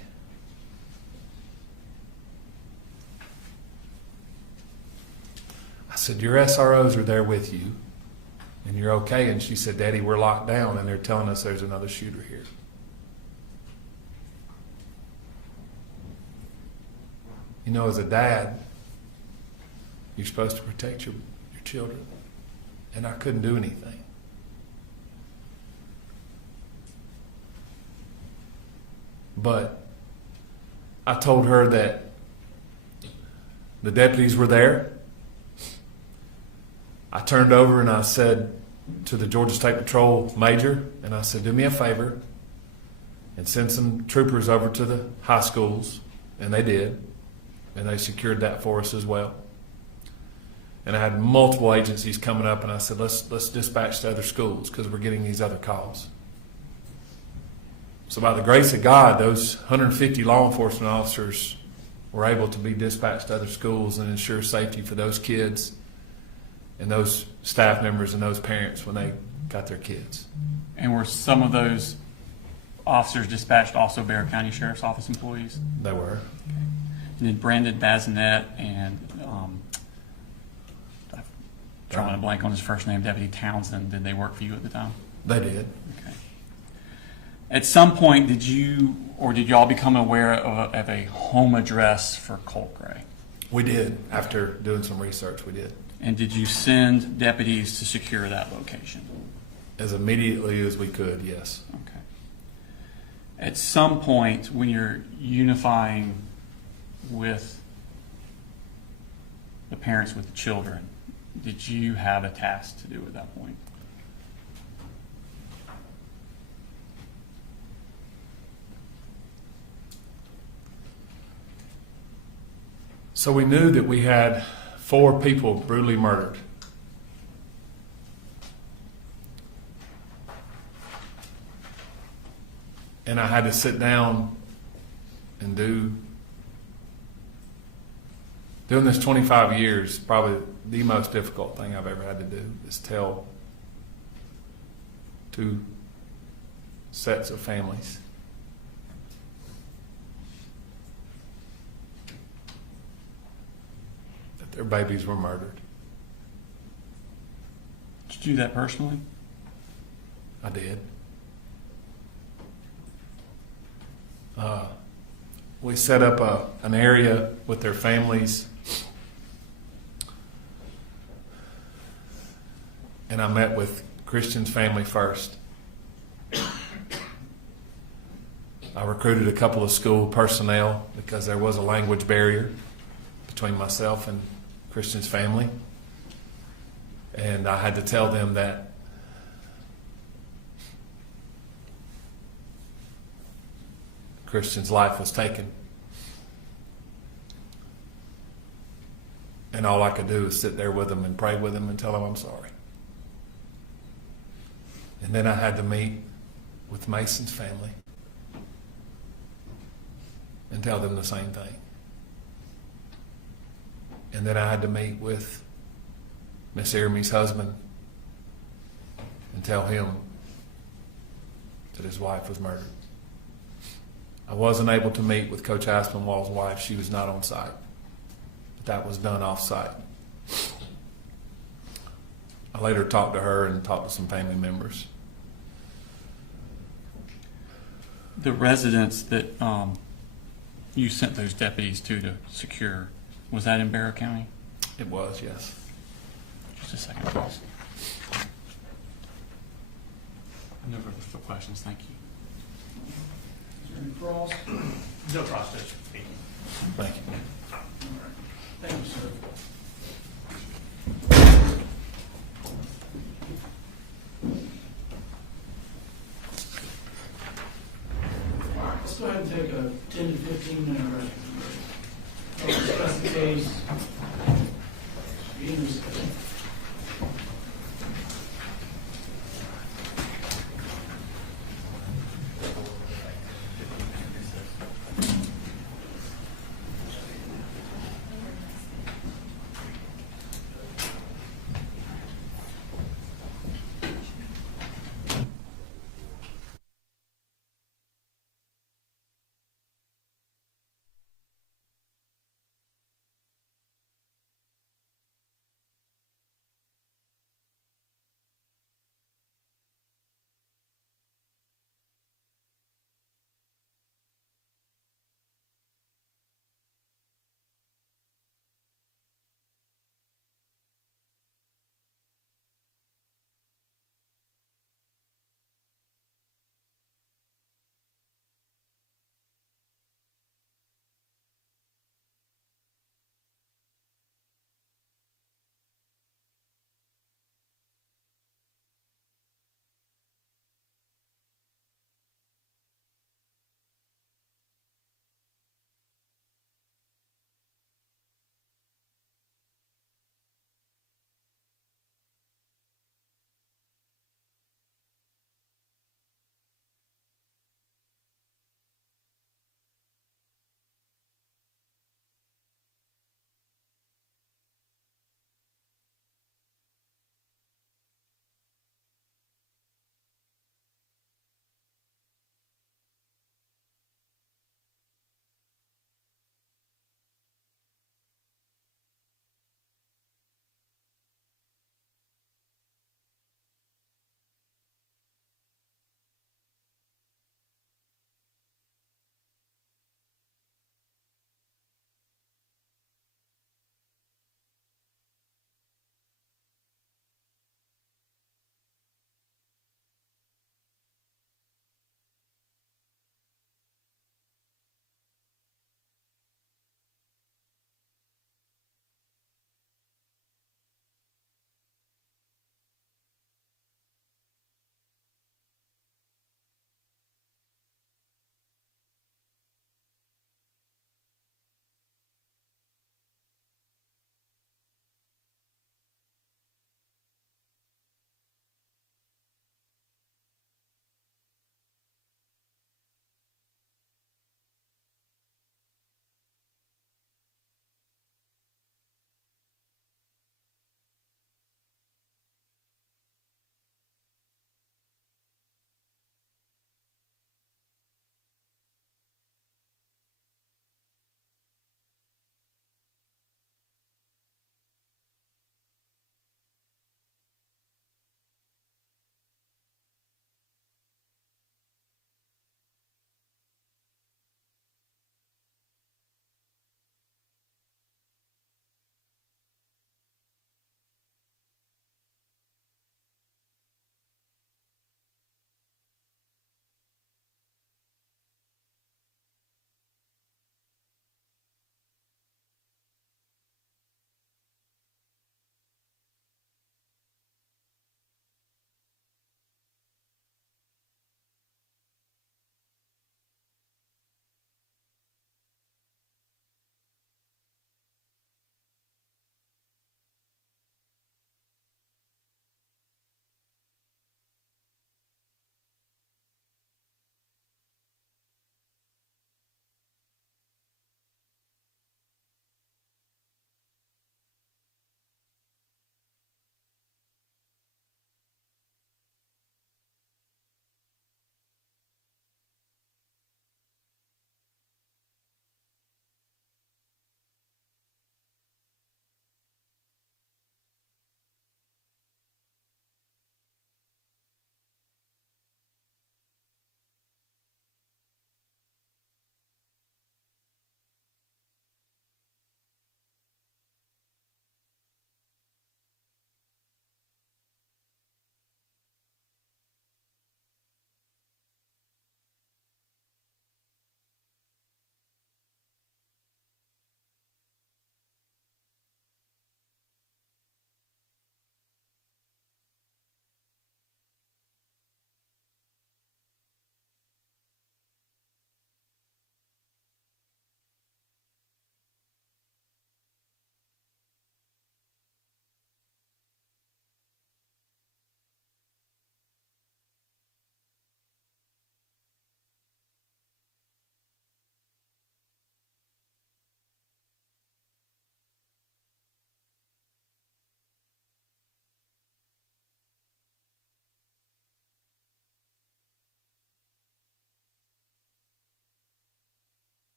I said, "Your SROs are there with you, and you're okay." And she said, "Daddy, we're locked down, and they're telling us there's another shooter here." You know, as a dad, you're supposed to protect your children, and I couldn't do anything. But I told her that the deputies were there. I turned over and I said to the Georgia State Patrol major, and I said, "Do me a favor and send some troopers over to the high schools." And they did, and they secured that for us as well. And I had multiple agencies coming up, and I said, let's dispatch to other schools because we're getting these other calls. So by the grace of God, those 150 law enforcement officers were able to be dispatched to other schools and ensure safety for those kids and those staff members and those parents when they got their kids. And were some of those officers dispatched also Bexar County Sheriff's Office employees? They were. Okay. And then Brandon Bazinet and I'm drawing a blank on his first name, Deputy Townsend, did they work for you at the time? They did. Okay. At some point, did y'all become aware of a home address for Colt Gray? We did. After doing some research, we did. And did you send deputies to secure that location? As immediately as we could, yes. Okay. At some point, when you're unifying with the parents with the children, did you have a task to do at that point? So we knew that we had 4 people brutally murdered. And I had to sit down and doing this 25 years, probably the most difficult thing I've ever had to do is tell 2 sets of families that their babies were murdered. Did you do that personally? I did. We set up an area with their families, and I met with Christian's family first. I recruited a couple of school personnel because there was a language barrier between myself and Christian's family, and I had to tell them that Christian's life was taken. And all I could do is sit there with him and pray with him and tell him I'm sorry. And then I had to meet with Mason's family and tell them the same thing. And then I had to meet with Miss Ermey's husband and tell him that his wife was murdered. I wasn't able to meet with Coach Aspinwall's wife. She was not on site. But that was done off site. I later talked to her and talked to some family members. The residence that you sent those deputies to secure, was that in Bexar County? It was, yes. Just a second, please. No further questions, thank you. Any cross? No cross, Judge. Thank you. All right. Thank you, sir. go ahead and take a 10 to 15 minute break. I'll discuss the case. Being recessed.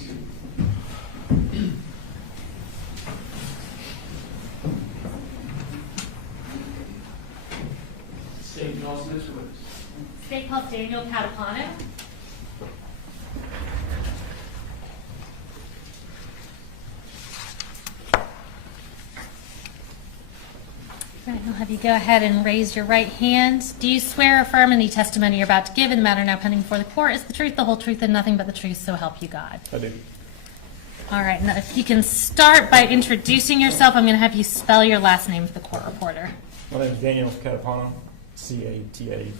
please. State your last name, please. State calls Daniel Catapano. All right, I'll have you go ahead and raise your right hand. Do you swear or affirm any testimony you're about to give in the matter now pending before the court is the truth, the whole truth, and nothing but the truth, so help you God? I do. All right, now if you can start by introducing yourself, I'm going to have you spell your last name for the court reporter. My name is Daniel Catapano, C-A-T-A-P-A-N-O.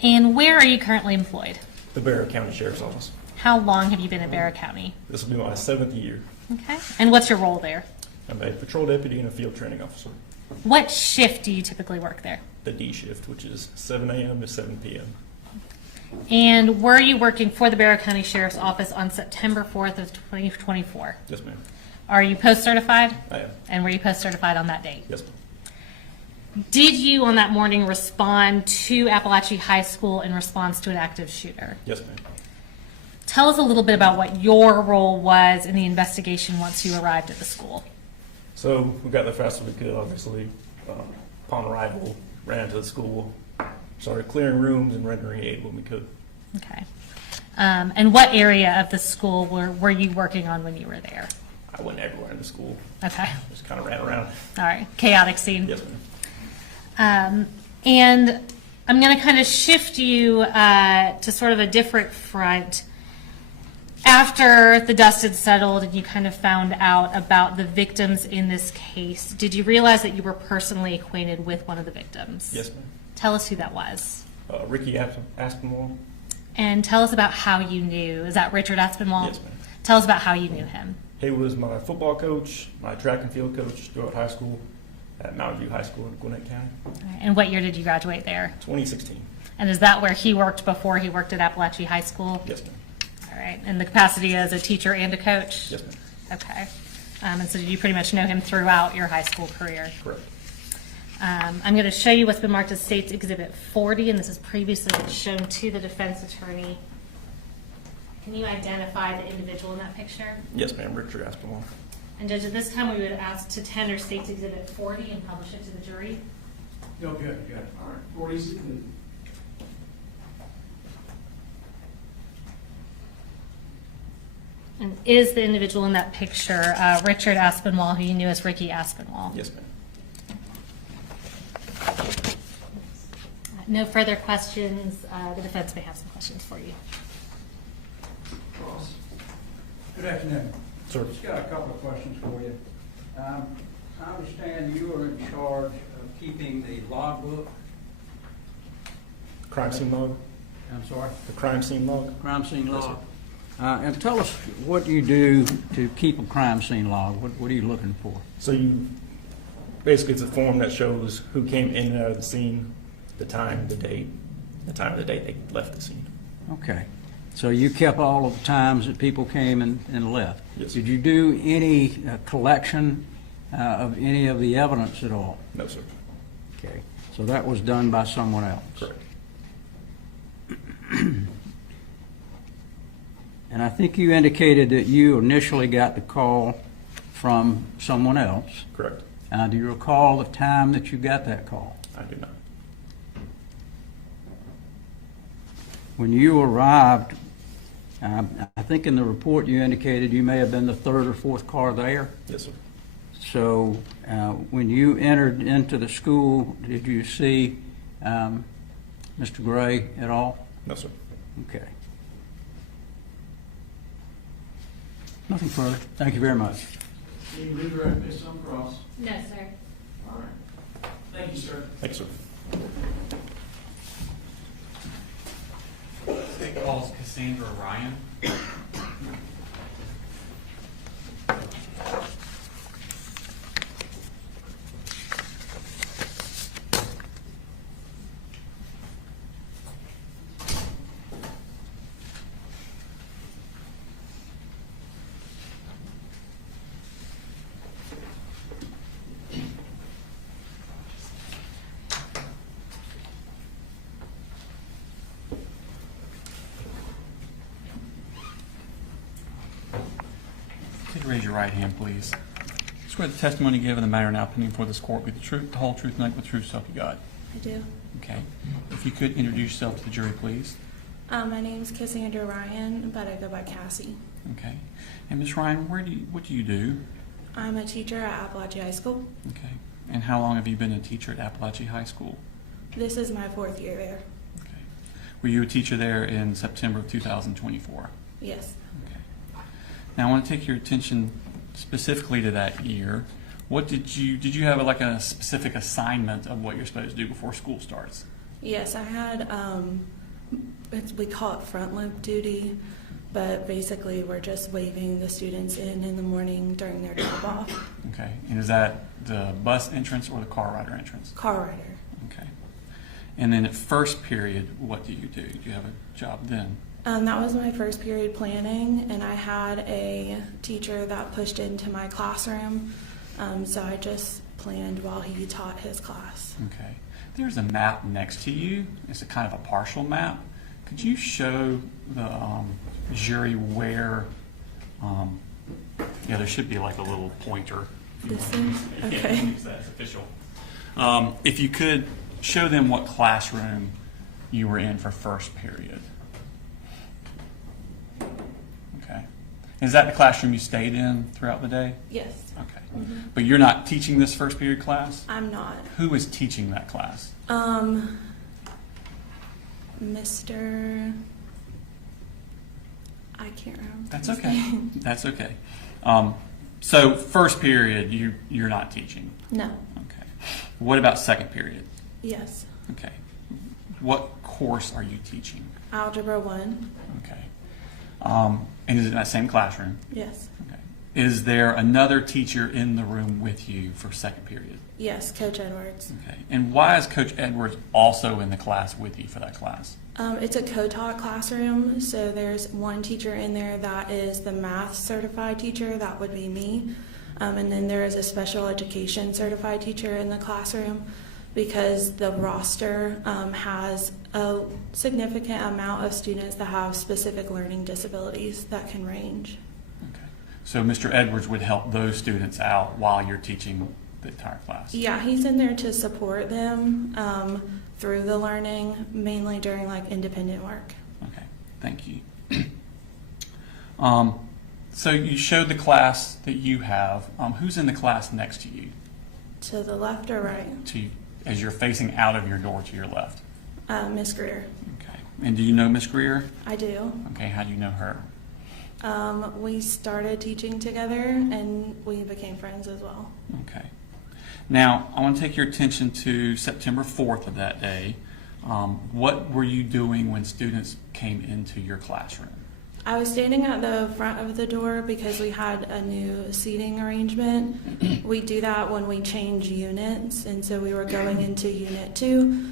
And where are you currently employed? The Barrow County Sheriff's Office. How long have you been at Barrow County? This will be my 7th year. Okay. And what's your role there? I'm a patrol deputy and a field training officer. What shift do you typically work there? The D shift, which is 7 a.m. to 7 p.m. And were you working for the Barrow County Sheriff's Office on September 4th of 2024? Yes, ma'am. Are you post-certified? I am. And were you post-certified on that date? Yes, ma'am. Did you on that morning respond to Apalachee High School in response to an active shooter? Yes, ma'am. Tell us a little bit about what your role was in the investigation once you arrived at the school. So we got there fast as we could, obviously. Upon arrival, ran into the school, started clearing rooms and rendering aid when we could. Okay. And what area of the school were you working on when you were there? I went everywhere in the school. Okay. Just kind of ran around. All right. Chaotic scene. Yes, ma'am. And I'm going to kind of shift you to sort of a different front. After the dust had settled and you kind of found out about the victims in this case, did you realize that you were personally acquainted with one of the victims? Yes, ma'am. Tell us who that was. Ricky Aspinwall. And tell us about how you knew. Is that Richard Aspinwall? Yes, ma'am. Tell us about how you knew him. He was my football coach, my track and field coach throughout high school at Mountain View High School in Gwinnett County. And what year did you graduate there? 2016. And is that where he worked before he worked at Apalachee High School? Yes, ma'am. All right. And the capacity as a teacher and a coach? Yes, ma'am. Okay. And so did you pretty much know him throughout your high school career? Correct. I'm going to show you what's been marked as State's Exhibit 40, and this has previously been shown to the defense attorney. Can you identify the individual in that picture? Yes, ma'am. Richard Aspinwall. And Judge, at this time we would ask to tender State's Exhibit 40 and publish it to the jury. No, good. All right. 40's good. And is the individual in that picture Richard Aspinwall, who you knew as Ricky Aspinwall? Yes, ma'am. No further questions. The defense may have some questions for you. Ross. Good afternoon. Sir. Just got a couple of questions for you. I understand you are in charge of keeping the logbook. Crime scene log. I'm sorry? The crime scene log. Crime scene Yes, log. And tell us what you do to keep a crime scene log. What are you looking for? So you, basically it's a form that shows who came in and out of the scene, the time, the date, the time of the date they left the scene. Okay. So you kept all of the times that people came and left. Yes. Did you do any collection of any of the evidence at all? No, sir. Okay. So that was done by someone else? Correct. And I think you indicated that you initially got the call from someone else. Correct. Do you recall the time that you got that call? I do not. When you arrived, I think in the report you indicated you may have been the third or fourth car there. Yes, sir. So when you entered into the school, did you see Mr. Gray at all? No, sir. Okay. Nothing further. Thank you very much. Can you redirect me some cross? No, sir. All right. Thank you, sir. Thank you, sir. State calls Cassandra Ryan. Please raise your right hand, please. Swear the testimony given in the matter now pending before this court be the truth, the whole truth, and nothing but the truth, so help you God. I do. Okay. If you could introduce yourself to the jury, please. My name's Cassandra Ryan, but I go by Cassie. Okay. And Ms. Ryan, what do you do? I'm a teacher at Apalachee High School. Okay. And how long have you been a teacher at Apalachee High School? This is my 4th year there. Okay. Were you a teacher there in September of 2024? Yes. Okay. Now I want to take your attention specifically to that year. What did you have like a specific assignment of what you're supposed to do before school starts? Yes, I had, we call it front loop duty, but basically we're just waving the students in the morning during their drop off. Okay. And is that the bus entrance or the car rider entrance? Car rider. Okay. And then at first period, what do? Do you have a job then? That was my first period planning, and I had a teacher that pushed into my classroom, so I just planned while he taught his class. Okay. There's a map next to you. It's a kind of a partial map. Could you show the jury where, there should be like a little pointer. This is? Okay. Yeah, that's official. If you could show them what classroom you were in for first period. Okay. Is that the classroom you stayed in throughout the day? Yes. Okay. Mm-hmm. But you're not teaching this first period class? I'm not. Who is teaching that class? Mr. I can't remember. That's his okay. name. That's okay. So first period, you're not teaching? No. Okay. What about second period? Yes. Okay. What course are you teaching? Algebra 1. Okay. And is it in that same classroom? Yes. Okay. Is there another teacher in the room with you for second period? Yes, Coach Edwards. Okay. And why is Coach Edwards also in the class with you for that class? It's a co-taught classroom, so there's one teacher in there that is the math certified teacher, that would be me, and then there is a special education certified teacher in the classroom because the roster has a significant amount of students that have specific learning disabilities that can range. Okay. So Mr. Edwards would help those students out while you're teaching the entire class? Yeah, he's in there to support them through the learning, mainly during like independent work. Okay, thank you. So you showed the class that you have. Who's in the class next to you? To the left or right? As you're facing out of your door to your left? Miss Greer. Okay. And do you know Miss Greer? I do. Okay, how do you know her? We started teaching together and we became friends as well. Okay. Now, I want to take your attention to September 4th of that day. What were you doing when students came into your classroom? I was standing at the front of the door because we had a new seating arrangement. We do that when we change units, and so we were going into Unit 2,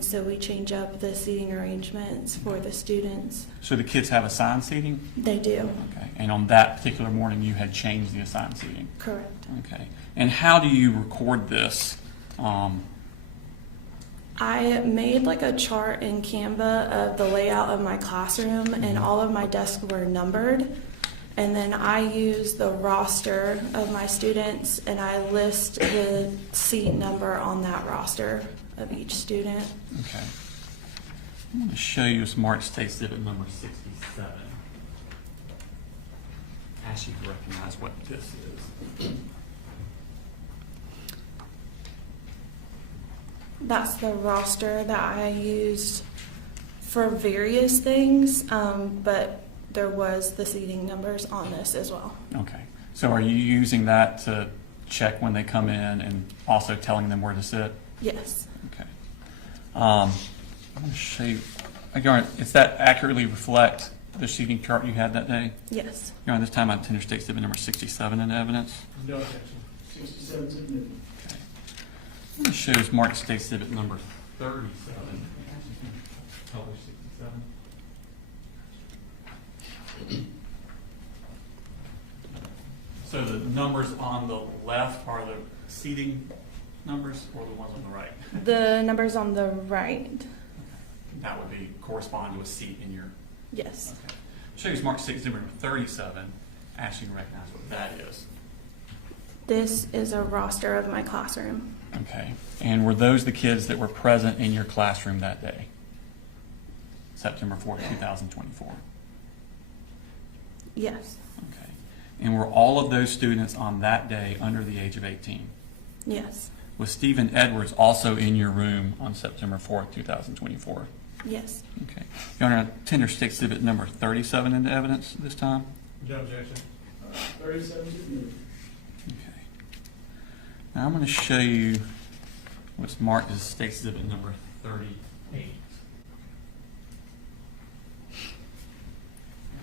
so we change up the seating arrangements for the students. So the kids have assigned seating? They do. Okay. And on that particular morning, you had changed the assigned seating? Correct. Okay. And how do you record this? I made like a chart in Canva of the layout of my classroom, and all of my desks were numbered. And then I use the roster of my students and I list the seat number on that roster of each student. Okay. I'm going to show you a Smart State Exhibit number 67. Ask you to recognize what this is. That's the roster that I used for various things, but there was the seating numbers on this as well. Okay. So are you using that to check when they come in and also telling them where to sit? Yes. Okay. I'm going to show you. Does that accurately reflect the seating chart you had that day? Yes. Your Honor, this time I intend to state exhibit number 67 in evidence. No objection. 67 is admitted. Okay. I'm going to show you Smart State Exhibit number 37. Publish 67. So the numbers on the left are the seating numbers, or the ones on the right? The numbers on the right. Okay. That would correspond to a seat in your. Yes. Okay. Show you Smart State Exhibit number 37. ask you to recognize what that is. This is a roster of my classroom. Okay. And were those the kids that were present in your classroom that day? September 4th, 2024. Yes. Okay. And were all of those students on that day under the age of 18? Yes. Was Stephen Edwards also in your room on September 4th, 2024? Yes. Okay. Your Honor, tender State Exhibit number 37 into evidence this time. No objection. 37 to move. Okay. Now I'm going to show you what's marked as State Exhibit number 38.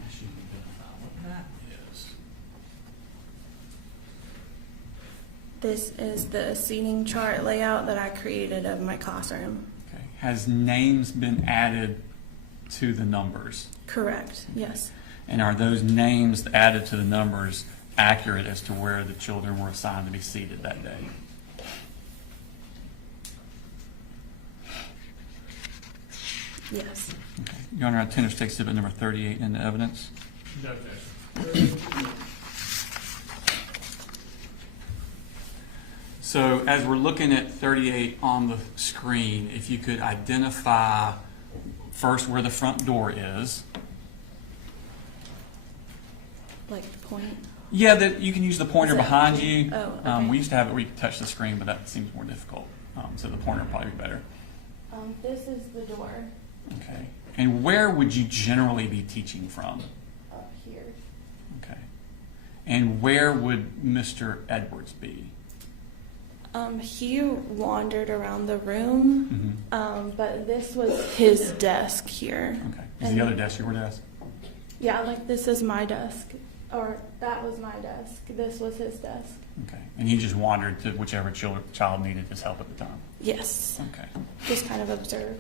Ask you to identify what that is. This is the seating chart layout that I created of my classroom. Okay. Has names been added to the numbers? Correct. Yes. And are those names added to the numbers accurate as to where the children were assigned to be seated that day? Yes. Okay. Your Honor, I tender State Exhibit number 38 into evidence. No objection. So as we're looking at 38 on the screen, if you could identify first where the front door is. Like the point? Yeah, that you can use the pointer Is that- behind you. Oh, okay. We used to have it where you could touch the screen, but that seems more difficult. So the pointer would probably be better. This is the door Okay. And where would you generally be teaching from? up here. Okay. And where would Mr. Edwards be? He wandered around the room, but this was his desk here. Okay. Is the other desk your desk? Yeah, like this is my desk, or that was my desk. This was his desk. Okay. And he just wandered to whichever child needed his help at the time? Yes. Okay. Just kind of observed.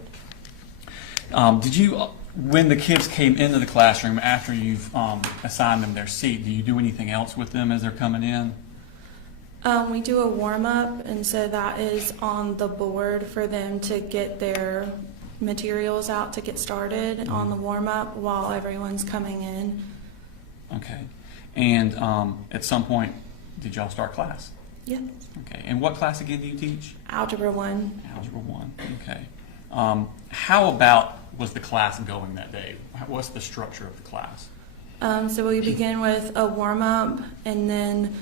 Did you, when the kids came into the classroom after you've assigned them their seat, do you do anything else with them as they're coming in? We do a warm-up, and so that is on the board for them to get their materials out to get started on the warm-up while everyone's coming in. Okay. And at some point, did y'all start class? Yep. Okay. And what class again do you teach? Algebra 1. Algebra 1. Okay. How about was the class going that day? What's the structure of the class? So we begin with a warm-up, and then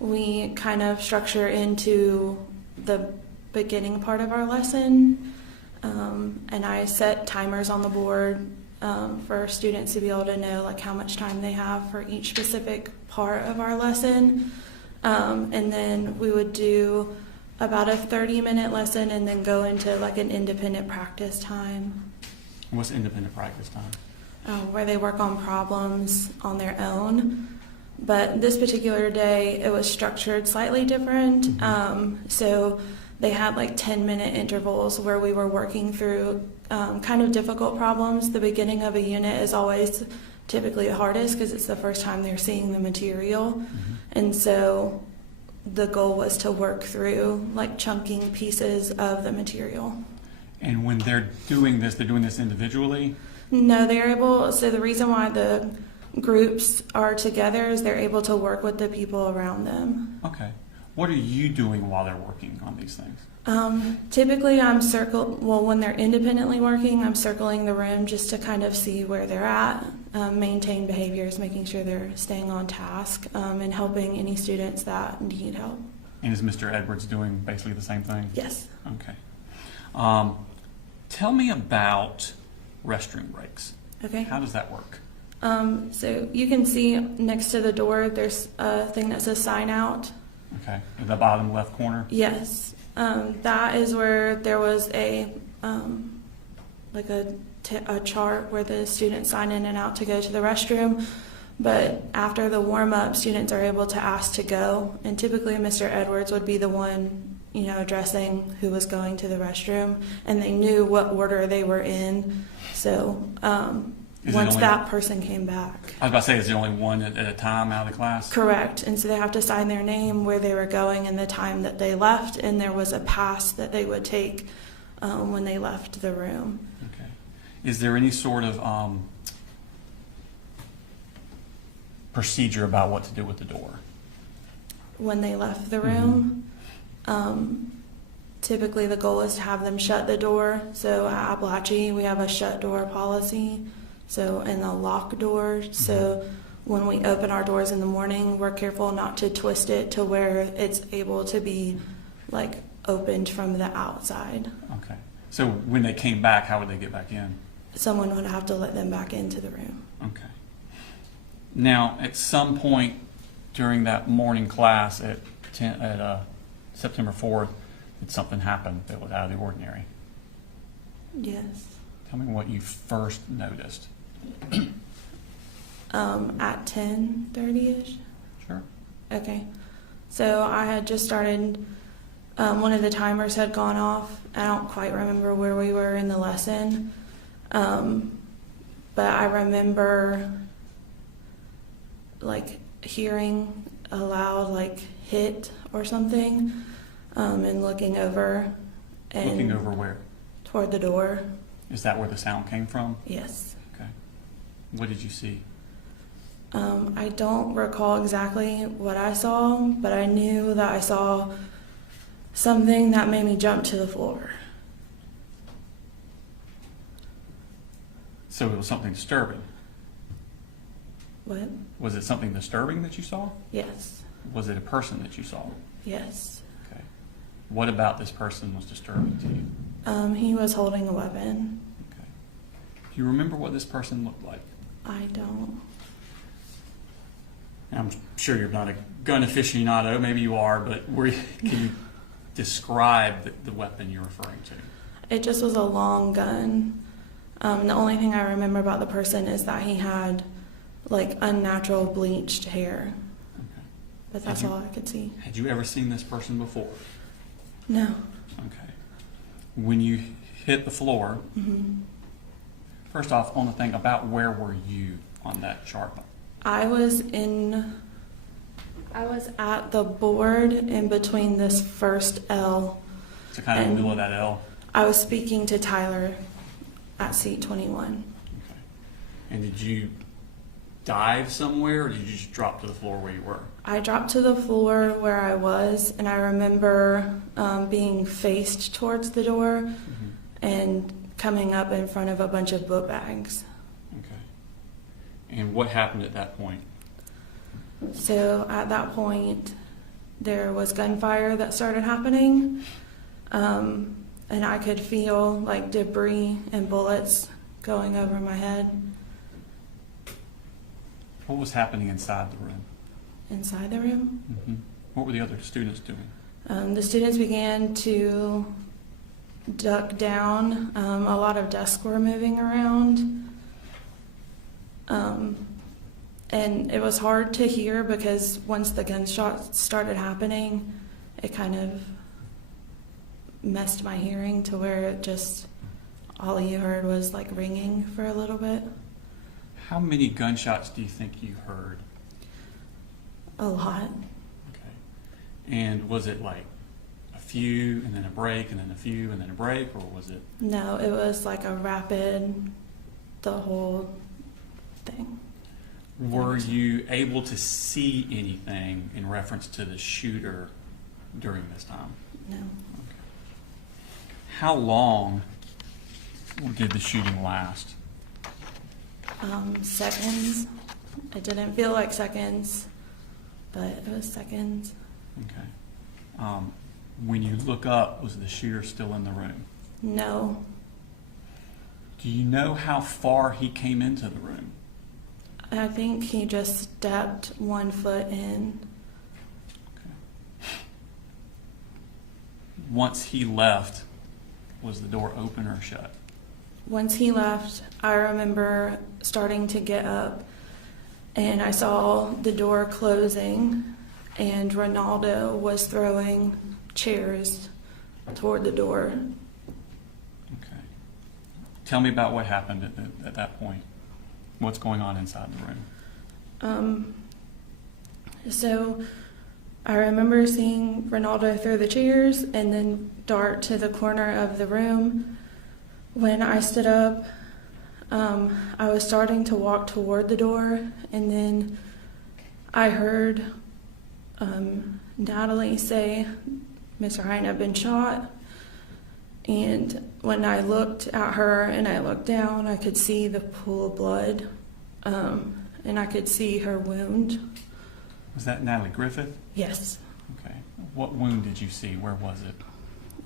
we kind of structure into the beginning part of our lesson. And I set timers on the board for students to be able to know like how much time they have for each specific part of our lesson. And then we would do about a 30-minute lesson and then go into like an independent practice time. What's independent practice time? Where they work on problems on their own. But this particular day, it was structured slightly different. So they had like 10-minute intervals where we were working through kind of difficult problems. The beginning of a unit is always typically the hardest because it's the first time they're seeing the material. And so the goal was to work through like chunking pieces of the material. And when they're doing this individually? No, they're able, so the reason why the groups are together is they're able to work with the people around them. Okay. What are you doing while they're working on these things? Typically when they're independently working, I'm circling the room just to kind of see where they're at, maintain behaviors, making sure they're staying on task, and helping any students that need help. And is Mr. Edwards doing basically the same thing? Yes. Okay. Tell me about restroom breaks. Okay. How does that work? So you can see next to the door, there's a thing that says sign out. Okay. In the bottom left corner? Yes. That is where there was a chart where the students sign in and out to go to the restroom. But after the warm-up, students are able to ask to go. And typically Mr. Edwards would be the one, addressing who was going to the restroom. And they knew what order they were in. So once that person came back. I was about to say, is there only one at a time out of the class? Correct. And so they have to sign their name, where they were going, and the time that they left. And there was a pass that they would take when they left the room. Okay. Is there any sort of procedure about what to do with the door? When they left the room, typically the goal is to have them shut the door. So at Apalachee, we have a shut door policy, and a lock door. So when we open our doors in the morning, we're careful not to twist it to where it's able to be like opened from the outside. Okay. So when they came back, how would they get back in? Someone would have to let them back into the room. Okay. Now, at some point during that morning class at September 4th, did something happen that was out of the ordinary? Yes. Tell me what you first noticed. At 10:30ish. Sure. Okay. So I had just started, one of the timers had gone off. I don't quite remember where we were in the lesson. But I remember like hearing a loud like hit or something, and looking over. And Looking over where? Toward the door. Is that where the sound came from? Yes. Okay. What did you see? I don't recall exactly what I saw, but I knew that I saw something that made me jump to the floor. So it was something disturbing. What? Was it something disturbing that you saw? Yes. Was it a person that you saw? Yes. Okay. What about this person was disturbing to you? He was holding a weapon. Okay. Do you remember what this person looked like? I don't. I'm sure you're not a gun aficionado. Maybe you are, but can you describe the weapon you're referring to? It just was a long gun. The only thing I remember about the person is that he had like unnatural bleached hair. Okay. But that's all I could see. Had you ever seen this person before? No. Okay. When you hit the floor, first off, on the thing about where were you on that chart? I was at the board in between this first L. So kind of in the middle of that L? I was speaking to Tyler at seat 21. Okay. And did you dive somewhere, or did you just drop to the floor where you were? I dropped to the floor where I was, and I remember being faced towards the door and coming up in front of a bunch of book bags. Okay. And what happened at that point? So at that point, there was gunfire that started happening, and I could feel like debris and bullets going over my head. What was happening inside the room? Inside the room? What were the other students doing? The students began to duck down. A lot of desks were moving around. And it was hard to hear because once the gunshots started happening, it kind of messed my hearing to where it just, all you heard was like ringing for a little bit. How many gunshots do you think you heard? A lot. Okay. And was it like a few and then a break and then a few and then a break, or was it? No, it was like a rapid, the whole thing. Were you able to see anything in reference to the shooter during this time? No. Okay. How long did the shooting last? Seconds. It didn't feel like seconds, but it was seconds. Okay. When you look up, was the shooter still in the room? No. Do you know how far he came into the room? I think he just stepped 1 foot in. Okay. Once he left, was the door open or shut? Once he left, I remember starting to get up, and I saw the door closing, and Ronaldo was throwing chairs toward the door. Okay. Tell me about what happened at that point. What's going on inside the room? So I remember seeing Ronaldo throw the chairs and then dart to the corner of the room. When I stood up, I was starting to walk toward the door, and then I heard Natalie say, Mr. Hine had been shot. And when I looked at her and I looked down, I could see the pool of blood, and I could see her wound. Was that Natalie Griffith? Yes. Okay. What wound did you see? Where was it?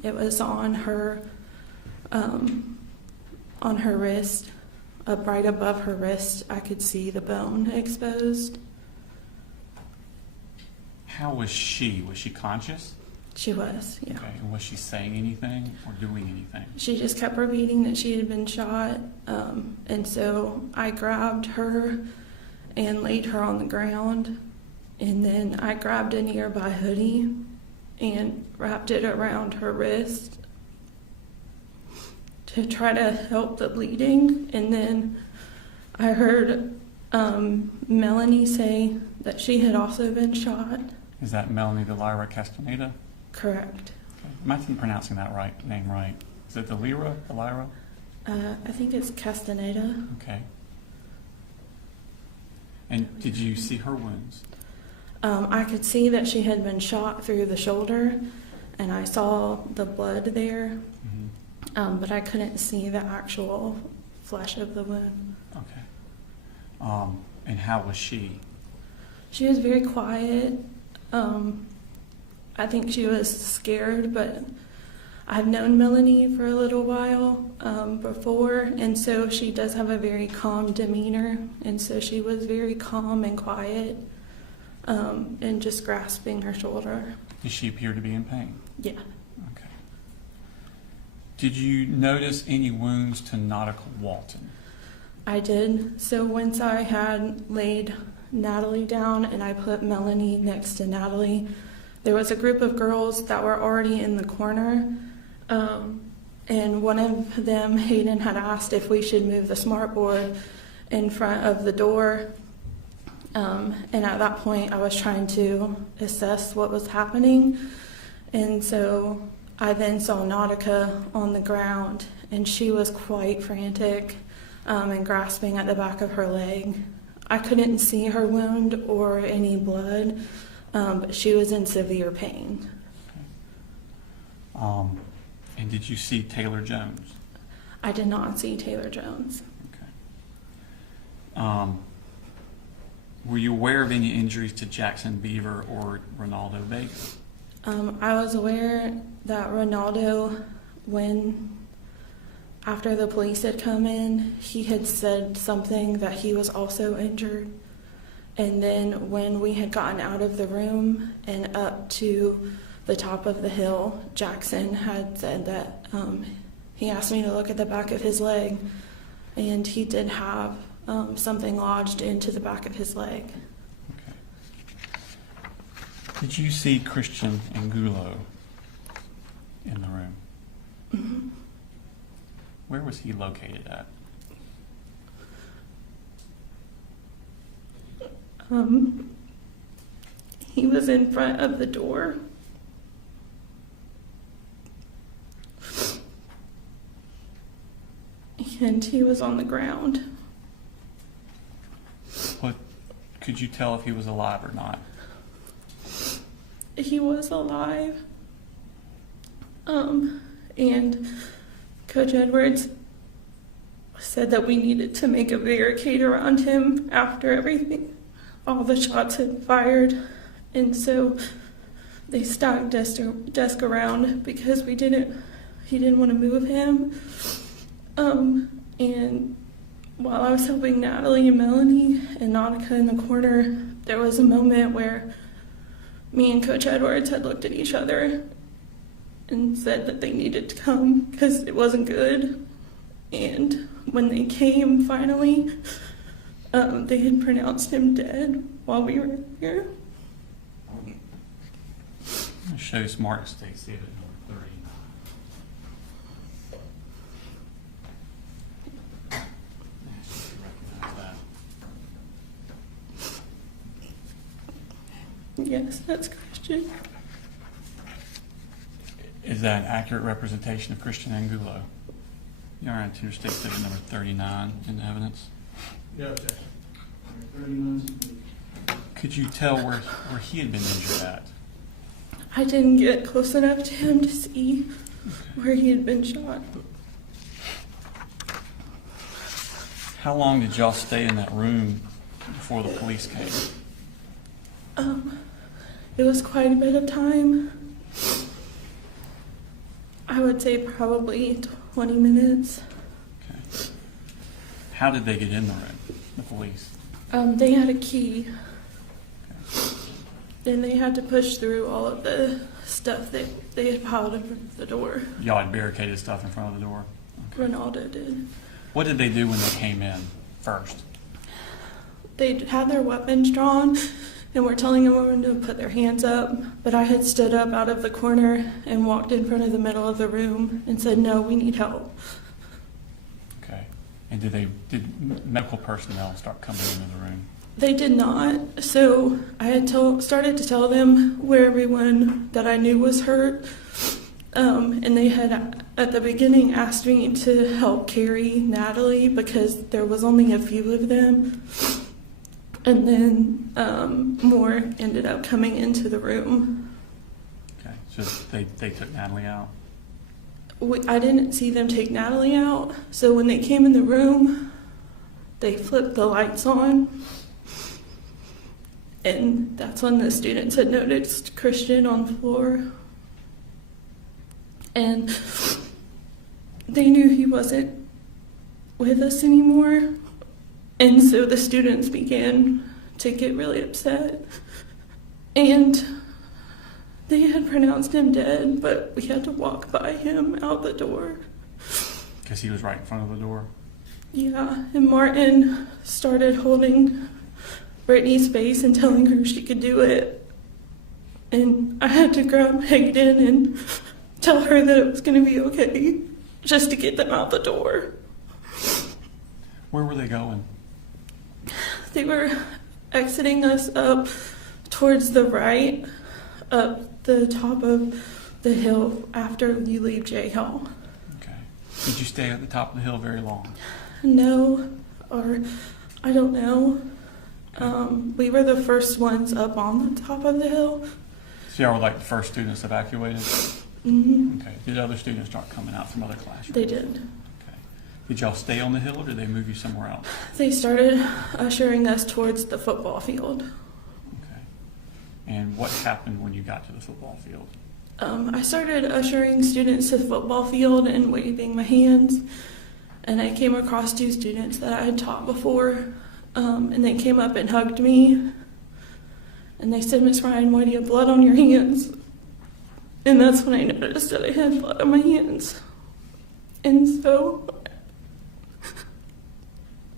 It was on her wrist, up right above her wrist. I could see the bone exposed. How was she? Was she conscious? She was, yeah. Okay. And was she saying anything or doing anything? She just kept repeating that she had been shot, and so I grabbed her and laid her on the ground, and then I grabbed a nearby hoodie and wrapped it around her wrist to try to help the bleeding. And then I heard Melanie say that she had also been shot. Is that Melanie Delira Castaneda? Correct. Okay. Am I pronouncing that name right? Is it Delira? I think it's Castaneda. Okay. And did you see her wounds? I could see that she had been shot through the shoulder, and I saw the blood there, but I couldn't see the actual flesh of the wound. Okay. And how was she? She was very quiet. I think she was scared, but I've known Melanie for a little while before, and so she does have a very calm demeanor, and so she was very calm and quiet, and just grasping her shoulder. Did she appear to be in pain? Yeah. Okay. Did you notice any wounds to Nautica Walton? I did. So once I had laid Natalie down and I put Melanie next to Natalie, there was a group of girls that were already in the corner, and one of them, Hayden, had asked if we should move the smartboard in front of the door, and at that point I was trying to assess what was happening, and so I then saw Nautica on the ground, and she was quite frantic and grasping at the back of her leg. I couldn't see her wound or any blood, but she was in severe pain. Okay. And did you see Taylor Jones? I did not see Taylor Jones. Okay. Were you aware of any injuries to Jackson Beaver or Ronaldo Vega? I was aware that Ronaldo, after the police had come in, he had said something that he was also injured. And then when we had gotten out of the room and up to the top of the hill, Jackson had said that he asked me to look at the back of his leg, and he did have something lodged into the back of his leg. Okay. Did you see Christian Angulo in the room? Mm-hmm. Where was he located at? He was in front of the door. And he was on the ground. What, could you tell if he was alive or not? He was alive. And Coach Edwards said that we needed to make a barricade around him after all the shots had fired. And so they stacked desk around because he didn't want to move him. And while I was helping Natalie and Melanie and Nautica in the corner, there was a moment where me and Coach Edwards had looked at each other and said that they needed to come because it wasn't good. And when they came finally, they had pronounced him dead while we were here. I'll show you Smart State Exhibit number 39. Recognize that. Yes, that's Christian. Is that an accurate representation of Christian Angulo? You are on State Exhibit number 39 in the evidence. Yeah, objection. 39. Could you tell where he had been injured at? I didn't get close enough to him to see where he had been shot. How long did y'all stay in that room before the police came? It was quite a bit of time. I would say probably 20 minutes. Okay. How did they get in the room, the police? They had a key. Then they had to push through all of the stuff that they had piled in front of the door. Y'all had barricaded stuff in front of the door? Okay. Ronaldo did. What did they do when they came in first? They had their weapons drawn and were telling everyone to put their hands up, but I had stood up out of the corner and walked in front of the middle of the room and said, "No, we need help." Okay. And did medical personnel start coming into the room? They did not. So I had started to tell them where everyone that I knew was hurt. And they had, at the beginning, asked me to help carry Natalie because there was only a few of them. And then more ended up coming into the room. Okay, so they took Natalie out? I didn't see them take Natalie out. So when they came in the room, they flipped the lights on. And that's when the students had noticed Christian on the floor. And they knew he wasn't with us anymore. And so the students began to get really upset. And they had pronounced him dead, but we had to walk by him out the door. Because he was right in front of the door? Yeah, and Martin started holding Brittany's face and telling her she could do it. And I had to grab Hayden and tell her that it was going to be okay, just to get them out the door. Where were they going? They were exiting us up towards the right, up the top of the hill after you leave J Hall. Okay. Did you stay at the top of the hill very long? No, or I don't know. We were the first ones up on the top of the hill. So y'all were like the first students evacuated? Mm-hmm. Okay. Did other students start coming out from other classrooms? They did. Okay. Did y'all stay on the hill or did they move you somewhere else? They started ushering us towards the football field. Okay. And what happened when you got to the football field? I started ushering students to the football field and waving my hands. And I came across two students that I had taught before. And they came up and hugged me. And they said, "Miss Ryan, why do you have blood on your hands?" And that's when I noticed that I had blood on my hands. And so,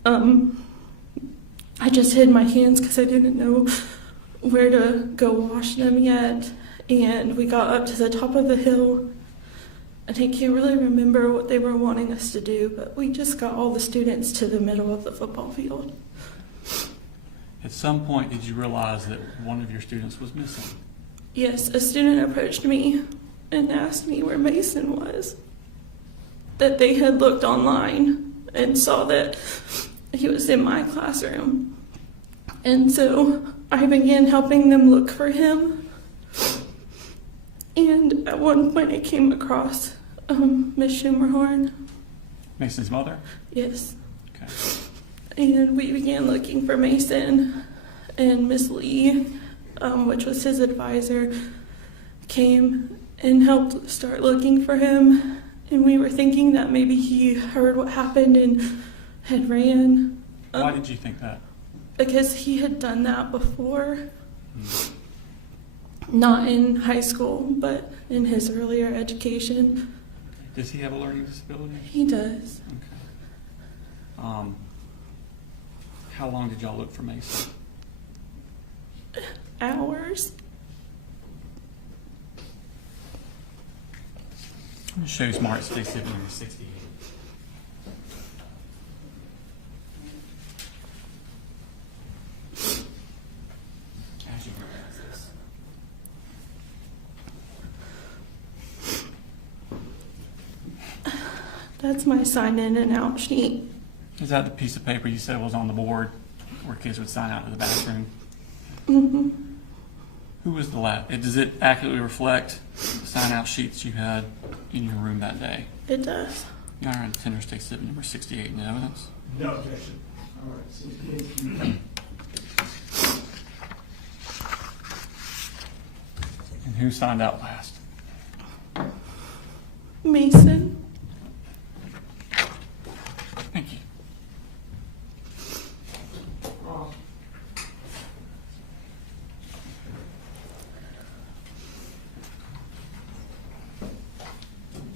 I just hid my hands because I didn't know where to go wash them yet. And we got up to the top of the hill. And I can't really remember what they were wanting us to do, but we just got all the students to the middle of the football field. At some point, did you realize that one of your students was missing? Yes, a student approached me and asked me where Mason was. That they had looked online and saw that he was in my classroom. And so I began helping them look for him. And at one point I came across Miss Schumerhorn. Mason's mother? Yes. Okay. And we began looking for Mason, and Miss Lee, which was his advisor, came and helped start looking for him. And we were thinking that maybe he heard what happened and had ran. Why did you think that? Because he had done that before. Not in high school, but in his earlier education. Does he have a learning disability? He does. Okay. How long did y'all look for Mason? Hours. It shows Mark Stay 68. As you realize this. That's my sign in and out sheet. Is that the piece of paper you said was on the board where kids would sign out to the bathroom? Mm-hmm. Who was the last? Does it accurately reflect the sign-out sheets you had in your room that day? It does. Your Honor, Tender State Exhibit number 68 in evidence. No objection. All right, 68. And who signed out last? Mason. Thank you.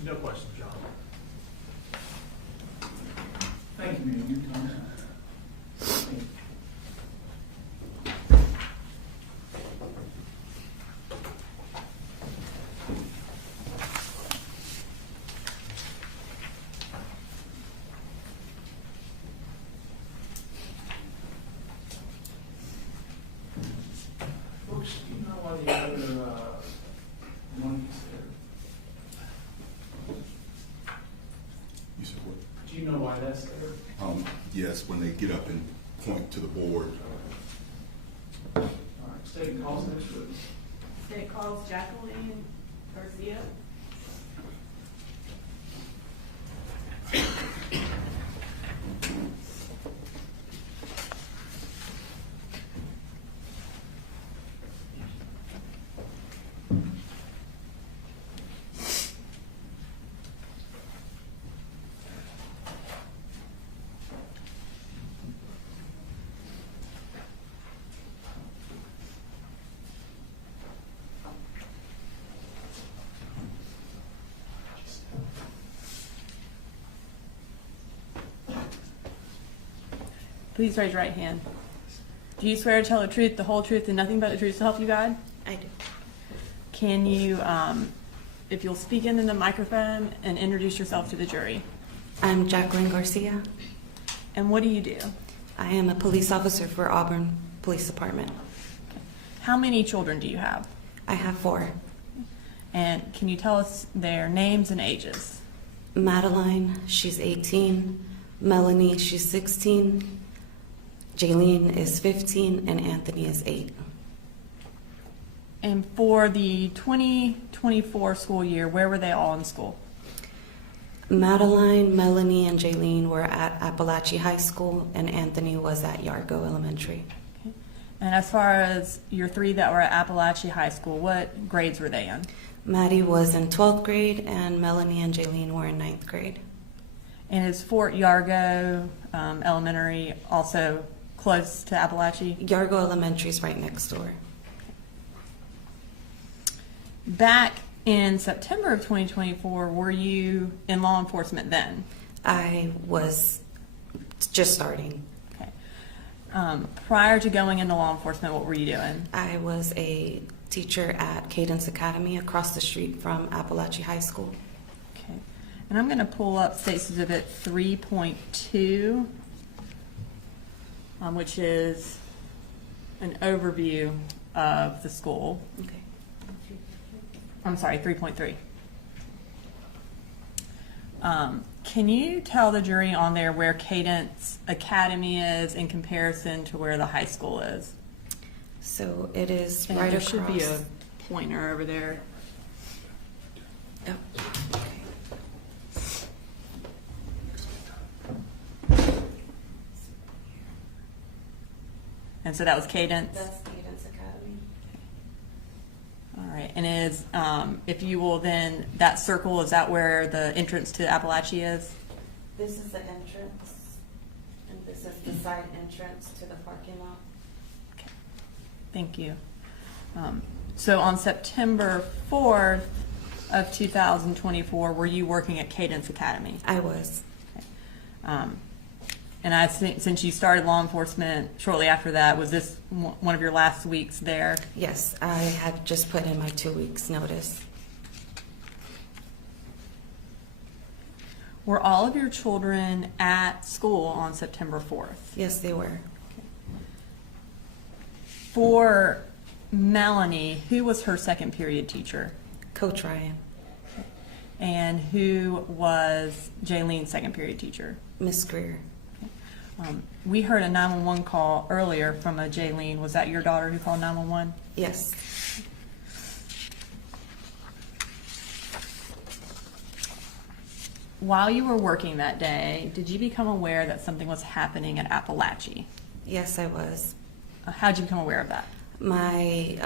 No questions, John. Thank you, ma'am. Your time's up. Thank you. Folks, do you know why the other monkey's there? You said what? Do you know why that's there? Yes, when they get up and point to the board. All right, state calls next witness. State calls Jacqueline Garcia. Please raise your right hand. Do you swear to tell the truth, the whole truth, and nothing but the truth to help you God? I do. Can you, if you'll speak into the microphone and introduce yourself to the jury? I'm Jacqueline Garcia. And what do you do? I am a police officer for Auburn Police Department. How many children do you have? I have 4. And can you tell us their names and ages? Madeline, she's 18. Melanie, she's 16. Jaylene is 15, and Anthony is 8. And for the 2024 school year, where were they all in school? Madeline, Melanie, and Jaylene were at Apalachee High School, and Anthony was at Yargo Elementary. Okay. And as far as your 3 that were at Apalachee High School, what grades were they in? Maddie was in 12th grade, and Melanie and Jaylene were in 9th grade. And is Fort Yargo Elementary also close to Apalachee? Yargo Elementary is right next door. Back in September of 2024, were you in law enforcement then? I was just starting. Okay. Prior to going into law enforcement, what were you doing? I was a teacher at Cadence Academy across the street from Apalachee High School. Okay. And I'm going to pull up State's Exhibit 3.2, which is an overview of the school. Okay. I'm sorry, 3.3. Can you tell the jury on there where Cadence Academy is in comparison to where the high school is? So it is And right there across. should be a pointer over there. Oh. And so that was Cadence? That's Cadence Academy. All right, and is, if you will then, that circle, is that where the entrance to Apalachee is? This is the entrance, and this is the side entrance to the parking lot. Okay, thank you. So on September 4th of 2024, were you working at Cadence Academy? I was. Okay. And I think since you started law enforcement shortly after that, was this one of your last weeks there? Yes, I had just put in my 2 weeks' notice. Were all of your children at school on September 4th? Yes, they were. For Melanie, who was her second period teacher? Coach Ryan. And who was Jaylene's second period teacher? Miss Greer. We heard a 911 call earlier from a Jacqueline. Was that your daughter who called 911? Yes. While you were working that day, did you become aware that something was happening at Apalachee? Yes, I was. How did you become aware of that? My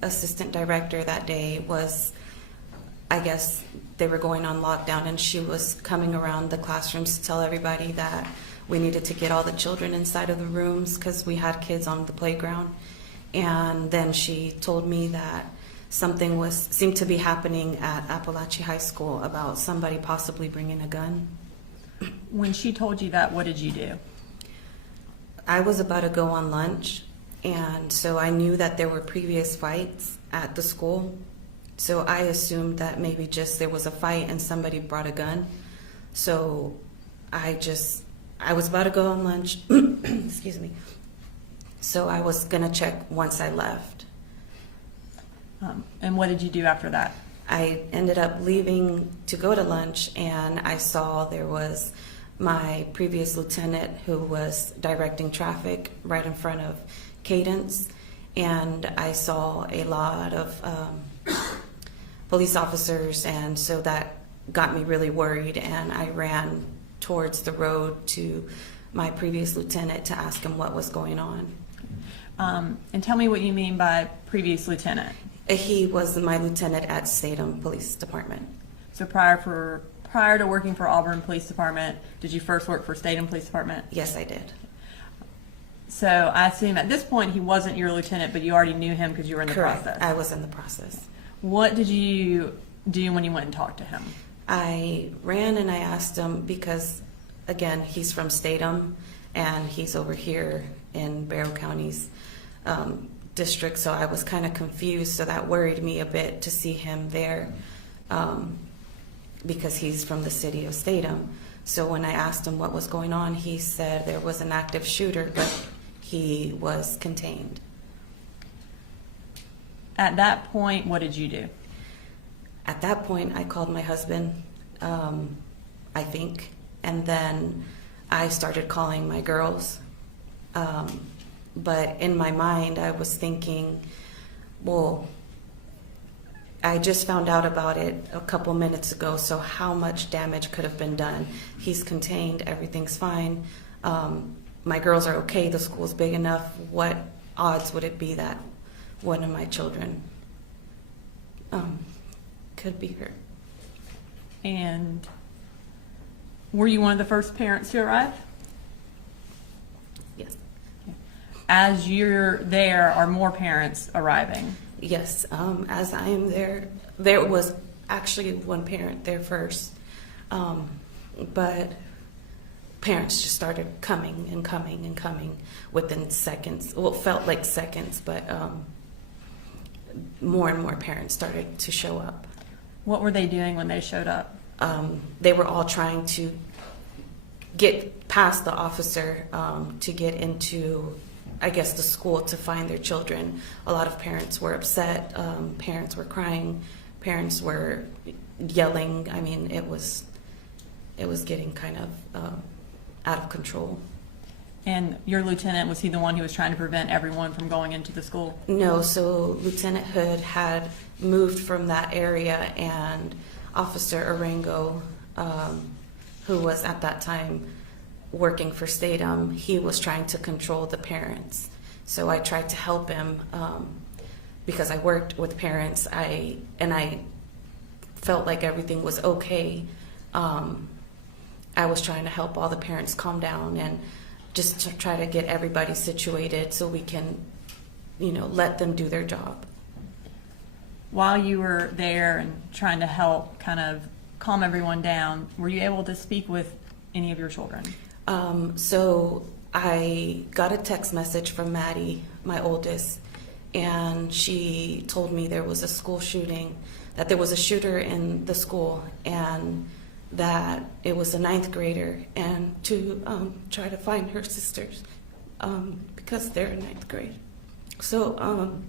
assistant director that day was, I guess they were going on lockdown, and she was coming around the classrooms to tell everybody that we needed to get all the children inside of the rooms because we had kids on the playground. And then she told me that something seemed to be happening at Apalachee High School about somebody possibly bringing a gun. When she told you that, what did you do? I was about to go on lunch, and so I knew that there were previous fights at the school. So I assumed that maybe just there was a fight and somebody brought a gun. So I was about to go on lunch, excuse me. So I was gonna check once I left. And what did you do after that? I ended up leaving to go to lunch, and I saw there was my previous lieutenant who was directing traffic right in front of Cadence, and I saw a lot of police officers, and so that got me really worried, and I ran towards the road to my previous lieutenant to ask him what was going on. And tell me what you mean by previous lieutenant. He was my lieutenant at Statham Police Department. So prior to working for Auburn Police Department, did you first work for Statham Police Department? Yes, I did. So I assume at this point he wasn't your lieutenant, but you already knew him because you were in the Correct. process. I was in the process. What did you do when you went and talked to him? I ran and I asked him because, again, he's from Statham and he's over here in Barrow County's district, so I was kind of confused, so that worried me a bit to see him there because he's from the city of Statham. So when I asked him what was going on, he said there was an active shooter, but he was contained. At that point, what did you do? At that point, I called my husband, I think, and then I started calling my girls. But in my mind, I was thinking, well, I just found out about it a couple minutes ago, so how much damage could have been done? He's contained, everything's fine. My girls are okay, the school's big enough. What odds would it be that one of my children could be hurt? And were you one of the first parents to arrive? Yes. As you're there, are more parents arriving? Yes, as I am there, there was actually one parent there first, but parents just started coming and coming and coming within seconds. Well, it felt like seconds, but more and more parents started to show up. What were they doing when they showed up? They were all trying to get past the officer to get into, I guess, the school to find their children. A lot of parents were upset. Parents were crying. Parents were yelling. I mean, it was getting kind of out of control. And your lieutenant, was he the one who was trying to prevent everyone from going into the school? No, so Lieutenant Hood had moved from that area, and Officer Arango, who was at that time working for Statham, he was trying to control the parents. So I tried to help him because I worked with parents, and I felt like everything was okay. I was trying to help all the parents calm down and just to try to get everybody situated so we can, let them do their job. While you were there and trying to help kind of calm everyone down, were you able to speak with any of your children? So I got a text message from Maddie, my oldest, and she told me there was a school shooting, that there was a shooter in the school, and that it was a 9th grader, and to try to find her sisters because they're in 9th grade. So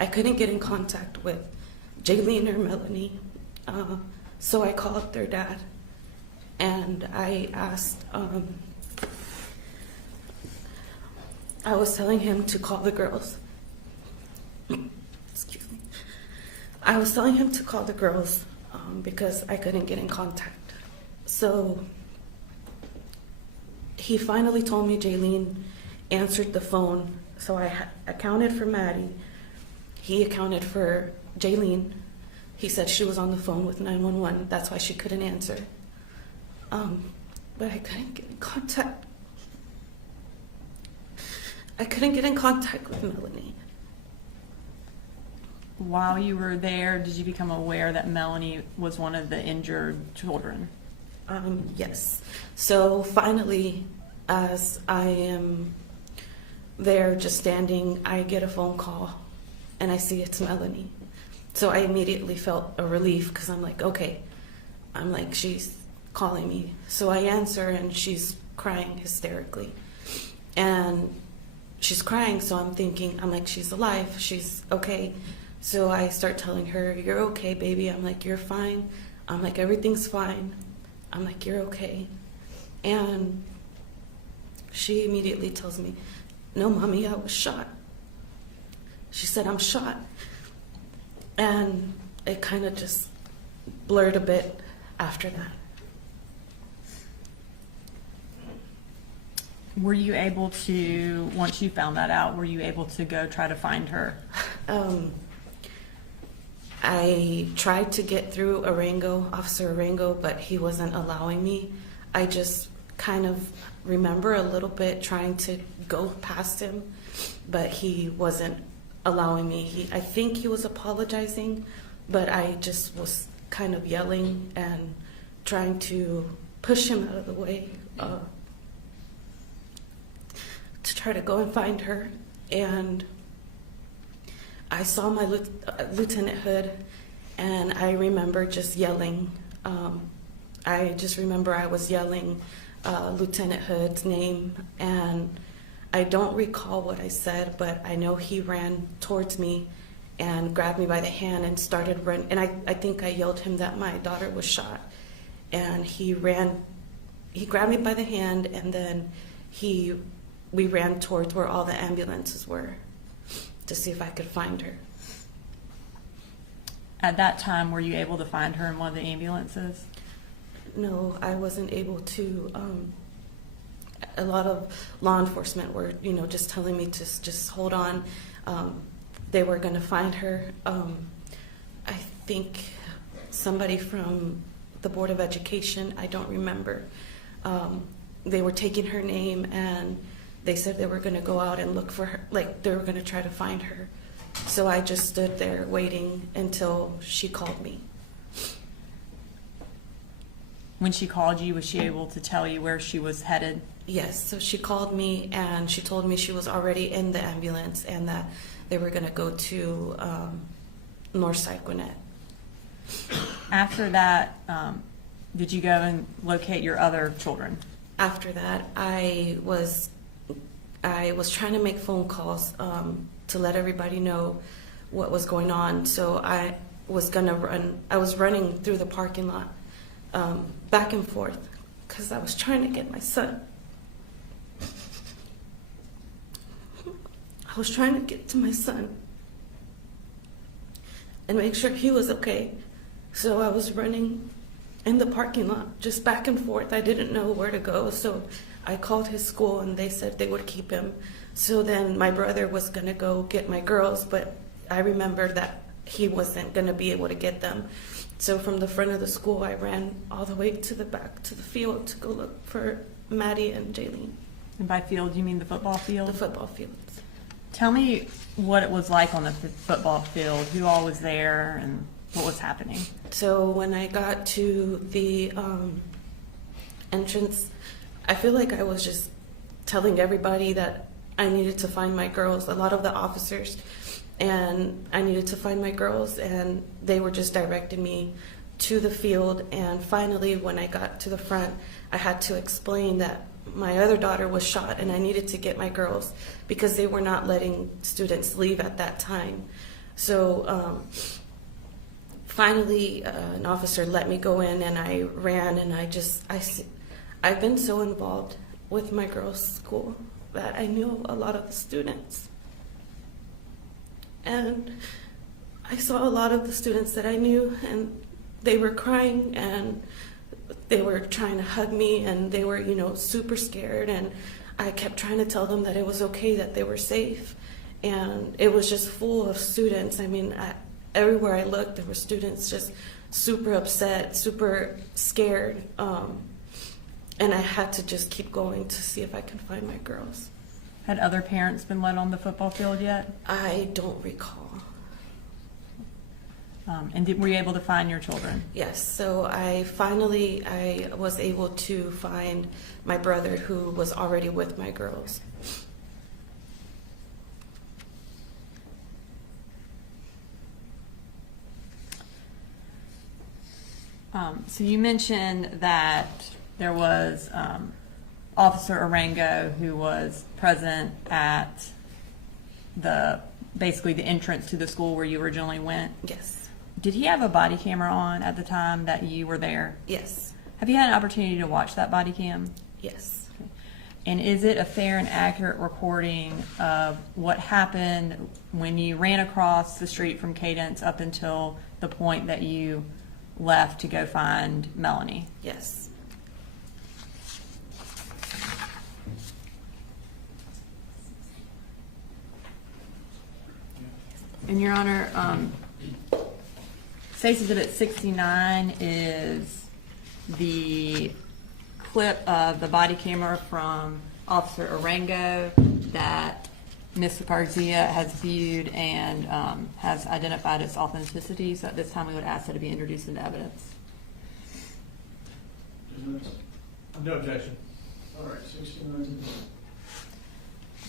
I couldn't get in contact with Jacqueline or Melanie, so I called their dad, and I asked, I was telling him to call the girls. Excuse me. I was telling him to call the girls because I couldn't get in contact. So he finally told me Jaylene answered the phone. So I accounted for Maddie. He accounted for Jaylene. He said she was on the phone with 911. That's why she couldn't answer. But I couldn't get in contact. I couldn't get in contact with Melanie. While you were there, did you become aware that Melanie was one of the injured children? Yes. So finally, as I am there just standing, I get a phone call and I see it's Melanie. So I immediately felt a relief because I'm like, okay. I'm like, she's calling me. So I answer and she's crying hysterically. And she's crying, so I'm thinking, I'm like, she's alive, she's okay. So I start telling her, you're okay, baby. I'm like, you're fine. I'm like, everything's fine. I'm like, you're okay. And she immediately tells me, no, mommy, I was shot. She said, I'm shot. And it kind of just blurred a bit after that. Were you able to, once you found that out, were you able to go try to find her? I tried to get through Officer Arango, but he wasn't allowing me. I just kind of remember a little bit trying to go past him, but he wasn't allowing me. I think he was apologizing, but I just was kind of yelling and trying to push him out of the way to try to go and find her. And I saw my Lieutenant Hood, and I remember just yelling. I just remember I was yelling Lieutenant Hood's name, and I don't recall what I said, but I know he ran towards me and grabbed me by the hand and started running. And I think I yelled him that my daughter was shot. And he grabbed me by the hand, and then we ran towards where all the ambulances were to see if I could find her. At that time, were you able to find her in one of the ambulances? No, I wasn't able to. A lot of law enforcement were, just telling me to just hold on. They were going to find her. I think somebody from the Board of Education, I don't remember, they were taking her name, and they said they were going to go out and look for her, like they were going to try to find her. So I just stood there waiting until she called me. When she called you, was she able to tell you where she was headed? Yes, so she called me and she told me she was already in the ambulance and that they were going to go to Northside Gwinnett. After that, did you go and locate your other children? After that, I was trying to make phone calls to let everybody know what was going on. So I was running through the parking lot back and forth because I was trying to get my son. I was trying to get to my son and make sure he was okay. So I was running in the parking lot, just back and forth. I didn't know where to go, so I called his school and they said they would keep him. So then my brother was gonna go get my girls, but I remembered that he wasn't gonna be able to get them. So from the front of the school, I ran all the way to the back to the field to go look for Maddie and Jaylene. And by field, you mean the football field? The football fields. Tell me what it was like on the football field, who all was there, and what was happening. So when I got to the entrance, I feel like I was just telling everybody that I needed to find my girls, a lot of the officers, and I needed to find my girls, and they were just directing me to the field. And finally, when I got to the front, I had to explain that my other daughter was shot and I needed to get my girls because they were not letting students leave at that time. So finally, an officer let me go in, and I ran, and I've been so involved with my girls' school that I knew a lot of the students. And I saw a lot of the students that I knew, and they were crying, and they were trying to hug me, and they were, super scared, and I kept trying to tell them that it was okay, that they were safe, and it was just full of students. I mean, everywhere I looked, there were students just super upset, super scared, and I had to just keep going to see if I could find my girls. Had other parents been let on the football field yet? I don't recall. And were you able to find your children? Yes, so I was able to find my brother, who was already with my girls. So you mentioned that there was Officer Arango who was present at basically the entrance to the school where you originally went? Yes. Did he have a body camera on at the time that you were there? Yes. Have you had an opportunity to watch that body cam? Yes. Okay. And is it a fair and accurate recording of what happened when you ran across the street from Cadence up until the point that you left to go find Melanie? Yes. And Your Honor, State's Exhibit 69 is the clip of the body camera from Officer Arango that Ms. Garcia has viewed and has identified its authenticity. So at this time, we would ask that it be introduced into evidence. No objection. All right, 69.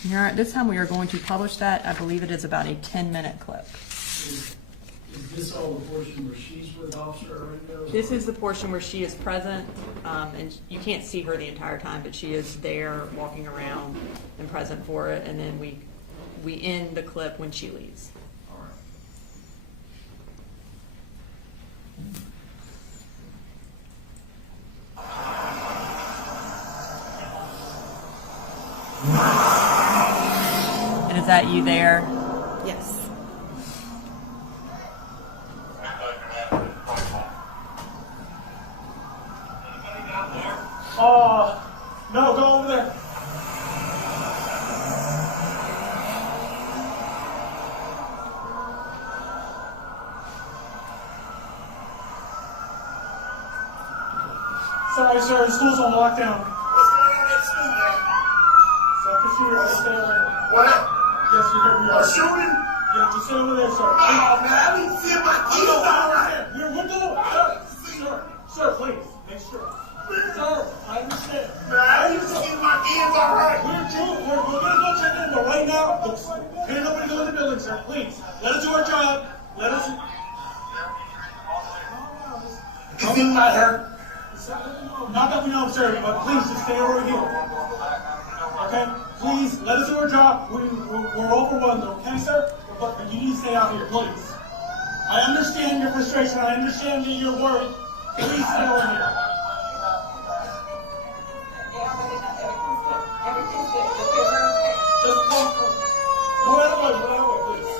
Your Honor, at this time, we are going to publish that. I believe it is about a 10-minute clip. Is this all the portion where she's with Officer Arango? This is the portion where she is present, and you can't see her the entire time, but she is there walking around and present for it, and then we end the clip when she leaves. All right. And is that you there? Yes. No, go over there. Sorry, sir, the school's on lockdown. What's going on at school, man? Second shooter, just stay over there. What? Yes, you're here. A shooting? Yeah, just stay over there, sir. Oh, man, I need to see if my kids all right. We're going. Sir, please, make sure. Sir, I understand. Man, I need to see if my kids all right. We're gonna go check in, but right now, can't nobody go in the building, sir. Please, let us do our job. Let us. Is it not her? Not that we know, sir, but please just stay over here. Okay? Please, let us do our job. We're overwhelmed, okay, sir? But you need to stay out here, please. I understand your frustration. I understand that you're worried. Please stay over here. Just go out of the way, please.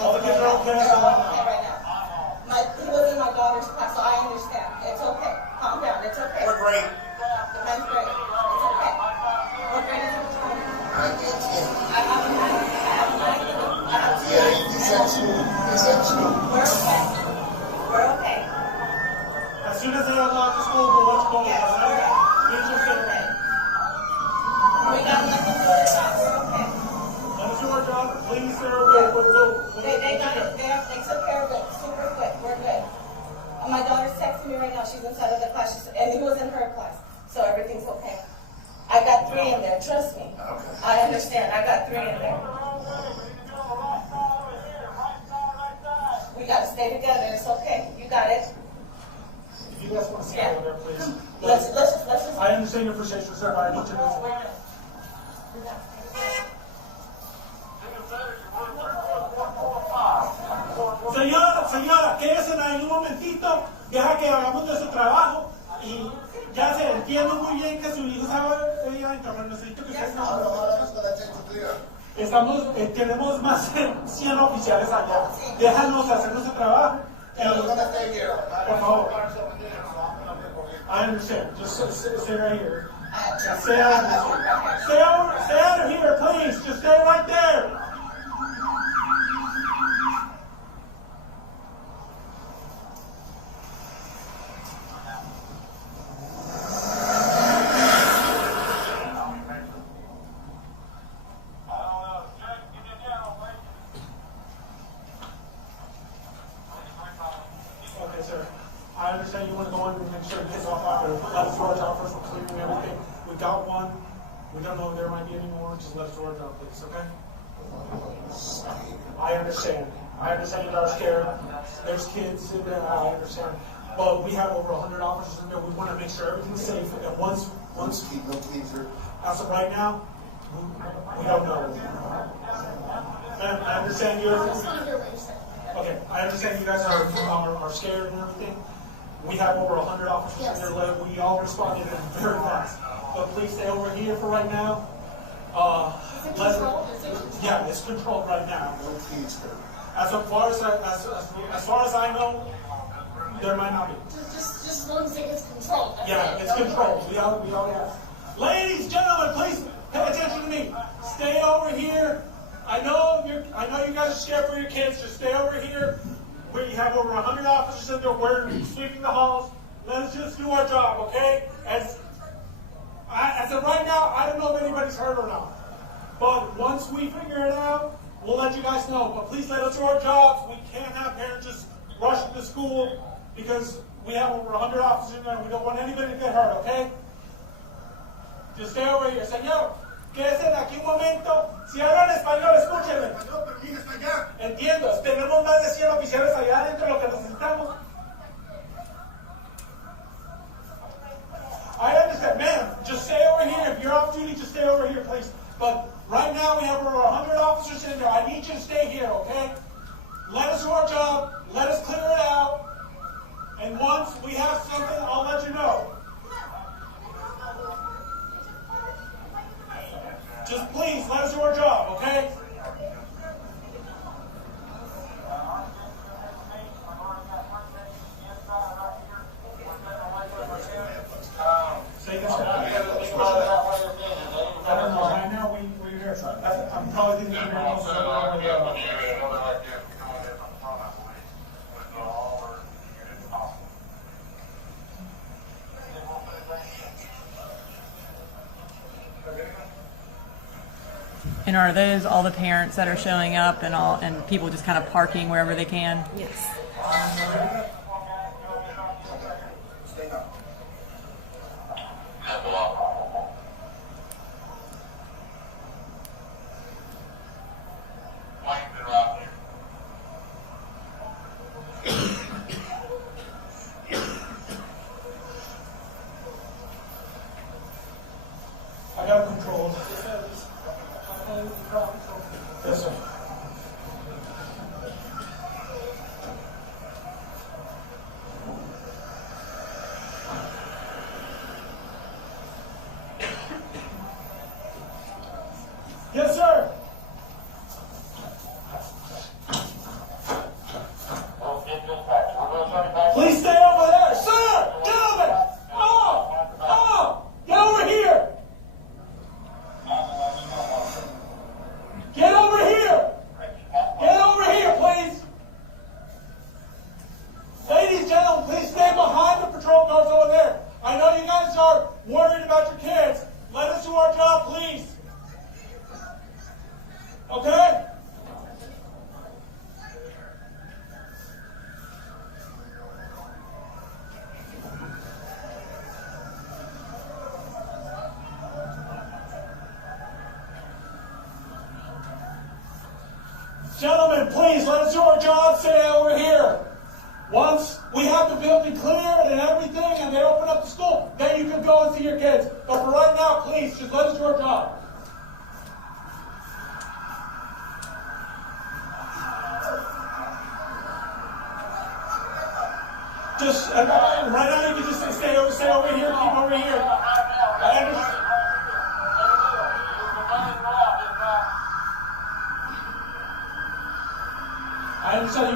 All the kids are okay right now. He was in my daughter's class, so I understand. It's okay. Calm down. It's okay. What grade? Ninth grade. It's okay. What grade is it? I can't see. I have Yeah, he's at school. He's at school. We're okay. We're okay. As soon as they unlock the school, we'll let you go. Yes, we're okay. We're okay. We got nothing to worry about. We're okay. Let us do our job. Please, sir. They got it. They took care of it super quick. We're good. My daughter's texting me right now. She's inside of the class. And he was in her class. So everything's okay. I got 3 in there. Trust me. Okay. I understand. I got 3 in there. We got to stay together. It's okay. You got it. If you guys want to stay over there, please. Let's just. I understand your frustration, sir, but I need to know. Señora, quédese ahí un momentito, deja que hagamos nuestro trabajo y ya se entiende muy bien que su hijo sabe pero necesito que ustedes tenemos más de 100 oficiales allá. Déjanos hacer nuestro trabajo. Por favor. I understand. Just stay right here. Stay out of here, please. Just stay right there. I understand you guys are scared. There's kids in there, I understand. But we have over 100 officers in there. We want to make sure everything's safe. And once as of right now, we don't know. Ma'am, I understand you're. Okay, I understand you guys are scared and everything. We have over 100 officers in there. We all responded very fast. But please stay over here for right now. Yeah, it's controlled right now. As far as I know, there might not be. Just as long as it's controlled. Yeah, it's controlled. We all have. Ladies, gentlemen, please pay attention to me. Stay over here. I know you guys are scared for your kids. Just stay over here. We have over 100 officers in there. We're sweeping the halls. Let's just do our job, okay? As of right now, I don't know if anybody's hurt or not. But once we figure it out, we'll let you guys know. But please let us do our jobs. We can't have parents just rushing to school because we have over 100 officers in there and we don't want anybody to get hurt, okay? Just stay over here. Señor, quédese aquí un momento. Si hablan español, escúchenme. Entiendo. Tenemos más de 100 oficiales allá adentro, lo que necesitamos. I understand. Ma'am, just stay over here. If you're off duty, just stay over here, please. But right now, we have over 100 officers in there. I need you to stay here, okay? Let us do our job. Let us clear it out. And once we have something, I'll let you know. Just please, let us do our job, okay? Say this. I don't know. Right now, we're here. I'm probably going to hear most of it. And are those all the parents that are showing up and people just kind of parking wherever they can? Yes. I got it controlled. Yes, sir. Yes, sir. Please stay over there. Sir, gentlemen. Get over here. Get over here. Get over here, please. Ladies, gentlemen, please stay behind the patrol cars over there. I know you guys are worried about your kids. Let us do our job, please. Okay? Gentlemen, please, let us do our job. Stay over here. Once we have the building cleared and everything and they open up the school, then you can go and see your kids. But for right now, please, just let us do our job.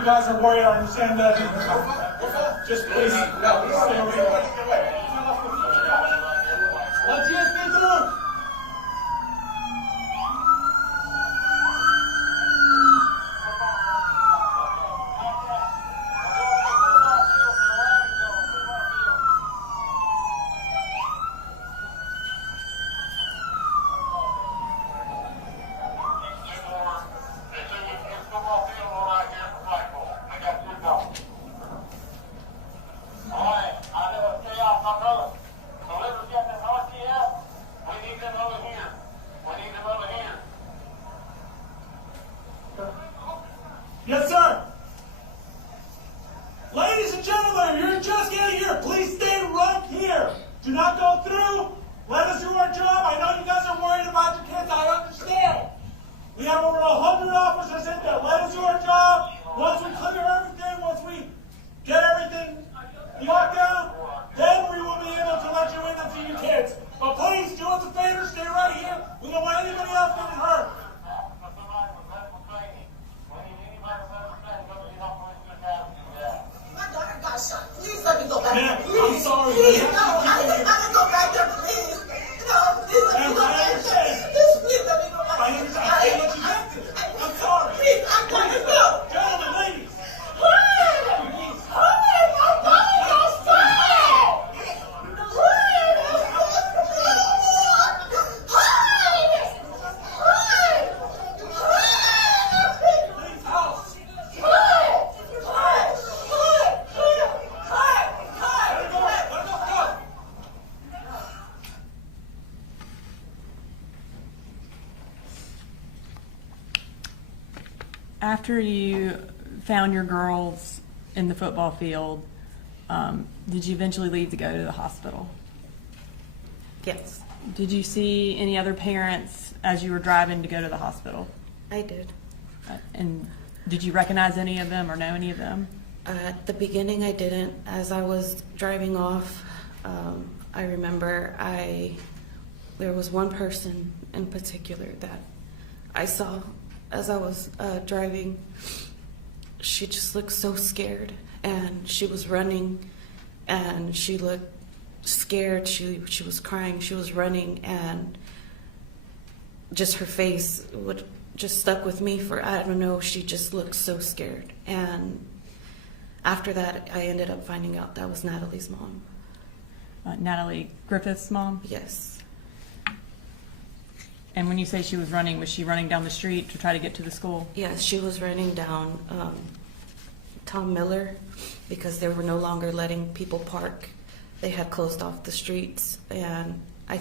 you guys are worried, I understand that. Just please stay over here. Let's just get through. Yes, sir. Ladies and gentlemen, you're just getting here. Please stay right here. Do not go through. Let us do our job. I know you guys are worried about your kids. I understand. We have over 100 officers in there. Let us do our job. Once we clear everything, once we get everything locked down, then we will be able to let you in and see your kids. But please do us a favor. Stay right here. We don't want anybody else getting hurt. Please let me go back there. I'm sorry. Please, no, I go back there, please. No, please let me go back there. Please let me go back there. I understand. I can't let you get to it. I'm sorry. Please, I gotta go. Gentlemen, ladies. After you found your girls in the football field, did you eventually leave to go to the hospital? Yes, Did you see any other parents as you were driving to go to the hospital? I did. And did you recognize any of them or know any of them? At the beginning, I didn't. As I was driving off, I remember there was one person in particular that I saw as I was driving. She just looked so scared, and she was running, and she looked scared. She was crying. She was running, and just her face just stuck with me for, I don't know, she just looked so scared. And after that, I ended up finding out that was Natalie's mom. Natalie Griffith's mom? Yes. And when you say she was she running down the street to try to get to the school? Yes, she was running down Tom Miller because they were no longer letting people park. They had closed off the streets, and I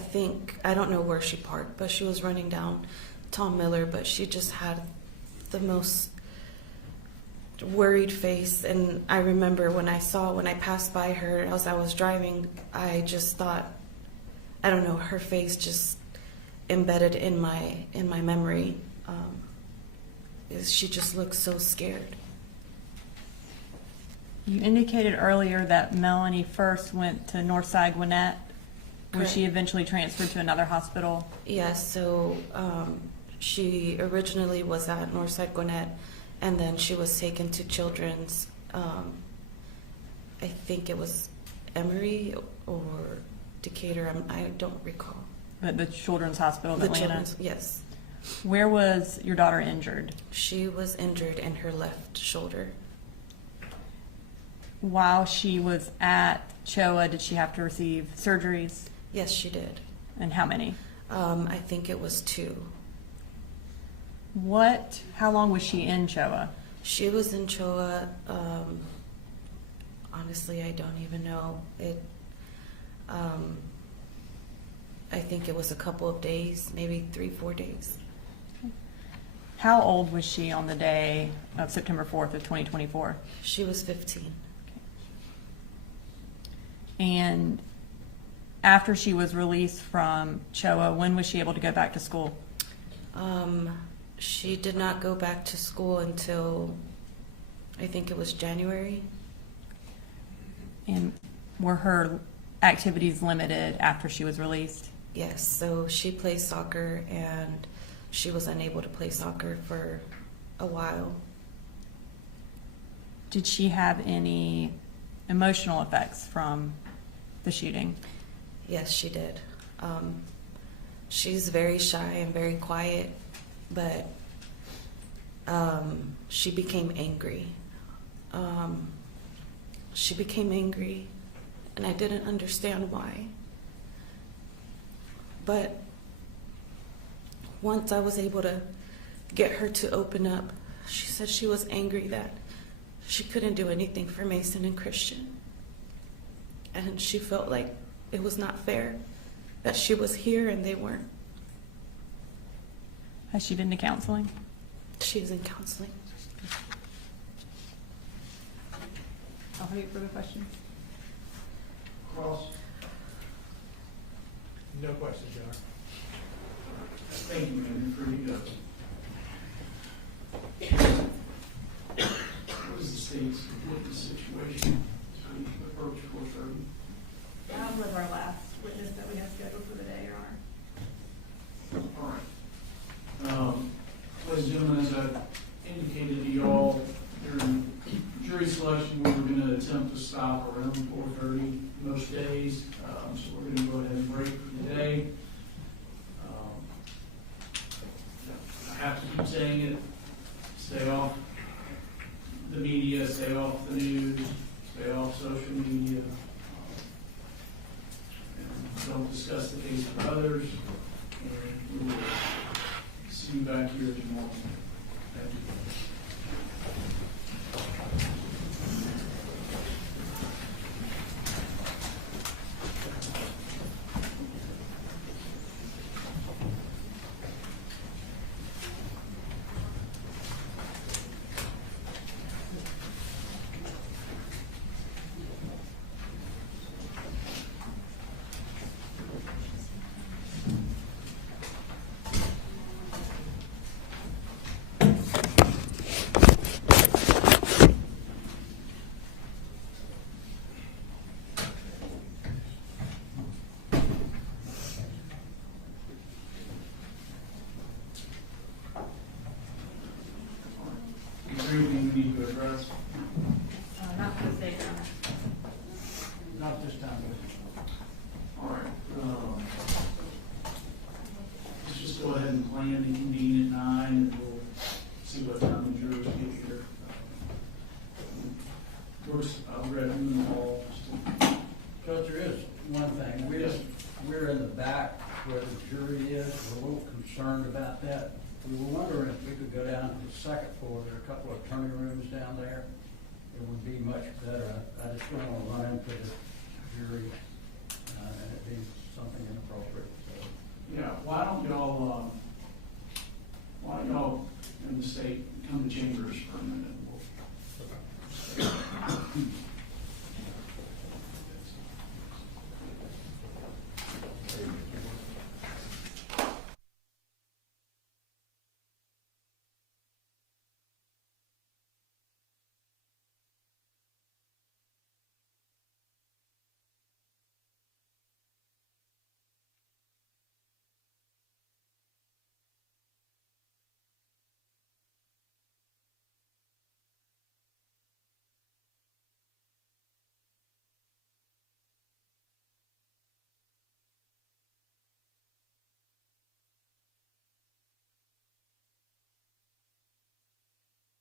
don't know where she parked, but she was running down Tom Miller, but she just had the most worried face. And I remember when I passed by her as I was driving, I just thought, I don't know, her face just embedded in my memory. She just looked so scared. You indicated earlier that Melanie first went to Northside Gwinnett. Was she eventually transferred to another hospital? Yes, so she originally was at Northside Gwinnett, and then she was taken to Children's, I think it was Emory or Decatur, I don't recall. But the Children's Hospital of The Atlanta? Children's, yes. Where was your daughter injured? She was injured in her left shoulder. While she was at CHOA, did she have to receive surgeries? Yes, she did. And how many? I think it was 2. How long was she in CHOA? She was in CHOA, honestly, I don't even know. I think it was a couple of days, maybe 3-4 days. How old was she on the day of September 4th of 2024? She was 15. And after she was released from CHOA, when was she able to go back to school? She did not go back to school until, I think it was January. And were her activities limited after she was released? Yes, so she plays soccer, and she was unable to play soccer for a while. Did she have any emotional effects from the shooting? Yes, she did. She's very shy and very quiet, but she became angry. She became angry, and I didn't understand why. But once I was able to get her to open up, she said she was angry that she couldn't do anything for Mason and Christian. And she felt like it was not fair that she was here and they weren't. Has she been to counseling? She's in counseling. I'll wait for the questions. Cross. No questions, Your Honor. Thank you, ma'am, for you. What is the state's witness situation as we approach 4:30? That was our last witness that we have scheduled for the day, Your Honor. All right. Ladies and gentlemen, as I indicated to y'all during jury selection, we were going to attempt to stop around 4:30 most days. So we're going to go ahead and break for today. I have to keep saying it. Stay off the media, stay off the news, stay off social media. And don't discuss the case with others. And we will see you back here tomorrow. Thank you. Anything we need to address? Not for the state, Your Honor. Not this time. All right. Let's just go ahead and plan to convene at 9, and we'll see what time the jurors get here. Of course, I'll read them in the hall. Judge, there is one thing. We're in the back where the jury is. We're a little concerned about that. We were wondering if we could go down to the second floor. There are a couple of attorney rooms down there. It would be much better. I just don't want to run into the jury